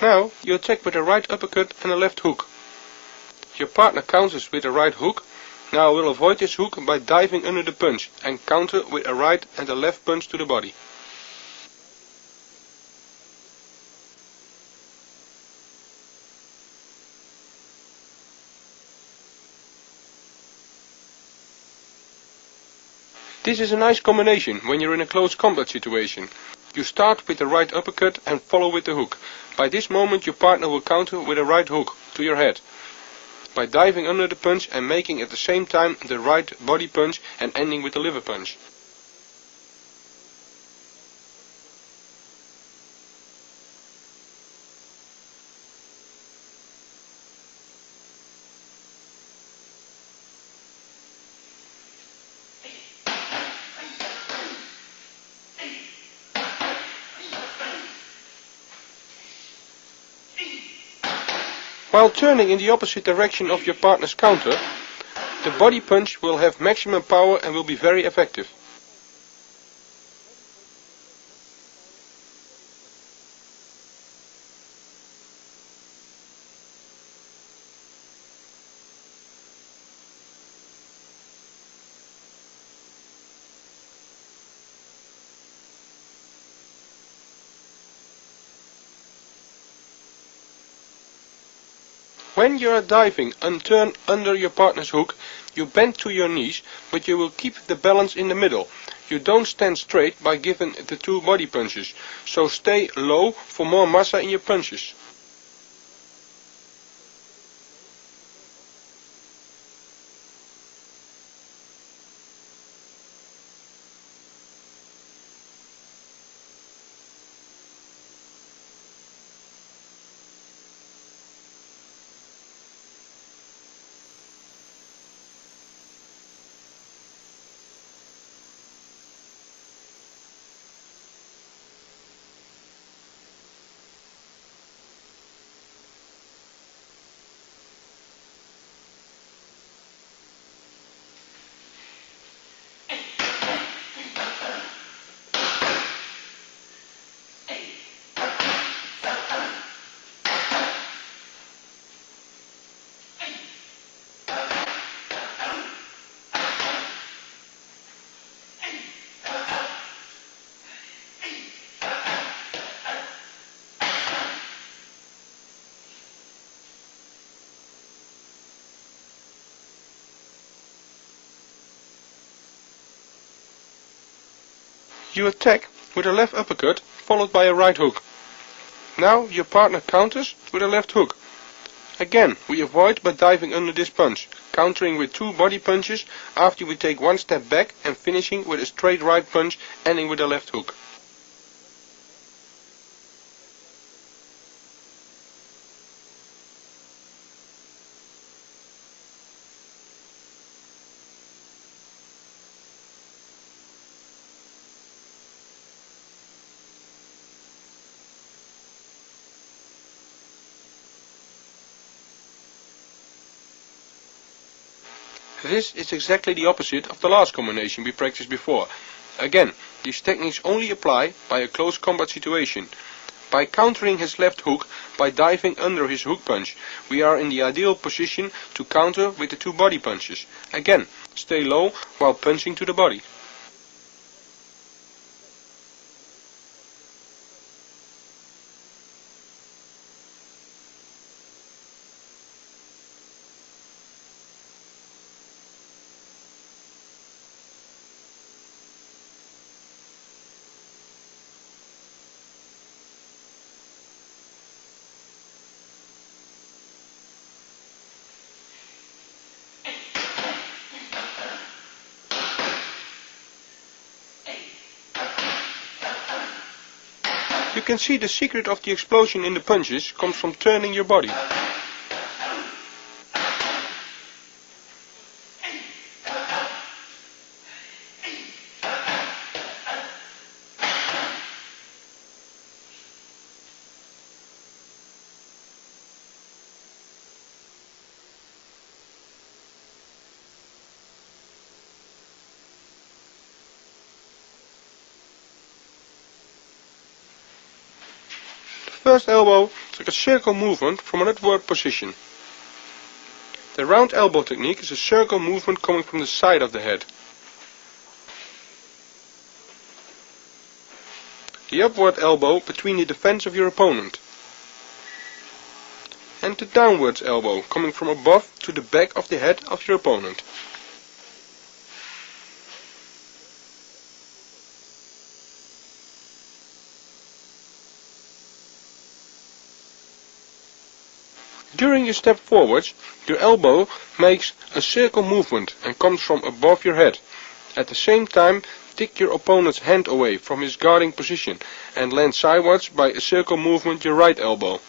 Now you attack with a right uppercut and a left hook. Your partner counters with a right hook. Now we'll avoid this hook by diving under the punch and counter with a right and a left punch to the body. This is a nice combination when you're in a close combat situation. You start with the right uppercut and follow with the hook. By this moment your partner will counter with a right hook to your head, by diving under the punch and making at the same time the right body punch and ending with the liver punch. While turning in the opposite direction of your partner's counter, the body punch will have maximum power and will be very effective. When you are diving and turn under your partner's hook, you bend to your knees, but you will keep the balance in the middle. You don't stand straight by giving the two body punches, so stay low for more massa in your punches. You attack with a left uppercut followed by a right hook. Now your partner counters with a left hook. Again, we avoid by diving under this punch, countering with two body punches after we take one step back and finishing with a straight right punch ending with a left hook. This is exactly the opposite of the last combination we practiced before. Again, these techniques only apply by a close combat situation. By countering his left hook by diving under his hook punch, we are in the ideal position to counter with the two body punches. Again, stay low while punching to the body. You can see the secret of the explosion in the punches comes from turning your body. first elbow is like a circle movement from an upward position. The round elbow technique is a circle movement coming from the side of the head. The upward elbow between the defense of your opponent. And the downwards elbow coming from above to the back of the head of your opponent. During your step forwards, your elbow makes a circle movement and comes from above your head. At the same time, take your opponent's hand away from his guarding position and land sideways by a circle movement your right elbow.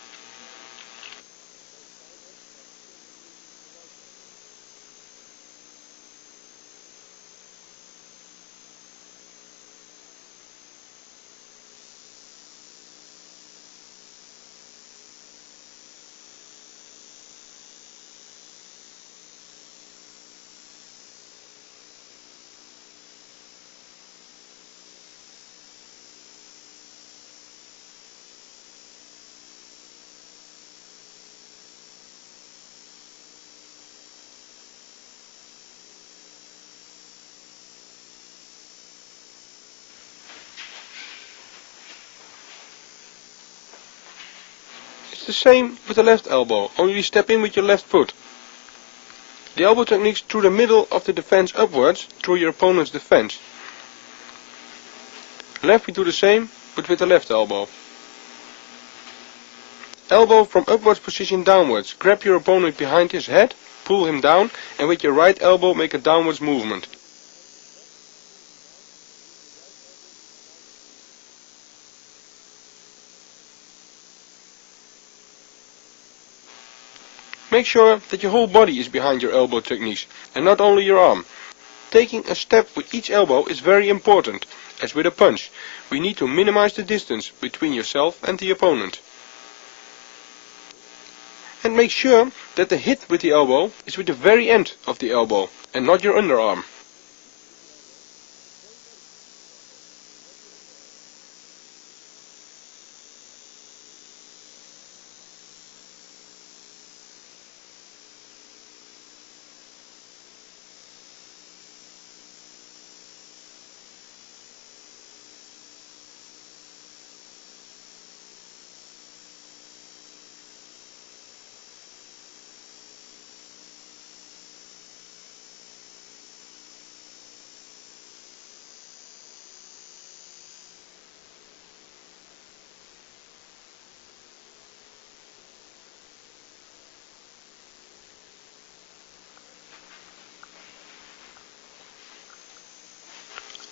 It's the same with the left elbow, only you step in with your left foot. The elbow techniques through the middle of the defense upwards, through your opponent's defense. Left we do the same, but with the left elbow. Elbow from upwards position downwards, grab your opponent behind his head, pull him down, and with your right elbow make a downwards movement. Make sure that your whole body is behind your elbow techniques, and not only your arm. Taking a step with each elbow is very important. As with a punch, we need to minimize the distance between yourself and the opponent. And make sure that the hit with the elbow is with the very end of the elbow, and not your underarm.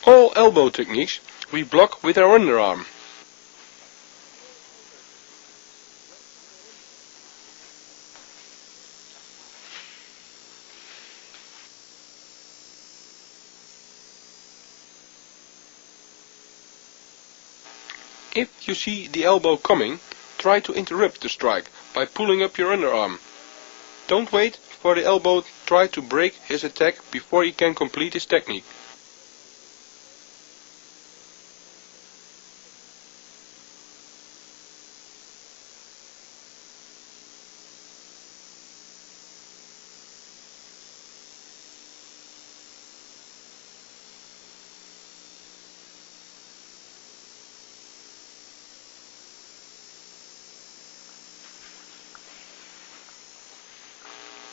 All elbow techniques we block with our underarm. If you see the elbow coming, try to interrupt the strike by pulling up your underarm. Don't wait for the elbow, try to break his attack before he can complete his technique.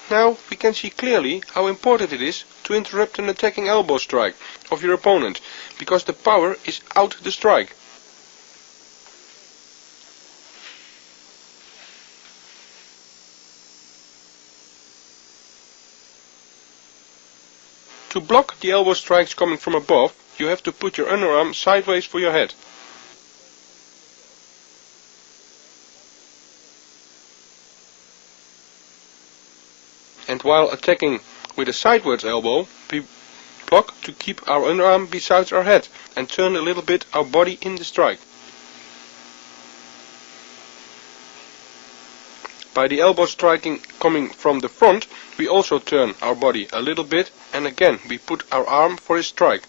Now we can see clearly how important it is to interrupt an attacking elbow strike of your opponent, because the power is out the strike. To block the elbow strikes coming from above, you have to put your underarm sideways for your head. And while attacking with a sidewards elbow, we block to keep our underarm beside our head and turn a little bit our body in the strike. By the elbow striking coming from the front, we also turn our body a little bit, and again we put our arm for his strike.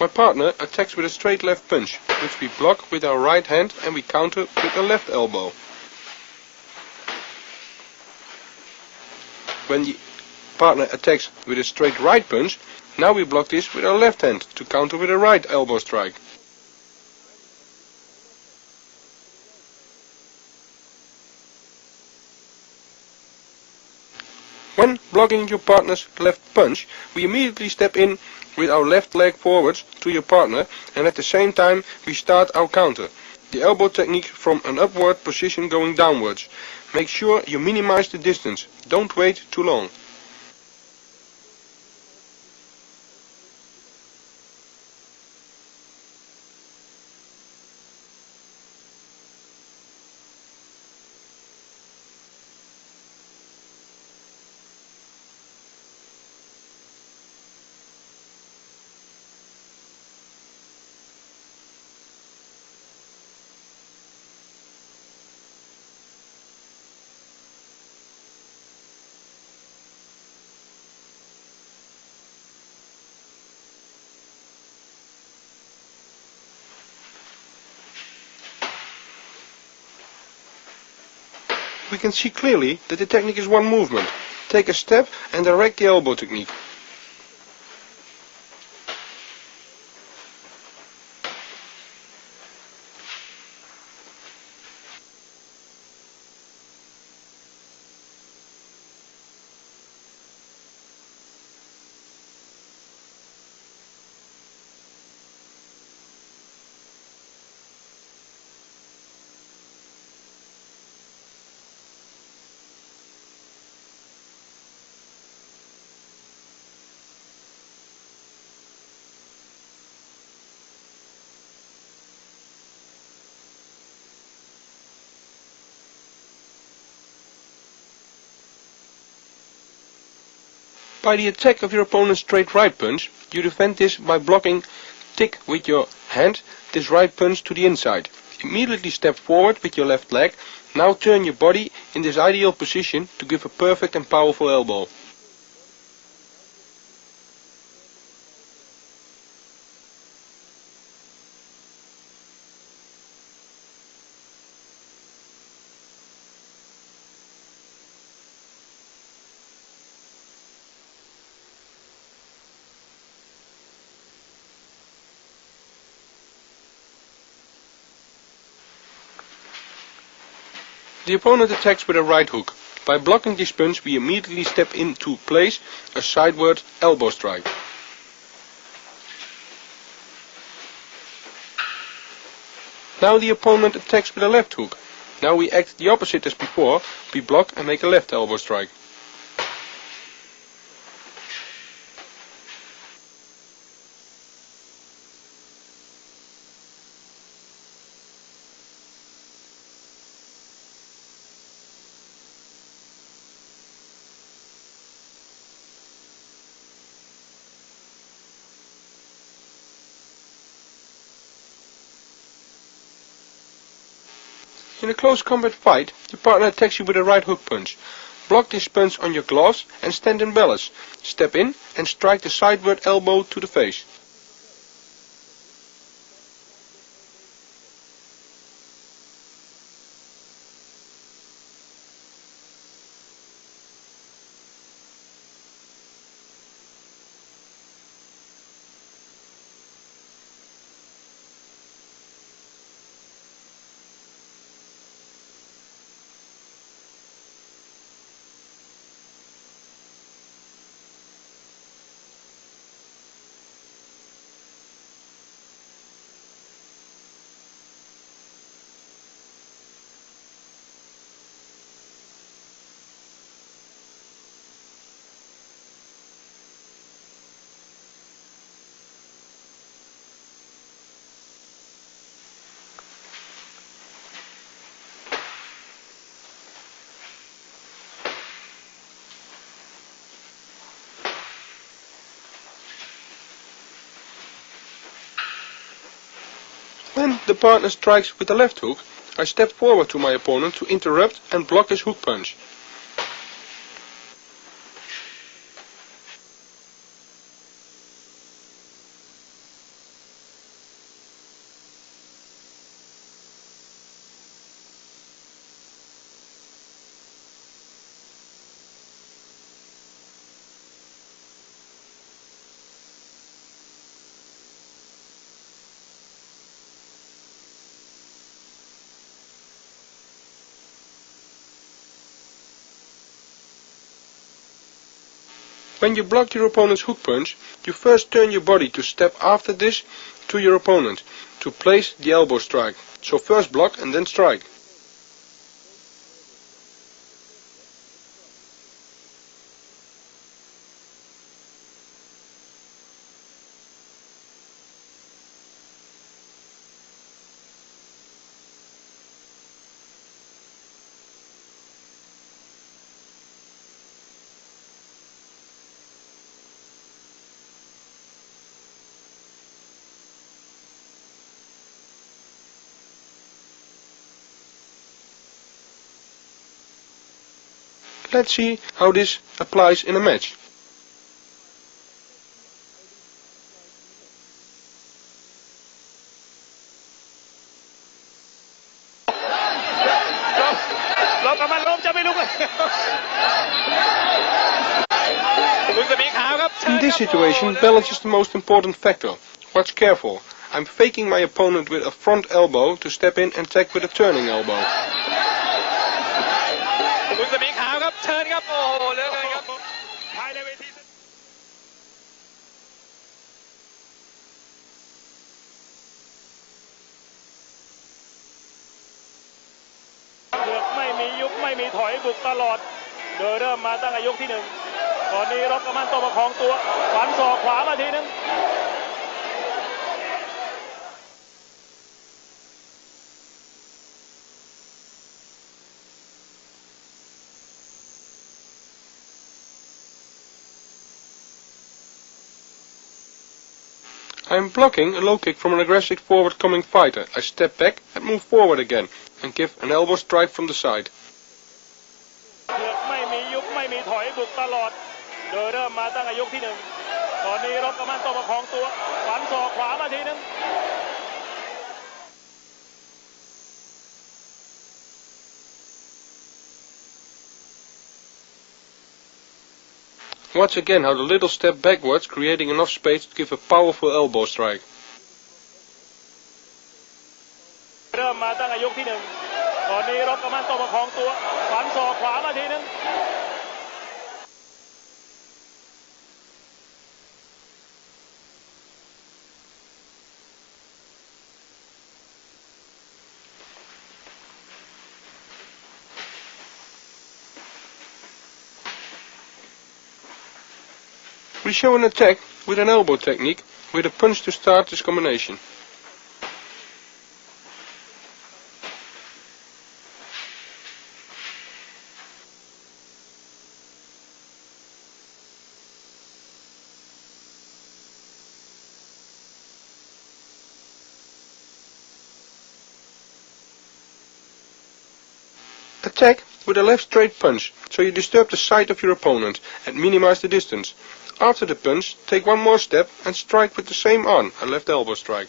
My partner attacks with a straight left punch, which we block with our right hand and we counter with a left elbow. When the partner attacks with a straight right punch, now we block this with our left hand to counter with a right elbow strike. When blocking your partner's left punch, we immediately step in with our left leg forwards to your partner, and at the same time we start our counter. The elbow technique from an upward position going downwards. Make sure you minimize the distance. Don't wait too long. We can see clearly that the technique is one movement. Take a step and direct the elbow technique. By the attack of your opponent's straight right punch, you defend this by blocking tick with your hand this right punch to the inside. Immediately step forward with your left leg. Now turn your body in this ideal position to give a perfect and powerful elbow. The opponent attacks with a right hook. By blocking this punch, we immediately step into place a sideward elbow strike. Now the opponent attacks with a left hook. Now we act the opposite as before. We block and make a left elbow strike. In a close combat fight, your partner attacks you with a right hook punch. Block this punch on your gloves and stand in balance. Step in and strike the sideward elbow to the face. When the partner strikes with the left hook, I step forward to my opponent to interrupt and block his hook punch. When you block your opponent's hook punch, you first turn your body to step after this to your opponent to place the elbow strike. So first block and then strike. Let's see how this applies in a match. In this situation, balance is the most important factor. Watch careful. I'm faking my opponent with a front elbow to step in and tag with a turning elbow. I'm blocking a low kick from an aggressive forward coming fighter. I step back and move forward again and give an elbow strike from the side. Watch again how the little step backwards, creating enough space to give a powerful elbow strike. We show an attack with an elbow technique with a punch to start this combination. Attack with a left straight punch, so you disturb the side of your opponent and minimize the distance. After the punch, take one more step and strike with the same arm, a left elbow strike.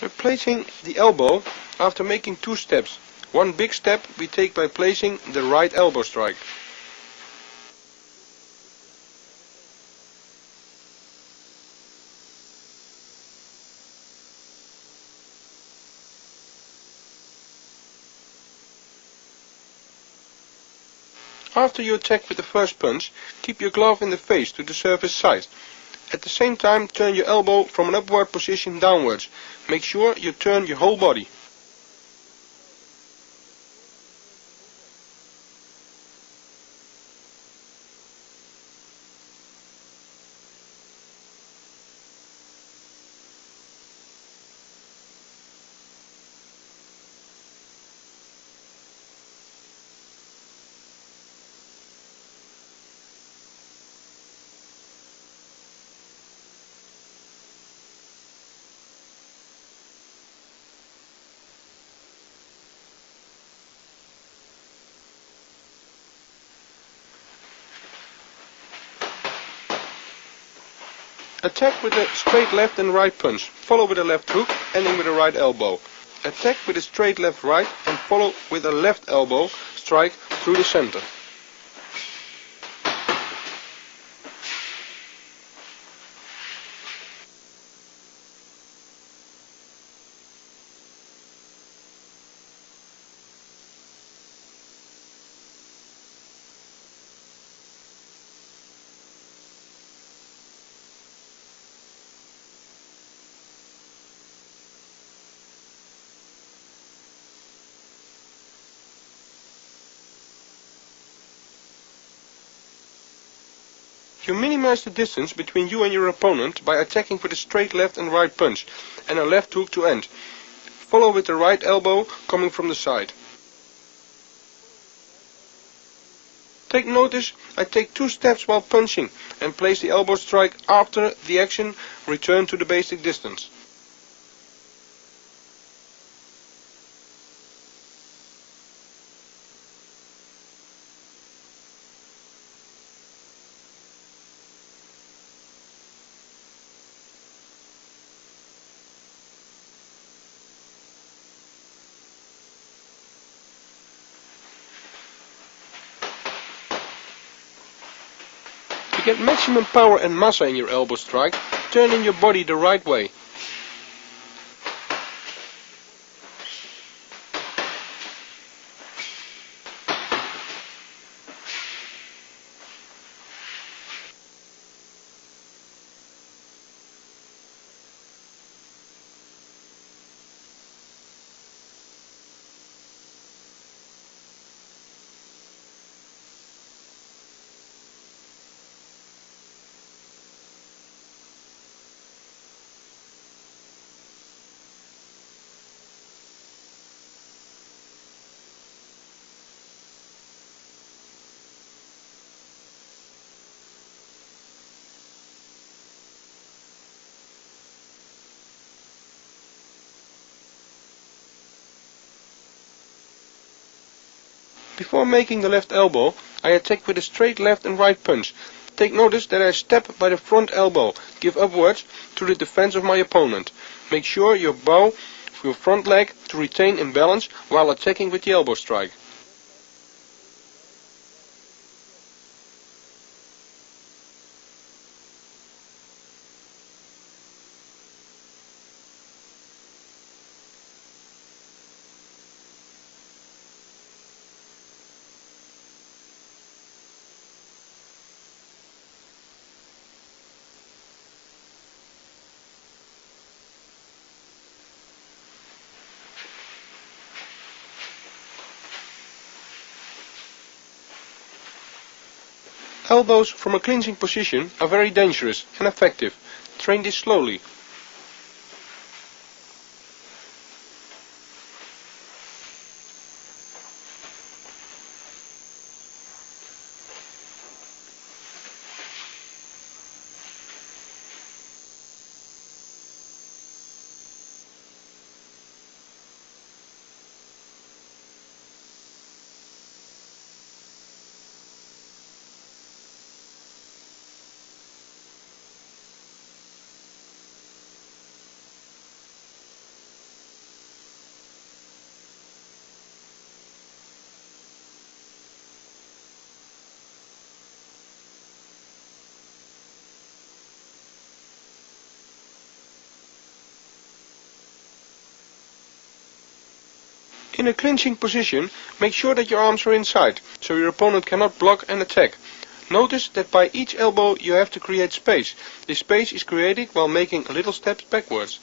Replacing the elbow after making two steps. One big step we take by placing the right elbow strike. After you attack with the first punch, keep your glove in the face to deserve his size. At the same time, turn your elbow from an upward position downwards. Make sure you turn your whole body. Attack with a straight left and right punch, follow with a left hook, ending with a right elbow. Attack with a straight left right and follow with a left elbow strike through the center. You minimize the distance between you and your opponent by attacking with a straight left and right punch and a left hook to end. Follow with the right elbow coming from the side. Take notice, I take 2 steps while punching and place the elbow strike after the action, return to the basic distance. To get maximum power and massa in your elbow strike, turn in your body the right way. Before making the left elbow, I attack with a straight left and right punch. Take notice that I step by the front elbow, give upwards to the defense of my opponent. Make sure you bow your front leg to retain imbalance while attacking with the elbow strike. Elbows from a clinching position are very dangerous and effective. Train this slowly. In a clinching position, make sure that your arms are inside, so your opponent cannot block and attack. Notice that by each elbow you have to create space. This space is created while making little steps backwards.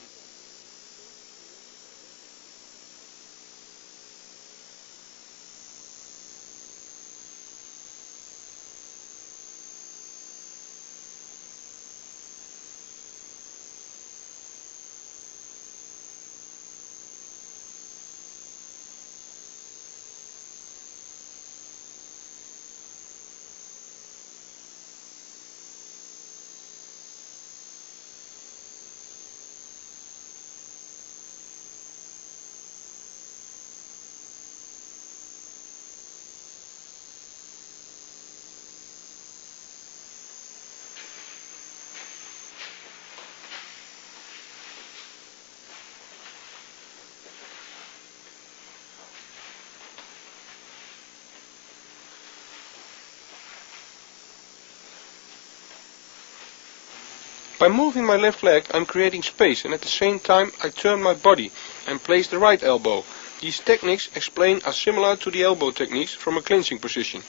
By moving my left leg, I'm creating space, and at the same time I turn my body and place the right elbow. These techniques explained are similar to the elbow techniques from a clinching position.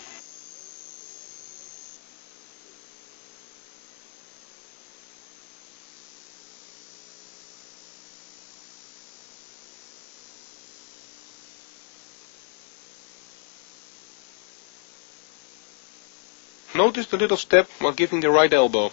Notice the little step while giving the right elbow.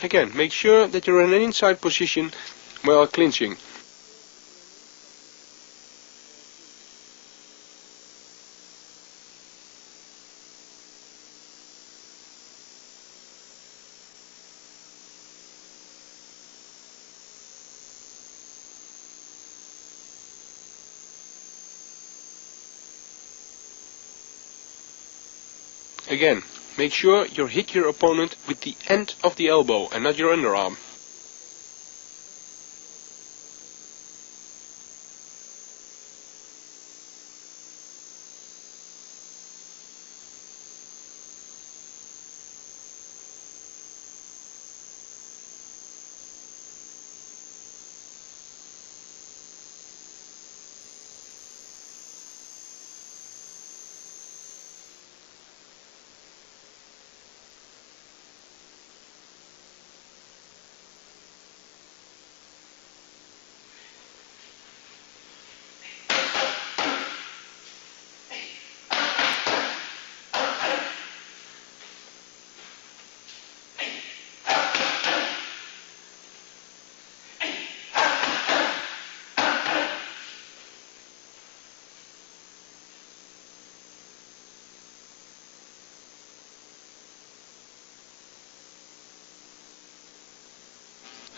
Again, make sure that you're in an inside position while clinching. Again, make sure you hit your opponent with the end of the elbow and not your underarm.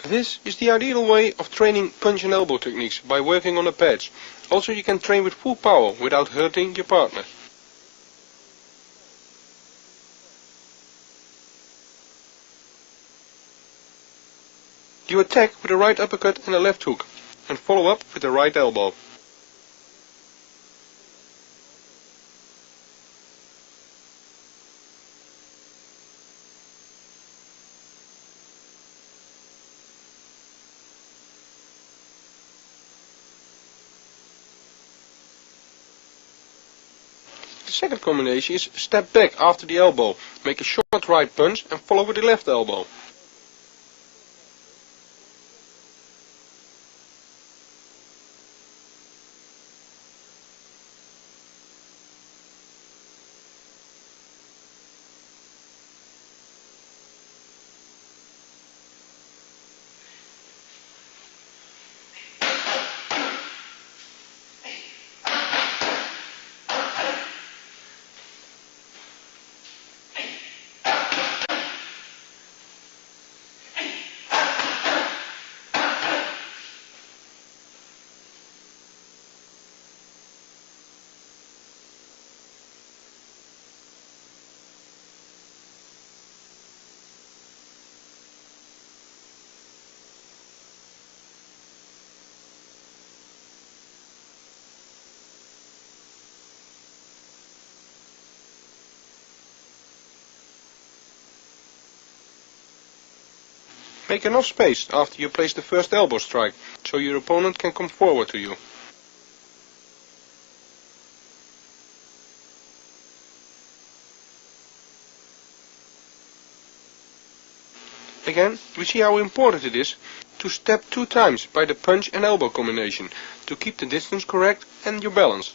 This is the ideal way of training punch and elbow techniques by working on the pads. Also, you can train with full power without hurting your partner. You attack with a right uppercut and a left hook, and follow up with the right elbow. The second combination is step back after the elbow, make a short right punch and follow with the left elbow. Make enough space after you place the first elbow strike, so your opponent can come forward to you. Again, we see how important it is to step 2 times by the punch and elbow combination, to keep the distance correct and your balance.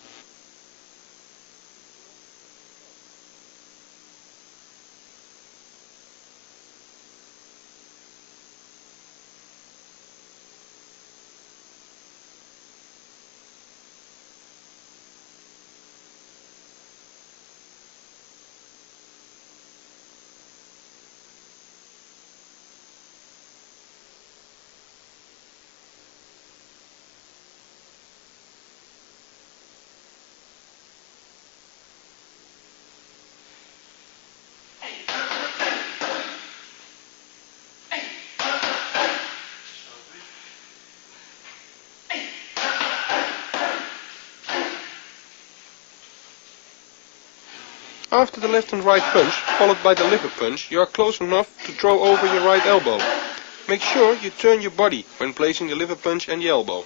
After the left and right punch, followed by the liver punch, you are close enough to throw over your right elbow. Make sure you turn your body when placing the liver punch and the elbow.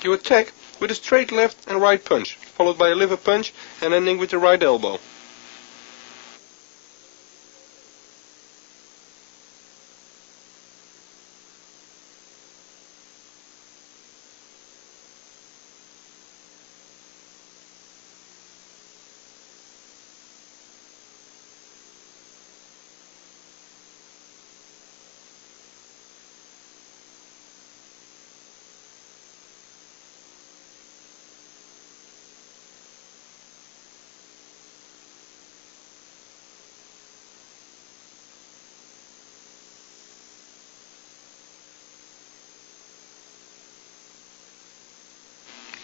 You attack with a straight left and right punch, followed by a liver punch and ending with the right elbow.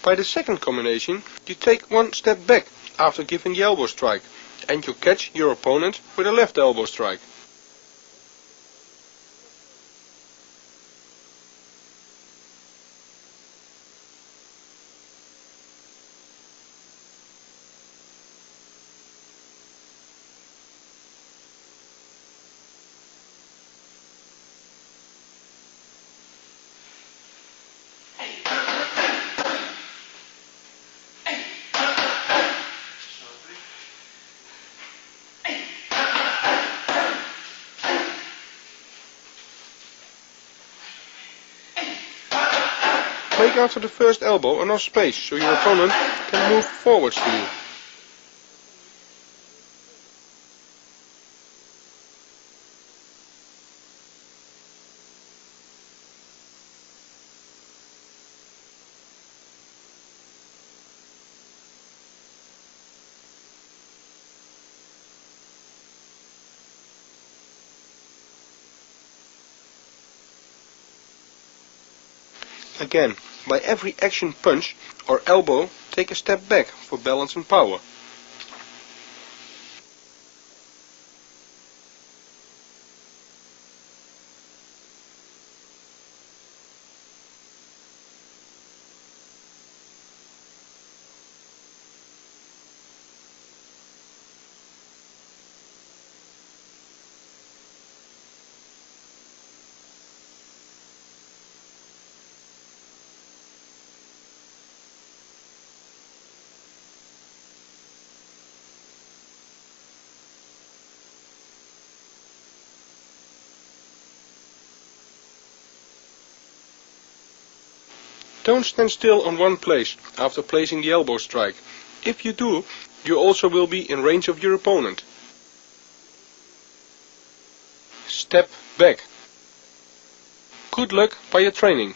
By the second combination, you take one step back after giving the elbow strike, and you catch your opponent with a left elbow strike. Make after the first elbow enough space so your opponent can move forwards to you. Again, by every action punch or elbow, take a step back for balance and power. Don't stand still on one place after placing the elbow strike. If you do, you also will be in range of your opponent. Step back. Good luck by your training.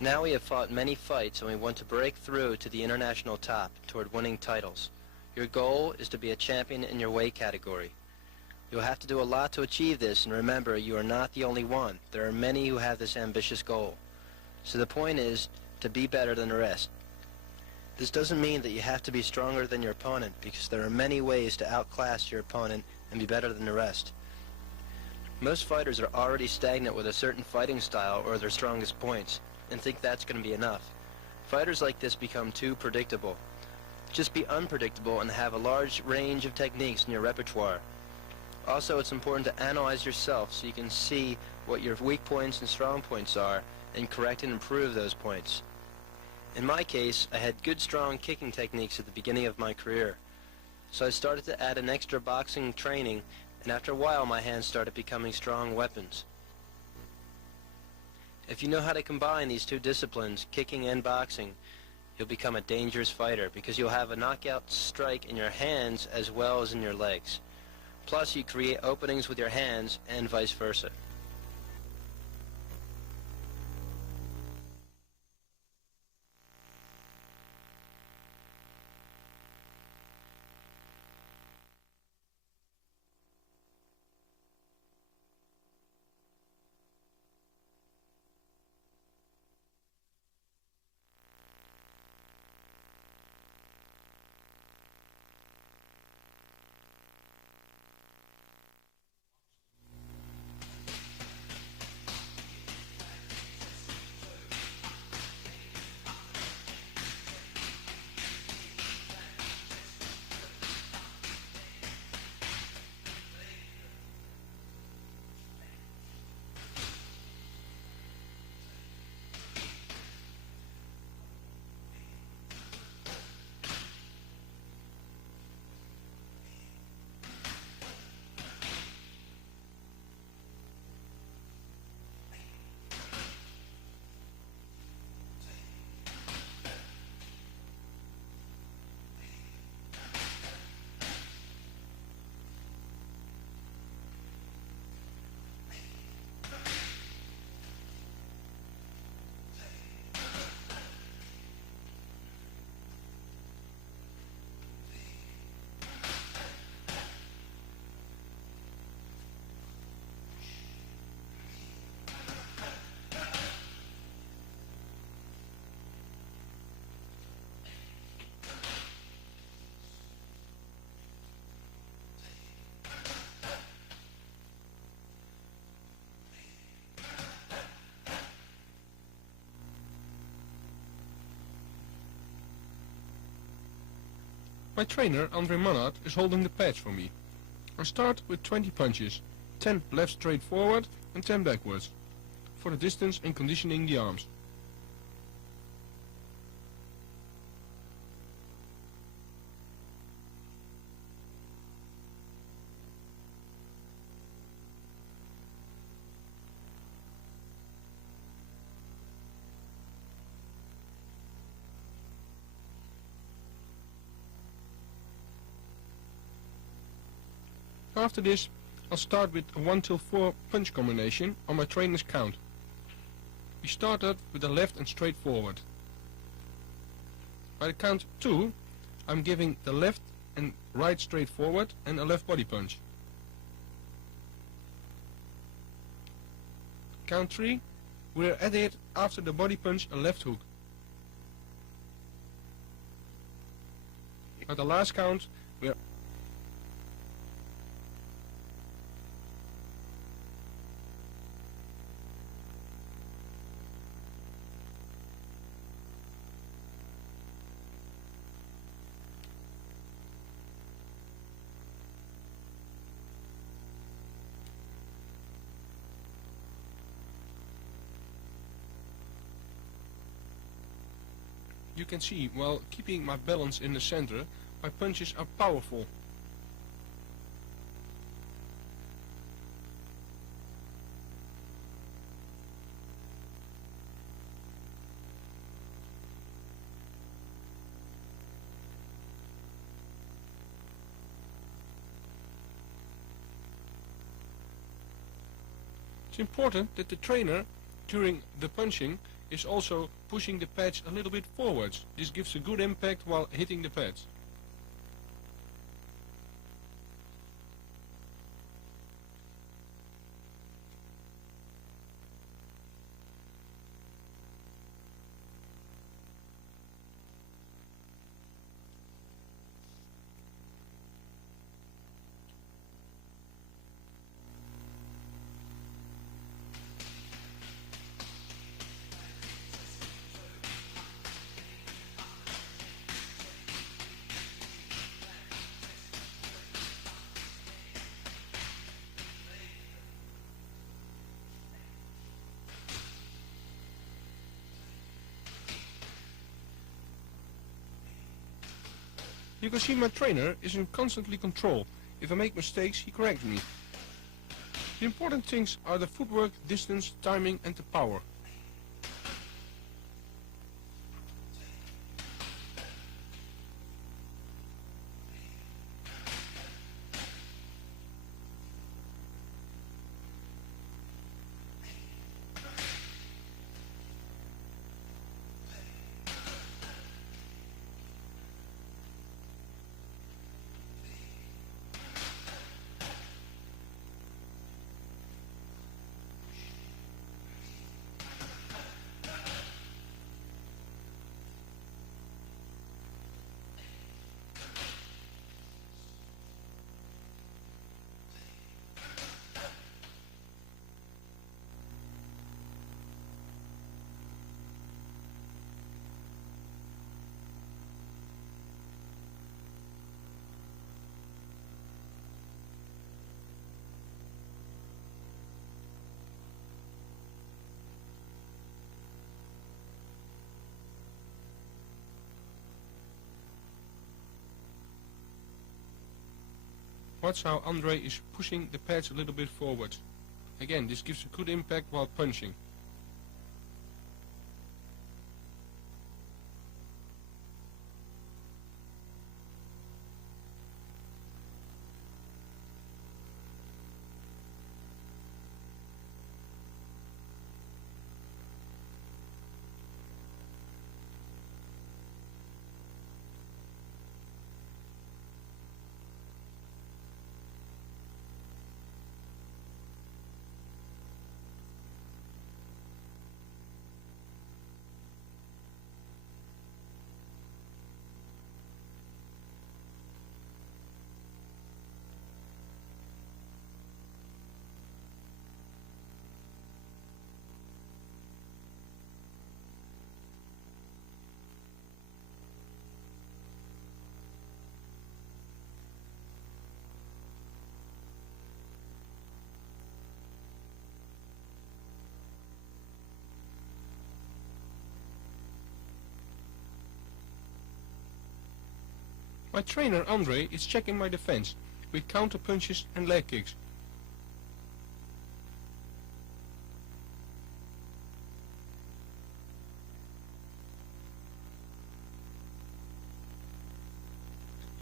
Now we have fought many fights and we want to break through to the international top toward winning titles. Your goal is to be a champion in your weight category. You'll have to do a lot to achieve this, and remember, you are not the only one. There are many who have this ambitious goal. So the point is to be better than the rest. This doesn't mean that you have to be stronger than your opponent, because there are many ways to outclass your opponent and be better than the rest. Most fighters are already stagnant with a certain fighting style or their strongest points, and think that's going to be enough. Fighters like this become too predictable. Just be unpredictable and have a large range of techniques in your repertoire. Also, it's important to analyze yourself so you can see what your weak points and strong points are and correct and improve those points. In my case, I had good strong kicking techniques at the beginning of my career. So I started to add an extra boxing training, and after a while my hands started becoming strong weapons. If you know how to combine these two disciplines, kicking and boxing, you'll become a dangerous fighter because you'll have a knockout strike in your hands as well as in your legs. Plus, you create openings with your hands and vice versa. My trainer, Andre Mannard, is holding the pads for me. I start with 20 punches, 10 left straight forward and 10 backwards, for the distance and conditioning the arms. After this, I'll start with a 1 till 4 punch combination on my trainer's count. We started with a left and straight forward. By the count 2, I'm giving the left and right straight forward and a left body punch. Count 3, we're at it after the body punch a left hook. At the last count, we're You can see, while keeping my balance in the center, my punches are powerful. It's important that the trainer, during the punching, is also pushing the pads a little bit forwards. This gives a good impact while hitting the pads. You can see my trainer is in constantly control. If I make mistakes, he corrects me. The important things are the footwork, distance, timing and the power. Watch how Andre is pushing the pads a little bit forward. Again, this gives a good impact while punching. My trainer Andre is checking my defense with counter punches and leg kicks.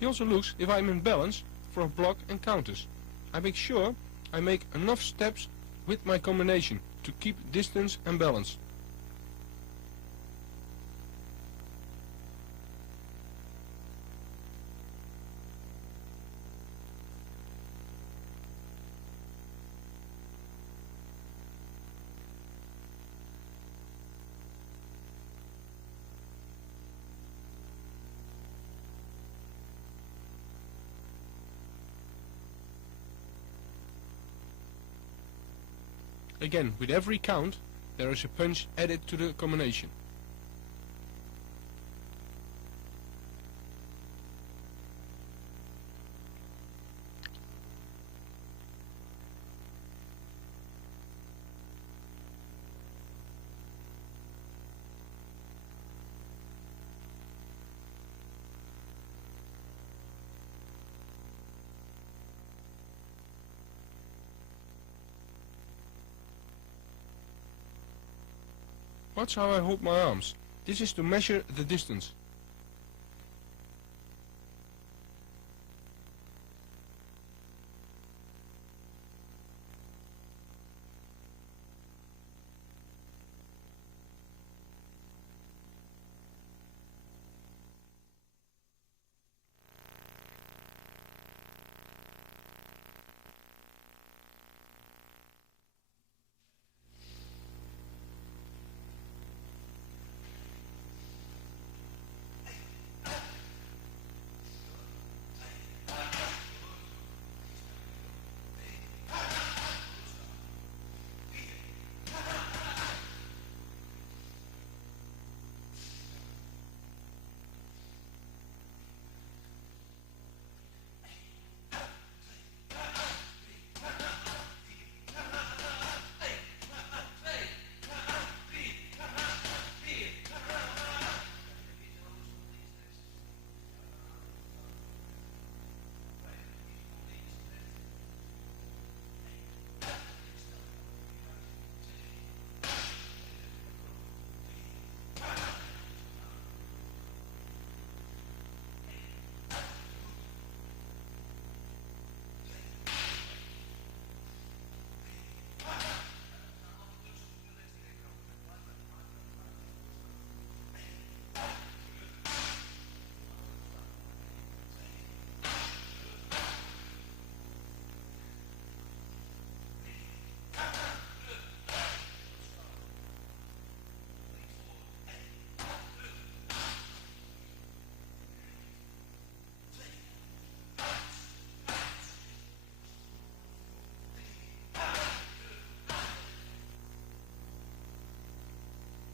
He also looks if I'm in balance for a block and counters. I make sure I make enough steps with my combination to keep distance and balance. Again, with every count, there is a punch added to the combination. Watch how I hold my arms. This is to measure the distance.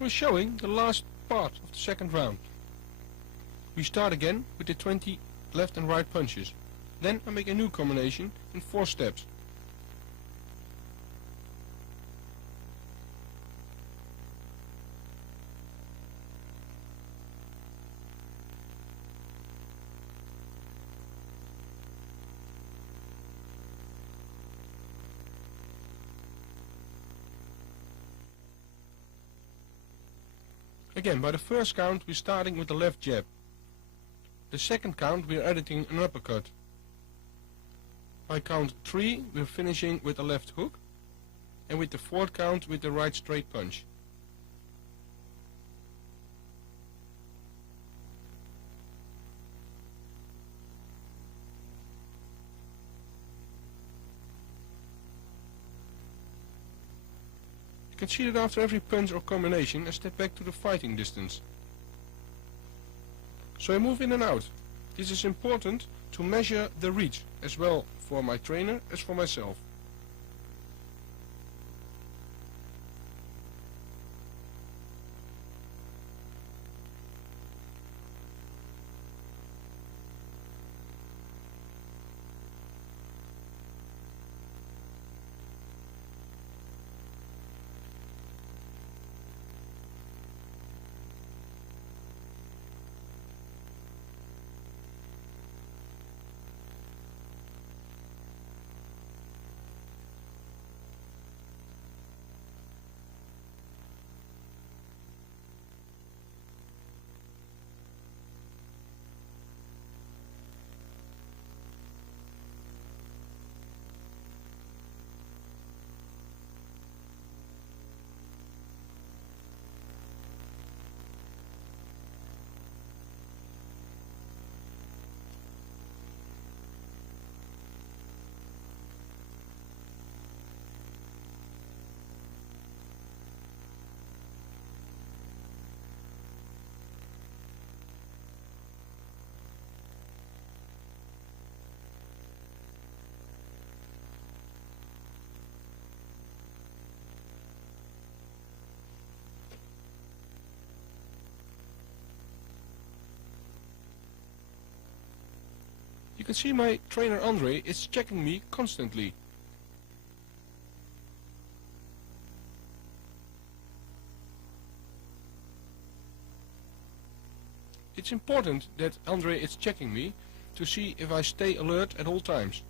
We're showing the last part of the second round. We start again with the 20 left and right punches. Then I make a new combination in 4 steps. Again, by the first count we're starting with the left jab. The second count we're editing an uppercut. By count 3 we're finishing with a left hook, and with the fourth count with the right straight punch. You can see that after every punch or combination I step back to the fighting distance. So I move in and out. This is important to measure the reach, as well for my trainer as for myself. You can see my trainer Andre is checking me constantly. It's important that Andre is checking me to see if I stay alert at all times.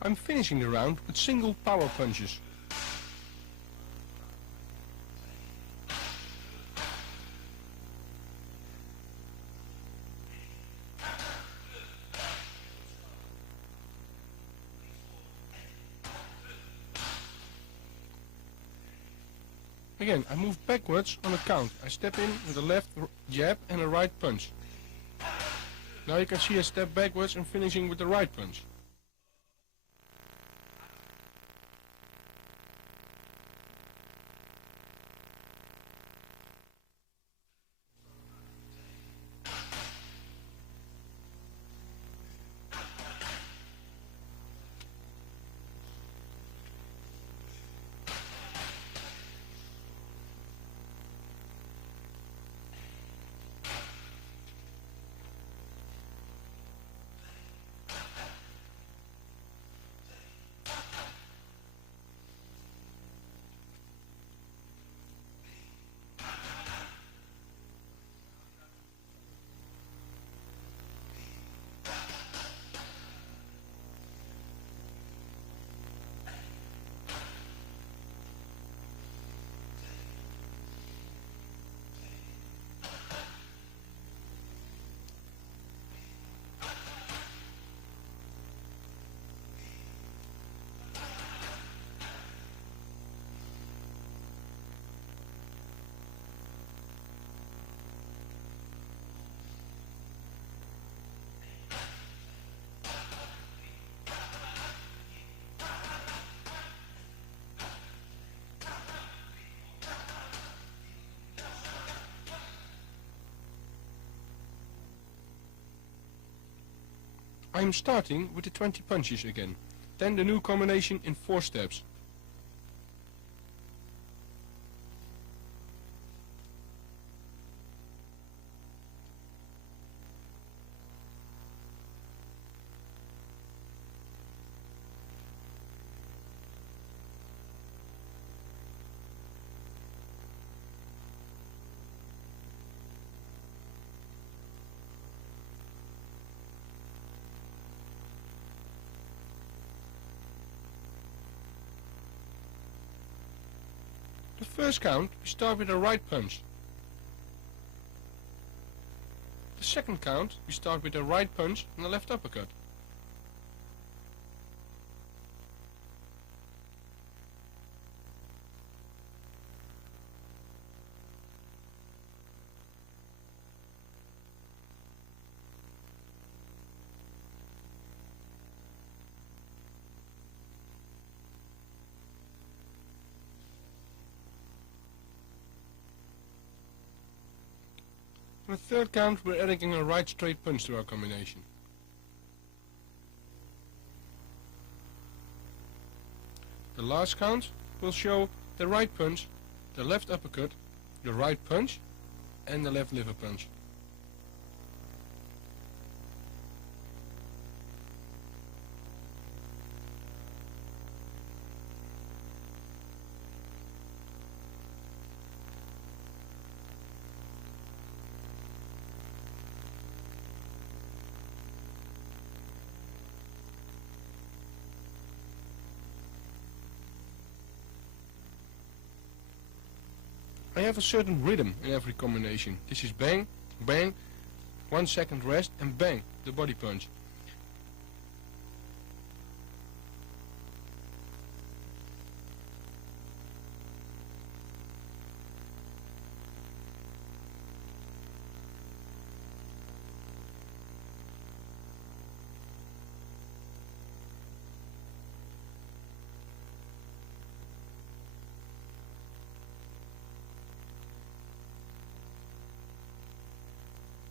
I'm finishing the round with single power punches. Again, I move backwards on a count. I step in with a left jab and a right punch. Now you can see I step backwards and finishing with the right punch. I am starting with the 20 punches again, then the new combination in 4 steps. The first count, we start with a right punch. The second count, we start with a right punch and a left uppercut. On the third count, we're adding a right straight punch to our combination. The last count will show the right punch, the left uppercut, the right punch and the left liver punch. I have a certain rhythm in every combination. This is bang, bang, 1 second rest and bang, the body punch.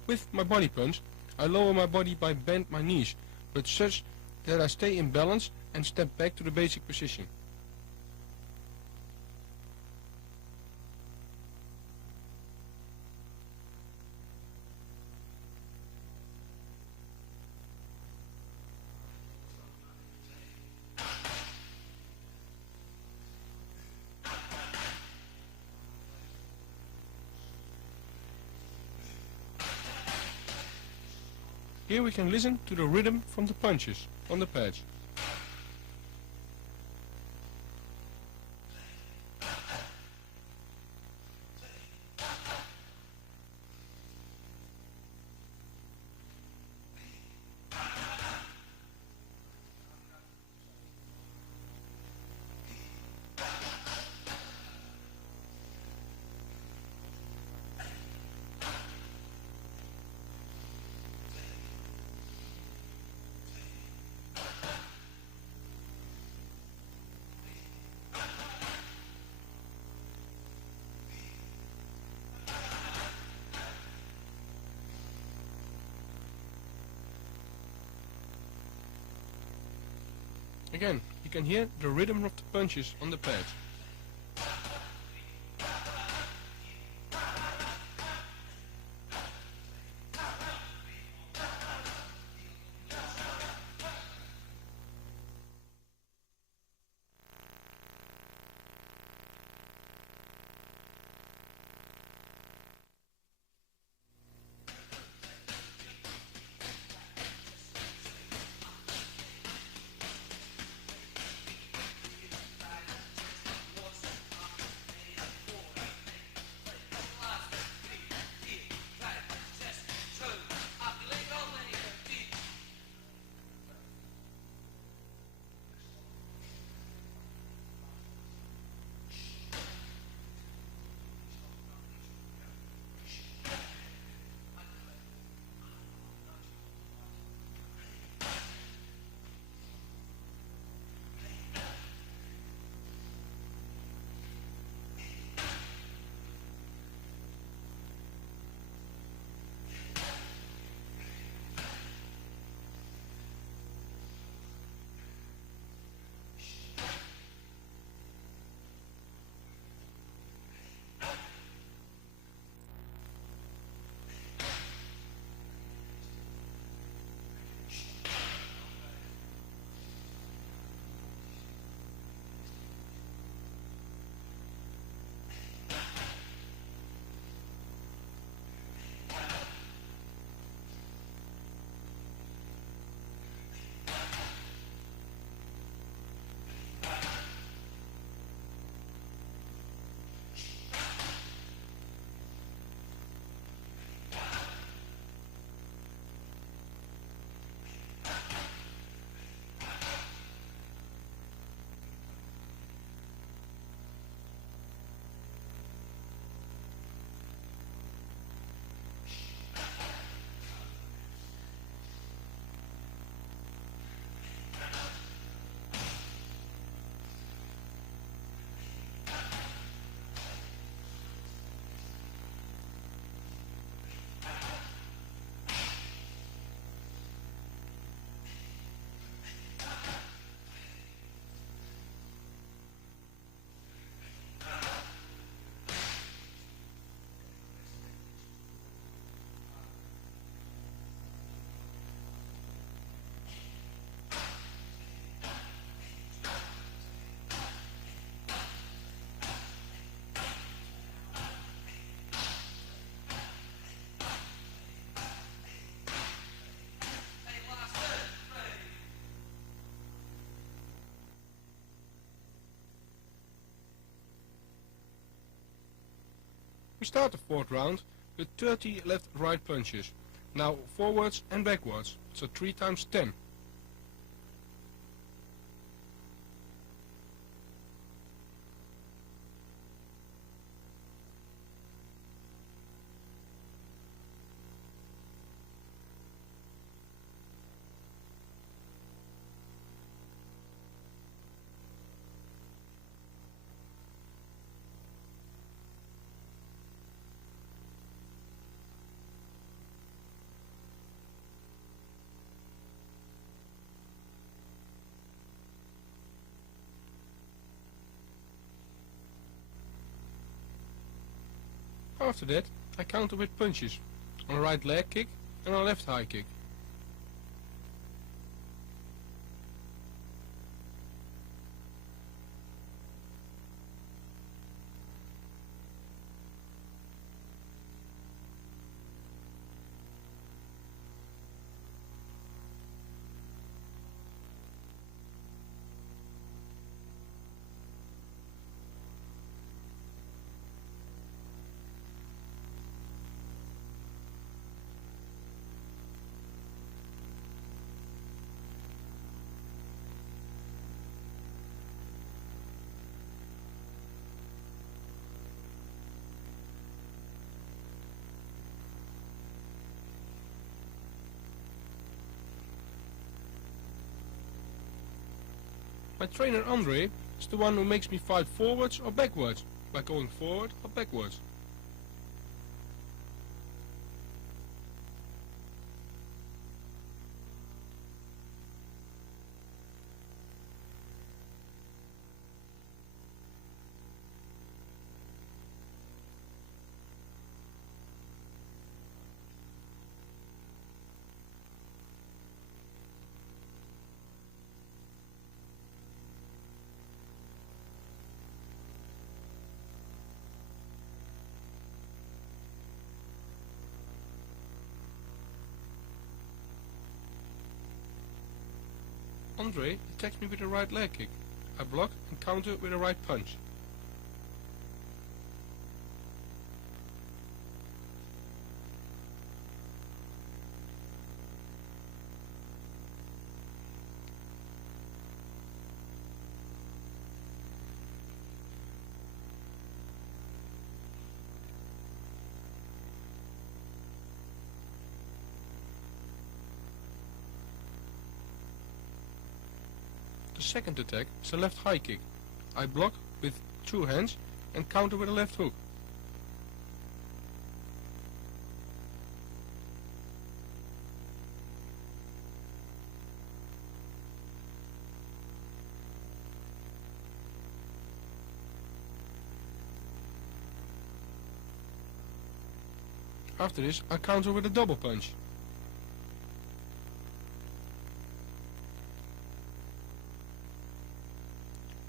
With my body punch, I lower my body by bend my knees, but such that I stay in balance and step back to the basic position. Here we can listen to the rhythm from the punches on the pads. Again, you can hear the rhythm of the punches on the pads. We start the fourth round with 30 left-right punches. Now forwards and backwards, so 3 times 10. After that, I counter with punches on a right leg kick and a left high kick. My trainer Andre is the one who makes me fight forwards or backwards, by going forward or backwards. Andre attacks me with a right leg kick. I block and counter with a right punch. The second attack is a left high kick. I block with 2 hands and counter with a left hook. After this, I counter with a double punch.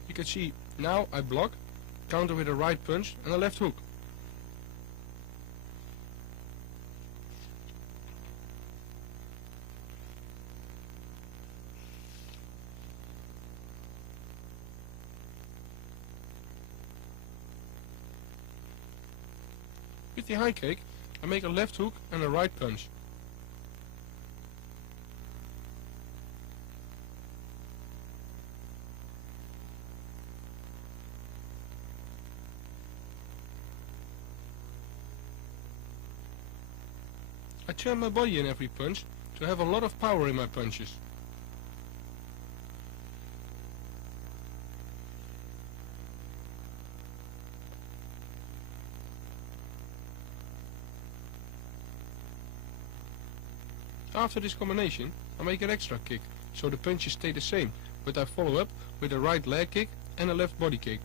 You can see, now I block, counter with a right punch and a left hook. With the high kick, I make a left hook and a right punch. I turn my body in every punch to have a lot of power in my punches. After this combination, I make an extra kick, so the punches stay the same, but I follow up with a right leg kick and a left body kick.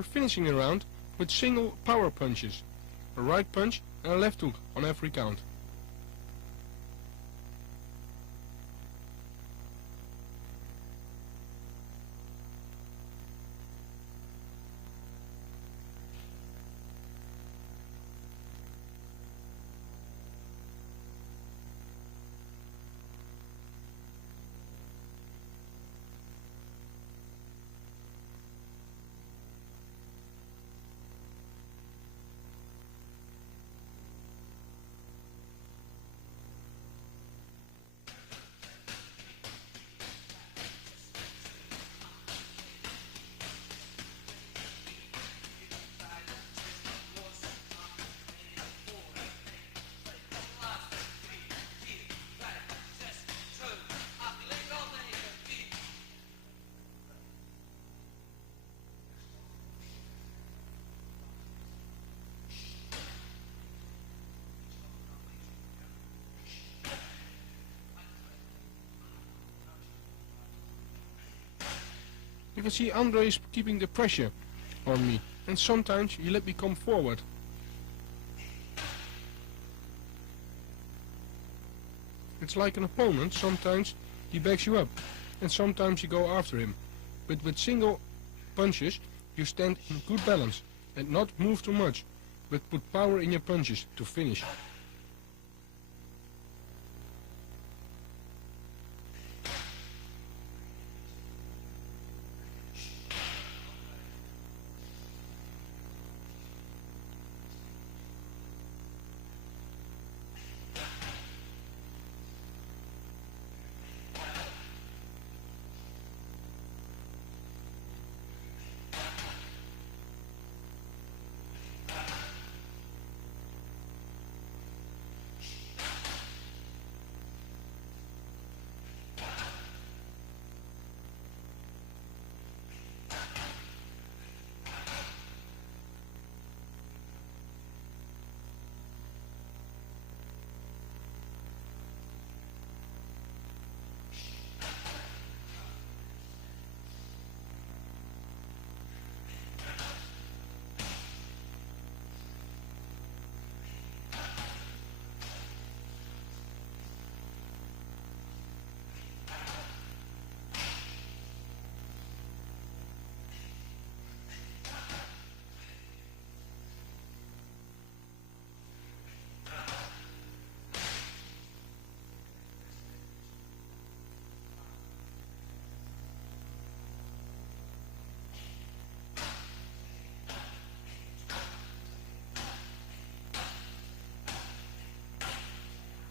We're finishing the round with single power punches, a right punch and a left hook on every count. You can see Andre is keeping the pressure on me, and sometimes he let me come forward. It's like an opponent, sometimes he backs you up, and sometimes you go after him. But with single punches you stand in good balance and not move too much, but put power in your punches to finish.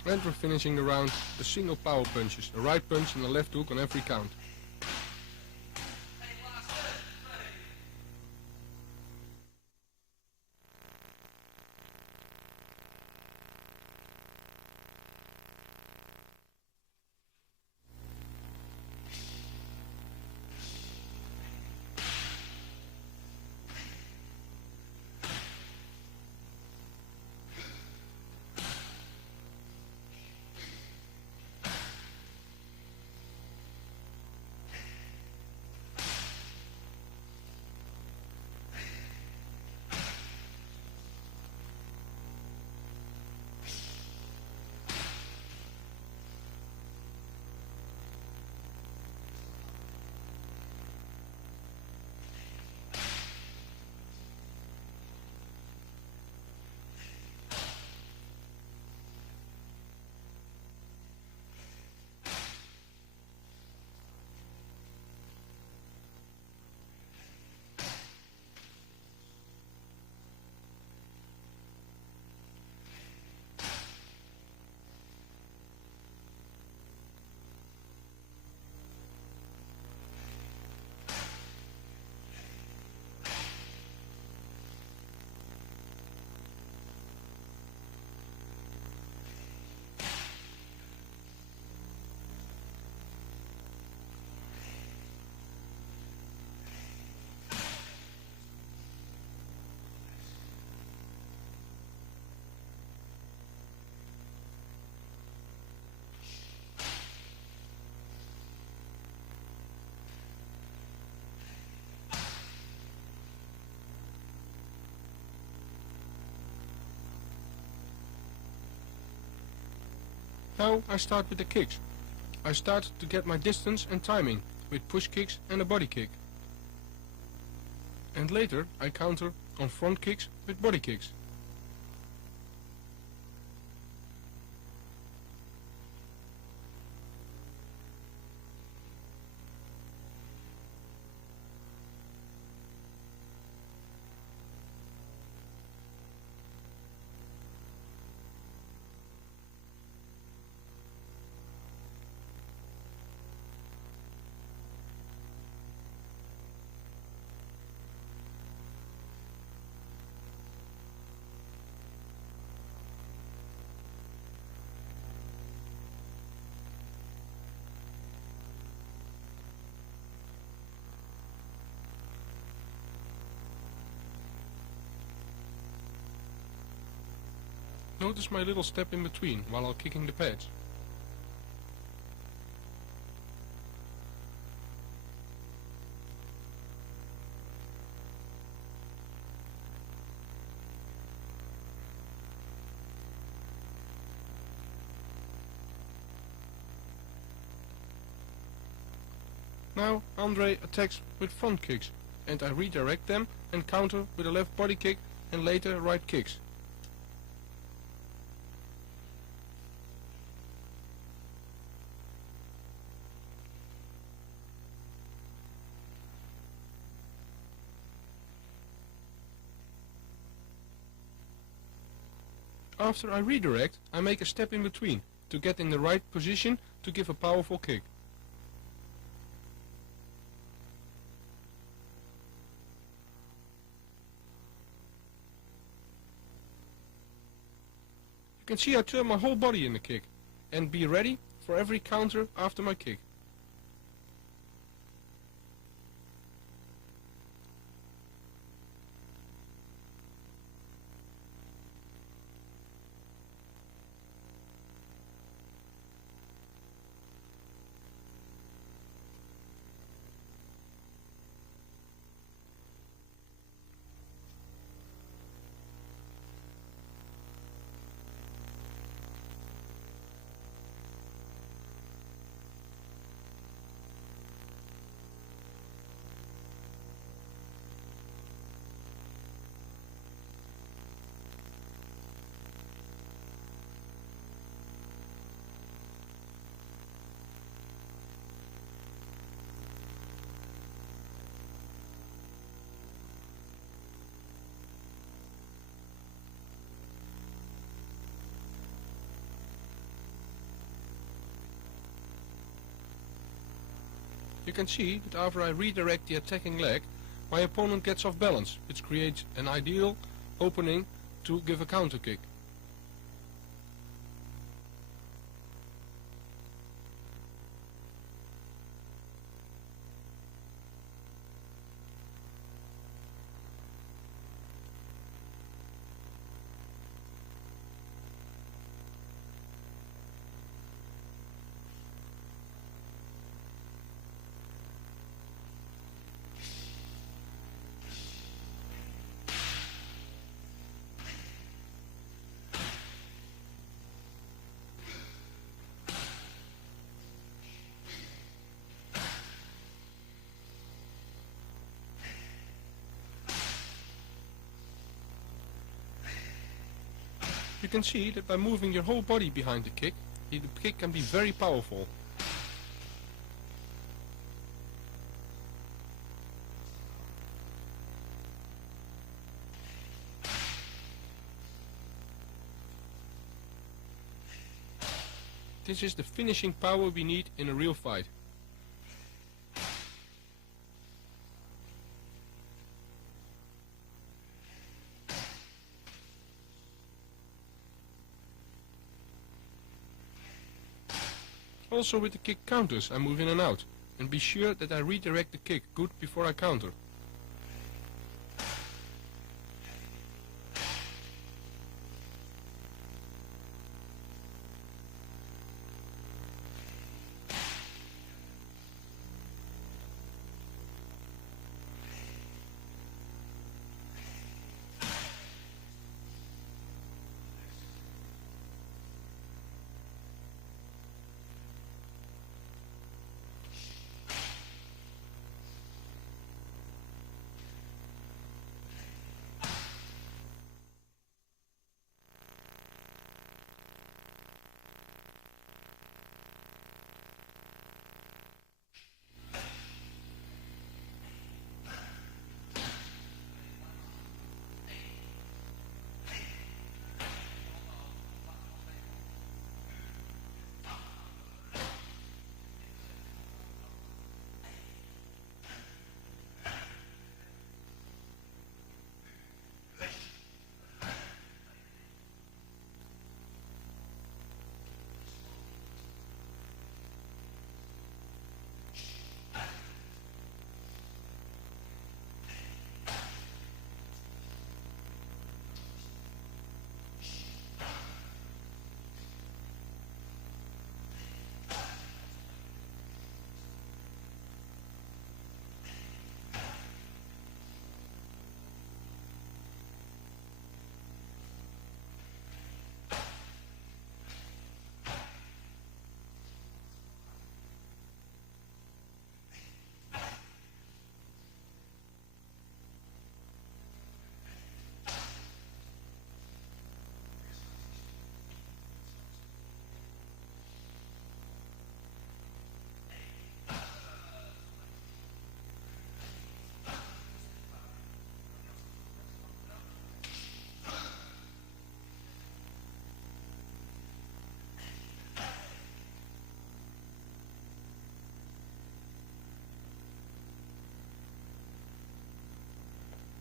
And we're finishing the round with single power punches, a right punch and a left hook on every count. Now I start with the kicks. I start to get my distance and timing with push kicks and a body kick. And later I counter on front kicks with body kicks. Notice my little step in between while I'm kicking the pads. Now Andre attacks with front kicks, and I redirect them and counter with a left body kick and later right kicks. After I redirect, I make a step in between to get in the right position to give a powerful kick. You can see I turn my whole body in the kick and be ready for every counter after my kick. You can see that after I redirect the attacking leg, my opponent gets off balance, which creates an ideal opening to give a counter kick. You can see that by moving your whole body behind the kick can be very powerful. This is the finishing power we need in a real fight. Also with the kick counters I move in and out, and be sure that I redirect the kick good before I counter.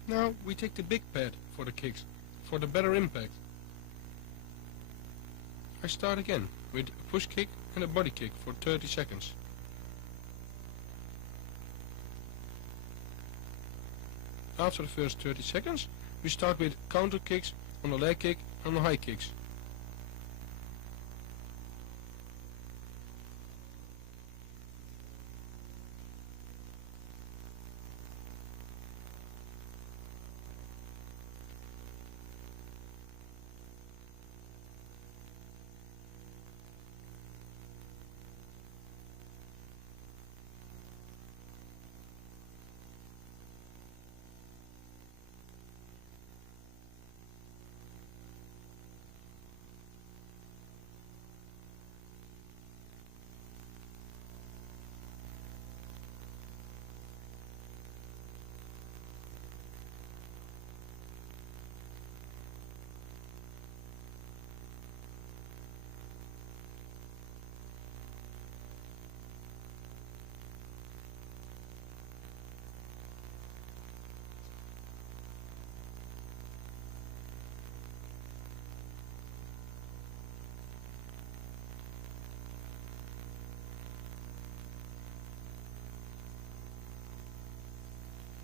Now we take the big pad for the kicks, for the better impact. I start again with a push kick and a body kick for 30 seconds. After the first 30 seconds, we start with counter kicks on the leg kick and the high kicks.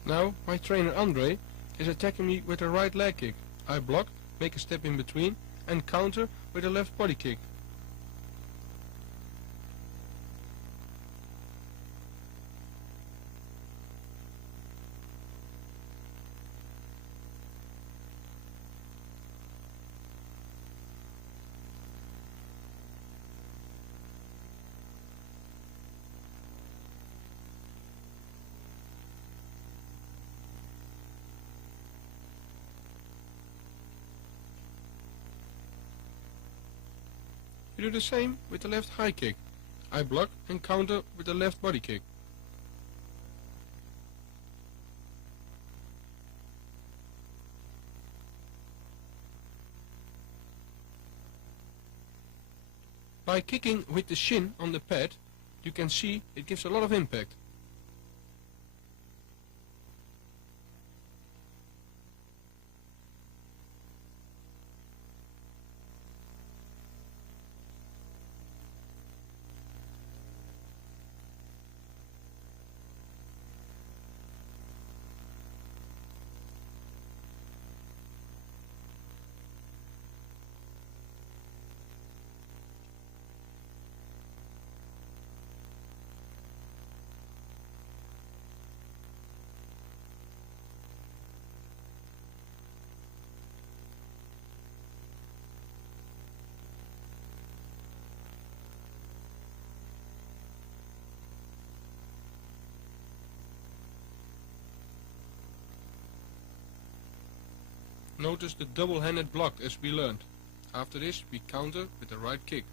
Now my trainer Andre is attacking me with a right leg kick. I block, make a step in between and counter with a left body kick. You do the same with the left high kick. I block and counter with the left body kick. By kicking with the shin on the pad, you can see it gives a lot of impact. Notice the double-handed block as we learned. After this we counter with the right kick.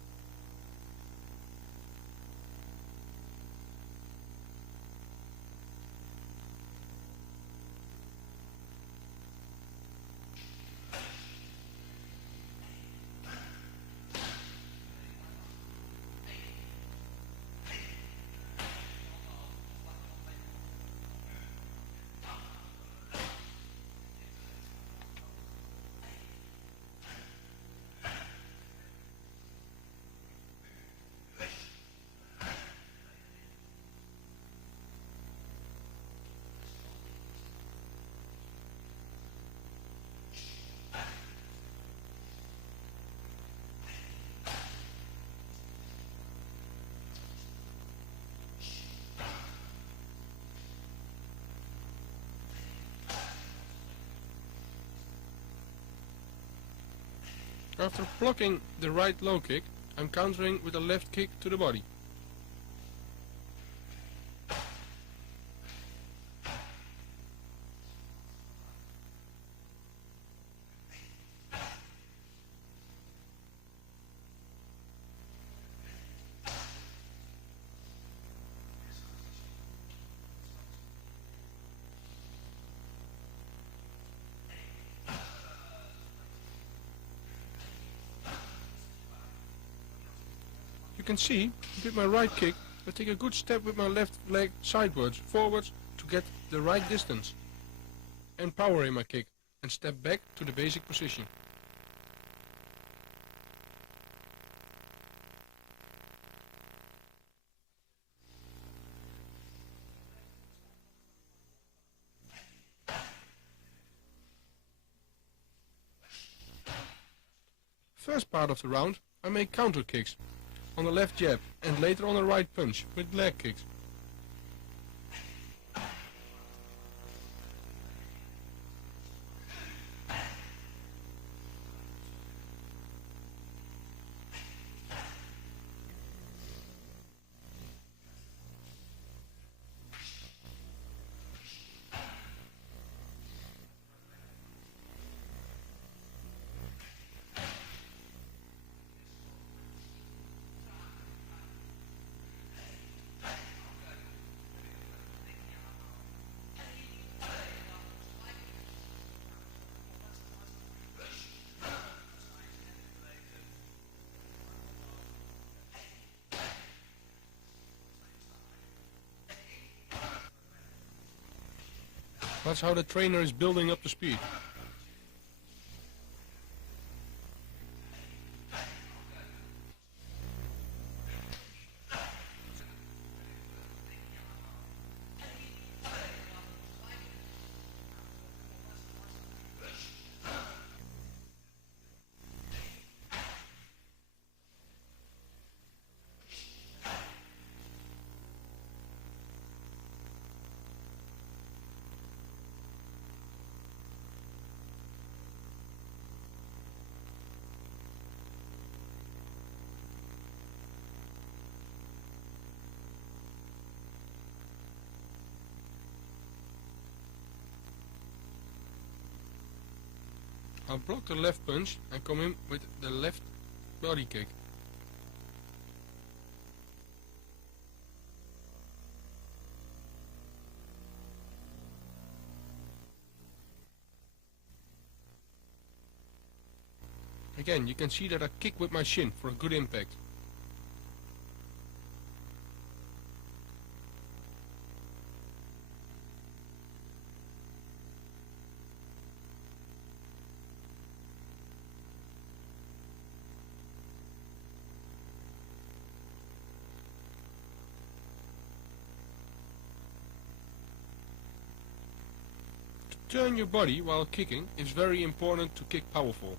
After blocking the right low kick, I'm countering with a left kick to the body. You can see, with my right kick, I take a good step with my left leg sidewards, forwards, to get the right distance. and power in my kick and step back to the basic position. First part of the round I make counter kicks on the left jab and later on the right punch with leg kicks. That's how the trainer is building up the speed. I'll block the left punch and come in with the left body kick. Again, you can see that I kick with my shin for a good impact. To turn your body while kicking is very important to kick powerful.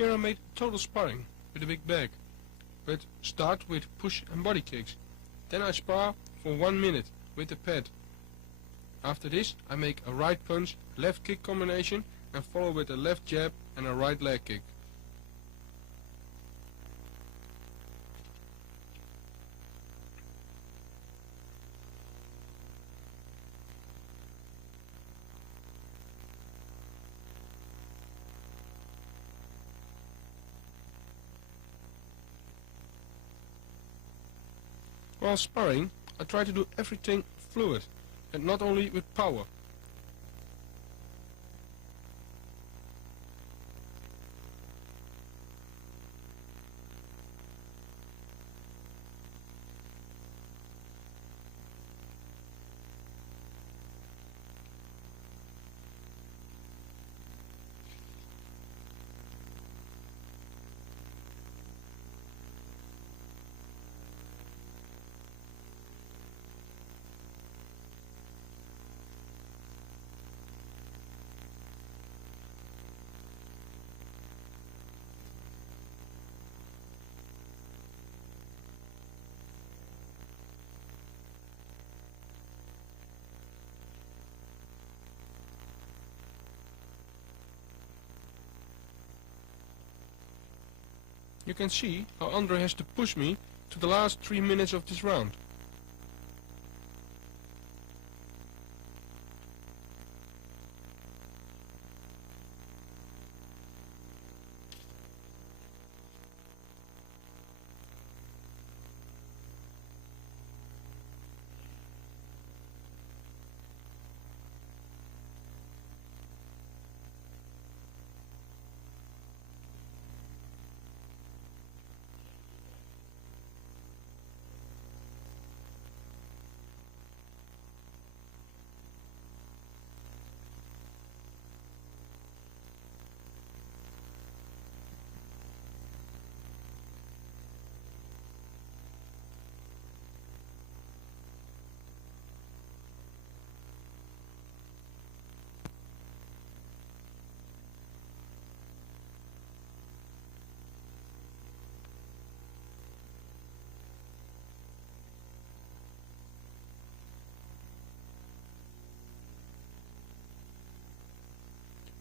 Here I made total sparring with a big bag, but start with push and body kicks. Then I spar for 1 minute with the pad. After this I make a right punch, left kick combination and follow with a left jab and a right leg kick. While sparring, I try to do everything fluid and not only with power. You can see how Andre has to push me to the last 3 minutes of this round.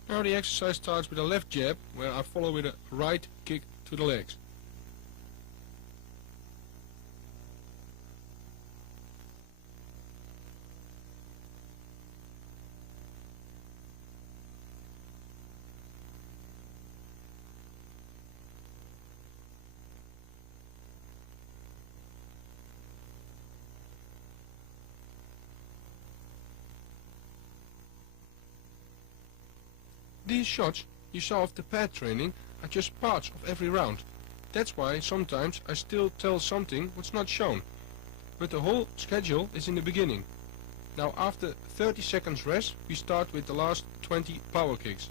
Now the exercise starts with a left jab, where I follow with a right kick to the legs. These shots you saw of the pad training are just parts of every round. That's why sometimes I still tell something what's not shown. But the whole schedule is in the beginning. Now after 30 seconds rest we start with the last 20 power kicks.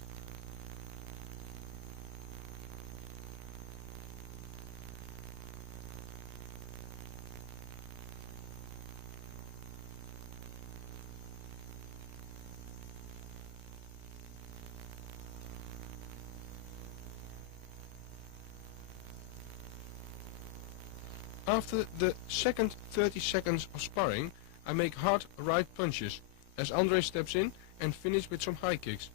After the second 30 seconds of sparring, I make hard right punches, as Andre steps in and finish with some high kicks.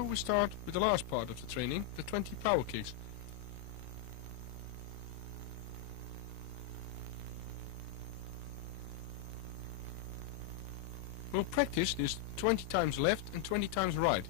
Now we start with the last part of the training, the 20 power kicks. We'll practice this 20 times left and 20 times right.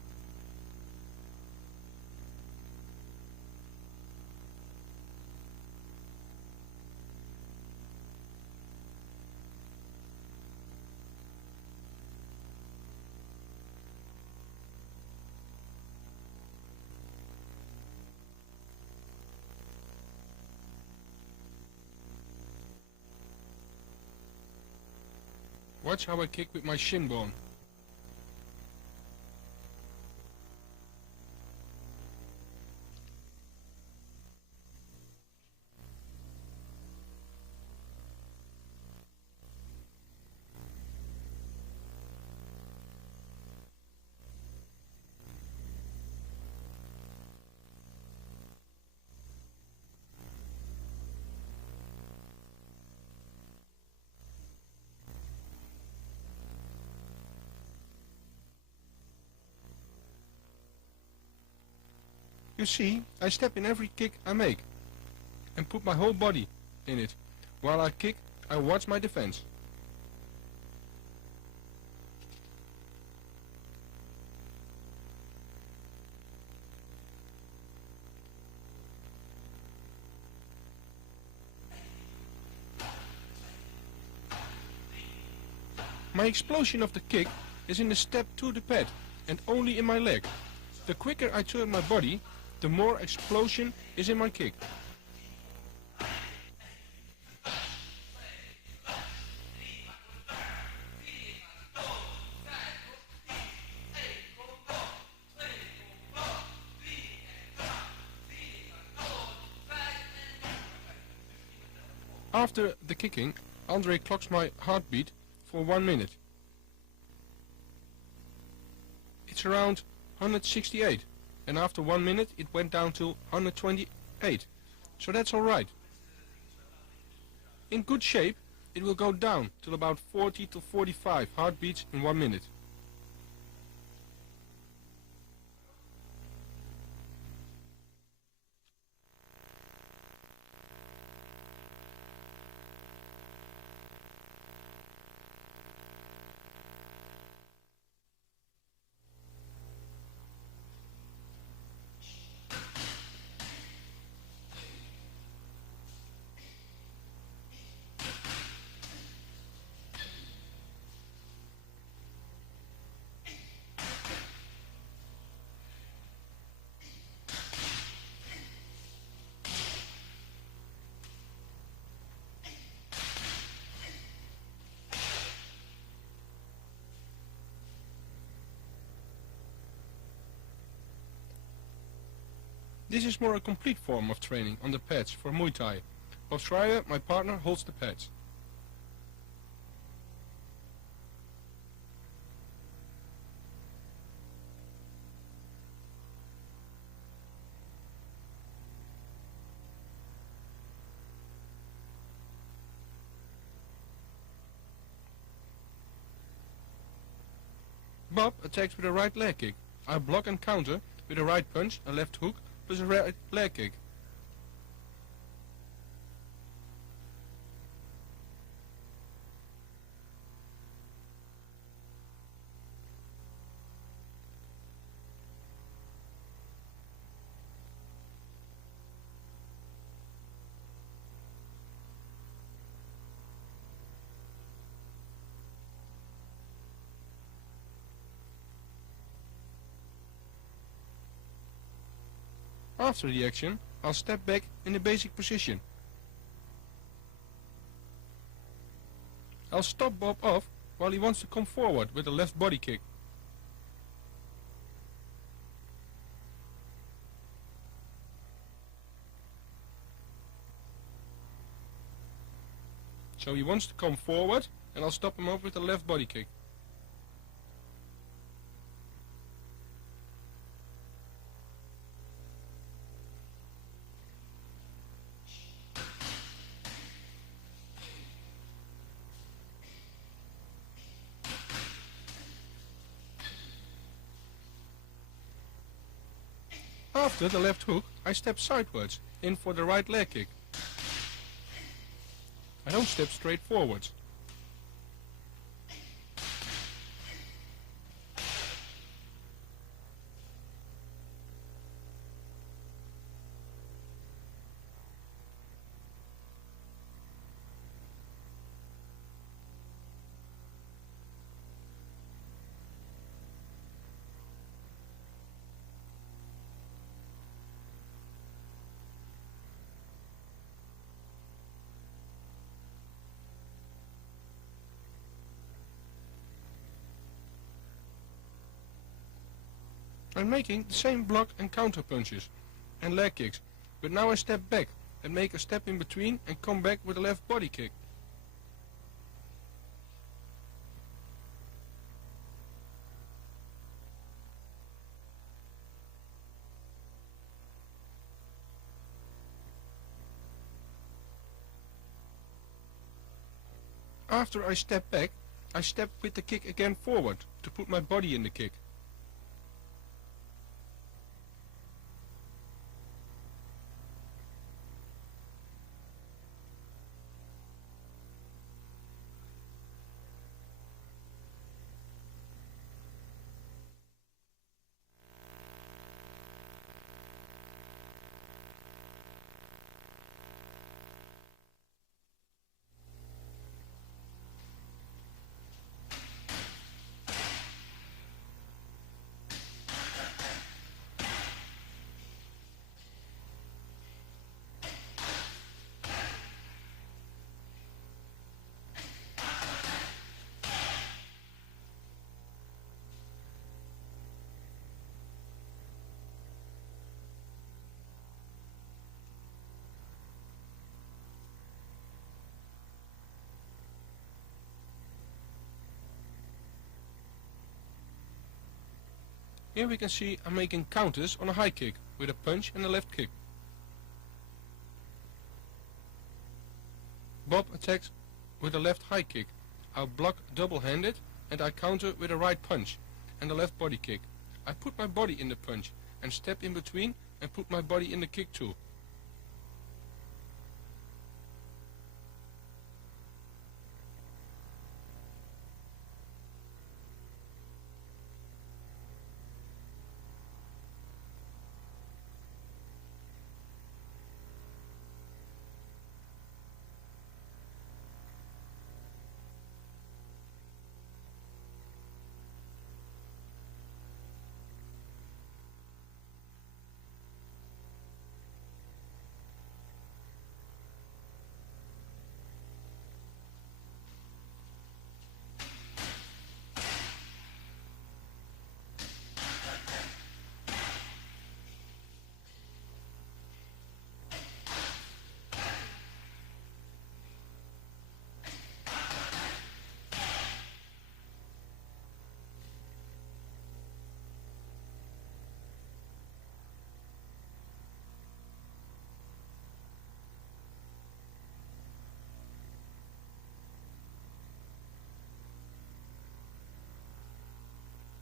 Watch how I kick with my shin bone. You see, I step in every kick I make and put my whole body in it. While I kick, I watch my defense. My explosion of the kick is in the step to the pad and only in my leg. The quicker I turn my body, the more explosion is in my kick. After the kicking, Andre clocks my heartbeat for 1 minute. It's around 168. And after 1 minute it went down to 128, so that's alright. In good shape it will go down till about 40 to 45 heartbeats in 1 minute. This is more a complete form of training on the pads for Muay Thai. While Schreier, my partner, holds the pads. Bob attacks with a right leg kick. I block and counter with a right punch, a left hook, plus a right leg kick. After the action, I'll step back in the basic position. I'll stop Bob off while he wants to come forward with a left body kick. So he wants to come forward and I'll stop him off with a left body kick. After the left hook, I step sideways, in for the right leg kick. I don't step straight forwards. I'm making the same block and counter punches and leg kicks, but now I step back and make a step in between and come back with a left body kick. After I step back, I step with the kick again forward to put my body in the kick. Here we can see I'm making counters on a high kick with a punch and a left kick. Bob attacks with a left high kick. I'll block double-handed and I counter with a right punch and a left body kick. I put my body in the punch and step in between and put my body in the kick too.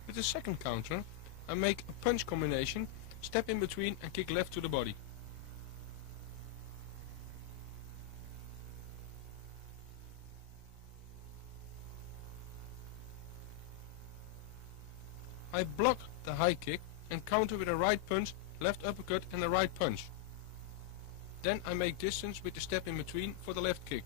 With the second counter, I make a punch combination, step in between and kick left to the body. I block the high kick and counter with a right punch, left uppercut and a right punch. Then I make distance with the step in between for the left kick.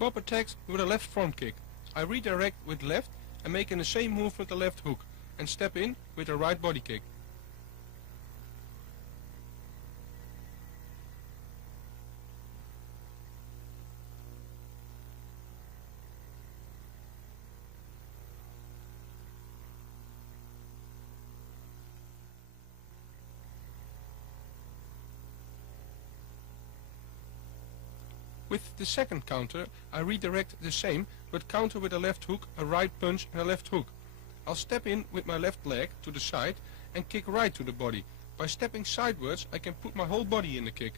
Bob attacks with a left front kick. I redirect with left and make the same move with the left hook and step in with a right body kick. With the second counter, I redirect the same, but counter with a left hook, a right punch and a left hook. I'll step in with my left leg to the side and kick right to the body. By stepping sideways, I can put my whole body in the kick.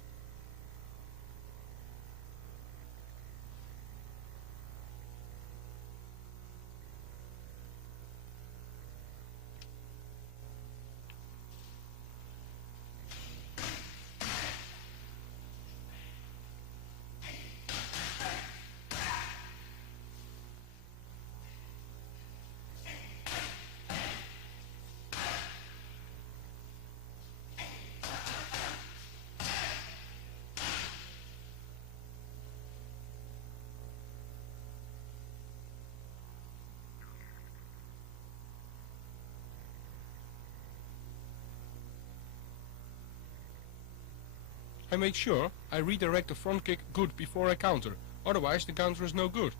I make sure I redirect the front kick good before I counter, otherwise the counter is no good.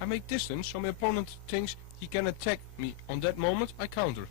I make distance so my opponent thinks he can attack me. On that moment I counter.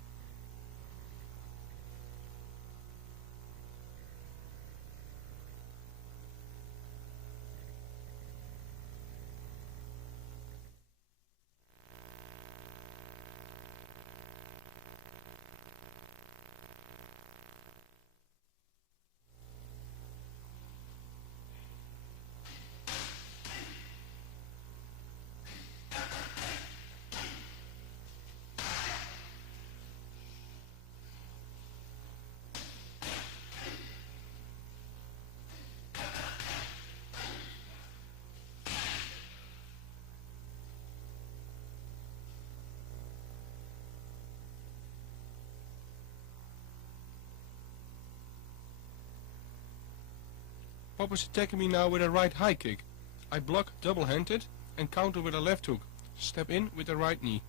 Bob is attacking me now with a right high kick. I block double-handed and counter with a left hook. Step in with the right knee.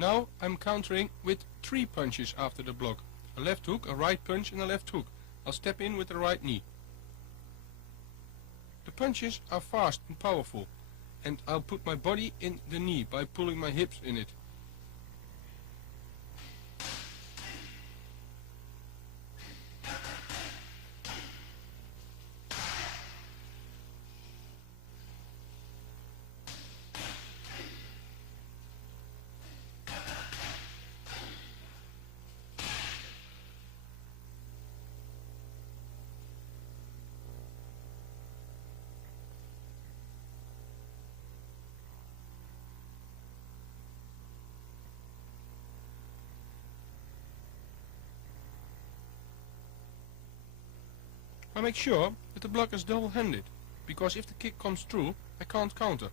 Now I'm countering with 3 punches after the block. A left hook, a right punch and a left hook. I'll step in with the right knee. The punches are fast and powerful, and I'll put my body in the knee by pulling my hips in it. I make sure that the block is double-handed, because if the kick comes through, I can't counter.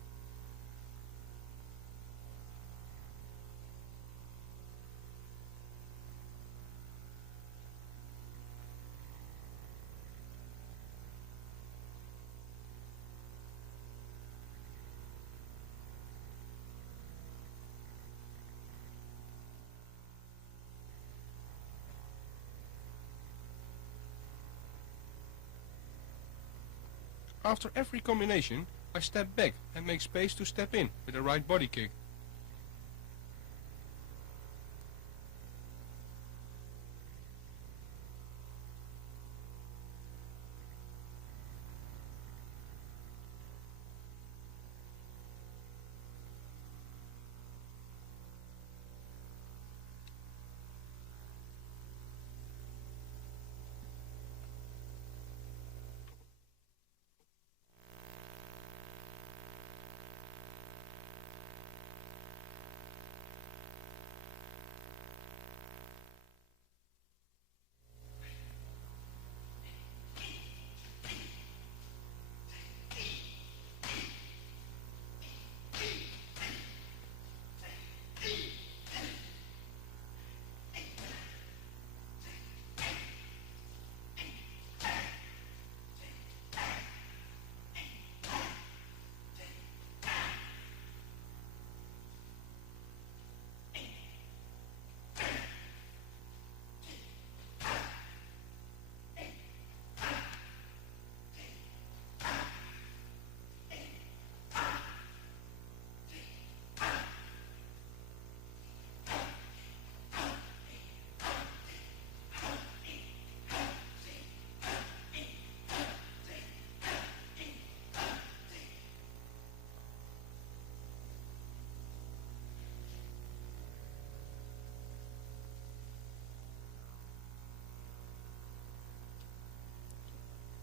After every combination, I step back and make space to step in with a right body kick.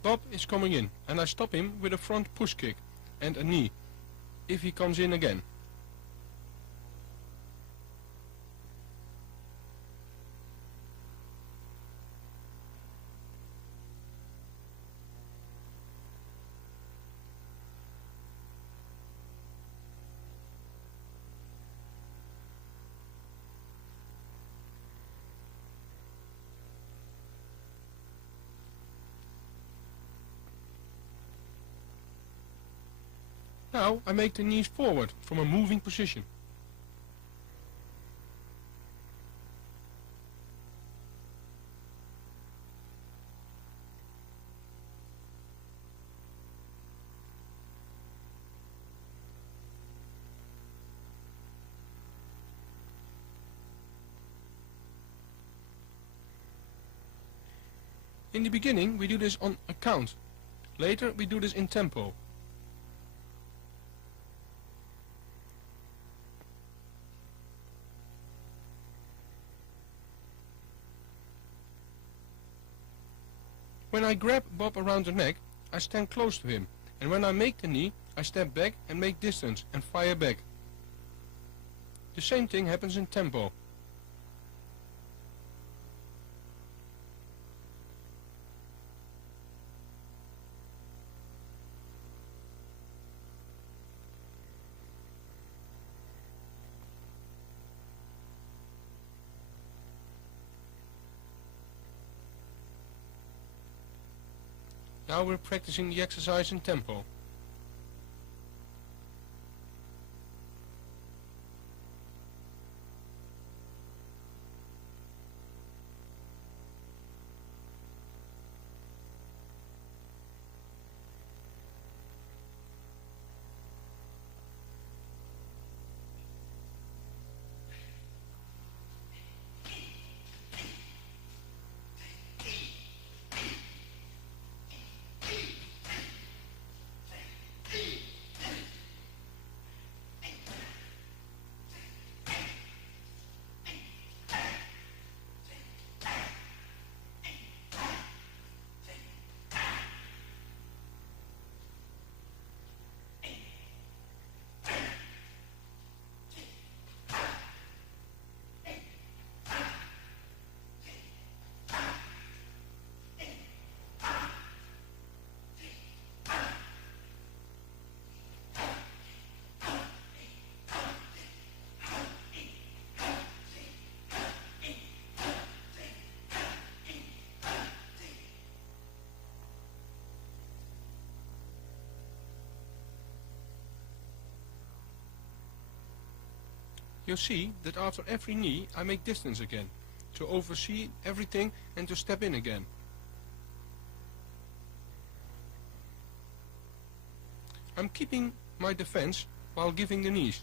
Bob is coming in, and I stop him with a front push kick and a knee, if he comes in again. Now I make the knees forward from a moving position. In the beginning we do this on a count. Later we do this in tempo. When I grab Bob around the neck, I stand close to him, and when I make the knee, I step back and make distance and fire back. The same thing happens in tempo. Now we're practicing the exercise in tempo. You'll see that after every knee I make distance again, to oversee everything and to step in again. I'm keeping my defense while giving the knees.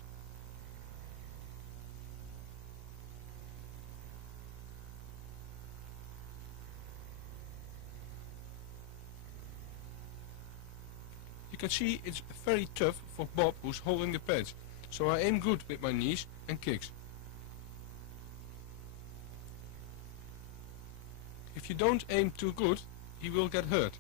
You can see it's very tough for Bob who's holding the pads, so I aim good with my knees and kicks. If you don't aim too good, he will get hurt.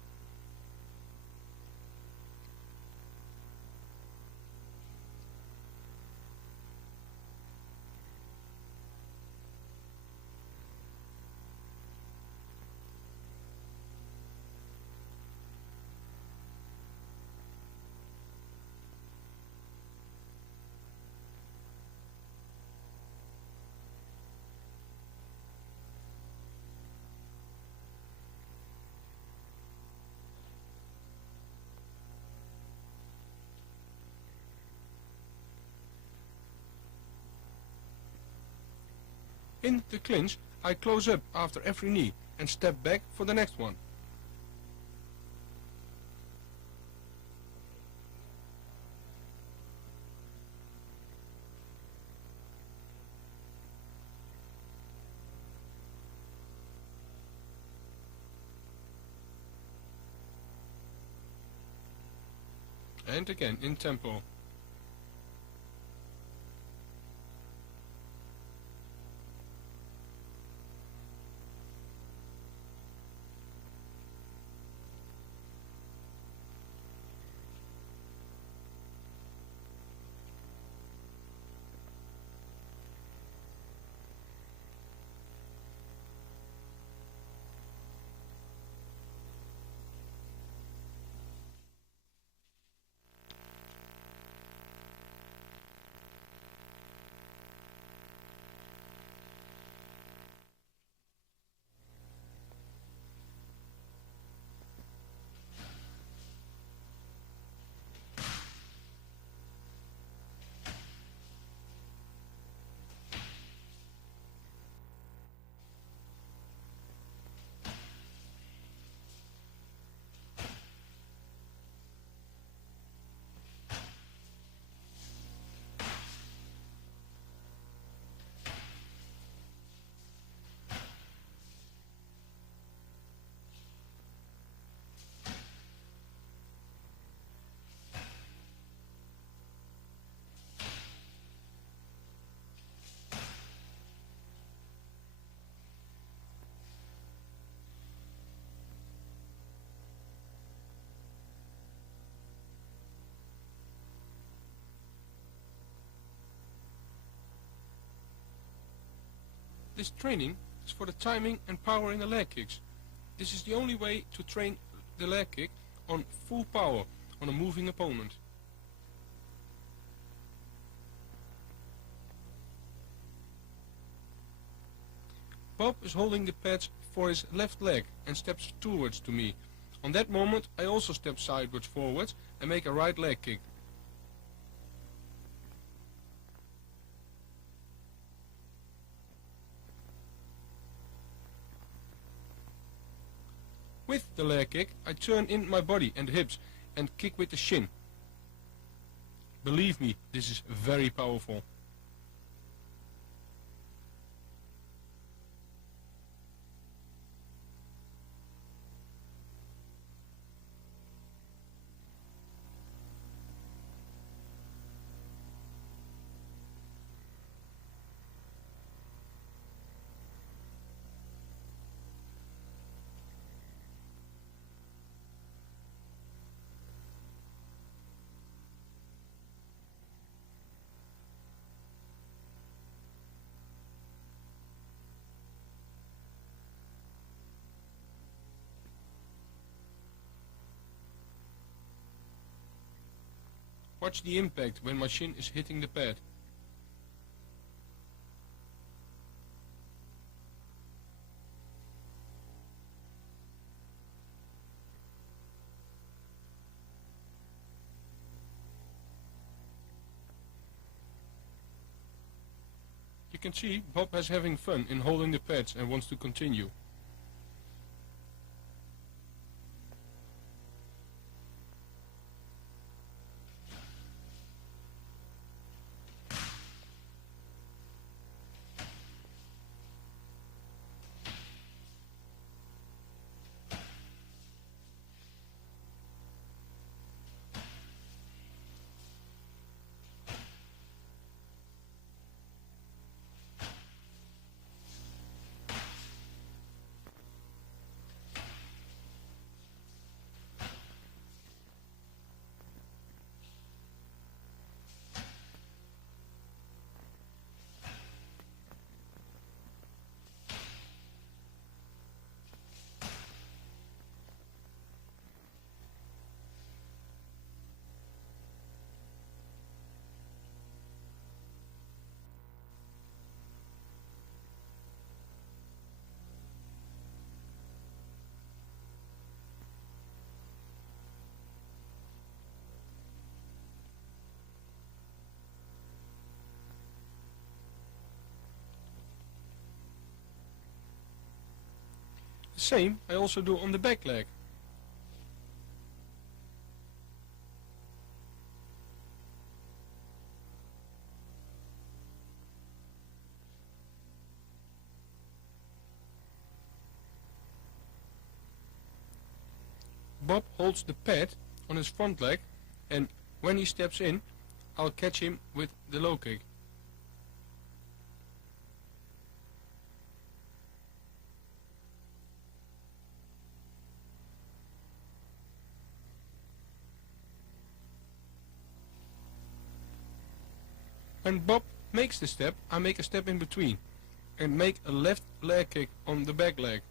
In the clinch, I close up after every knee and step back for the next one. And again in tempo. This training is for the timing and power in the leg kicks. This is the only way to train the leg kick on full power on a moving opponent. Bob is holding the pads for his left leg and steps towards to me. On that moment I also step sideways forwards and make a right leg kick. With the leg kick I turn in my body and hips and kick with the shin. Believe me, this is very powerful. Watch the impact when my shin is hitting the pad. You can see Bob is having fun in holding the pads and wants to continue. The same I also do on the back leg. Bob holds the pad on his front leg, and when he steps in, I'll catch him with the low kick. When Bob makes the step, I make a step in between and make a left leg kick on the back leg.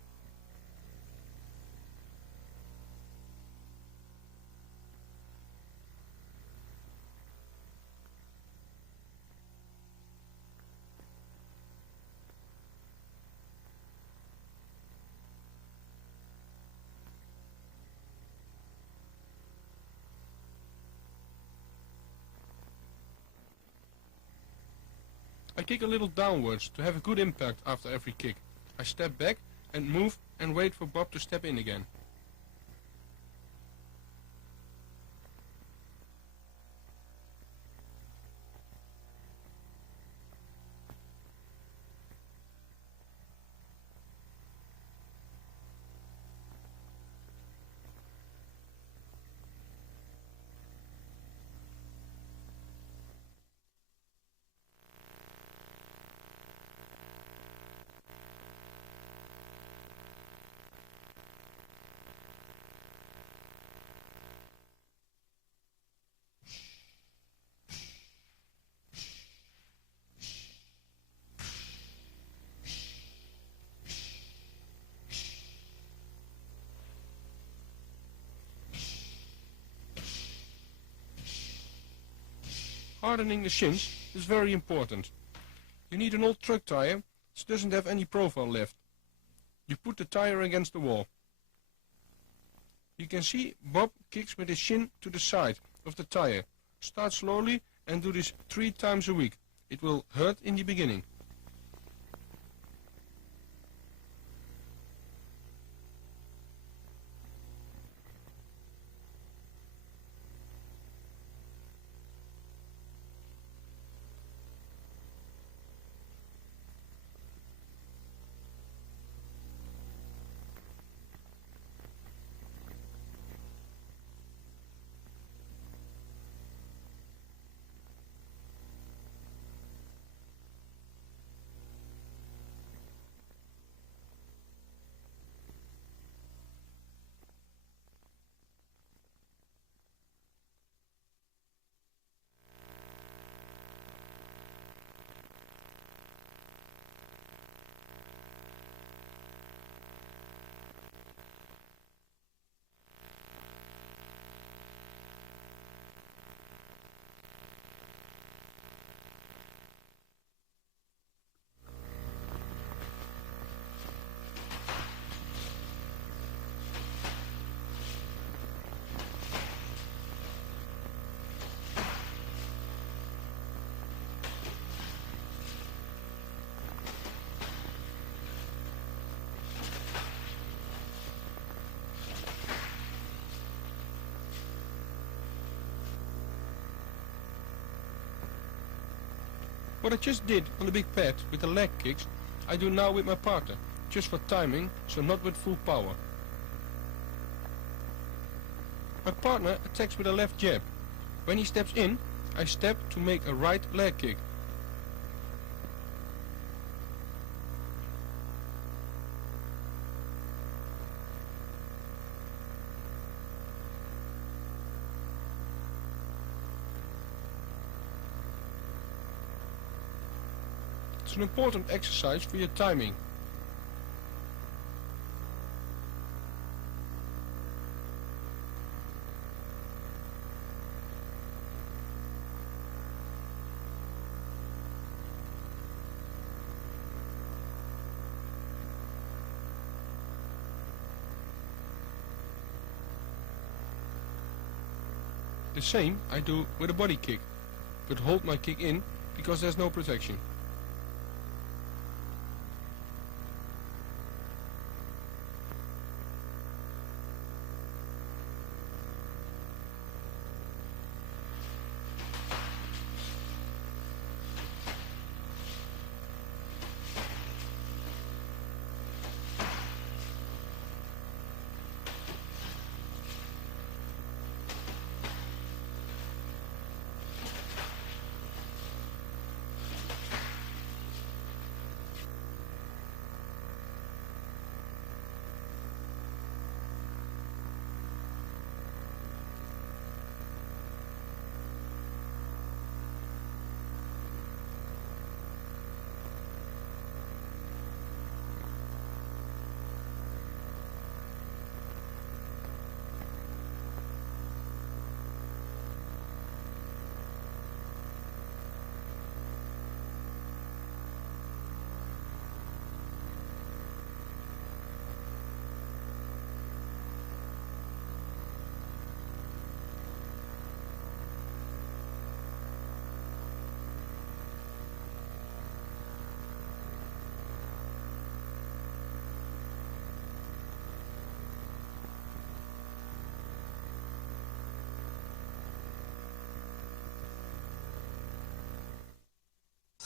I kick a little downwards to have a good impact after every kick. I step back and move and wait for Bob to step in again. Hardening the shins is very important. You need an old truck tire which doesn't have any profile left. You put the tire against the wall. You can see Bob kicks with his shin to the side of the tire. Start slowly and do this 3 times a week. It will hurt in the beginning. What I just did on the big pad with the leg kicks, I do now with my partner, just for timing, so not with full power. My partner attacks with a left jab. When he steps in, I step to make a right leg kick. It's an important exercise for your timing. The same I do with a body kick, but hold my kick in because there's no protection.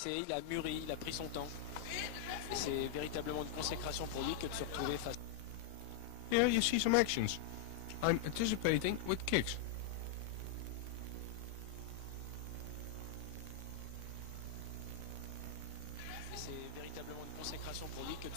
Il a mûri, il a pris son temps. Et c'est véritablement une consécration pour lui que de se retrouver face. Here you see some actions. I'm anticipating with kicks. Et c'est véritablement une consécration pour lui que de...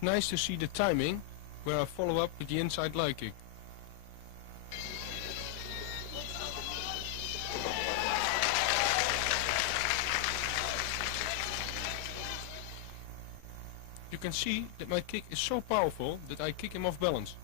It's nice to see the timing where I follow up with the inside leg kick. You can see that my kick is so powerful that I kick him off balance.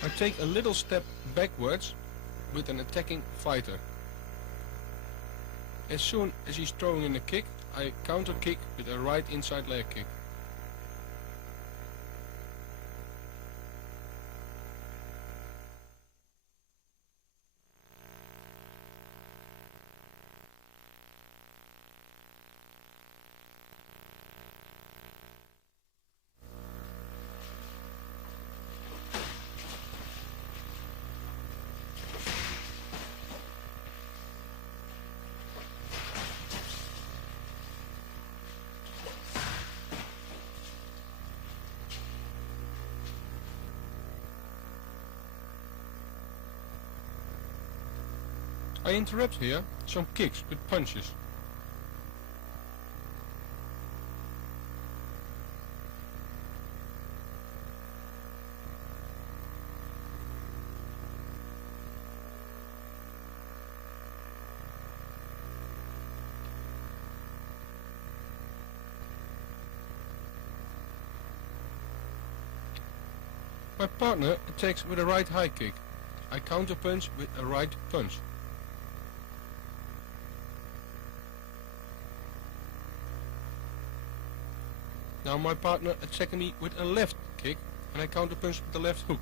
I take a little step backwards with an attacking fighter. As soon as he's throwing in a kick, I counter kick with a right inside leg kick. I interrupt here some kicks with punches. My partner attacks with a right high kick. I counter punch with a right punch. Now my partner attacking me with a left kick and I counter punch with the left hook.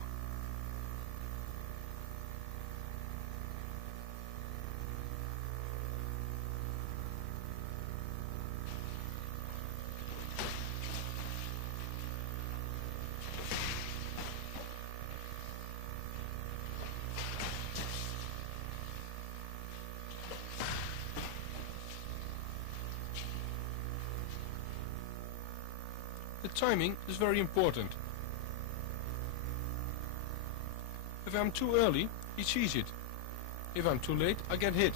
The timing is very important. If I'm too early, he sees it. If I'm too late, I get hit.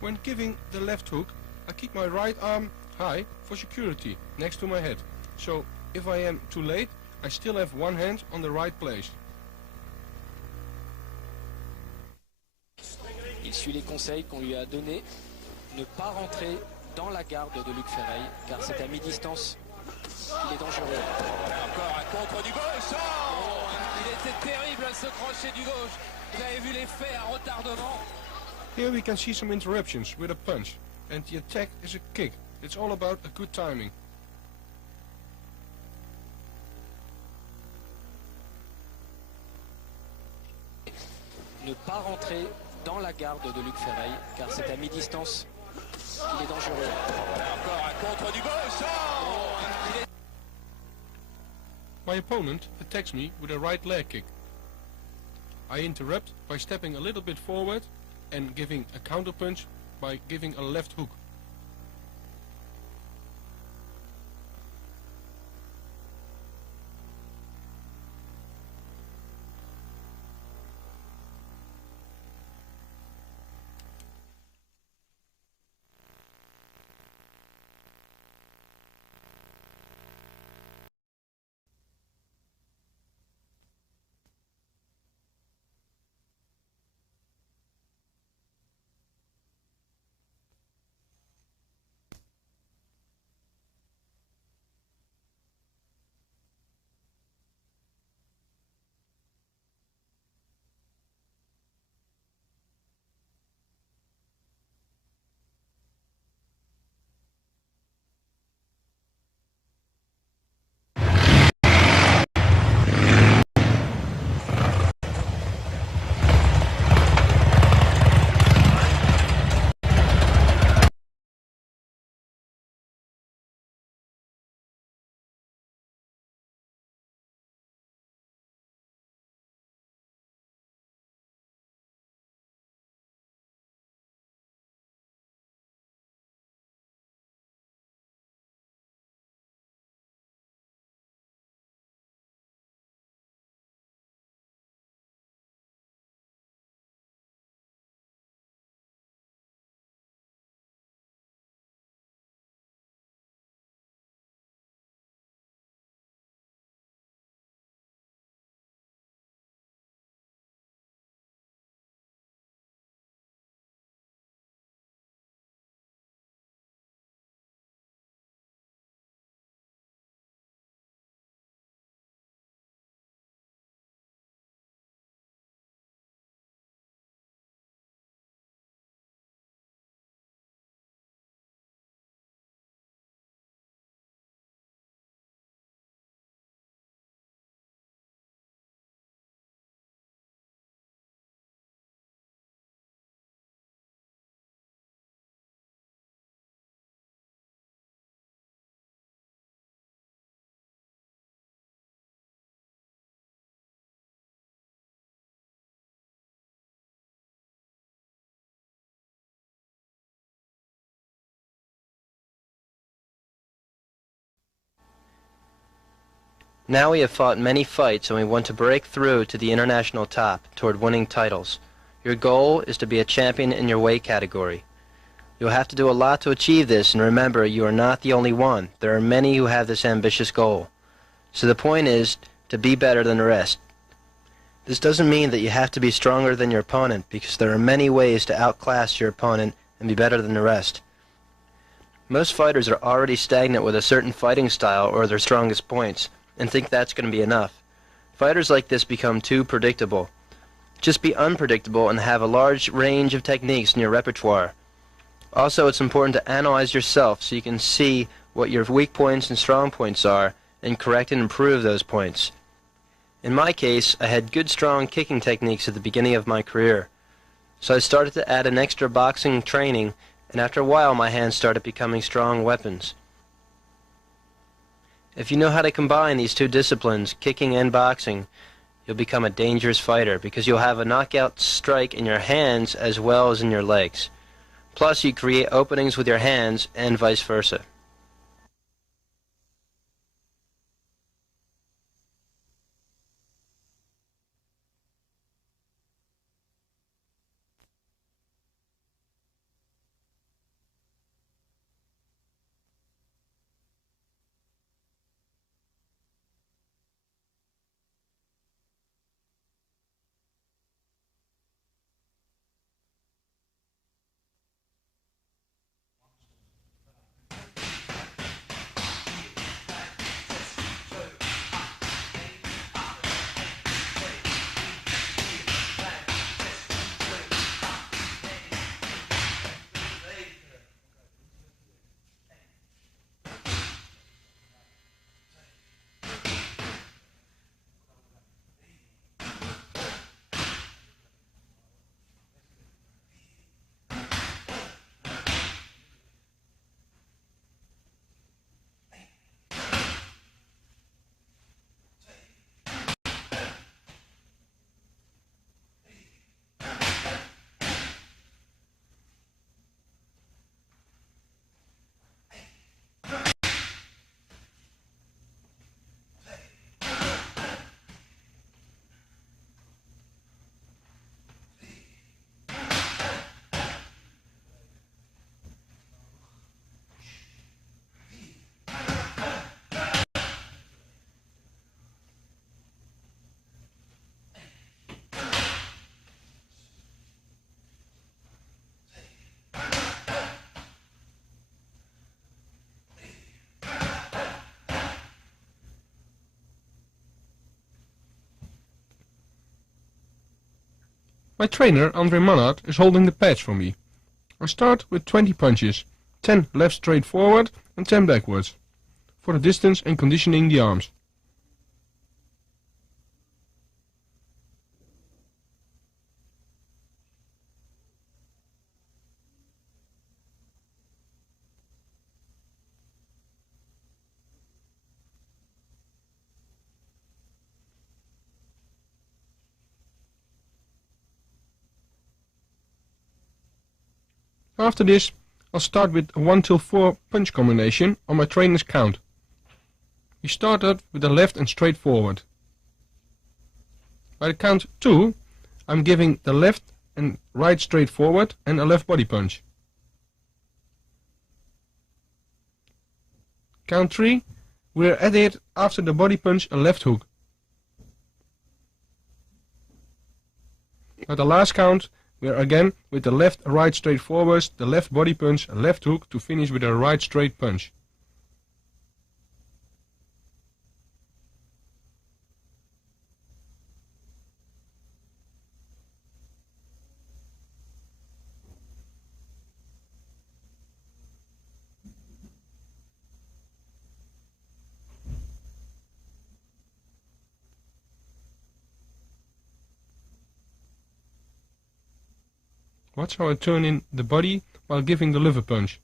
When giving the left hook, I keep my right arm high for security next to my head. So if I am too late, I still have one hand on the right place. Il suit les conseils qu'on lui a donnés. Ne pas rentrer dans la garde de Luc Ferreil, car c'est à mi-distance qu'il est dangereux. Encore un contre du gauche. Oh, il était terrible ce crochet du gauche. Vous avez vu l'effet à retardement. Here we can see some interruptions with a punch, and the attack is a kick. It's all about a good timing. Ne pas rentrer dans la garde de Luc Ferreil, car c'est à mi-distance qu'il est dangereux. Encore un contre du gauche. Oh, il est... My opponent attacks me with a right leg kick. I interrupt by stepping a little bit forward and giving a counter punch by giving a left hook. Now we have fought many fights and we want to break through to the international top toward winning titles. Your goal is to be a champion in your weight category. You'll have to do a lot to achieve this, and remember, you are not the only one. There are many who have this ambitious goal. So the point is to be better than the rest. This doesn't mean that you have to be stronger than your opponent, because there are many ways to outclass your opponent and be better than the rest. Most fighters are already stagnant with a certain fighting style or their strongest points, and think that's going to be enough. Fighters like this become too predictable. Just be unpredictable and have a large range of techniques in your repertoire. Also, it's important to analyze yourself so you can see what your weak points and strong points are and correct and improve those points. In my case, I had good strong kicking techniques at the beginning of my career. So I started to add an extra boxing training, and after a while my hands started becoming strong weapons. If you know how to combine these two disciplines, kicking and boxing, you'll become a dangerous fighter because you'll have a knockout strike in your hands as well as in your legs. Plus, you create openings with your hands and vice versa. My trainer, Andre Mannard, is holding the pads for me. I start with 20 punches, 10 left straight forward and 10 backwards, for the distance and conditioning the arms. After this, I'll start with a 1 till 4 punch combination on my trainer's count. We started with the left and straight forward. By the count 2, I'm giving the left and right straight forward and a left body punch. Count 3, we're at it after the body punch a left hook. At the last count, we are again with the left right straight forwards, the left body punch, a left hook to finish with a right straight punch. Watch how I turn in the body while giving the liver punch.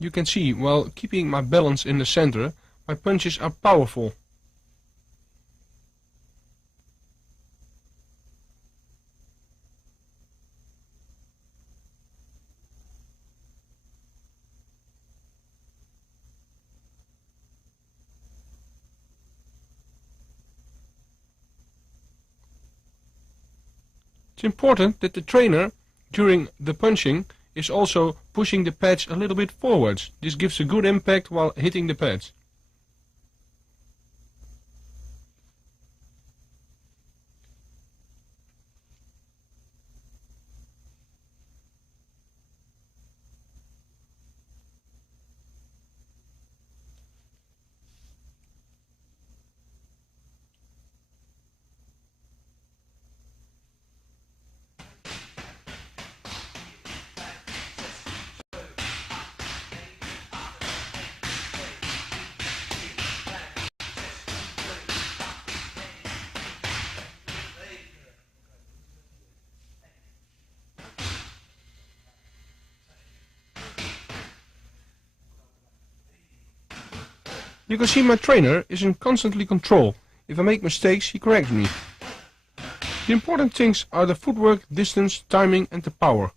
You can see, while keeping my balance in the center, my punches are powerful. It's important that the trainer, during the punching, is also pushing the pads a little bit forwards. This gives a good impact while hitting the pads. You can see my trainer is in constantly control. If I make mistakes, he corrects me. The important things are the footwork, distance, timing and the power.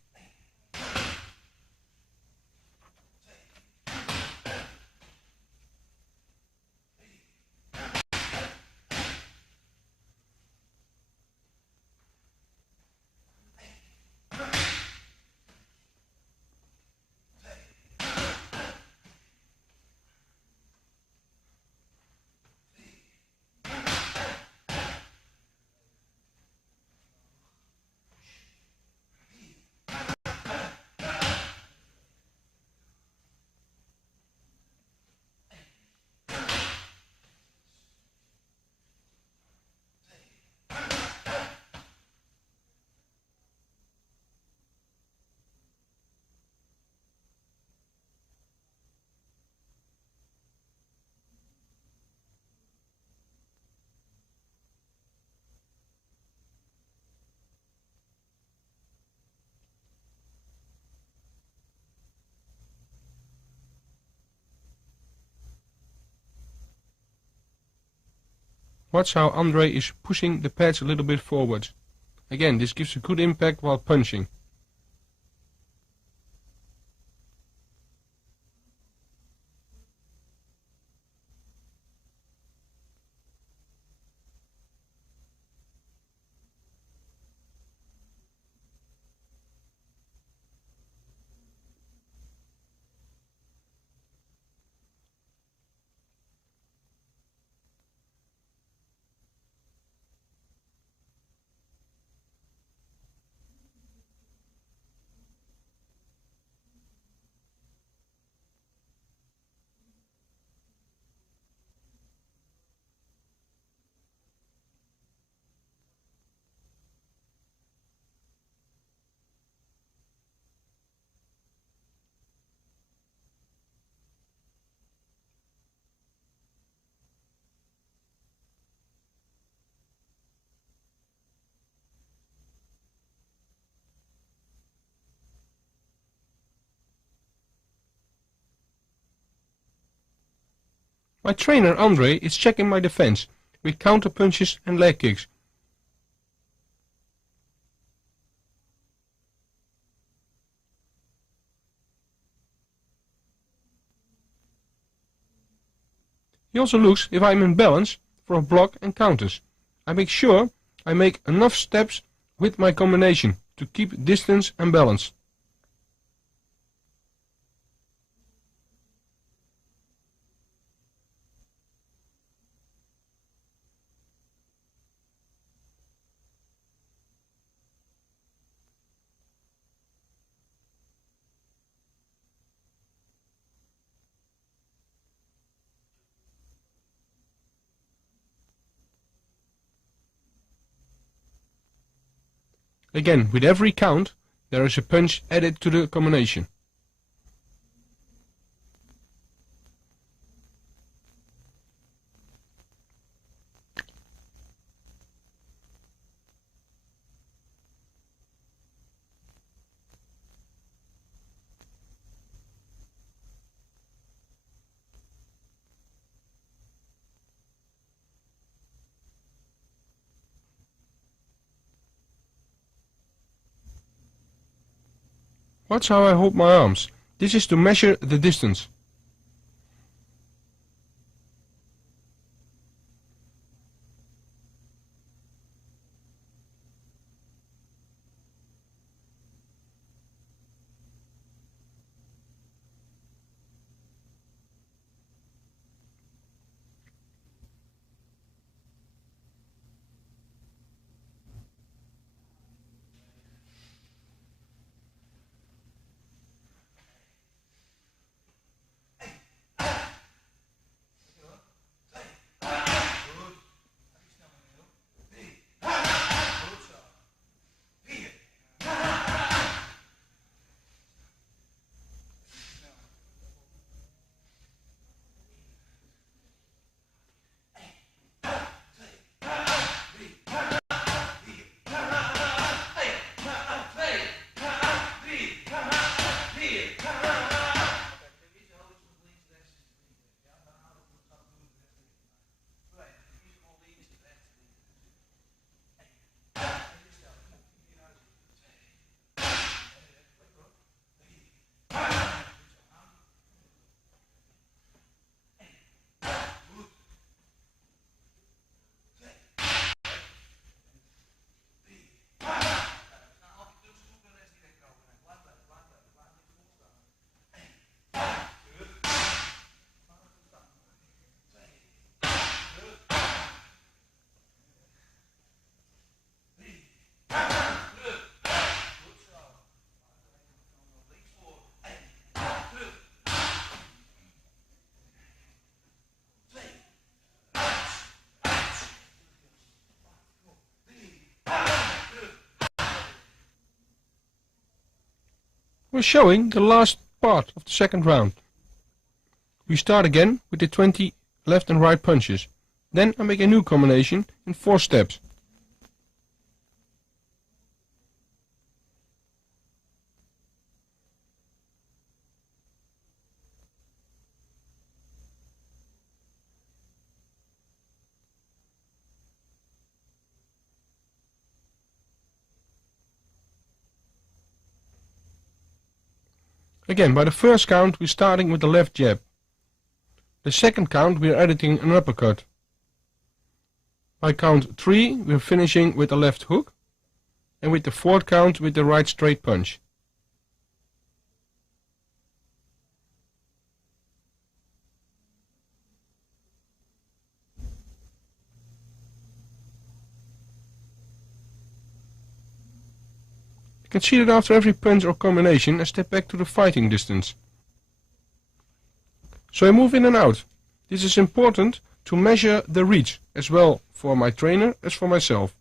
Watch how Andre is pushing the pads a little bit forward. Again, this gives a good impact while punching. My trainer Andre is checking my defense with counter punches and leg kicks. He also looks if I'm in balance for a block and counters. I make sure I make enough steps with my combination to keep distance and balance. Again, with every count, there is a punch added to the combination. Watch how I hold my arms. This is to measure the distance. We're showing the last part of the second round. We start again with the 20 left and right punches. Then I make a new combination in 4 steps. Again, by the first count we're starting with the left jab. The second count we're editing an uppercut. By count 3 we're finishing with the left hook, and with the fourth count with the right straight punch. You can see that after every punch or combination I step back to the fighting distance. So I move in and out. This is important to measure the reach, as well for my trainer as for myself.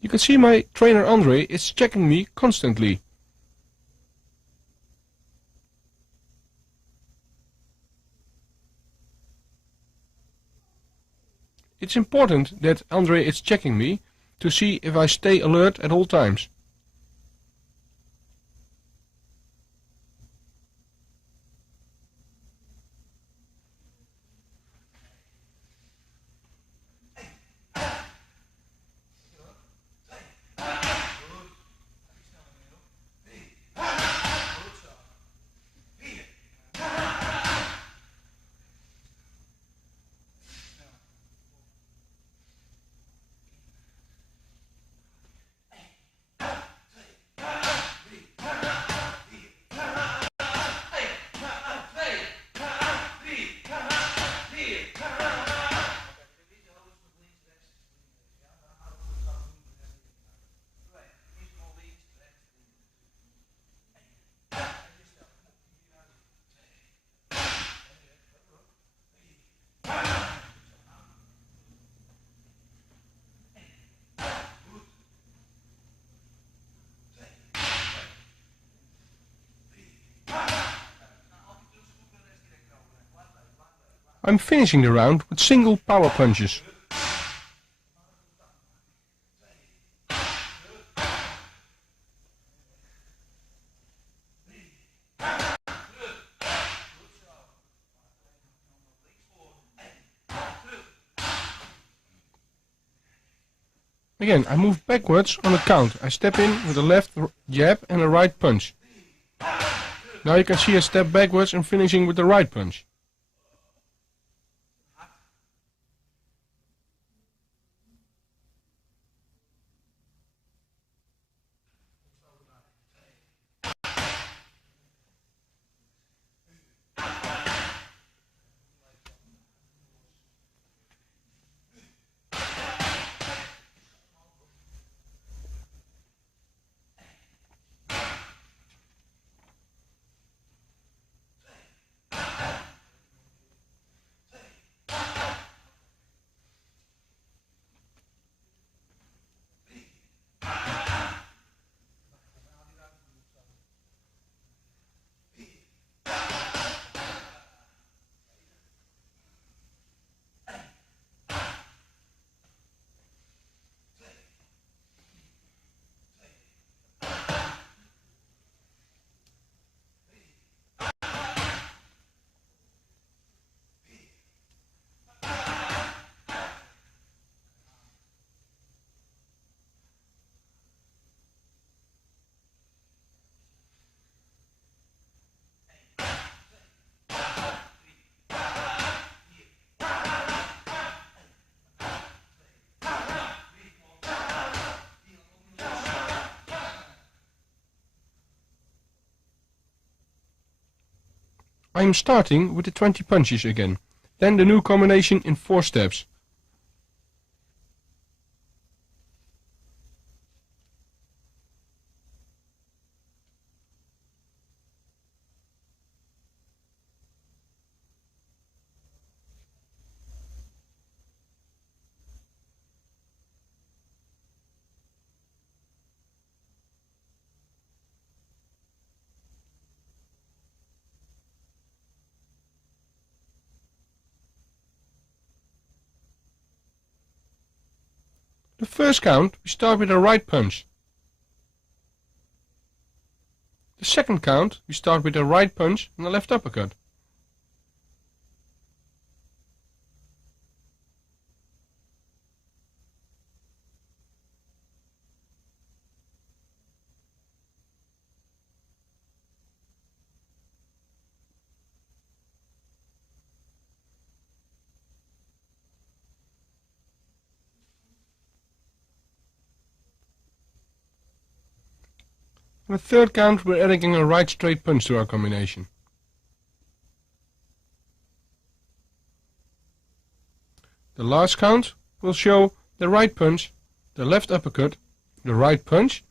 You can see my trainer Andre is checking me constantly. It's important that Andre is checking me to see if I stay alert at all times. I'm finishing the round with single power punches. Again, I move backwards on a count. I step in with a left jab and a right punch. Now you can see I step backwards and finishing with the right punch. I am starting with the 20 punches again, then the new combination in 4 steps. The first count we start with a right punch. The second count we start with a right punch and a left uppercut. On the third count we're adding a right straight punch to our combination. The last count will show the right punch, the left uppercut, the right punch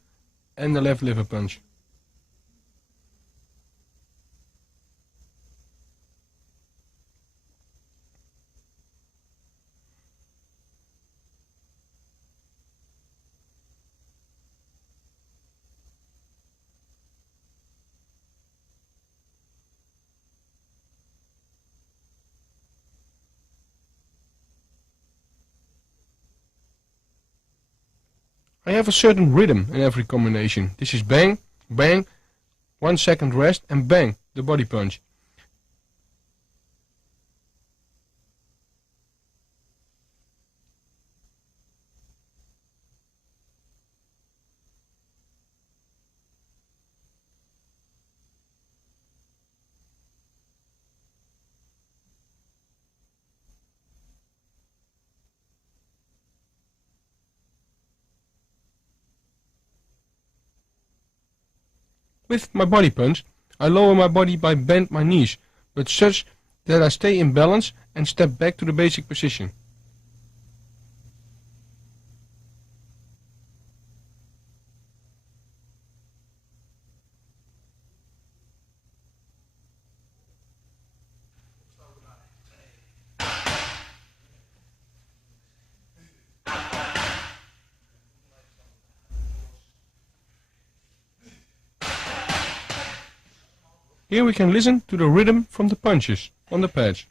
and the left liver punch. I have a certain rhythm in every combination. This is bang, bang, 1 second rest and bang, the body punch. With my body punch, I lower my body by bend my knees, but such that I stay in balance and step back to the basic position. Here we can listen to the rhythm from the punches on the pads.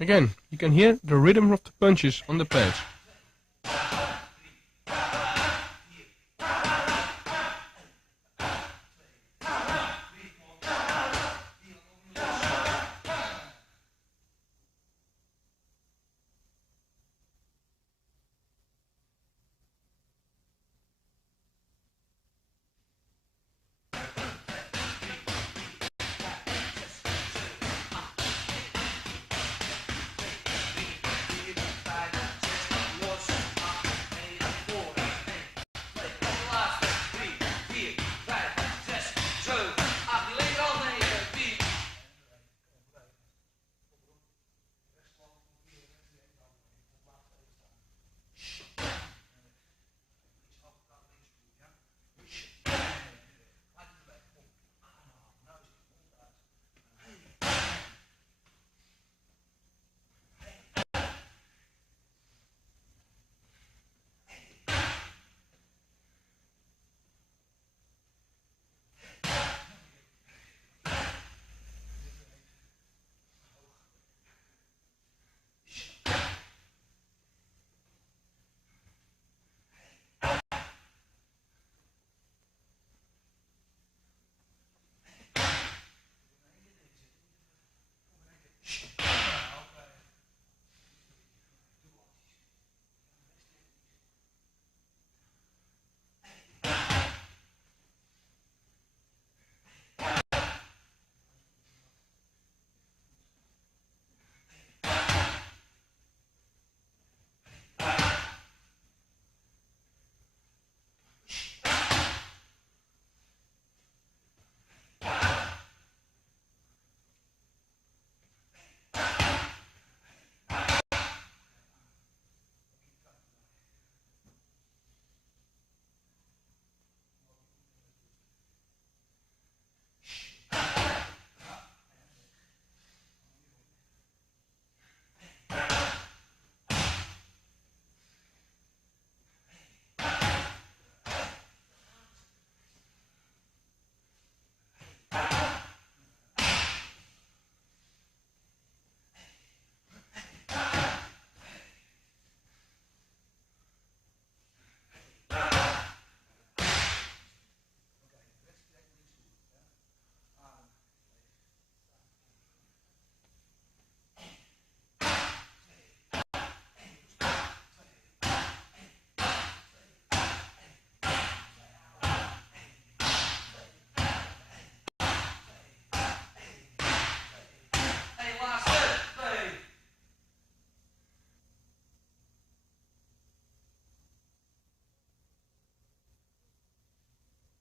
Again, you can hear the rhythm of the punches on the pads.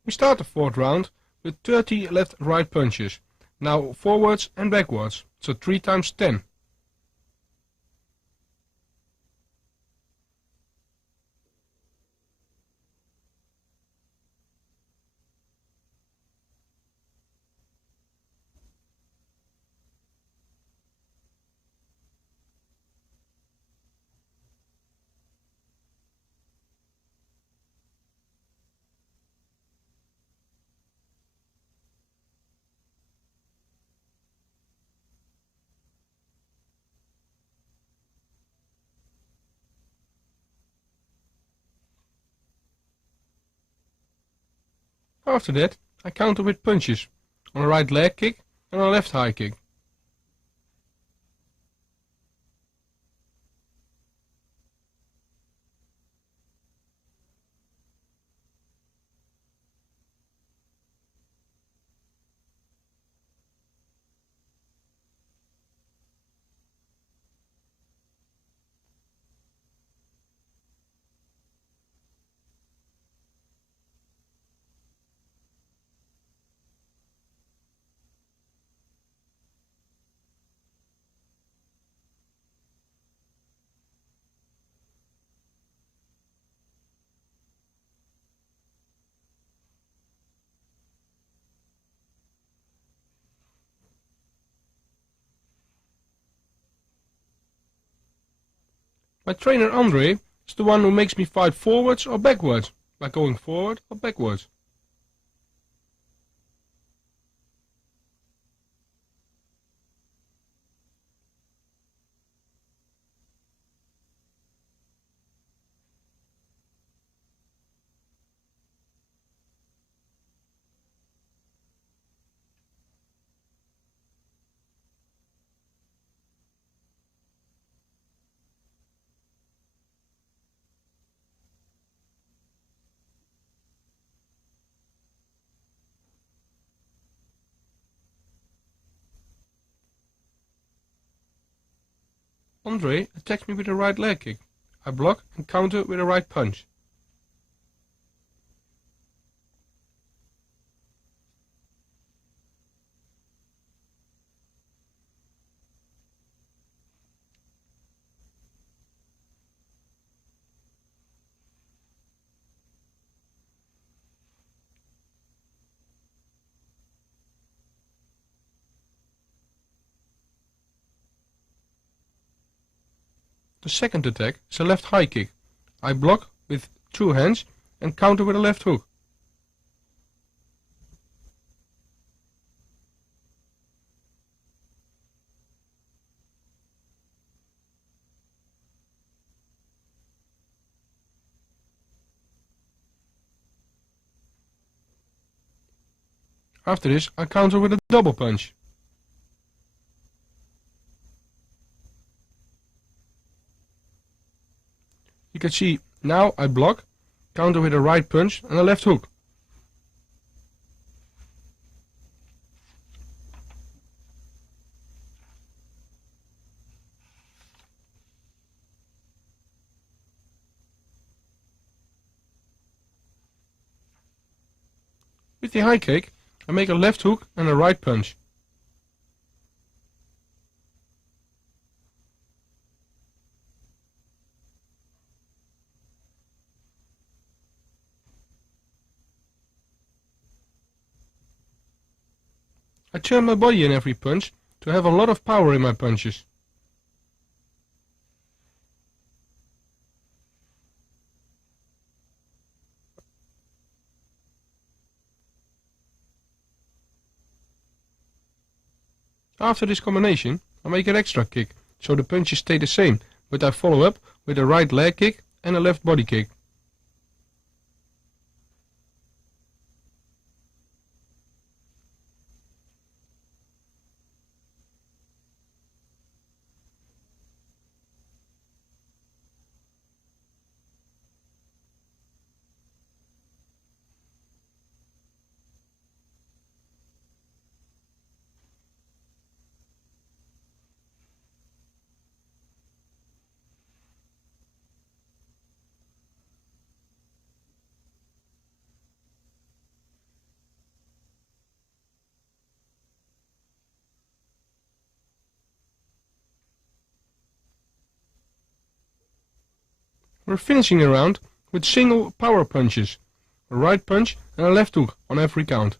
We start the fourth round with 30 left-right punches. Now forwards and backwards, so 3 times 10. After that, I counter with punches on a right leg kick and on a left high kick. My trainer Andre is the one who makes me fight forwards or backwards, by going forward or backwards. Andre attacks me with a right leg kick. I block and counter with a right punch. The second attack is a left high kick. I block with 2 hands and counter with a left hook. After this, I counter with a double punch. You can see now I block, counter with a right punch and a left hook. With the high kick, I make a left hook and a right punch. I turn my body in every punch to have a lot of power in my punches. After this combination, I make an extra kick, so the punches stay the same, but I follow up with a right leg kick and a left body kick. We're finishing the round with single power punches, a right punch and a left hook on every count.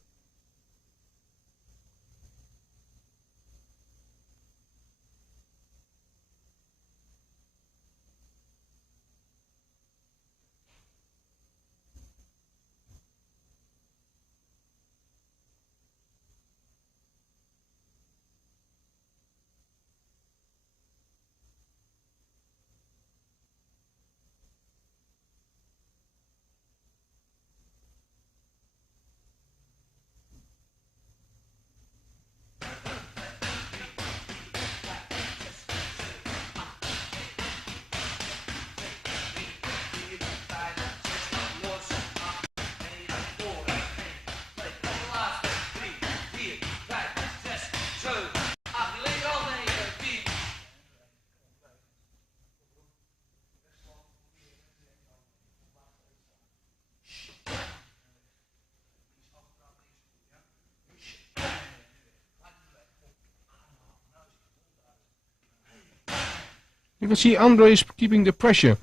You can see Andre is keeping the pressure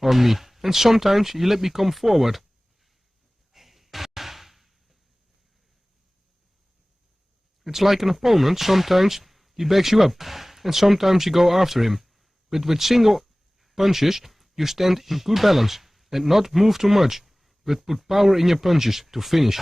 on me, and sometimes he let me come forward. It's like an opponent, sometimes he backs you up, and sometimes you go after him. But with single punches, you stand in good balance, and not move too much, but put power in your punches to finish.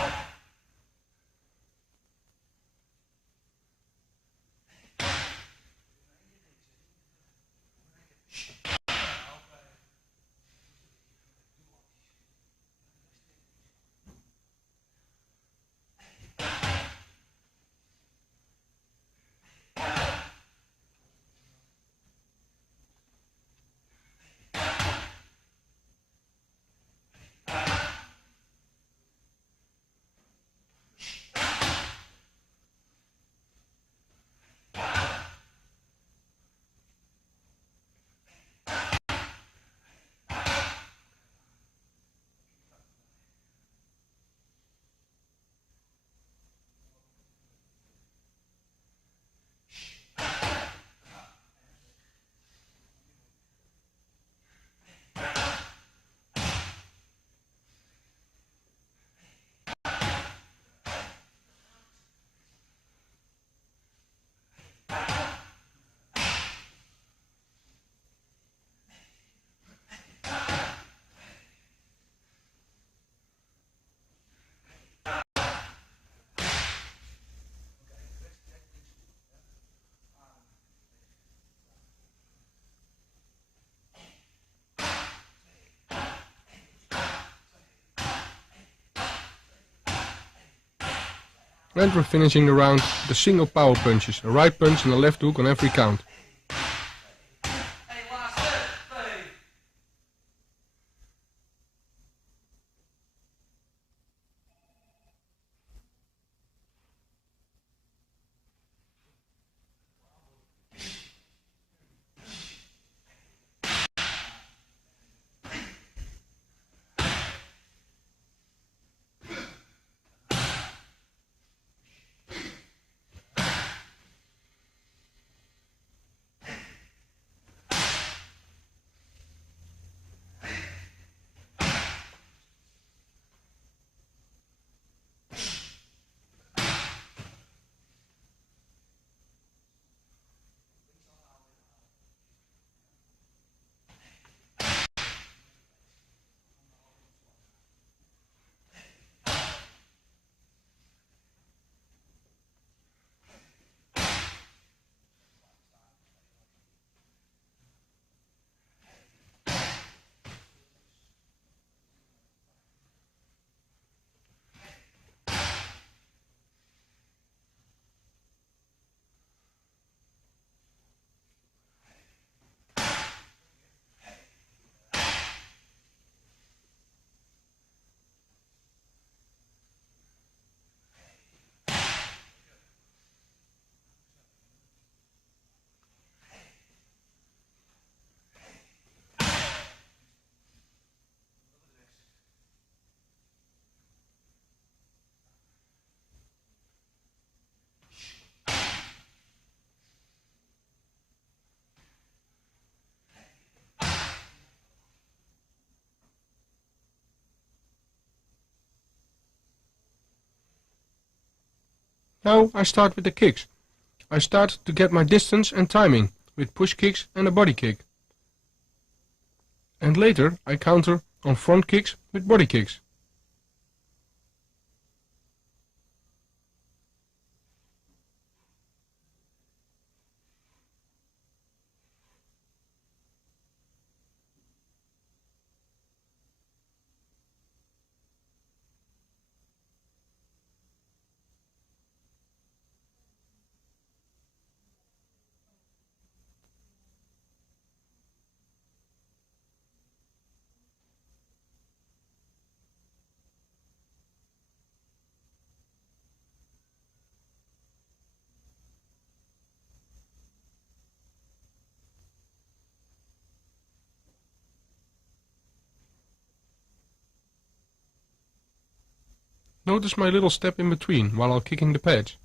And we're finishing the round with a single power punches, a right punch and a left hook on every count. Now I start with the kicks. I start to get my distance and timing with push kicks and a body kick. And later I counter on front kicks with body kicks. Notice my little step in between while I'm kicking the pads.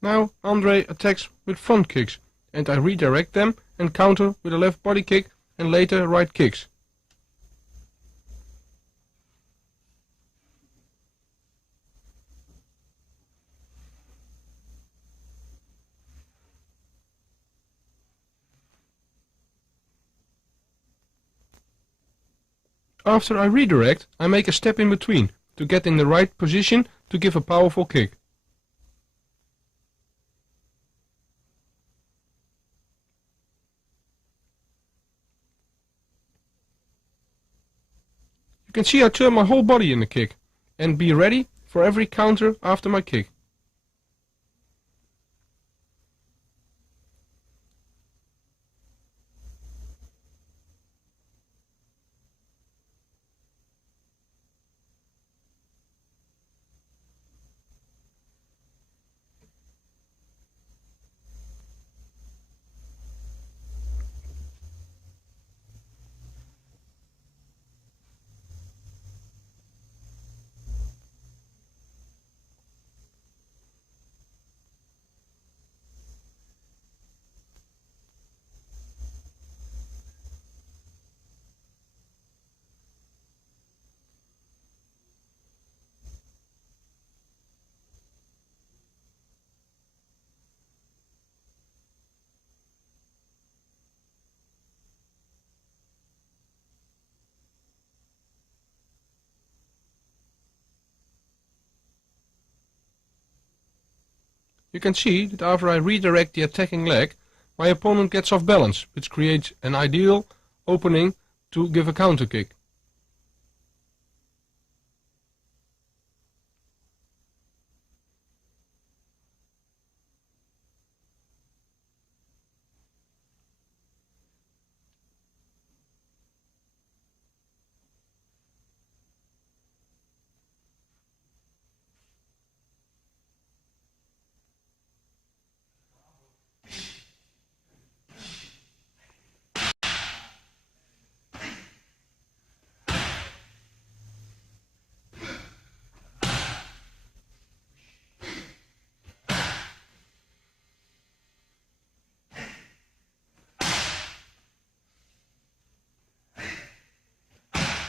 Now Andre attacks with front kicks and I redirect them and counter with a left body kick and later right kicks. After I redirect, I make a step in between to get in the right position to give a powerful kick. You can see I turn my whole body in the kick and be ready for every counter after my kick. You can see that after I redirect the attacking leg, my opponent gets off balance, which creates an ideal opening to give a counter kick.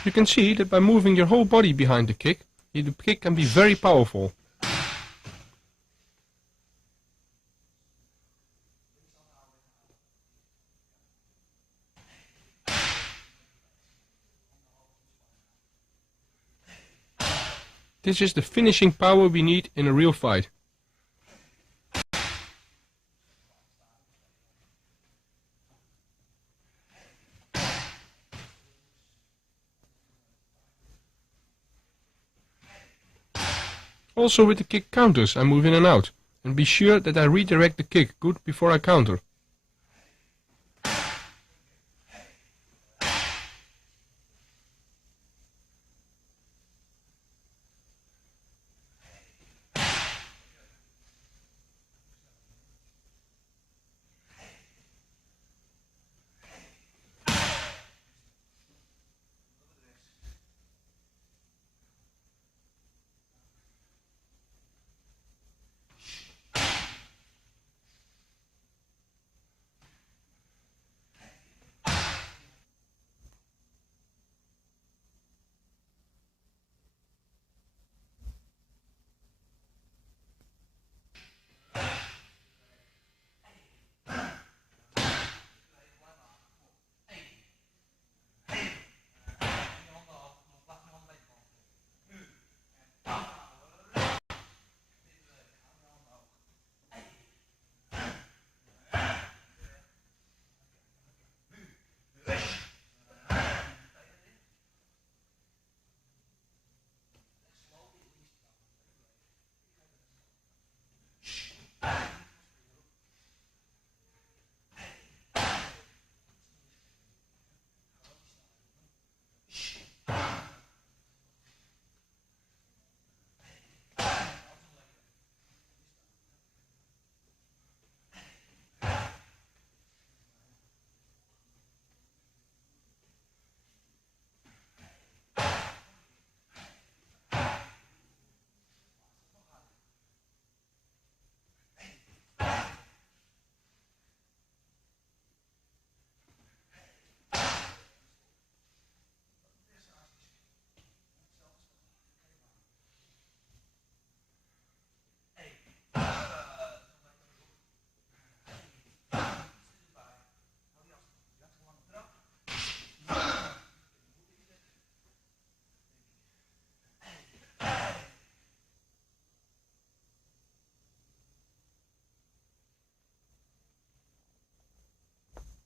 You can see that by moving your whole body behind the kick can be very powerful. This is the finishing power we need in a real fight. Also with the kick counters I move in and out, and be sure that I redirect the kick good before I counter.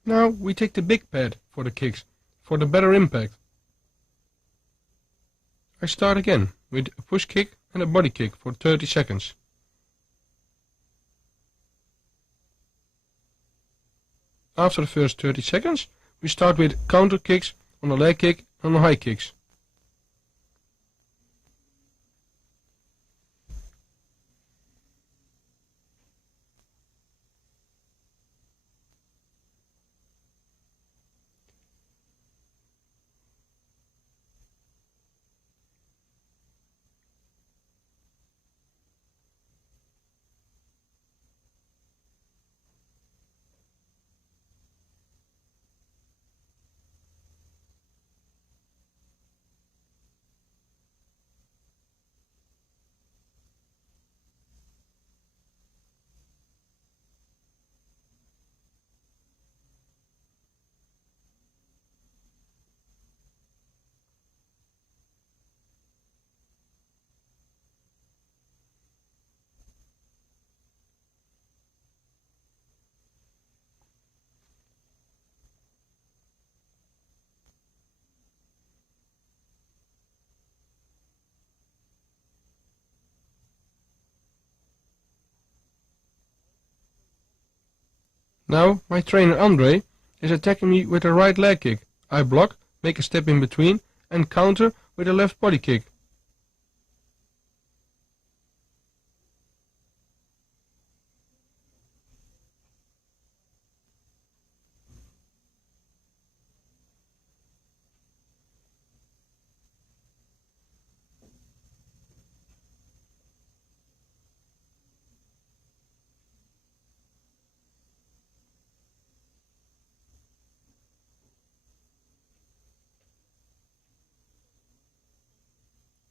Now we take the big pad for the kicks, for the better impact. I start again with a push kick and a body kick for 30 seconds. After the first 30 seconds, we start with counter kicks on the leg kick and on high kicks. Now my trainer Andre is attacking me with a right leg kick. I block, make a step in between and counter with a left body kick.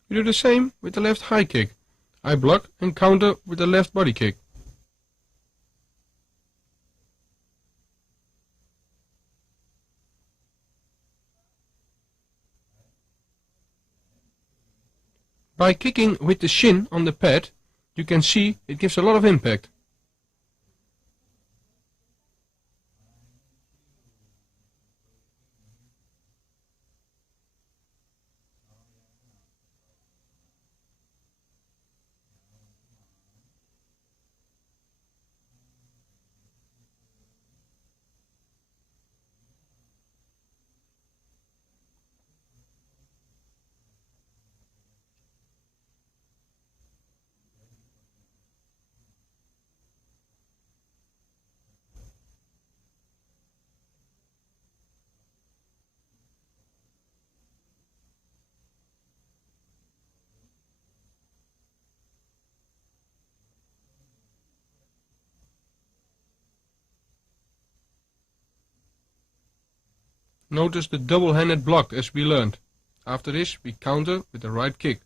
We do the same with the left high kick. I block and counter with the left body kick. By kicking with the shin on the pad, you can see it gives a lot of impact. Notice the double-handed block as we learned. After this we counter with the right kick.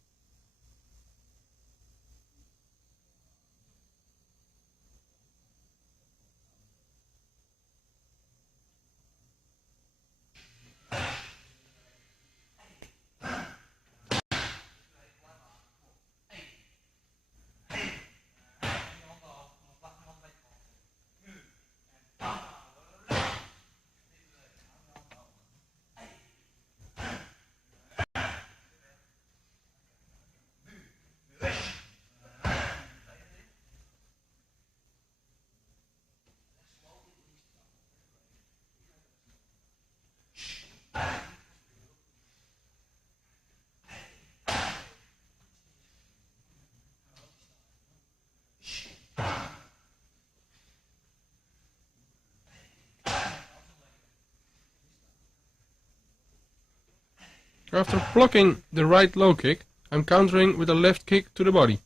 After blocking the right low kick, I'm countering with a left kick to the body.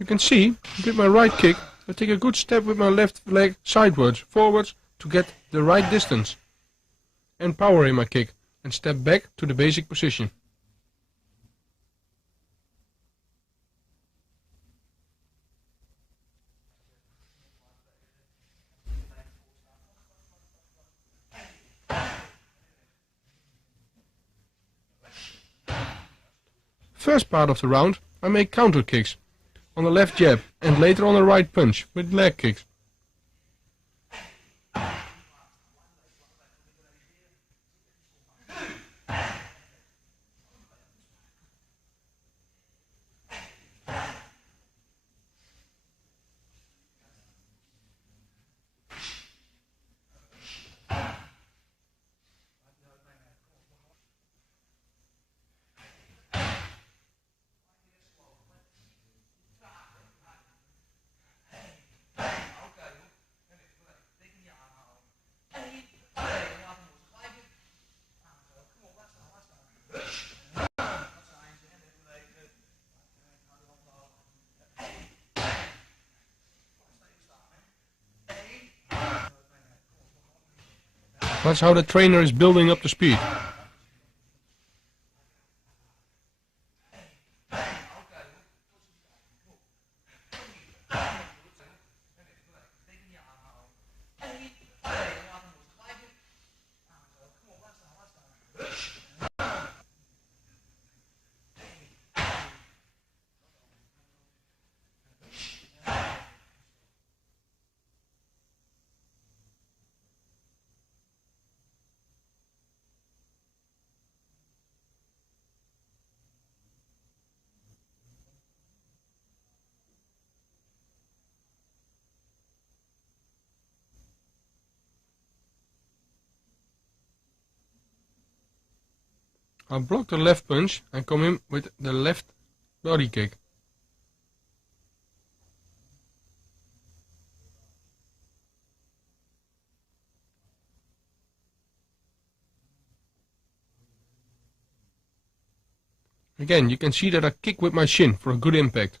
You can see, with my right kick, I take a good step with my left leg sideways, forwards, to get the right distance and power in my kick, and step back to the basic position. First part of the round, I make counter kicks on the left jab and later on the right punch with leg kicks. That's how the trainer is building up the speed. I'll block the left punch and come in with the left body kick. Again, you can see that I kick with my shin for a good impact.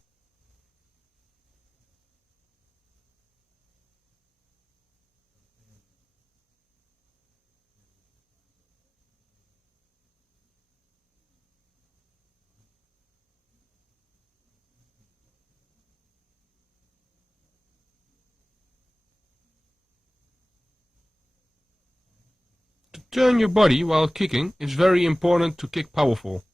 To turn your body while kicking is very important to kick powerful.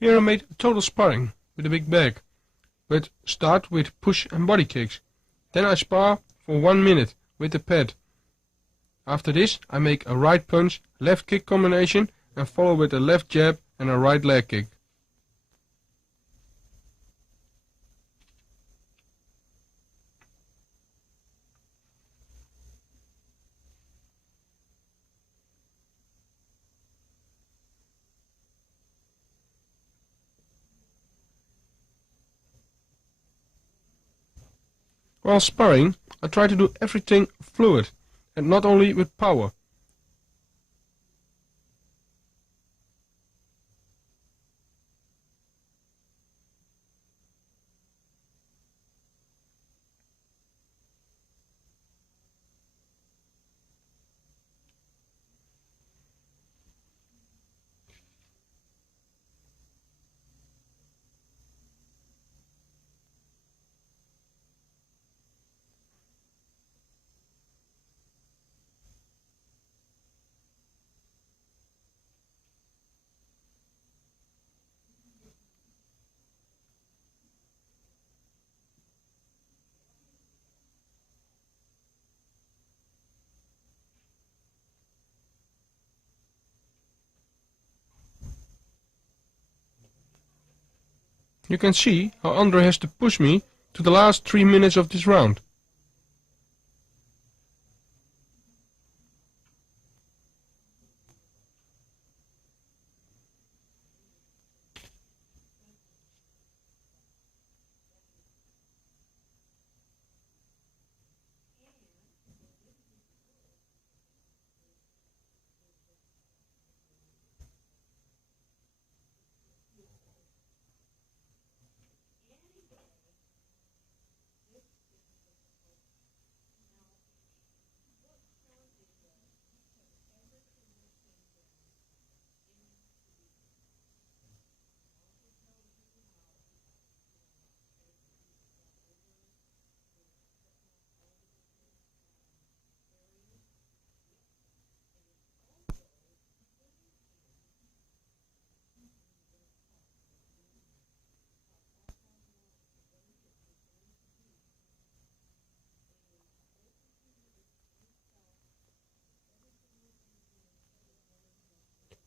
Here I made total sparring with a big bag, but start with push and body kicks. Then I spar for 1 minute with the pad. After this I make a right punch, left kick combination and follow with a left jab and a right leg kick. While sparring, I try to do everything fluid, and not only with power. You can see how Andre has to push me to the last 3 minutes of this round.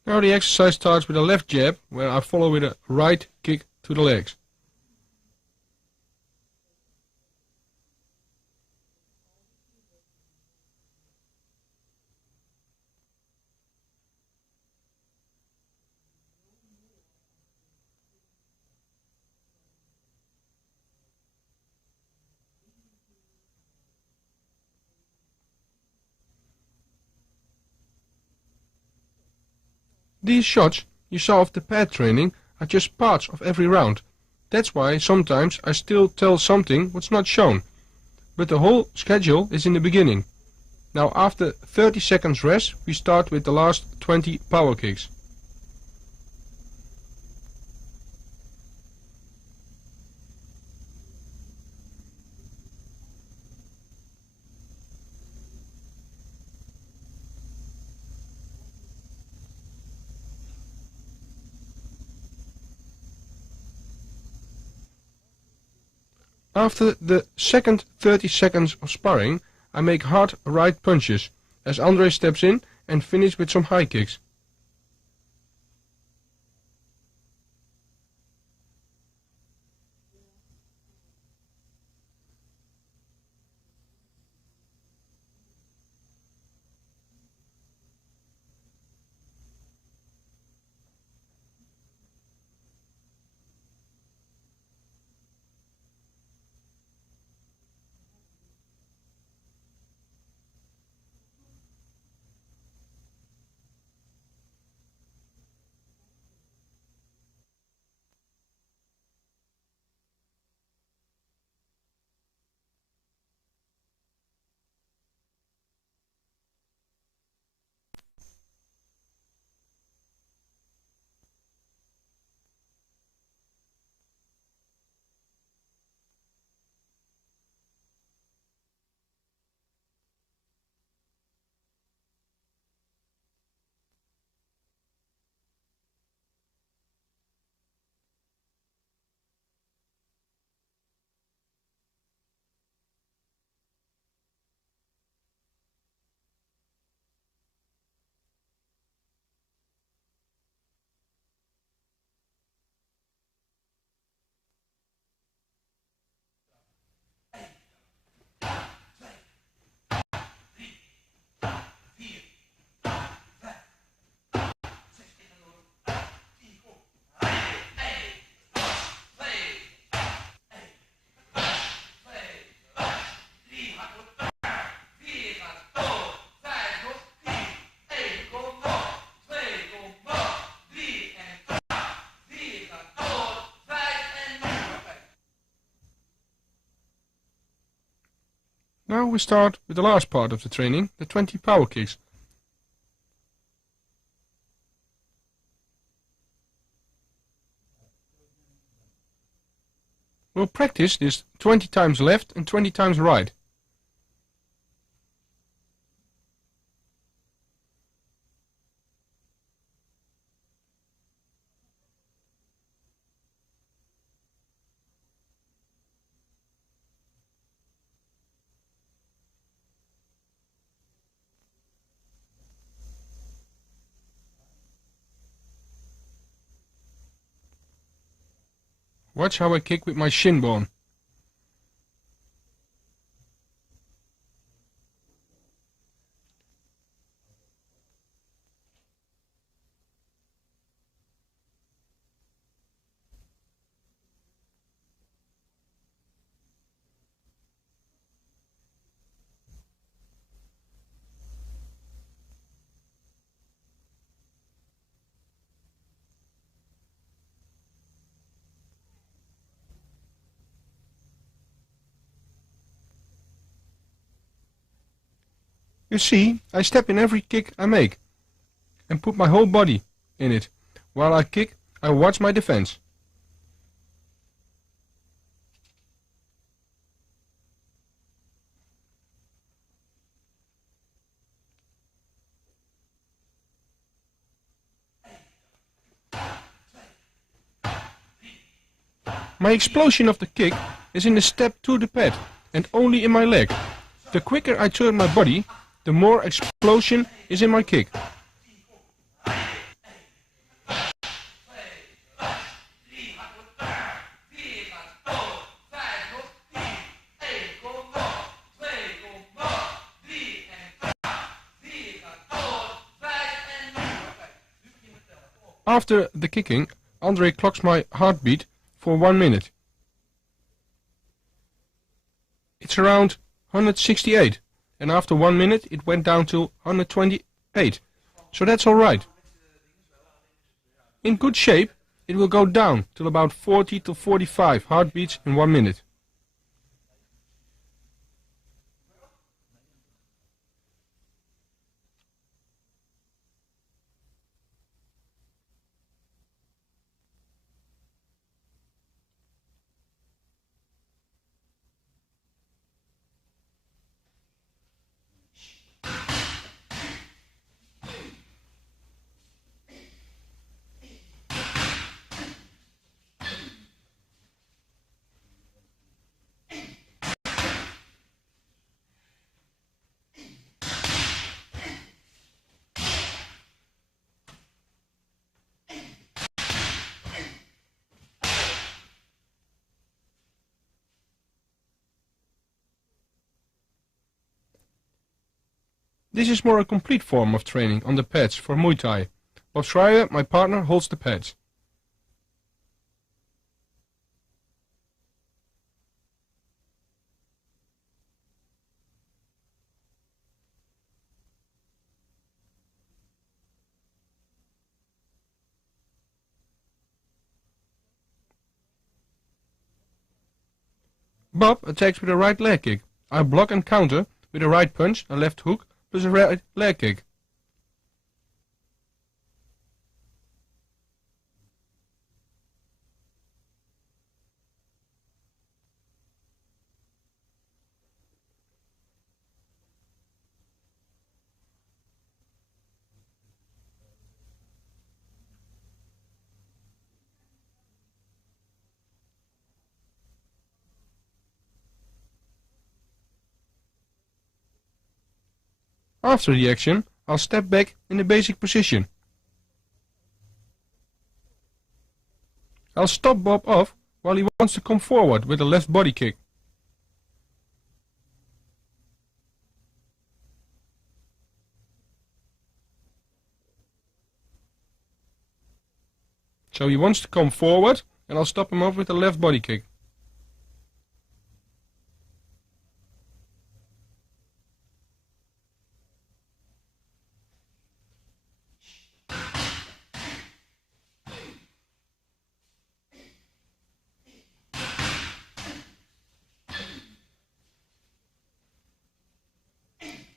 Now the exercise starts with a left jab, where I follow with a right kick to the legs. These shots you saw of the pad training are just parts of every round. That's why sometimes I still tell something what's not shown. But the whole schedule is in the beginning. Now after 30 seconds rest, we start with the last 20 power kicks. After the second 30 seconds of sparring, I make hard right punches, as Andre steps in and finish with some high kicks. Now we start with the last part of the training, the 20 power kicks. We'll practice this 20 times left and 20 times right. Watch how I kick with my shin bone. You see, I step in every kick I make and put my whole body in it. While I kick, I watch my defense. My explosion of the kick is in the step to the pad and only in my leg. The quicker I turn my body, the more explosion is in my kick. After the kicking, Andre clocks my heartbeat for 1 minute. It's around 168, and after 1 minute it went down to 128, so that's alright. In good shape, it will go down till about 40 to 45 heartbeats in 1 minute. This is more a complete form of training on the pads for Muay Thai. Bob Schreier, my partner, holds the pads. Bob attacks with a right leg kick. I block and counter with a right punch, a left hook, plus a right leg kick. After the action, I'll step back in the basic position. I'll stop Bob off while he wants to come forward with a left body kick. So he wants to come forward and I'll stop him off with a left body kick.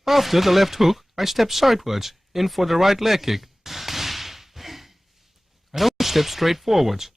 After the left hook, I step sidewards, in for the right leg kick. I don't step straight forwards.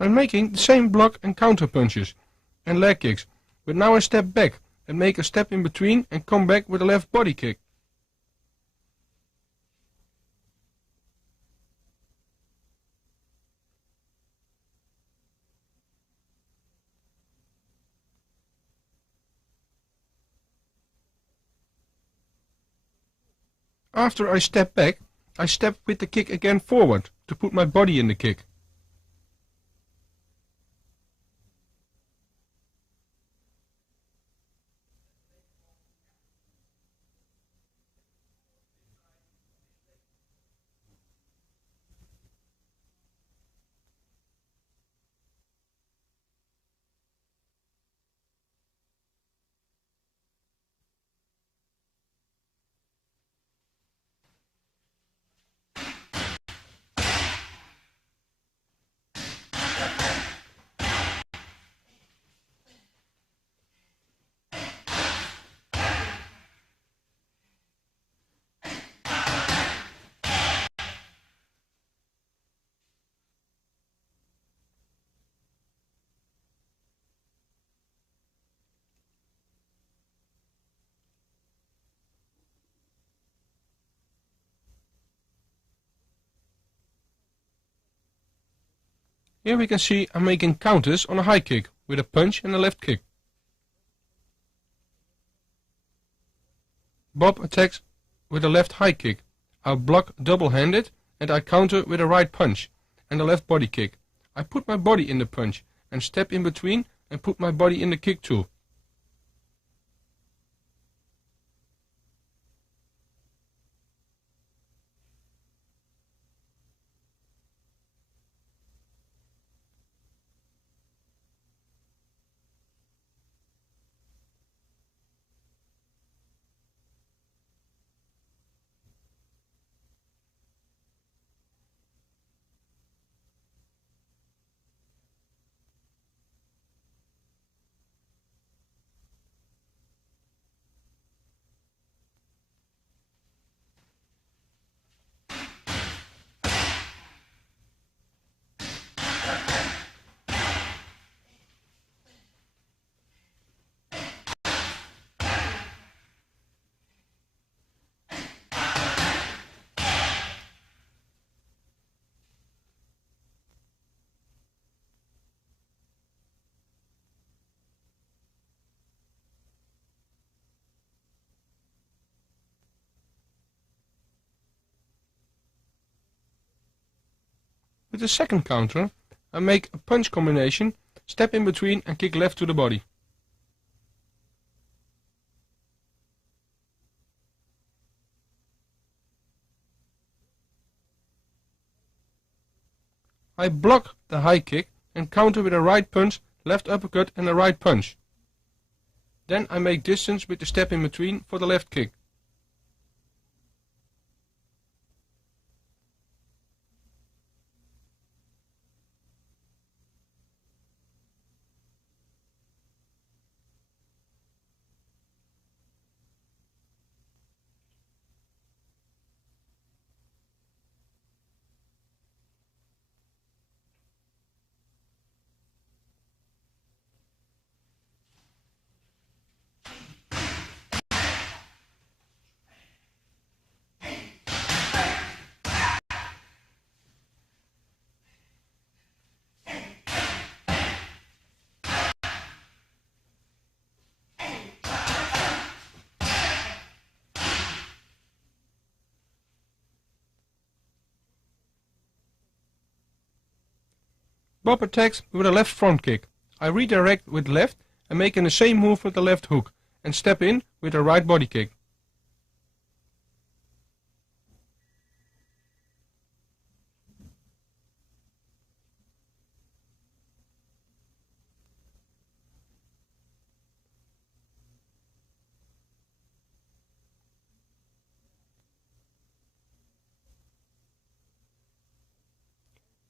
I'm making the same block and counter punches and leg kicks, but now I step back and make a step in between and come back with a left body kick. After I step back, I step with the kick again forward to put my body in the kick. Here we can see I'm making counters on a high kick with a punch and a left kick. Bob attacks with a left high kick. I block double-handed and I counter with a right punch and a left body kick. I put my body in the punch and step in between and put my body in the kick too. With the second counter, I make a punch combination, step in between and kick left to the body. I block the high kick and counter with a right punch, left uppercut and a right punch. Then I make distance with the step in between for the left kick. Bob attacks with a left front kick. I redirect with left and make the same move with the left hook and step in with a right body kick.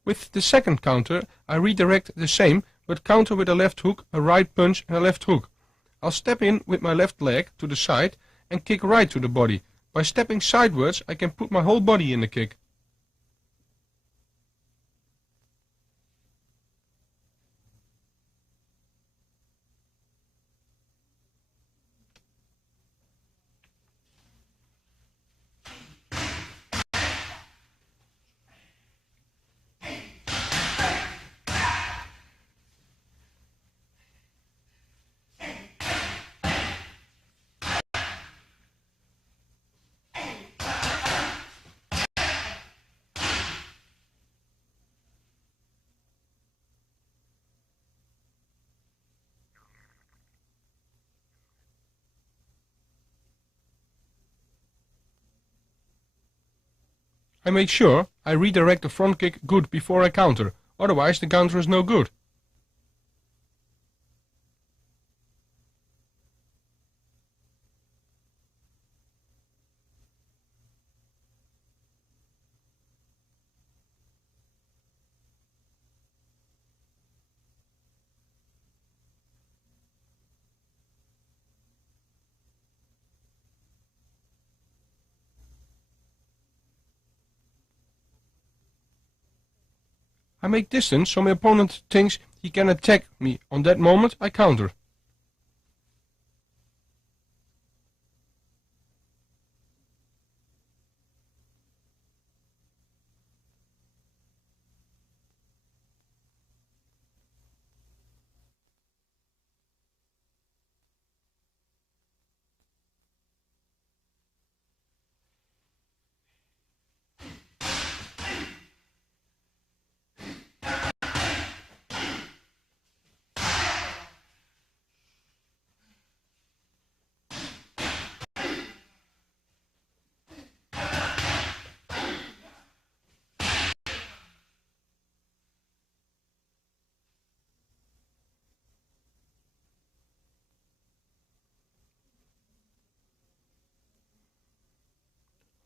With the second counter, I redirect the same, but counter with a left hook, a right punch and a left hook. I'll step in with my left leg to the side and kick right to the body. By stepping sideways, I can put my whole body in the kick. I make sure I redirect the front kick good before I counter, otherwise the counter is no good. I make distance so my opponent thinks he can attack me. On that moment I counter.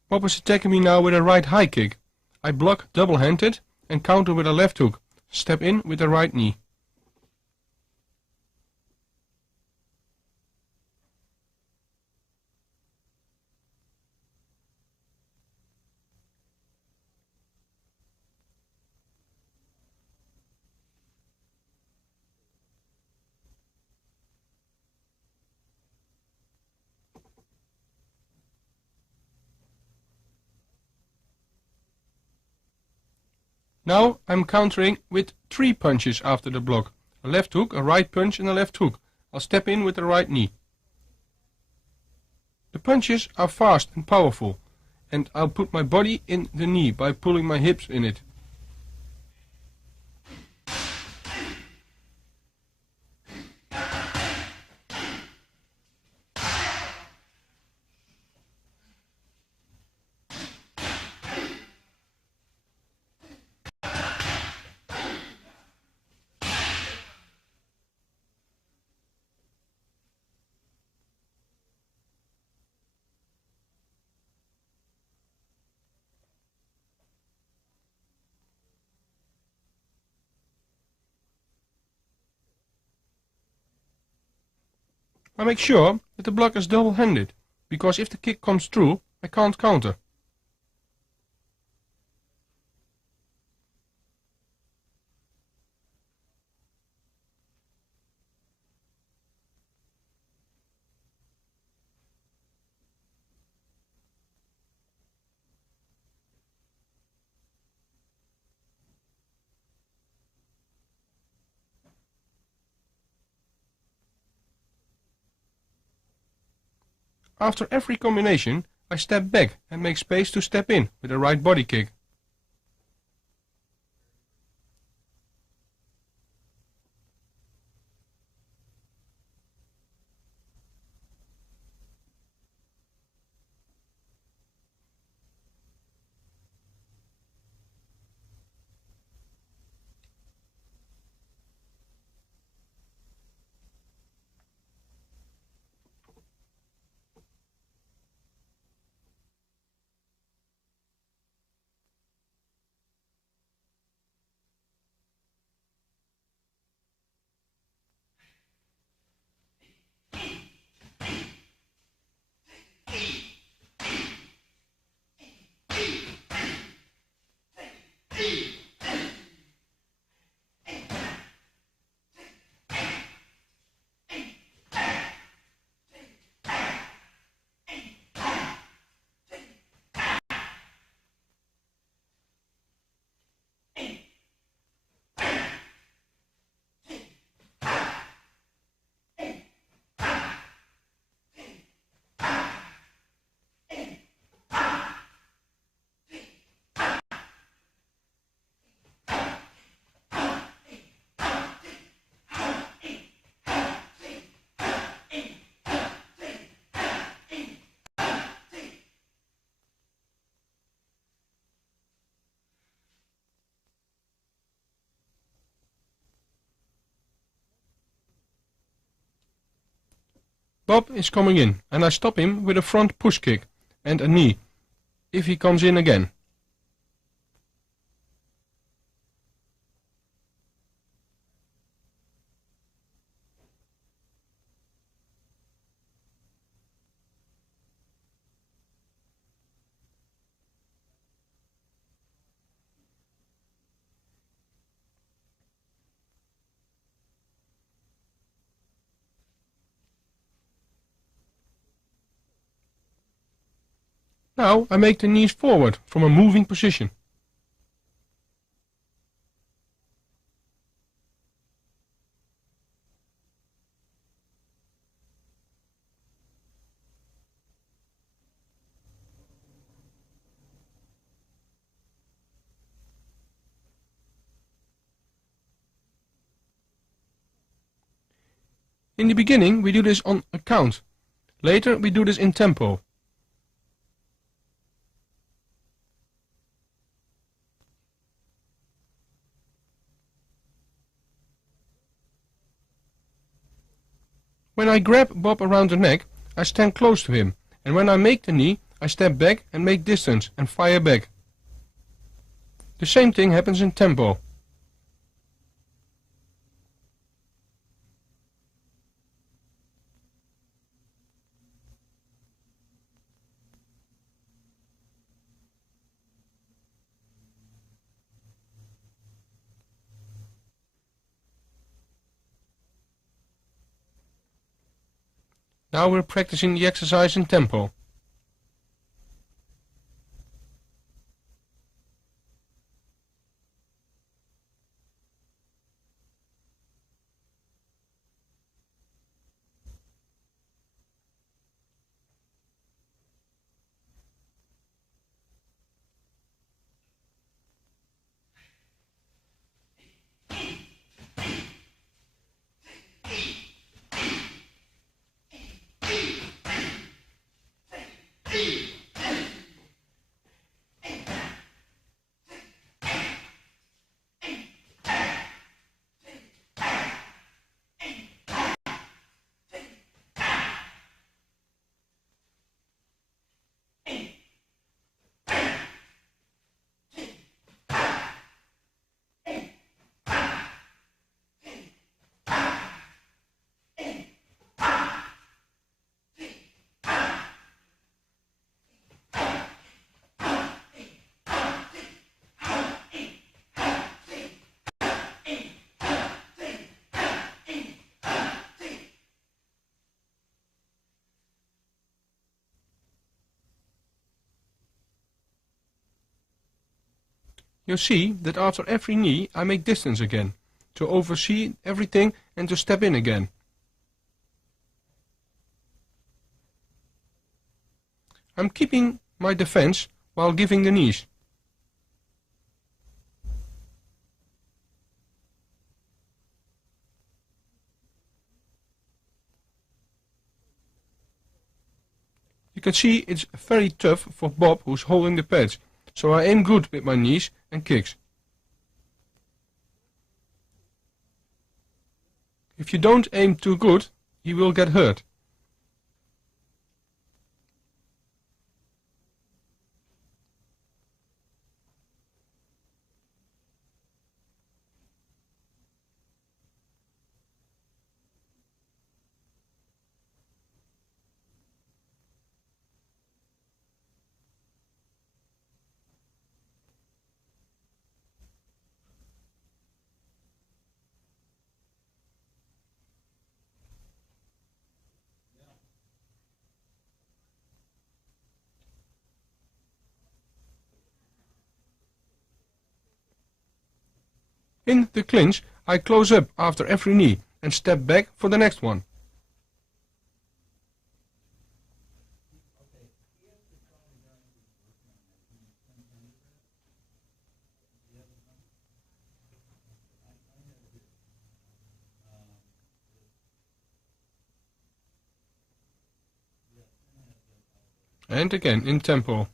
Bob was attacking me now with a right high kick. I block double-handed and counter with a left hook. Step in with the right knee. Now I'm countering with 3 punches after the block. A left hook, a right punch and a left hook. I'll step in with the right knee. The punches are fast and powerful, and I'll put my body in the knee by pulling my hips in it. I make sure that the block is double-handed, because if the kick comes through, I can't counter. After every combination, I step back and make space to step in with a right body kick. Bob is coming in, and I stop him with a front push kick and a knee, if he comes in again. Now I make the knees forward from a moving position. In the beginning we do this on a count. Later we do this in tempo. When I grab Bob around the neck, I stand close to him, and when I make the knee, I step back and make distance and fire back. The same thing happens in tempo. Now we're practicing the exercise in tempo. You see that after every knee I make distance again, to oversee everything and to step in again. I'm keeping my defense while giving the knees. You can see it's very tough for Bob who's holding the pads, so I aim good with my knees and kicks. If you don't aim too good, he will get hurt. In the clinch, I close up after every knee and step back for the next one. And again in tempo.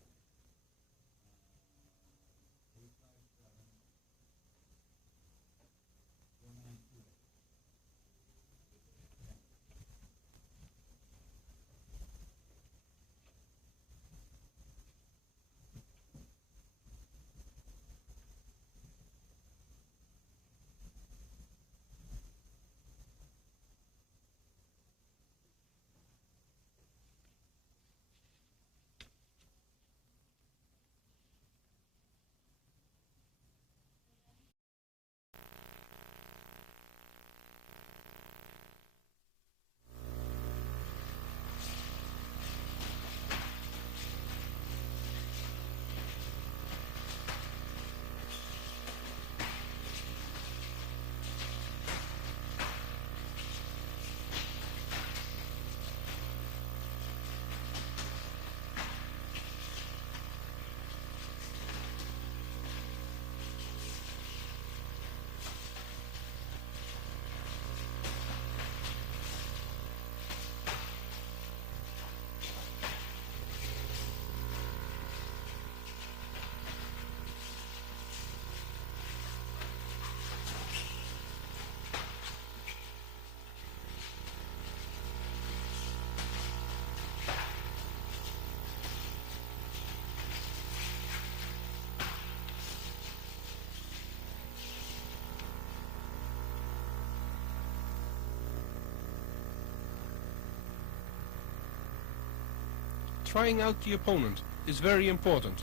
Trying out the opponent is very important.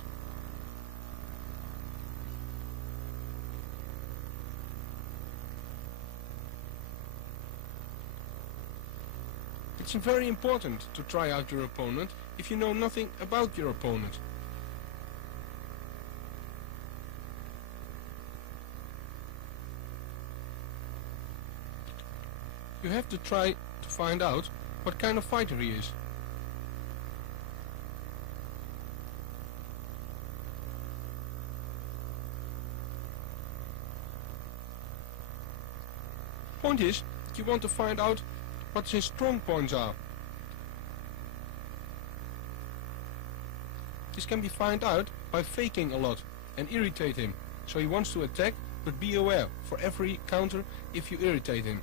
It's very important to try out your opponent if you know nothing about your opponent. You have to try to find out what kind of fighter he is. Point is, you want to find out what his strong points are. This can be found out by faking a lot and irritate him. So he wants to attack, but be aware for every counter if you irritate him.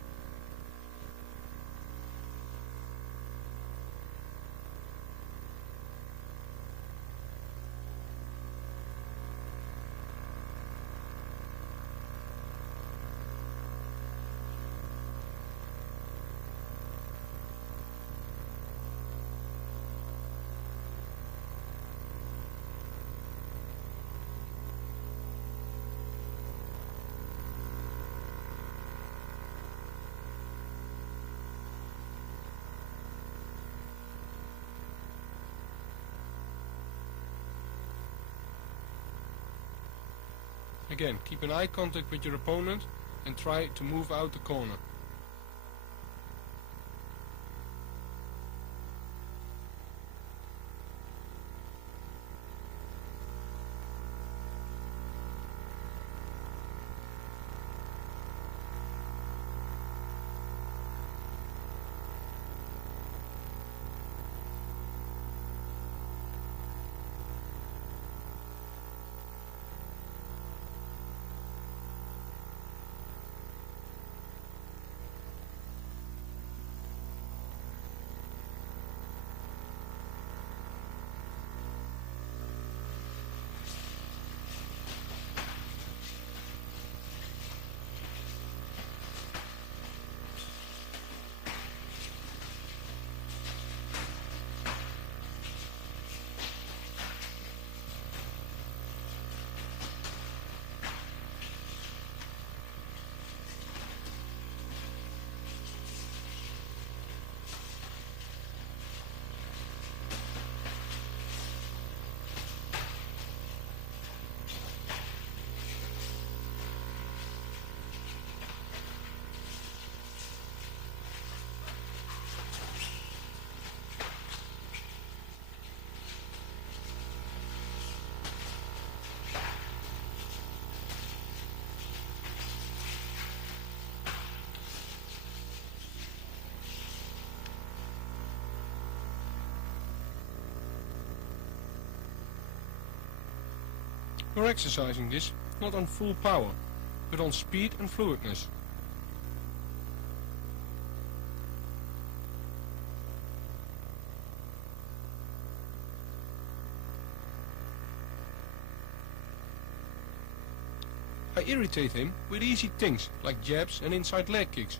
Again, keep an eye contact with your opponent and try to move out the corner. You're exercising this not on full power, but on speed and fluidness. I irritate him with easy things like jabs and inside leg kicks.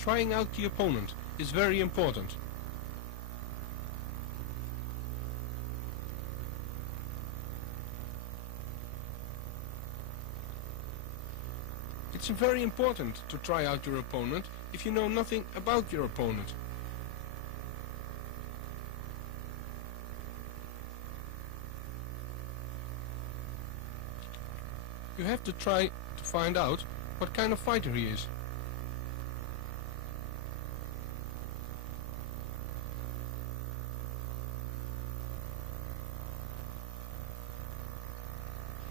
Trying out the opponent is very important. It's very important to try out your opponent if you know nothing about your opponent. You have to try to find out what kind of fighter he is.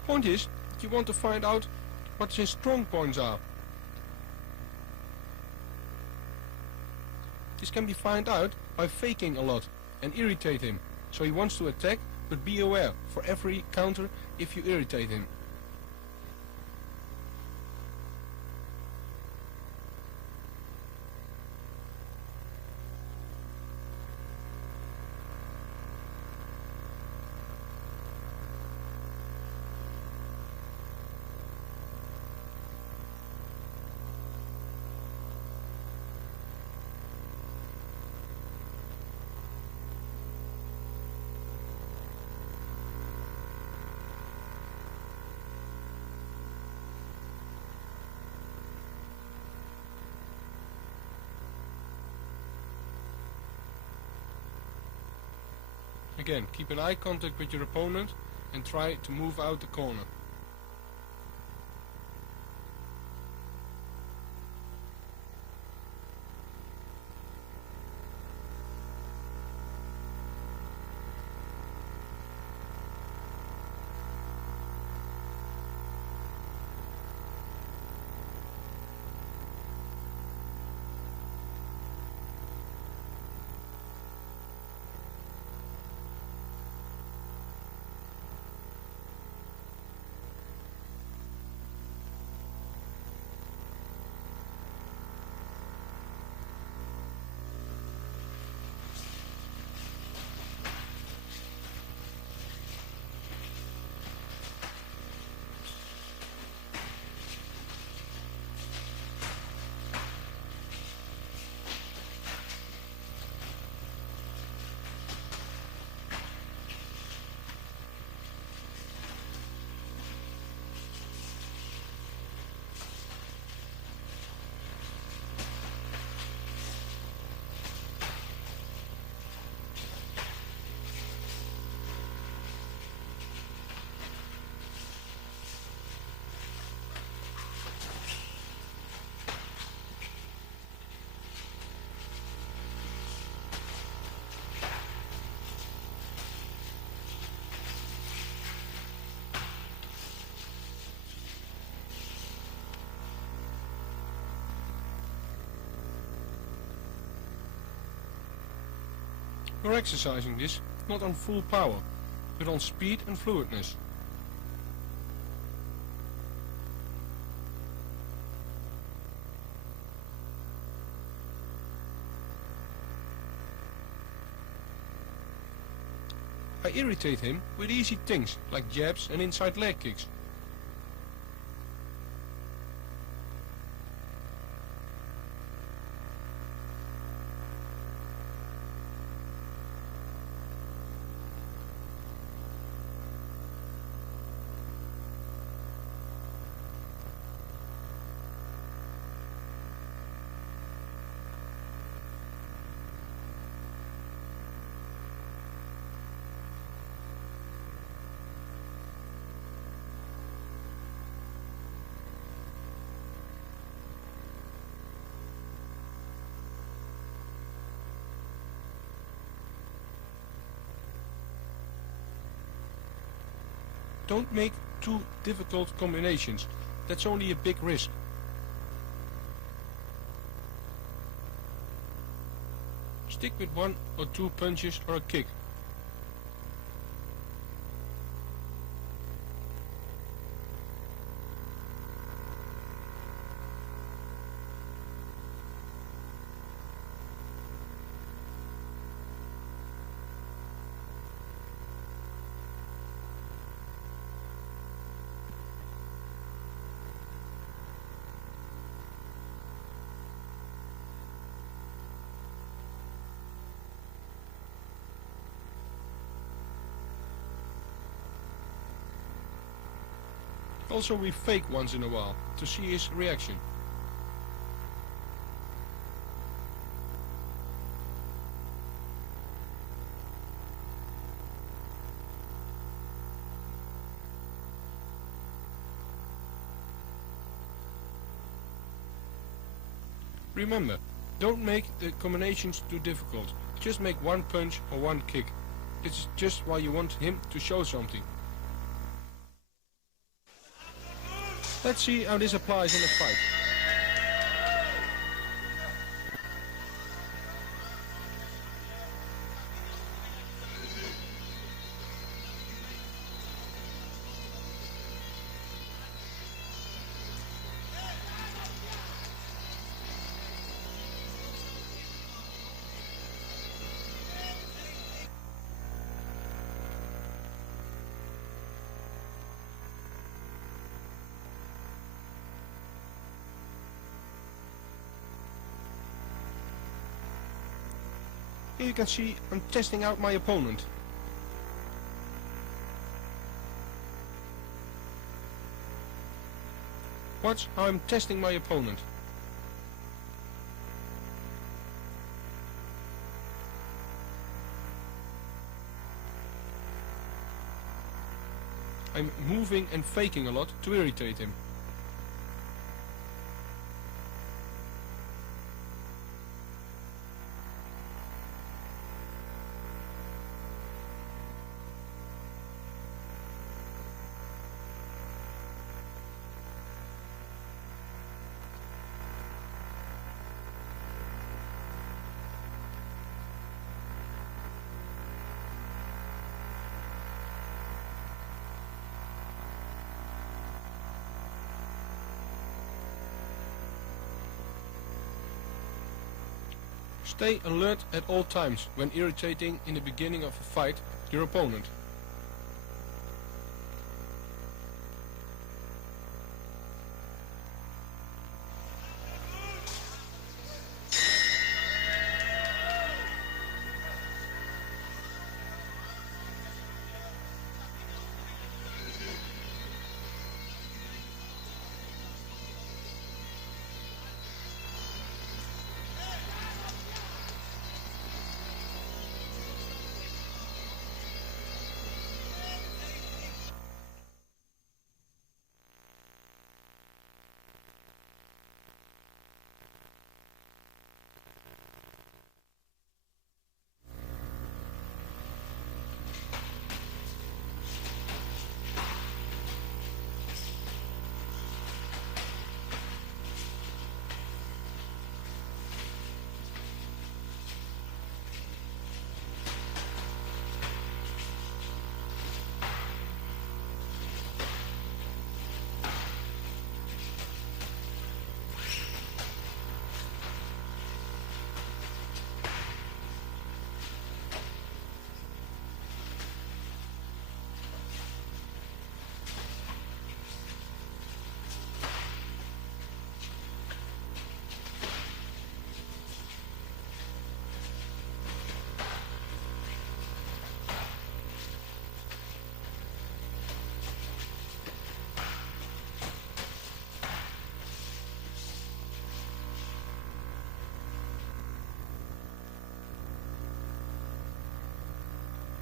Point is, you want to find out what his strong points are. This can be found out by faking a lot and irritate him. So he wants to attack, but be aware for every counter if you irritate him. Again, keep an eye contact with your opponent and try to move out the corner. You're exercising this not on full power, but on speed and fluidness. I irritate him with easy things like jabs and inside leg kicks. Don't make too difficult combinations. That's only a big risk. Stick with 1 or 2 punches or a kick. Also we fake once in a while, to see his reaction. Remember, don't make the combinations too difficult. Just make one punch or one kick. It's just why you want him to show something. Let's see how this applies in a fight. Here you can see I'm testing out my opponent. Watch how I'm testing my opponent. I'm moving and faking a lot to irritate him. Stay alert at all times when irritating in the beginning of a fight your opponent.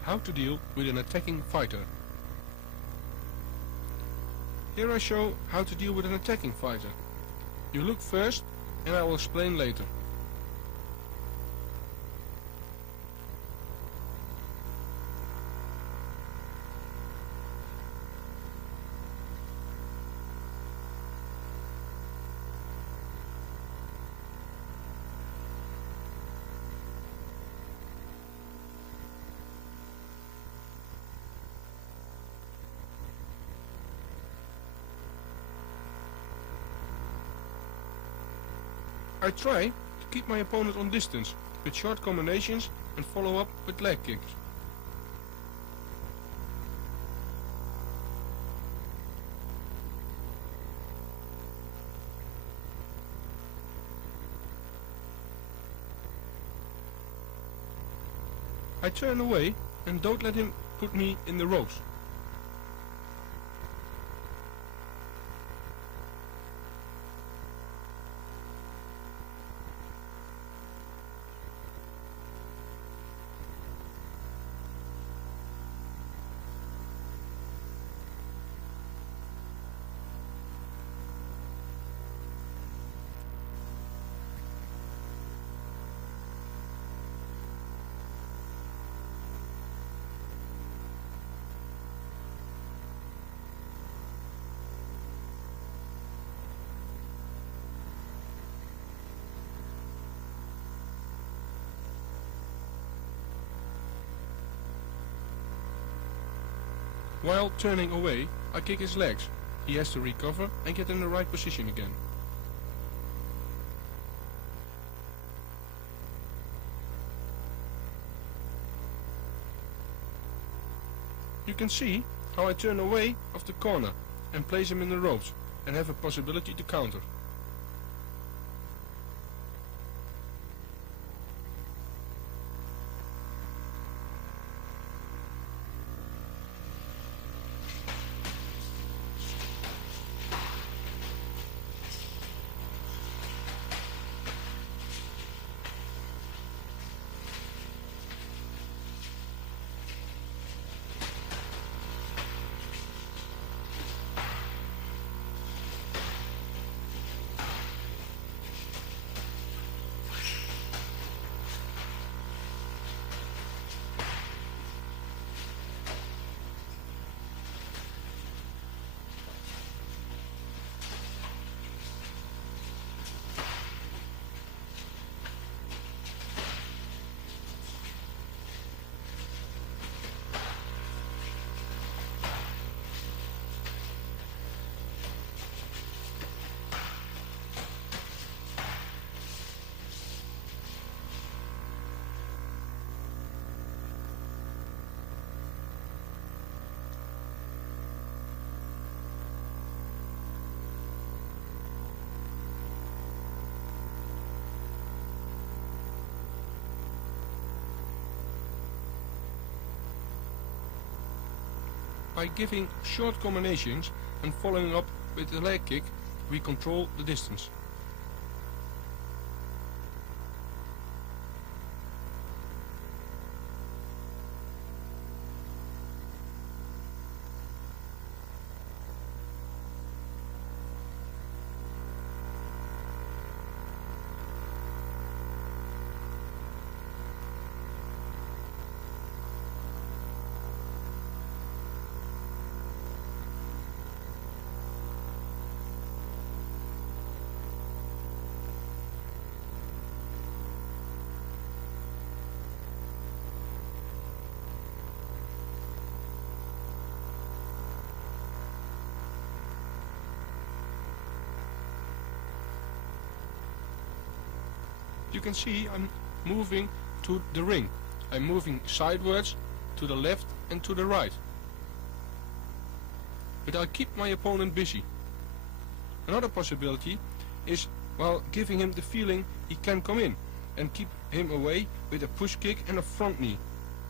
How to deal with an attacking fighter. Here I show how to deal with an attacking fighter. You look first and I will explain later. I try to keep my opponent on distance with short combinations and follow up with leg kicks. I turn away and don't let him put me in the ropes. While turning away, I kick his legs. He has to recover and get in the right position again. You can see how I turn away of the corner and place him in the ropes and have a possibility to counter. By giving short combinations and following up with the leg kick, we control the distance. You can see I'm moving to the ring. I'm moving sideways, to the left and to the right. But I keep my opponent busy. Another possibility is, well, giving him the feeling he can come in and keep him away with a push kick and a front knee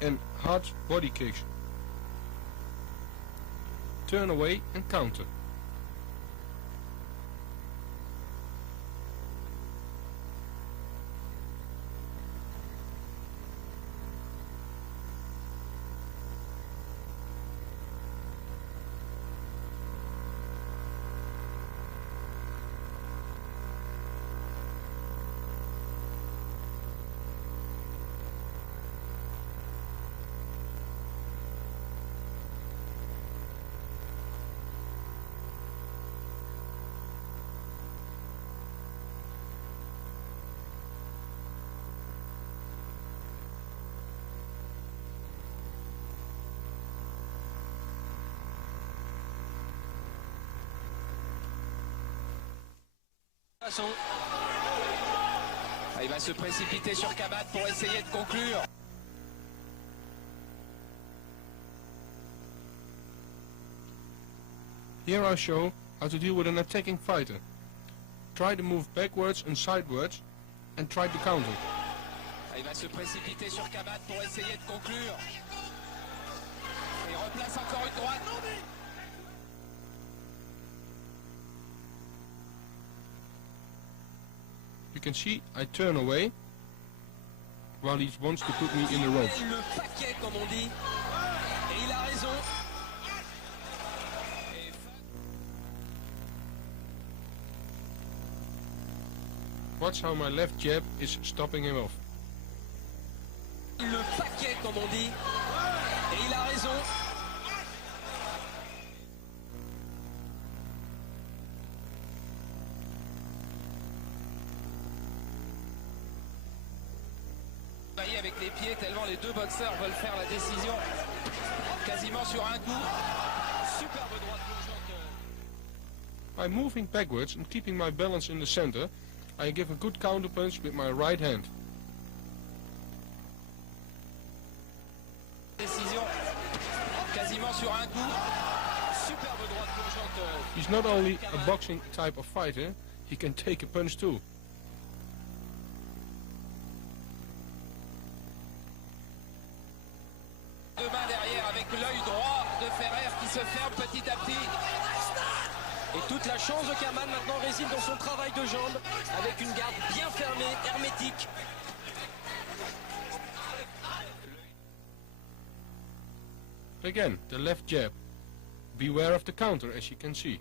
and hard body kicks. Turn away and counter. Il va se précipiter sur Kabat pour essayer de conclure. Here I show how to deal with an attacking fighter. Try to move backwards and sideways and try to counter. Il va se précipiter sur Kabat pour essayer de conclure. Il replace encore une droite. You can see I turn away while he wants to put me in the ropes. Le paquet comme on dit. Et il a raison. Watch how my left jab is stopping him off. Le paquet comme on dit. Et il a raison. Avec les pieds tellement les deux boxeurs veulent faire la décision. quasiment sur un coup. Superbe droite plongeante. By moving backwards and keeping my balance in the center, I give a good counter punch with my right hand. Décision quasiment sur un coup. Superbe droite plongeante. He's not only a boxing type of fighter, he can take a punch too. Deux mains derrière avec l'œil droit de Ferrer qui se ferme petit à petit. Et toute la chance de Kaman maintenant réside dans son travail de jambes, avec une garde bien fermée, hermétique. Again, the left jab. Beware of the counter, as you can see.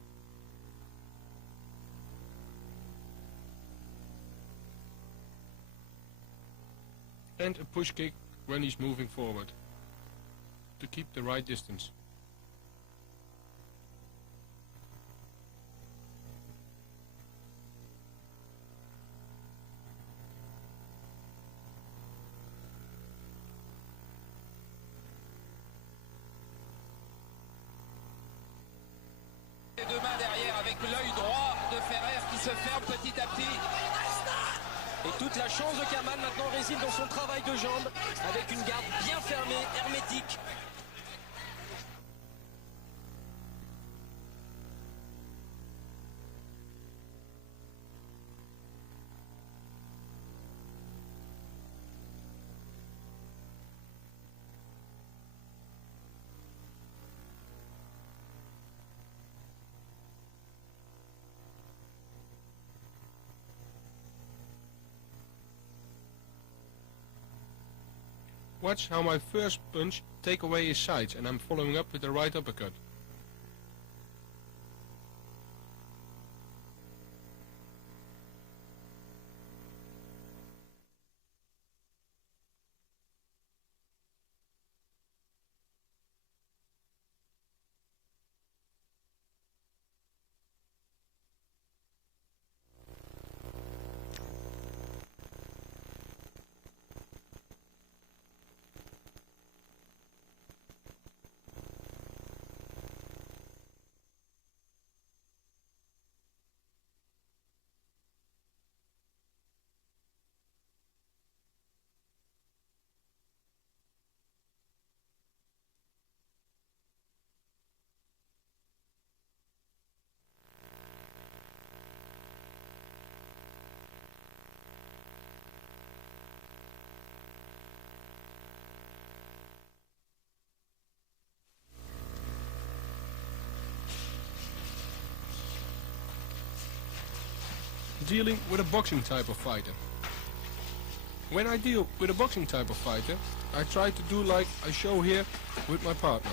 And a push kick when he's moving forward, to keep the right distance. Les deux mains derrière avec l'œil droit de Ferrer qui se ferme petit à petit. Et toute la chance de Kaman maintenant réside dans son travail de jambes, avec une garde bien fermée, hermétique. Watch how my first punch take away his sides, and I'm following up with the right uppercut. Dealing with a boxing type of fighter. When I deal with a boxing type of fighter, I try to do like I show here with my partner.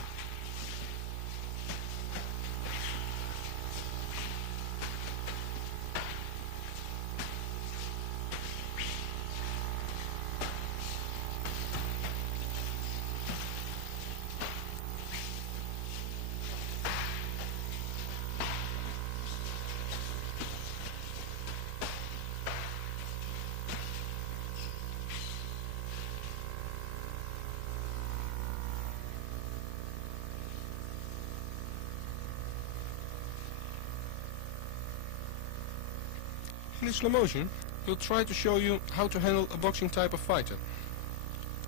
In slow motion, we'll try to show you how to handle a boxing type of fighter.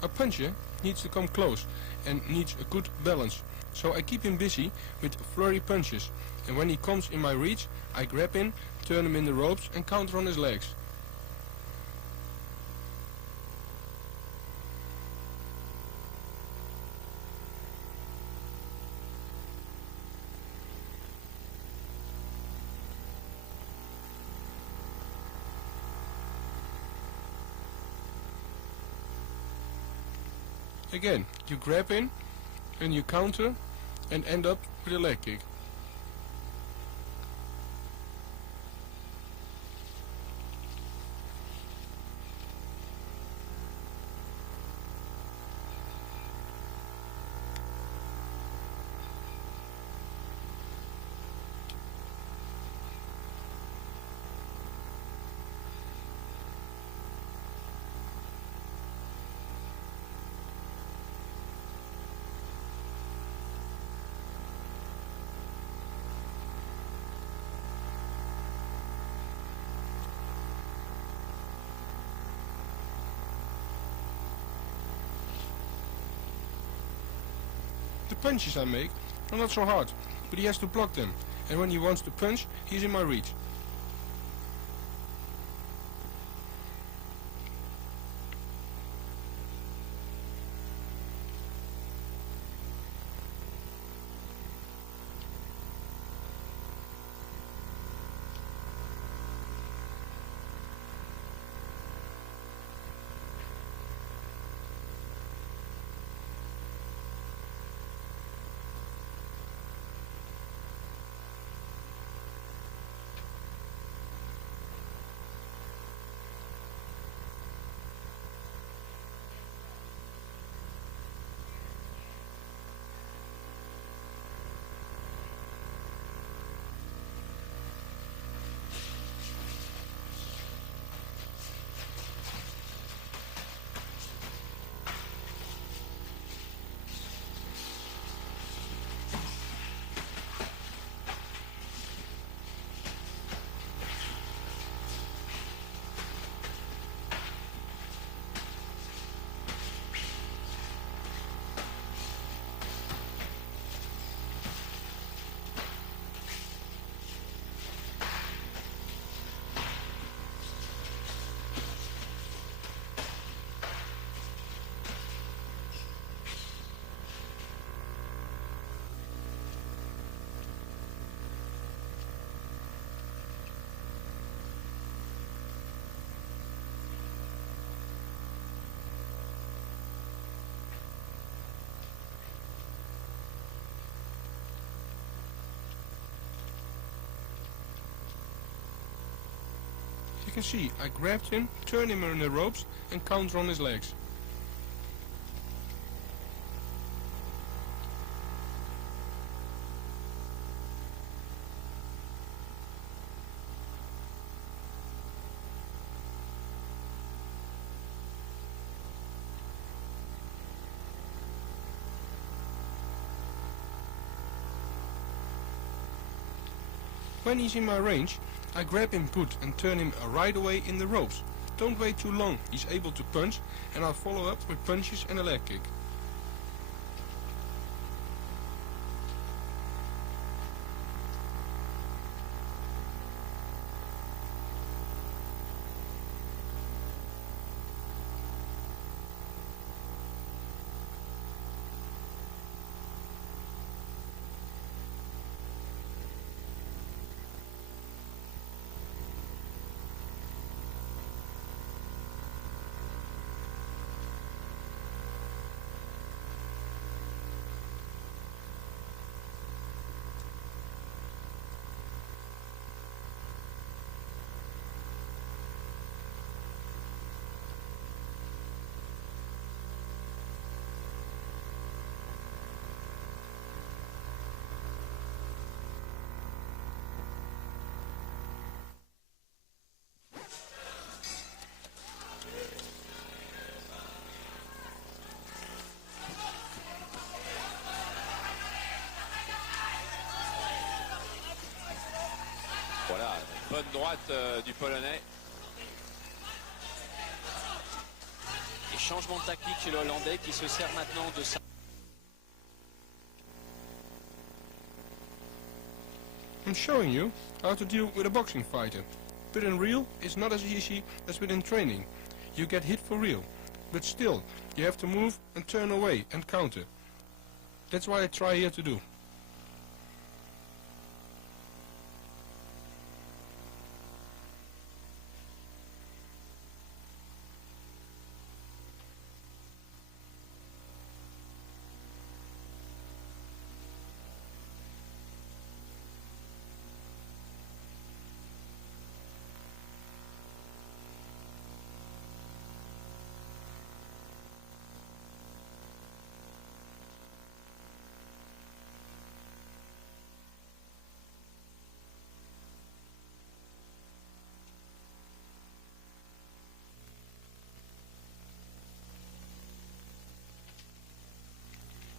A puncher needs to come close and needs a good balance, so I keep him busy with flurry punches, and when he comes in my reach, I grab him, turn him in the ropes and counter on his legs. Again, you grab in and you counter and end up with a leg kick. The punches I make are not so hard, but he has to block them, and when he wants to punch, he's in my reach. You can see I grabbed him, turned him on the ropes and counter on his legs. When he's in my range, I grab him good and turn him right away in the ropes. Don't wait too long, he's able to punch, and I'll follow up with punches and a leg kick. Voilà, bonne droite du Polonais. Et changement de tactique chez le Hollandais qui se sert maintenant de ça. I'm showing you how to deal with a boxing fighter. But in real, it's not as easy as within training. You get hit for real. But still, you have to move and turn away and counter. That's what I try here to do.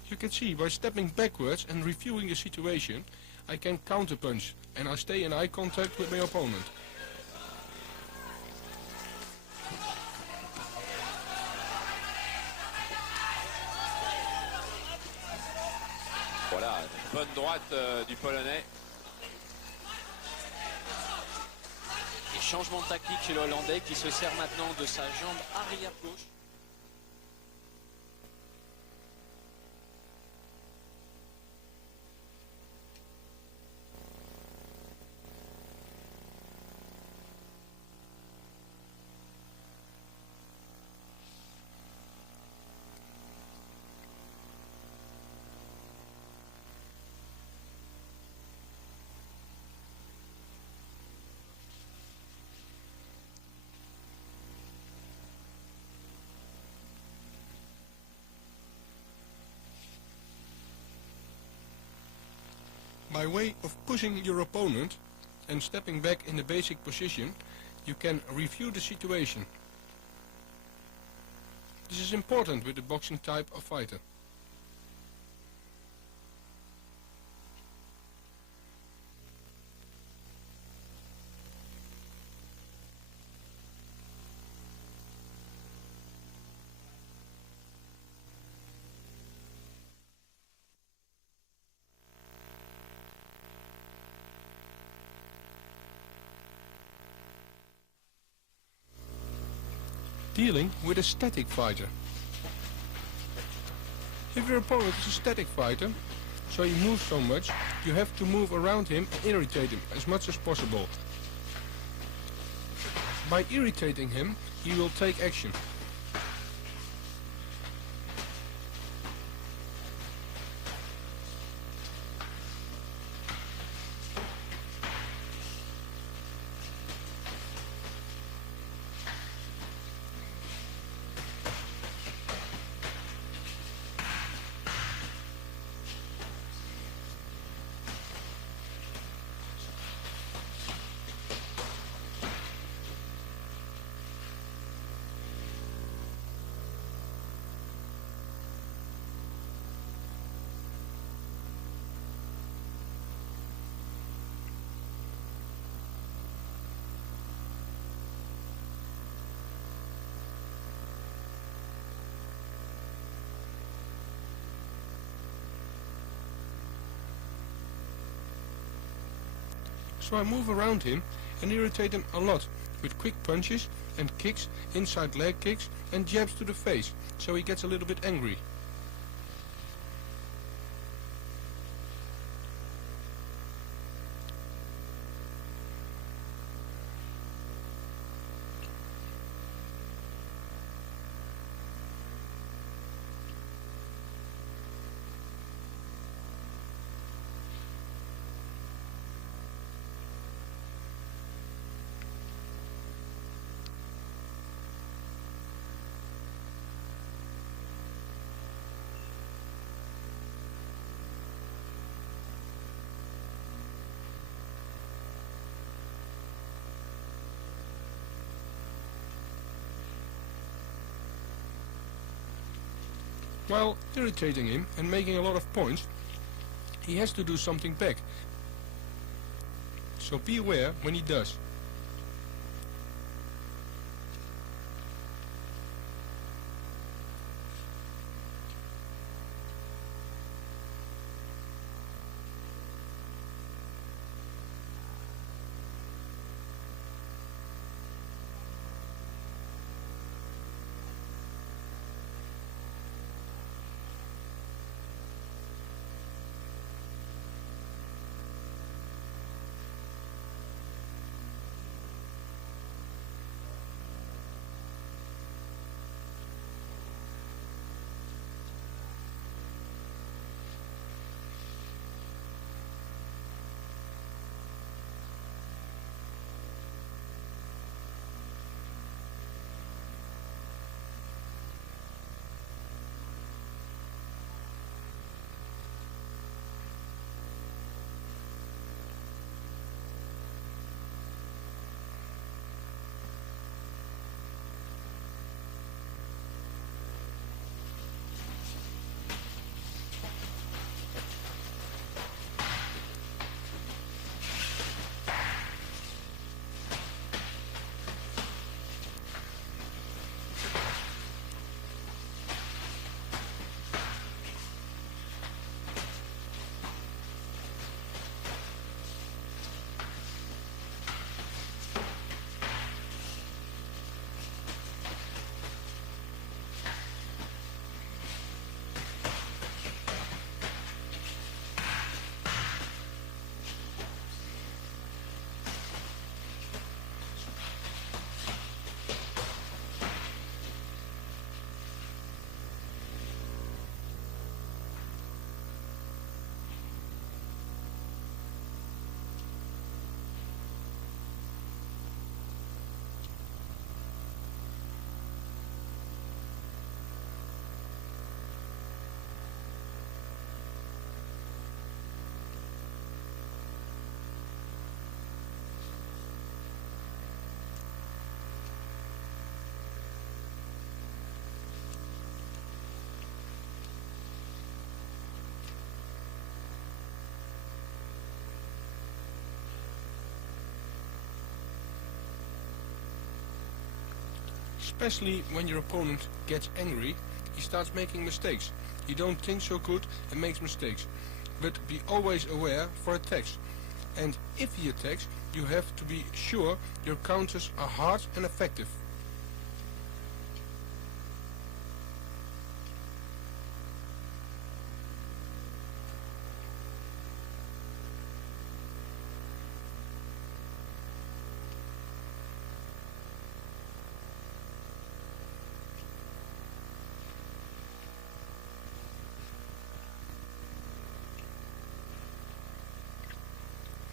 You can see by stepping backwards and reviewing the situation, I can counterpunch and I stay in eye contact with my opponent. Bonne droite du Polonais. Et changement de tactique chez le Hollandais qui se sert maintenant de sa jambe arrière gauche. By way of pushing your opponent and stepping back in the basic position, you can review the situation. This is important with the boxing type of fighter. Dealing with a static fighter. If your opponent is a static fighter, so he moves so much, you have to move around him and irritate him as much as possible. By irritating him, he will take action. So I move around him and irritate him a lot with quick punches and kicks, inside leg kicks and jabs to the face, so he gets a little bit angry. While irritating him and making a lot of points, he has to do something back. So be aware when he does. Especially when your opponent gets angry, he starts making mistakes. He don't think so good and makes mistakes. But be always aware for attacks. And if he attacks, you have to be sure your counters are hard and effective.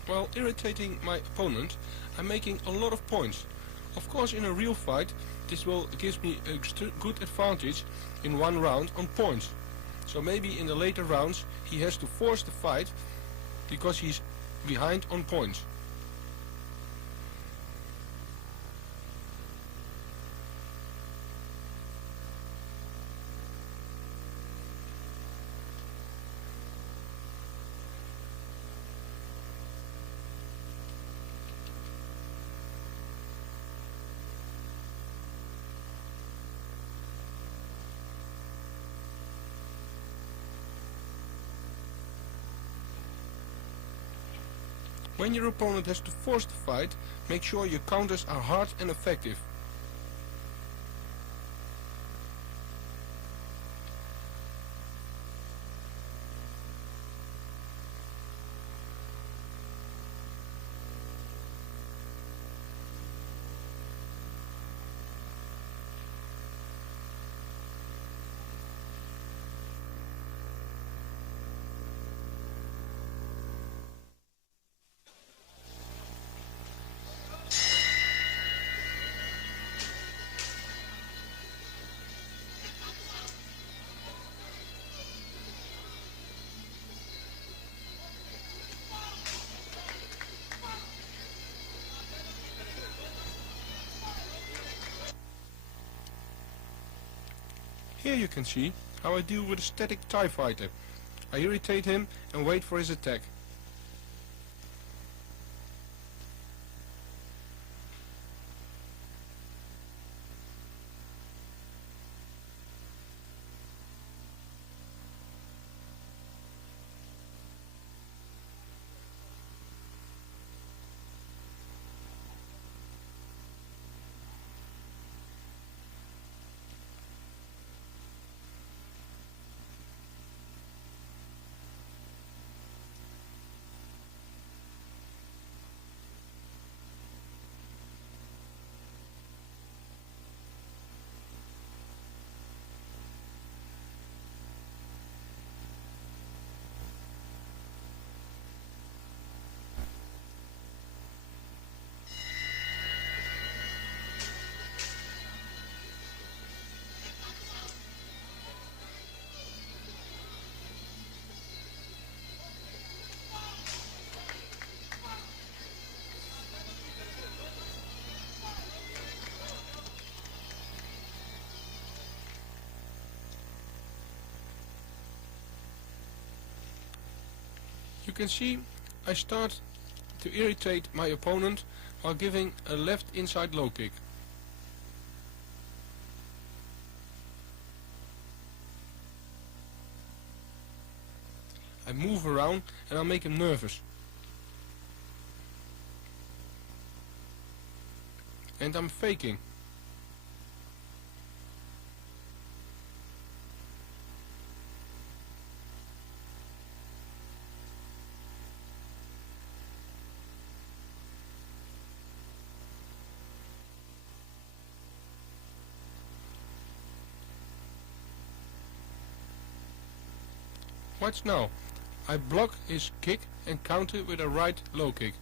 While irritating my opponent, I'm making a lot of points. Of course, in a real fight, this will give me a good advantage in one round on points. So maybe in the later rounds he has to force the fight because he's behind on points. When your opponent has to force the fight, make sure your counters are hard and effective. Here you can see how I deal with a static TIE fighter. I irritate him and wait for his attack. You can see I start to irritate my opponent while giving a left inside low kick. I move around and I'll make him nervous. And I'm faking. Watch now. I block his kick and counter with a right low kick.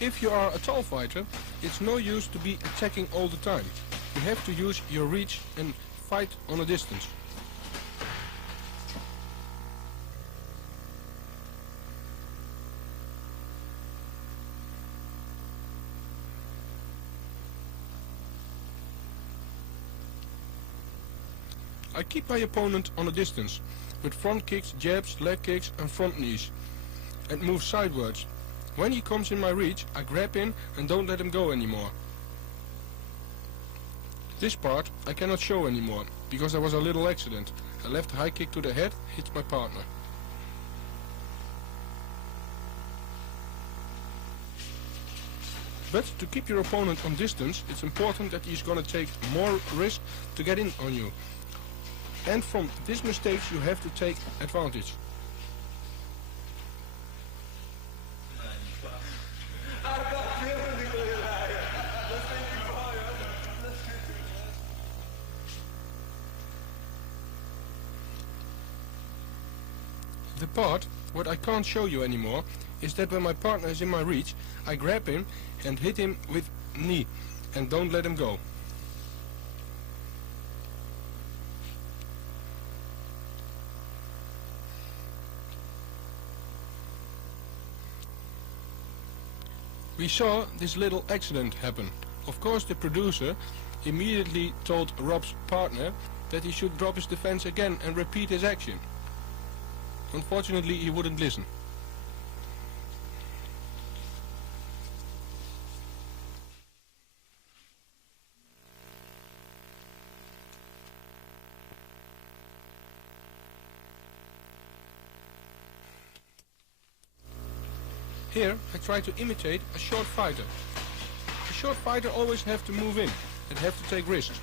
If you are a tall fighter, it's no use to be attacking all the time. You have to use your reach and fight on a distance. I keep my opponent on a distance, with front kicks, jabs, leg kicks and front knees, and move sidewards. When he comes in my reach, I grab him and don't let him go anymore. This part I cannot show anymore, because there was a little accident. A left high kick to the head hit my partner. But to keep your opponent on distance, it's important that he's gonna take more risk to get in on you. And from these mistakes you have to take advantage. The part, what I can't show you anymore, is that when my partner is in my reach, I grab him and hit him with knee and don't let him go. We saw this little accident happen. Of course the producer immediately told Rob's partner that he should drop his defense again and repeat his action. Unfortunately, he wouldn't listen. Here, I try to imitate a short fighter. A short fighter always have to move in and have to take risks.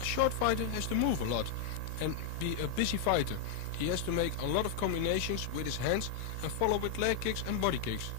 A short fighter has to move a lot and be a busy fighter. He has to make a lot of combinations with his hands and follow with leg kicks and body kicks.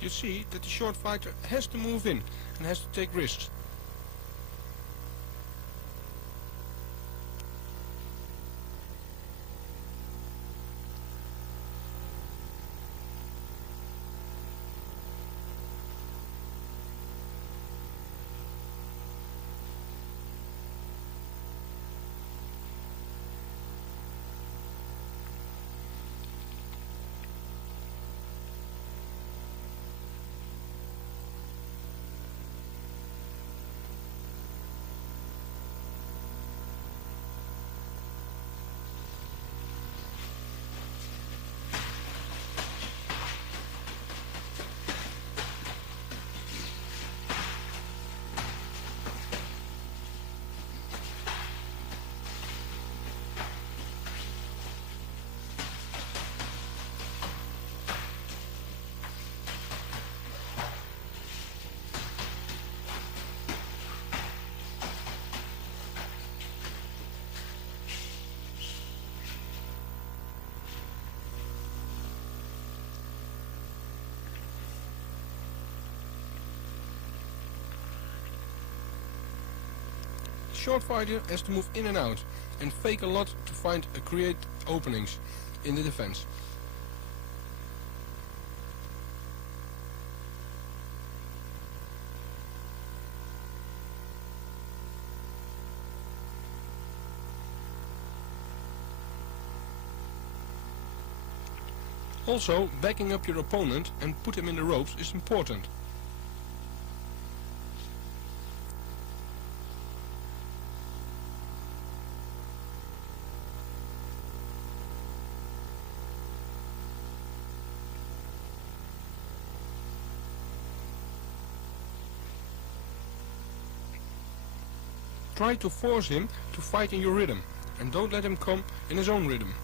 You see that the short fighter has to move in and has to take risks. Short fighter has to move in and out and fake a lot to create openings in the defense. Also, backing up your opponent and put him in the ropes is important. Try to force him to fight in your rhythm, and don't let him come in his own rhythm.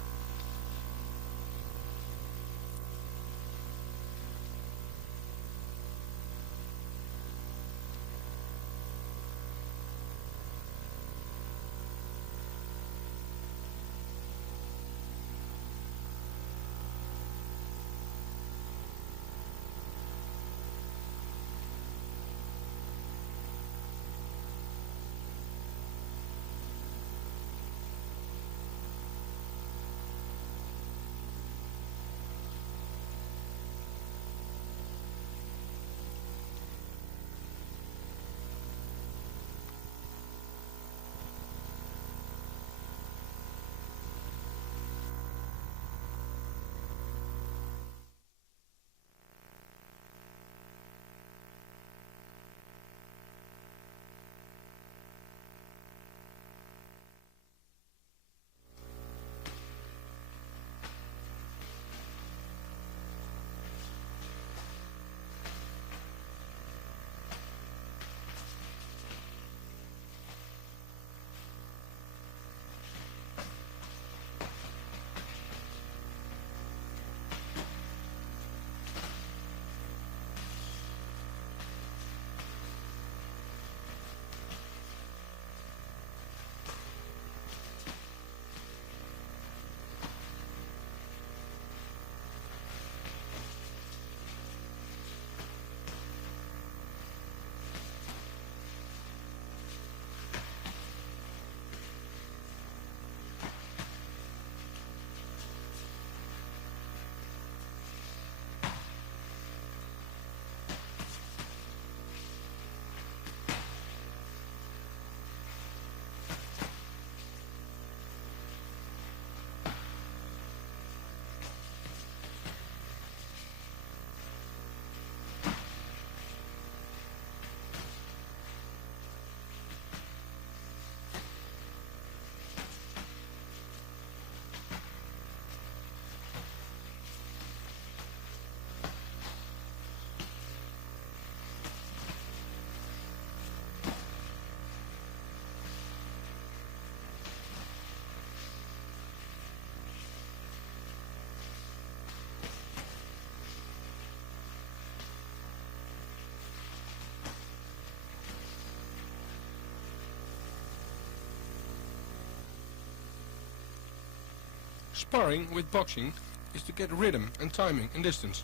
Sparring with boxing is to get rhythm and timing and distance.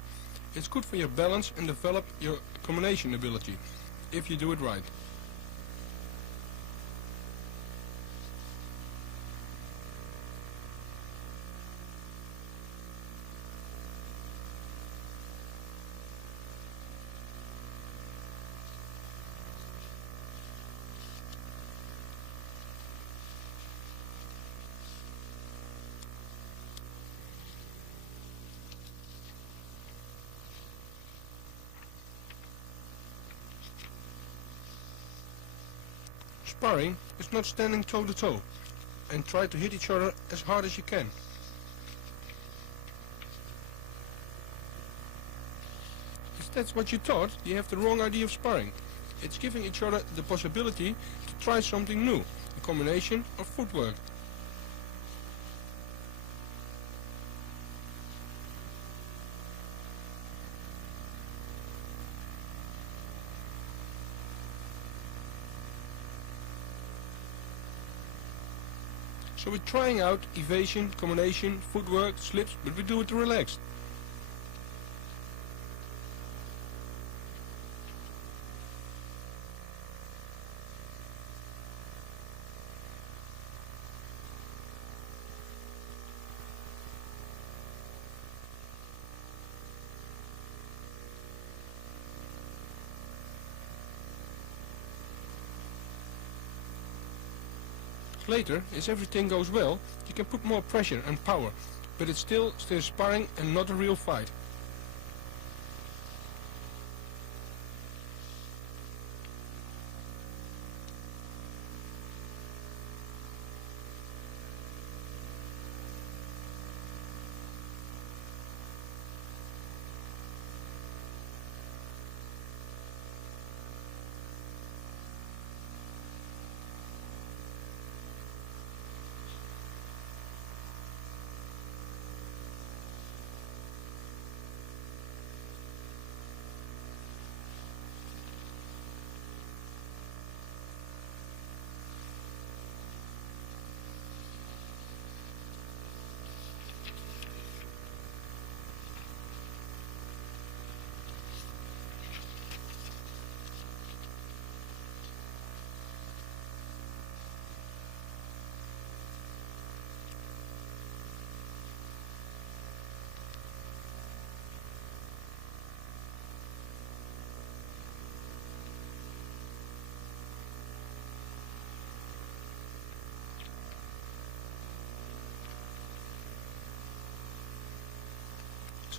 It's good for your balance and develop your combination ability, if you do it right. Sparring is not standing toe to toe and try to hit each other as hard as you can. If that's what you thought, you have the wrong idea of sparring. It's giving each other the possibility to try something new, a combination of footwork. So we're trying out evasion, combination, footwork, slips, but we do it relaxed. Later, as everything goes well, you can put more pressure and power, but it's still sparring and not a real fight.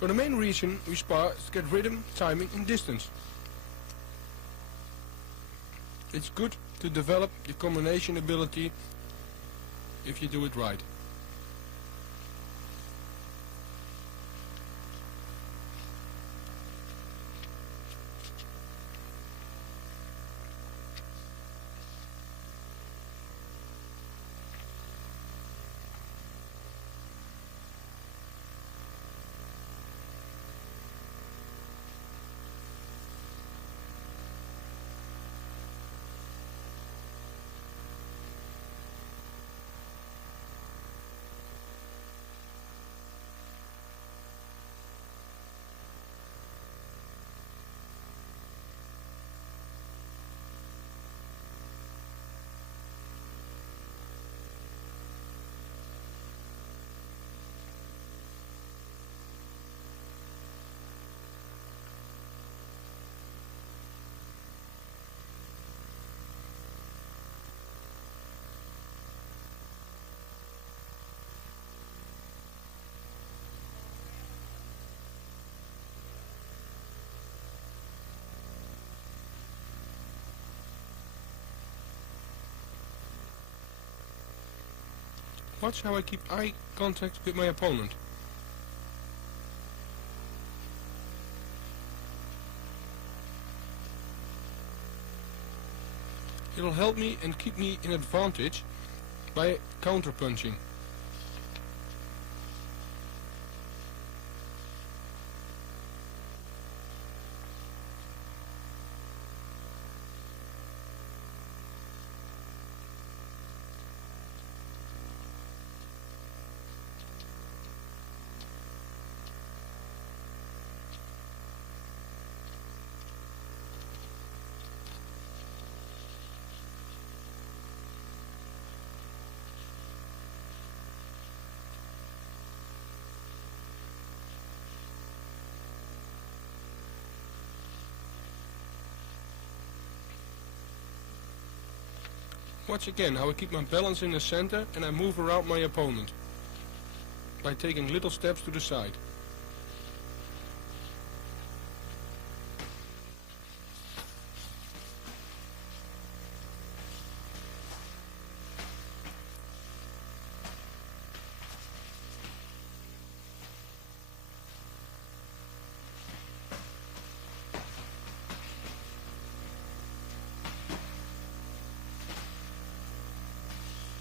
So the main reason we spar is to get rhythm, timing and distance. It's good to develop the combination ability if you do it right. Watch how I keep eye contact with my opponent. It'll help me and keep me in advantage by counter-punching. Watch again how I keep my balance in the center and I move around my opponent by taking little steps to the side.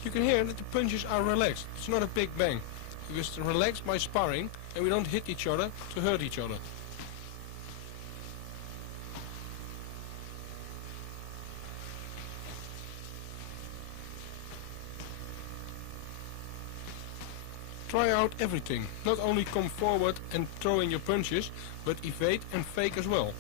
You can hear that the punches are relaxed. It's not a big bang. Because it's relaxed by sparring and we don't hit each other to hurt each other. Try out everything. Not only come forward and throw in your punches, but evade and fake as well.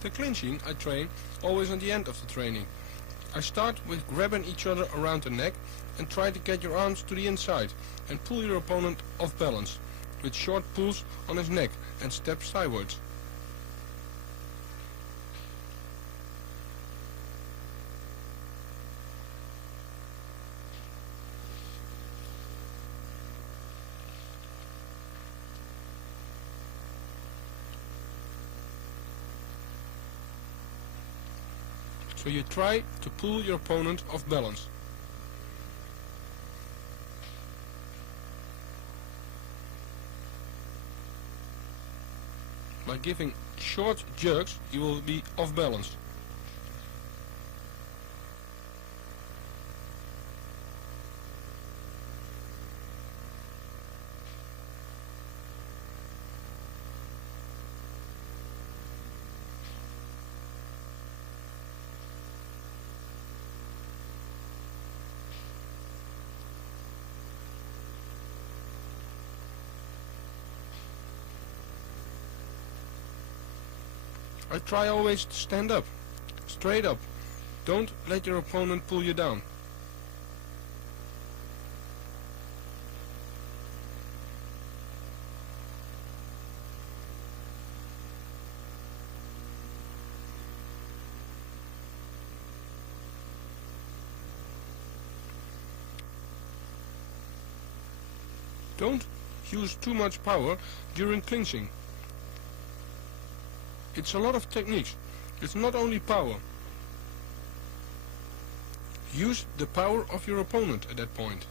The clinching I train always on the end of the training. I start with grabbing each other around the neck and try to get your arms to the inside and pull your opponent off balance with short pulls on his neck and steps sideways. So you try to pull your opponent off balance. By giving short jerks, you will be off balance. I try always to stand up, straight up. Don't let your opponent pull you down. Don't use too much power during clinching. It's a lot of techniques. It's not only power. Use the power of your opponent at that point.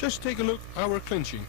Just take a look at our clinching.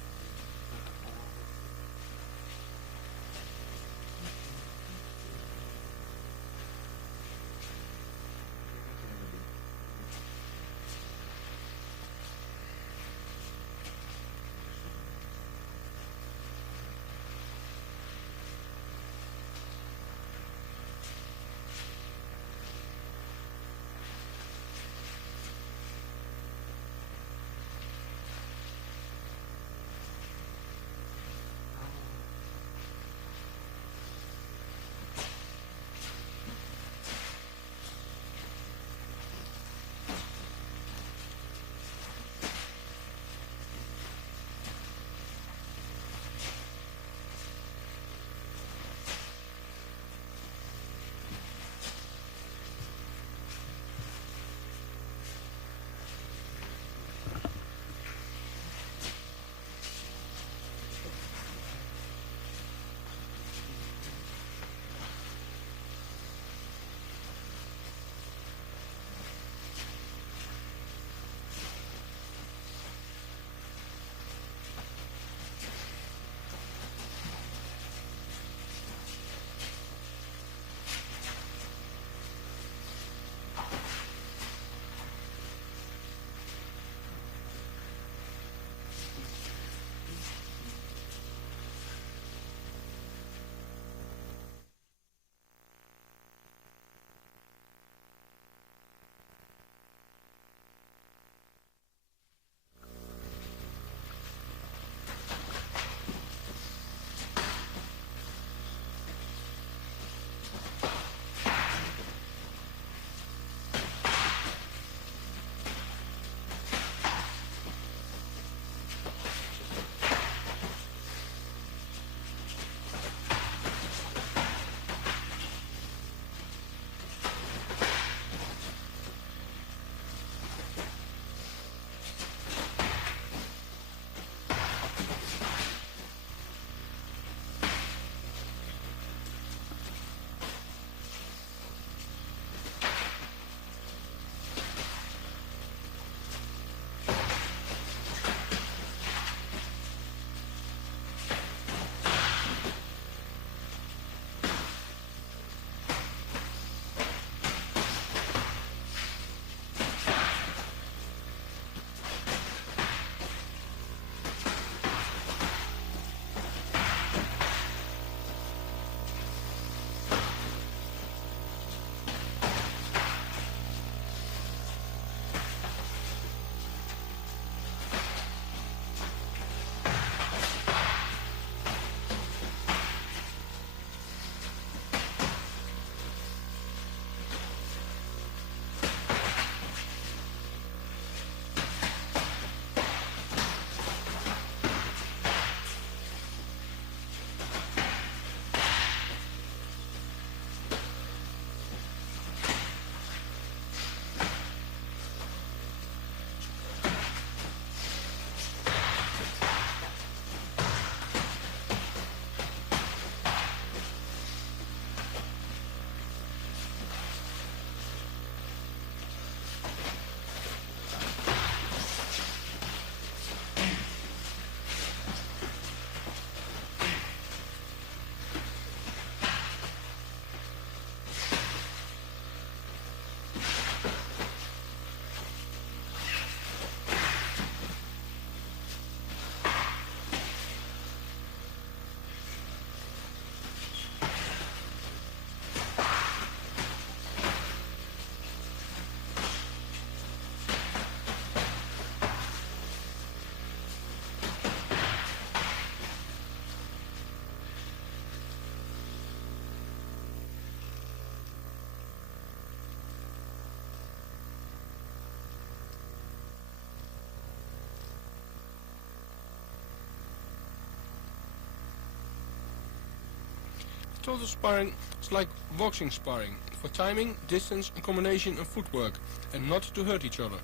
Total sparring is like boxing sparring, for timing, distance and combination and footwork, and not to hurt each other.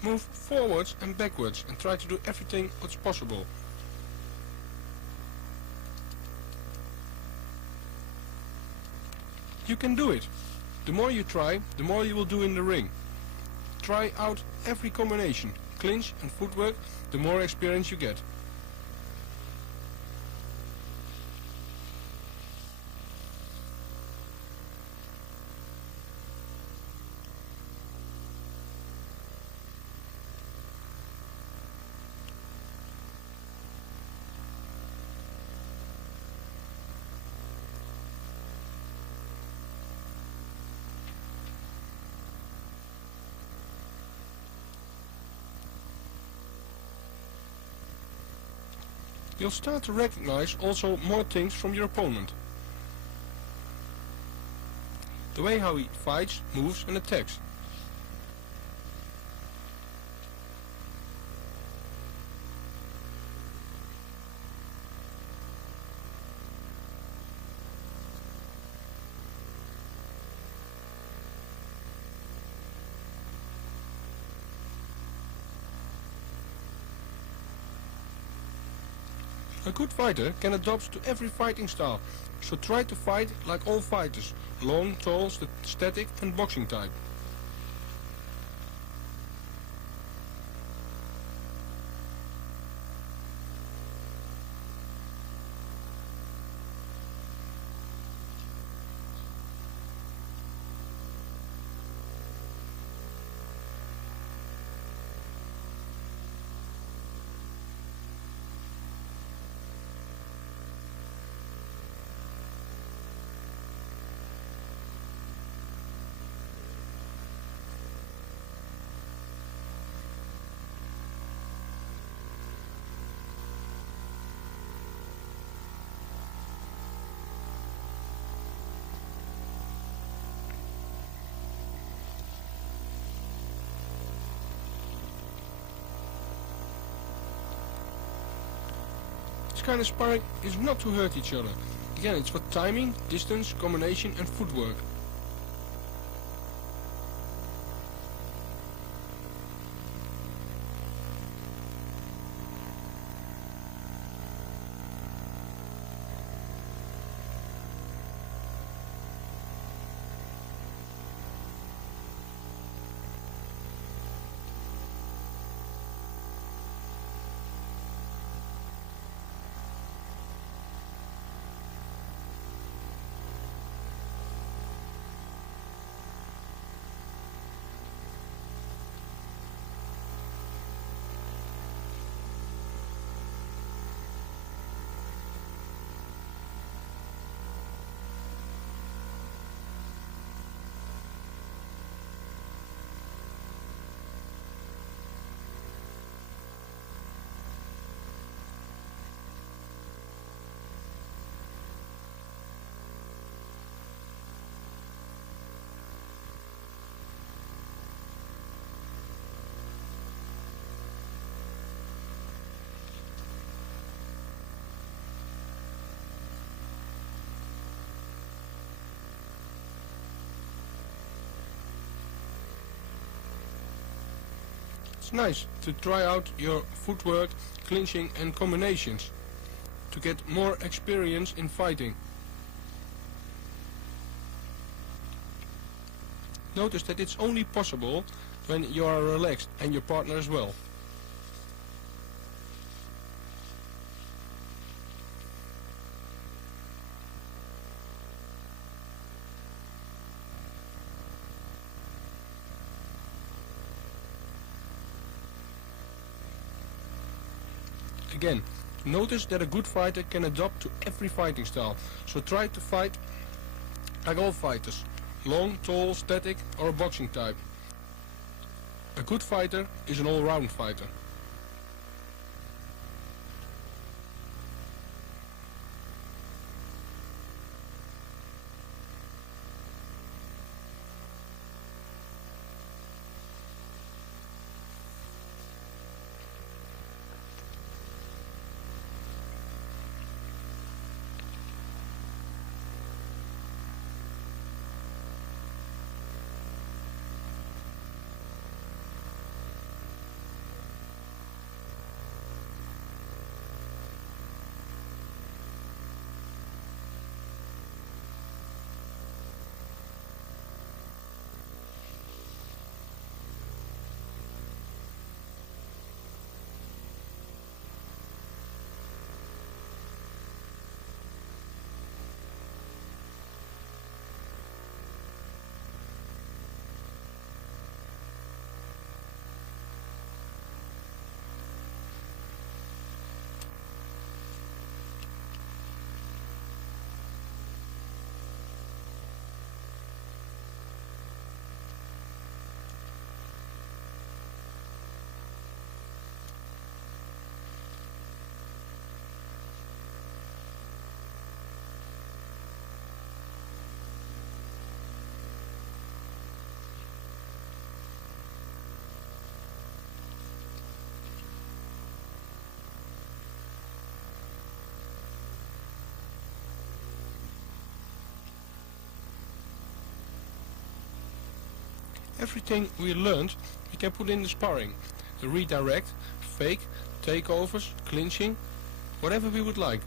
Move forwards and backwards and try to do everything what's possible. You can do it. The more you try, the more you will do in the ring. Try out every combination, clinch and footwork, the more experience you get. You'll start to recognize also more things from your opponent. The way how he fights, moves and attacks. A good fighter can adapt to every fighting style, so try to fight like all fighters, long, tall, static and boxing type. This kind of sparring is not to hurt each other. Again, it's for timing, distance, combination and footwork. It's nice to try out your footwork, clinching and combinations to get more experience in fighting. Notice that it's only possible when you are relaxed and your partner as well. Again, notice that a good fighter can adapt to every fighting style, so try to fight like all fighters, long, tall, static or a boxing type. A good fighter is an all-round fighter. Everything we learned we can put in the sparring. The redirect, fake, takeovers, clinching, whatever we would like.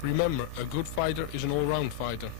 Remember, a good fighter is an all-round fighter.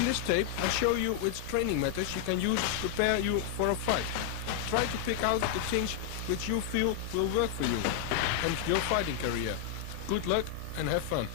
In this tape, I show you which training methods you can use to prepare you for a fight. Try to pick out the things which you feel will work for you and your fighting career. Good luck and have fun.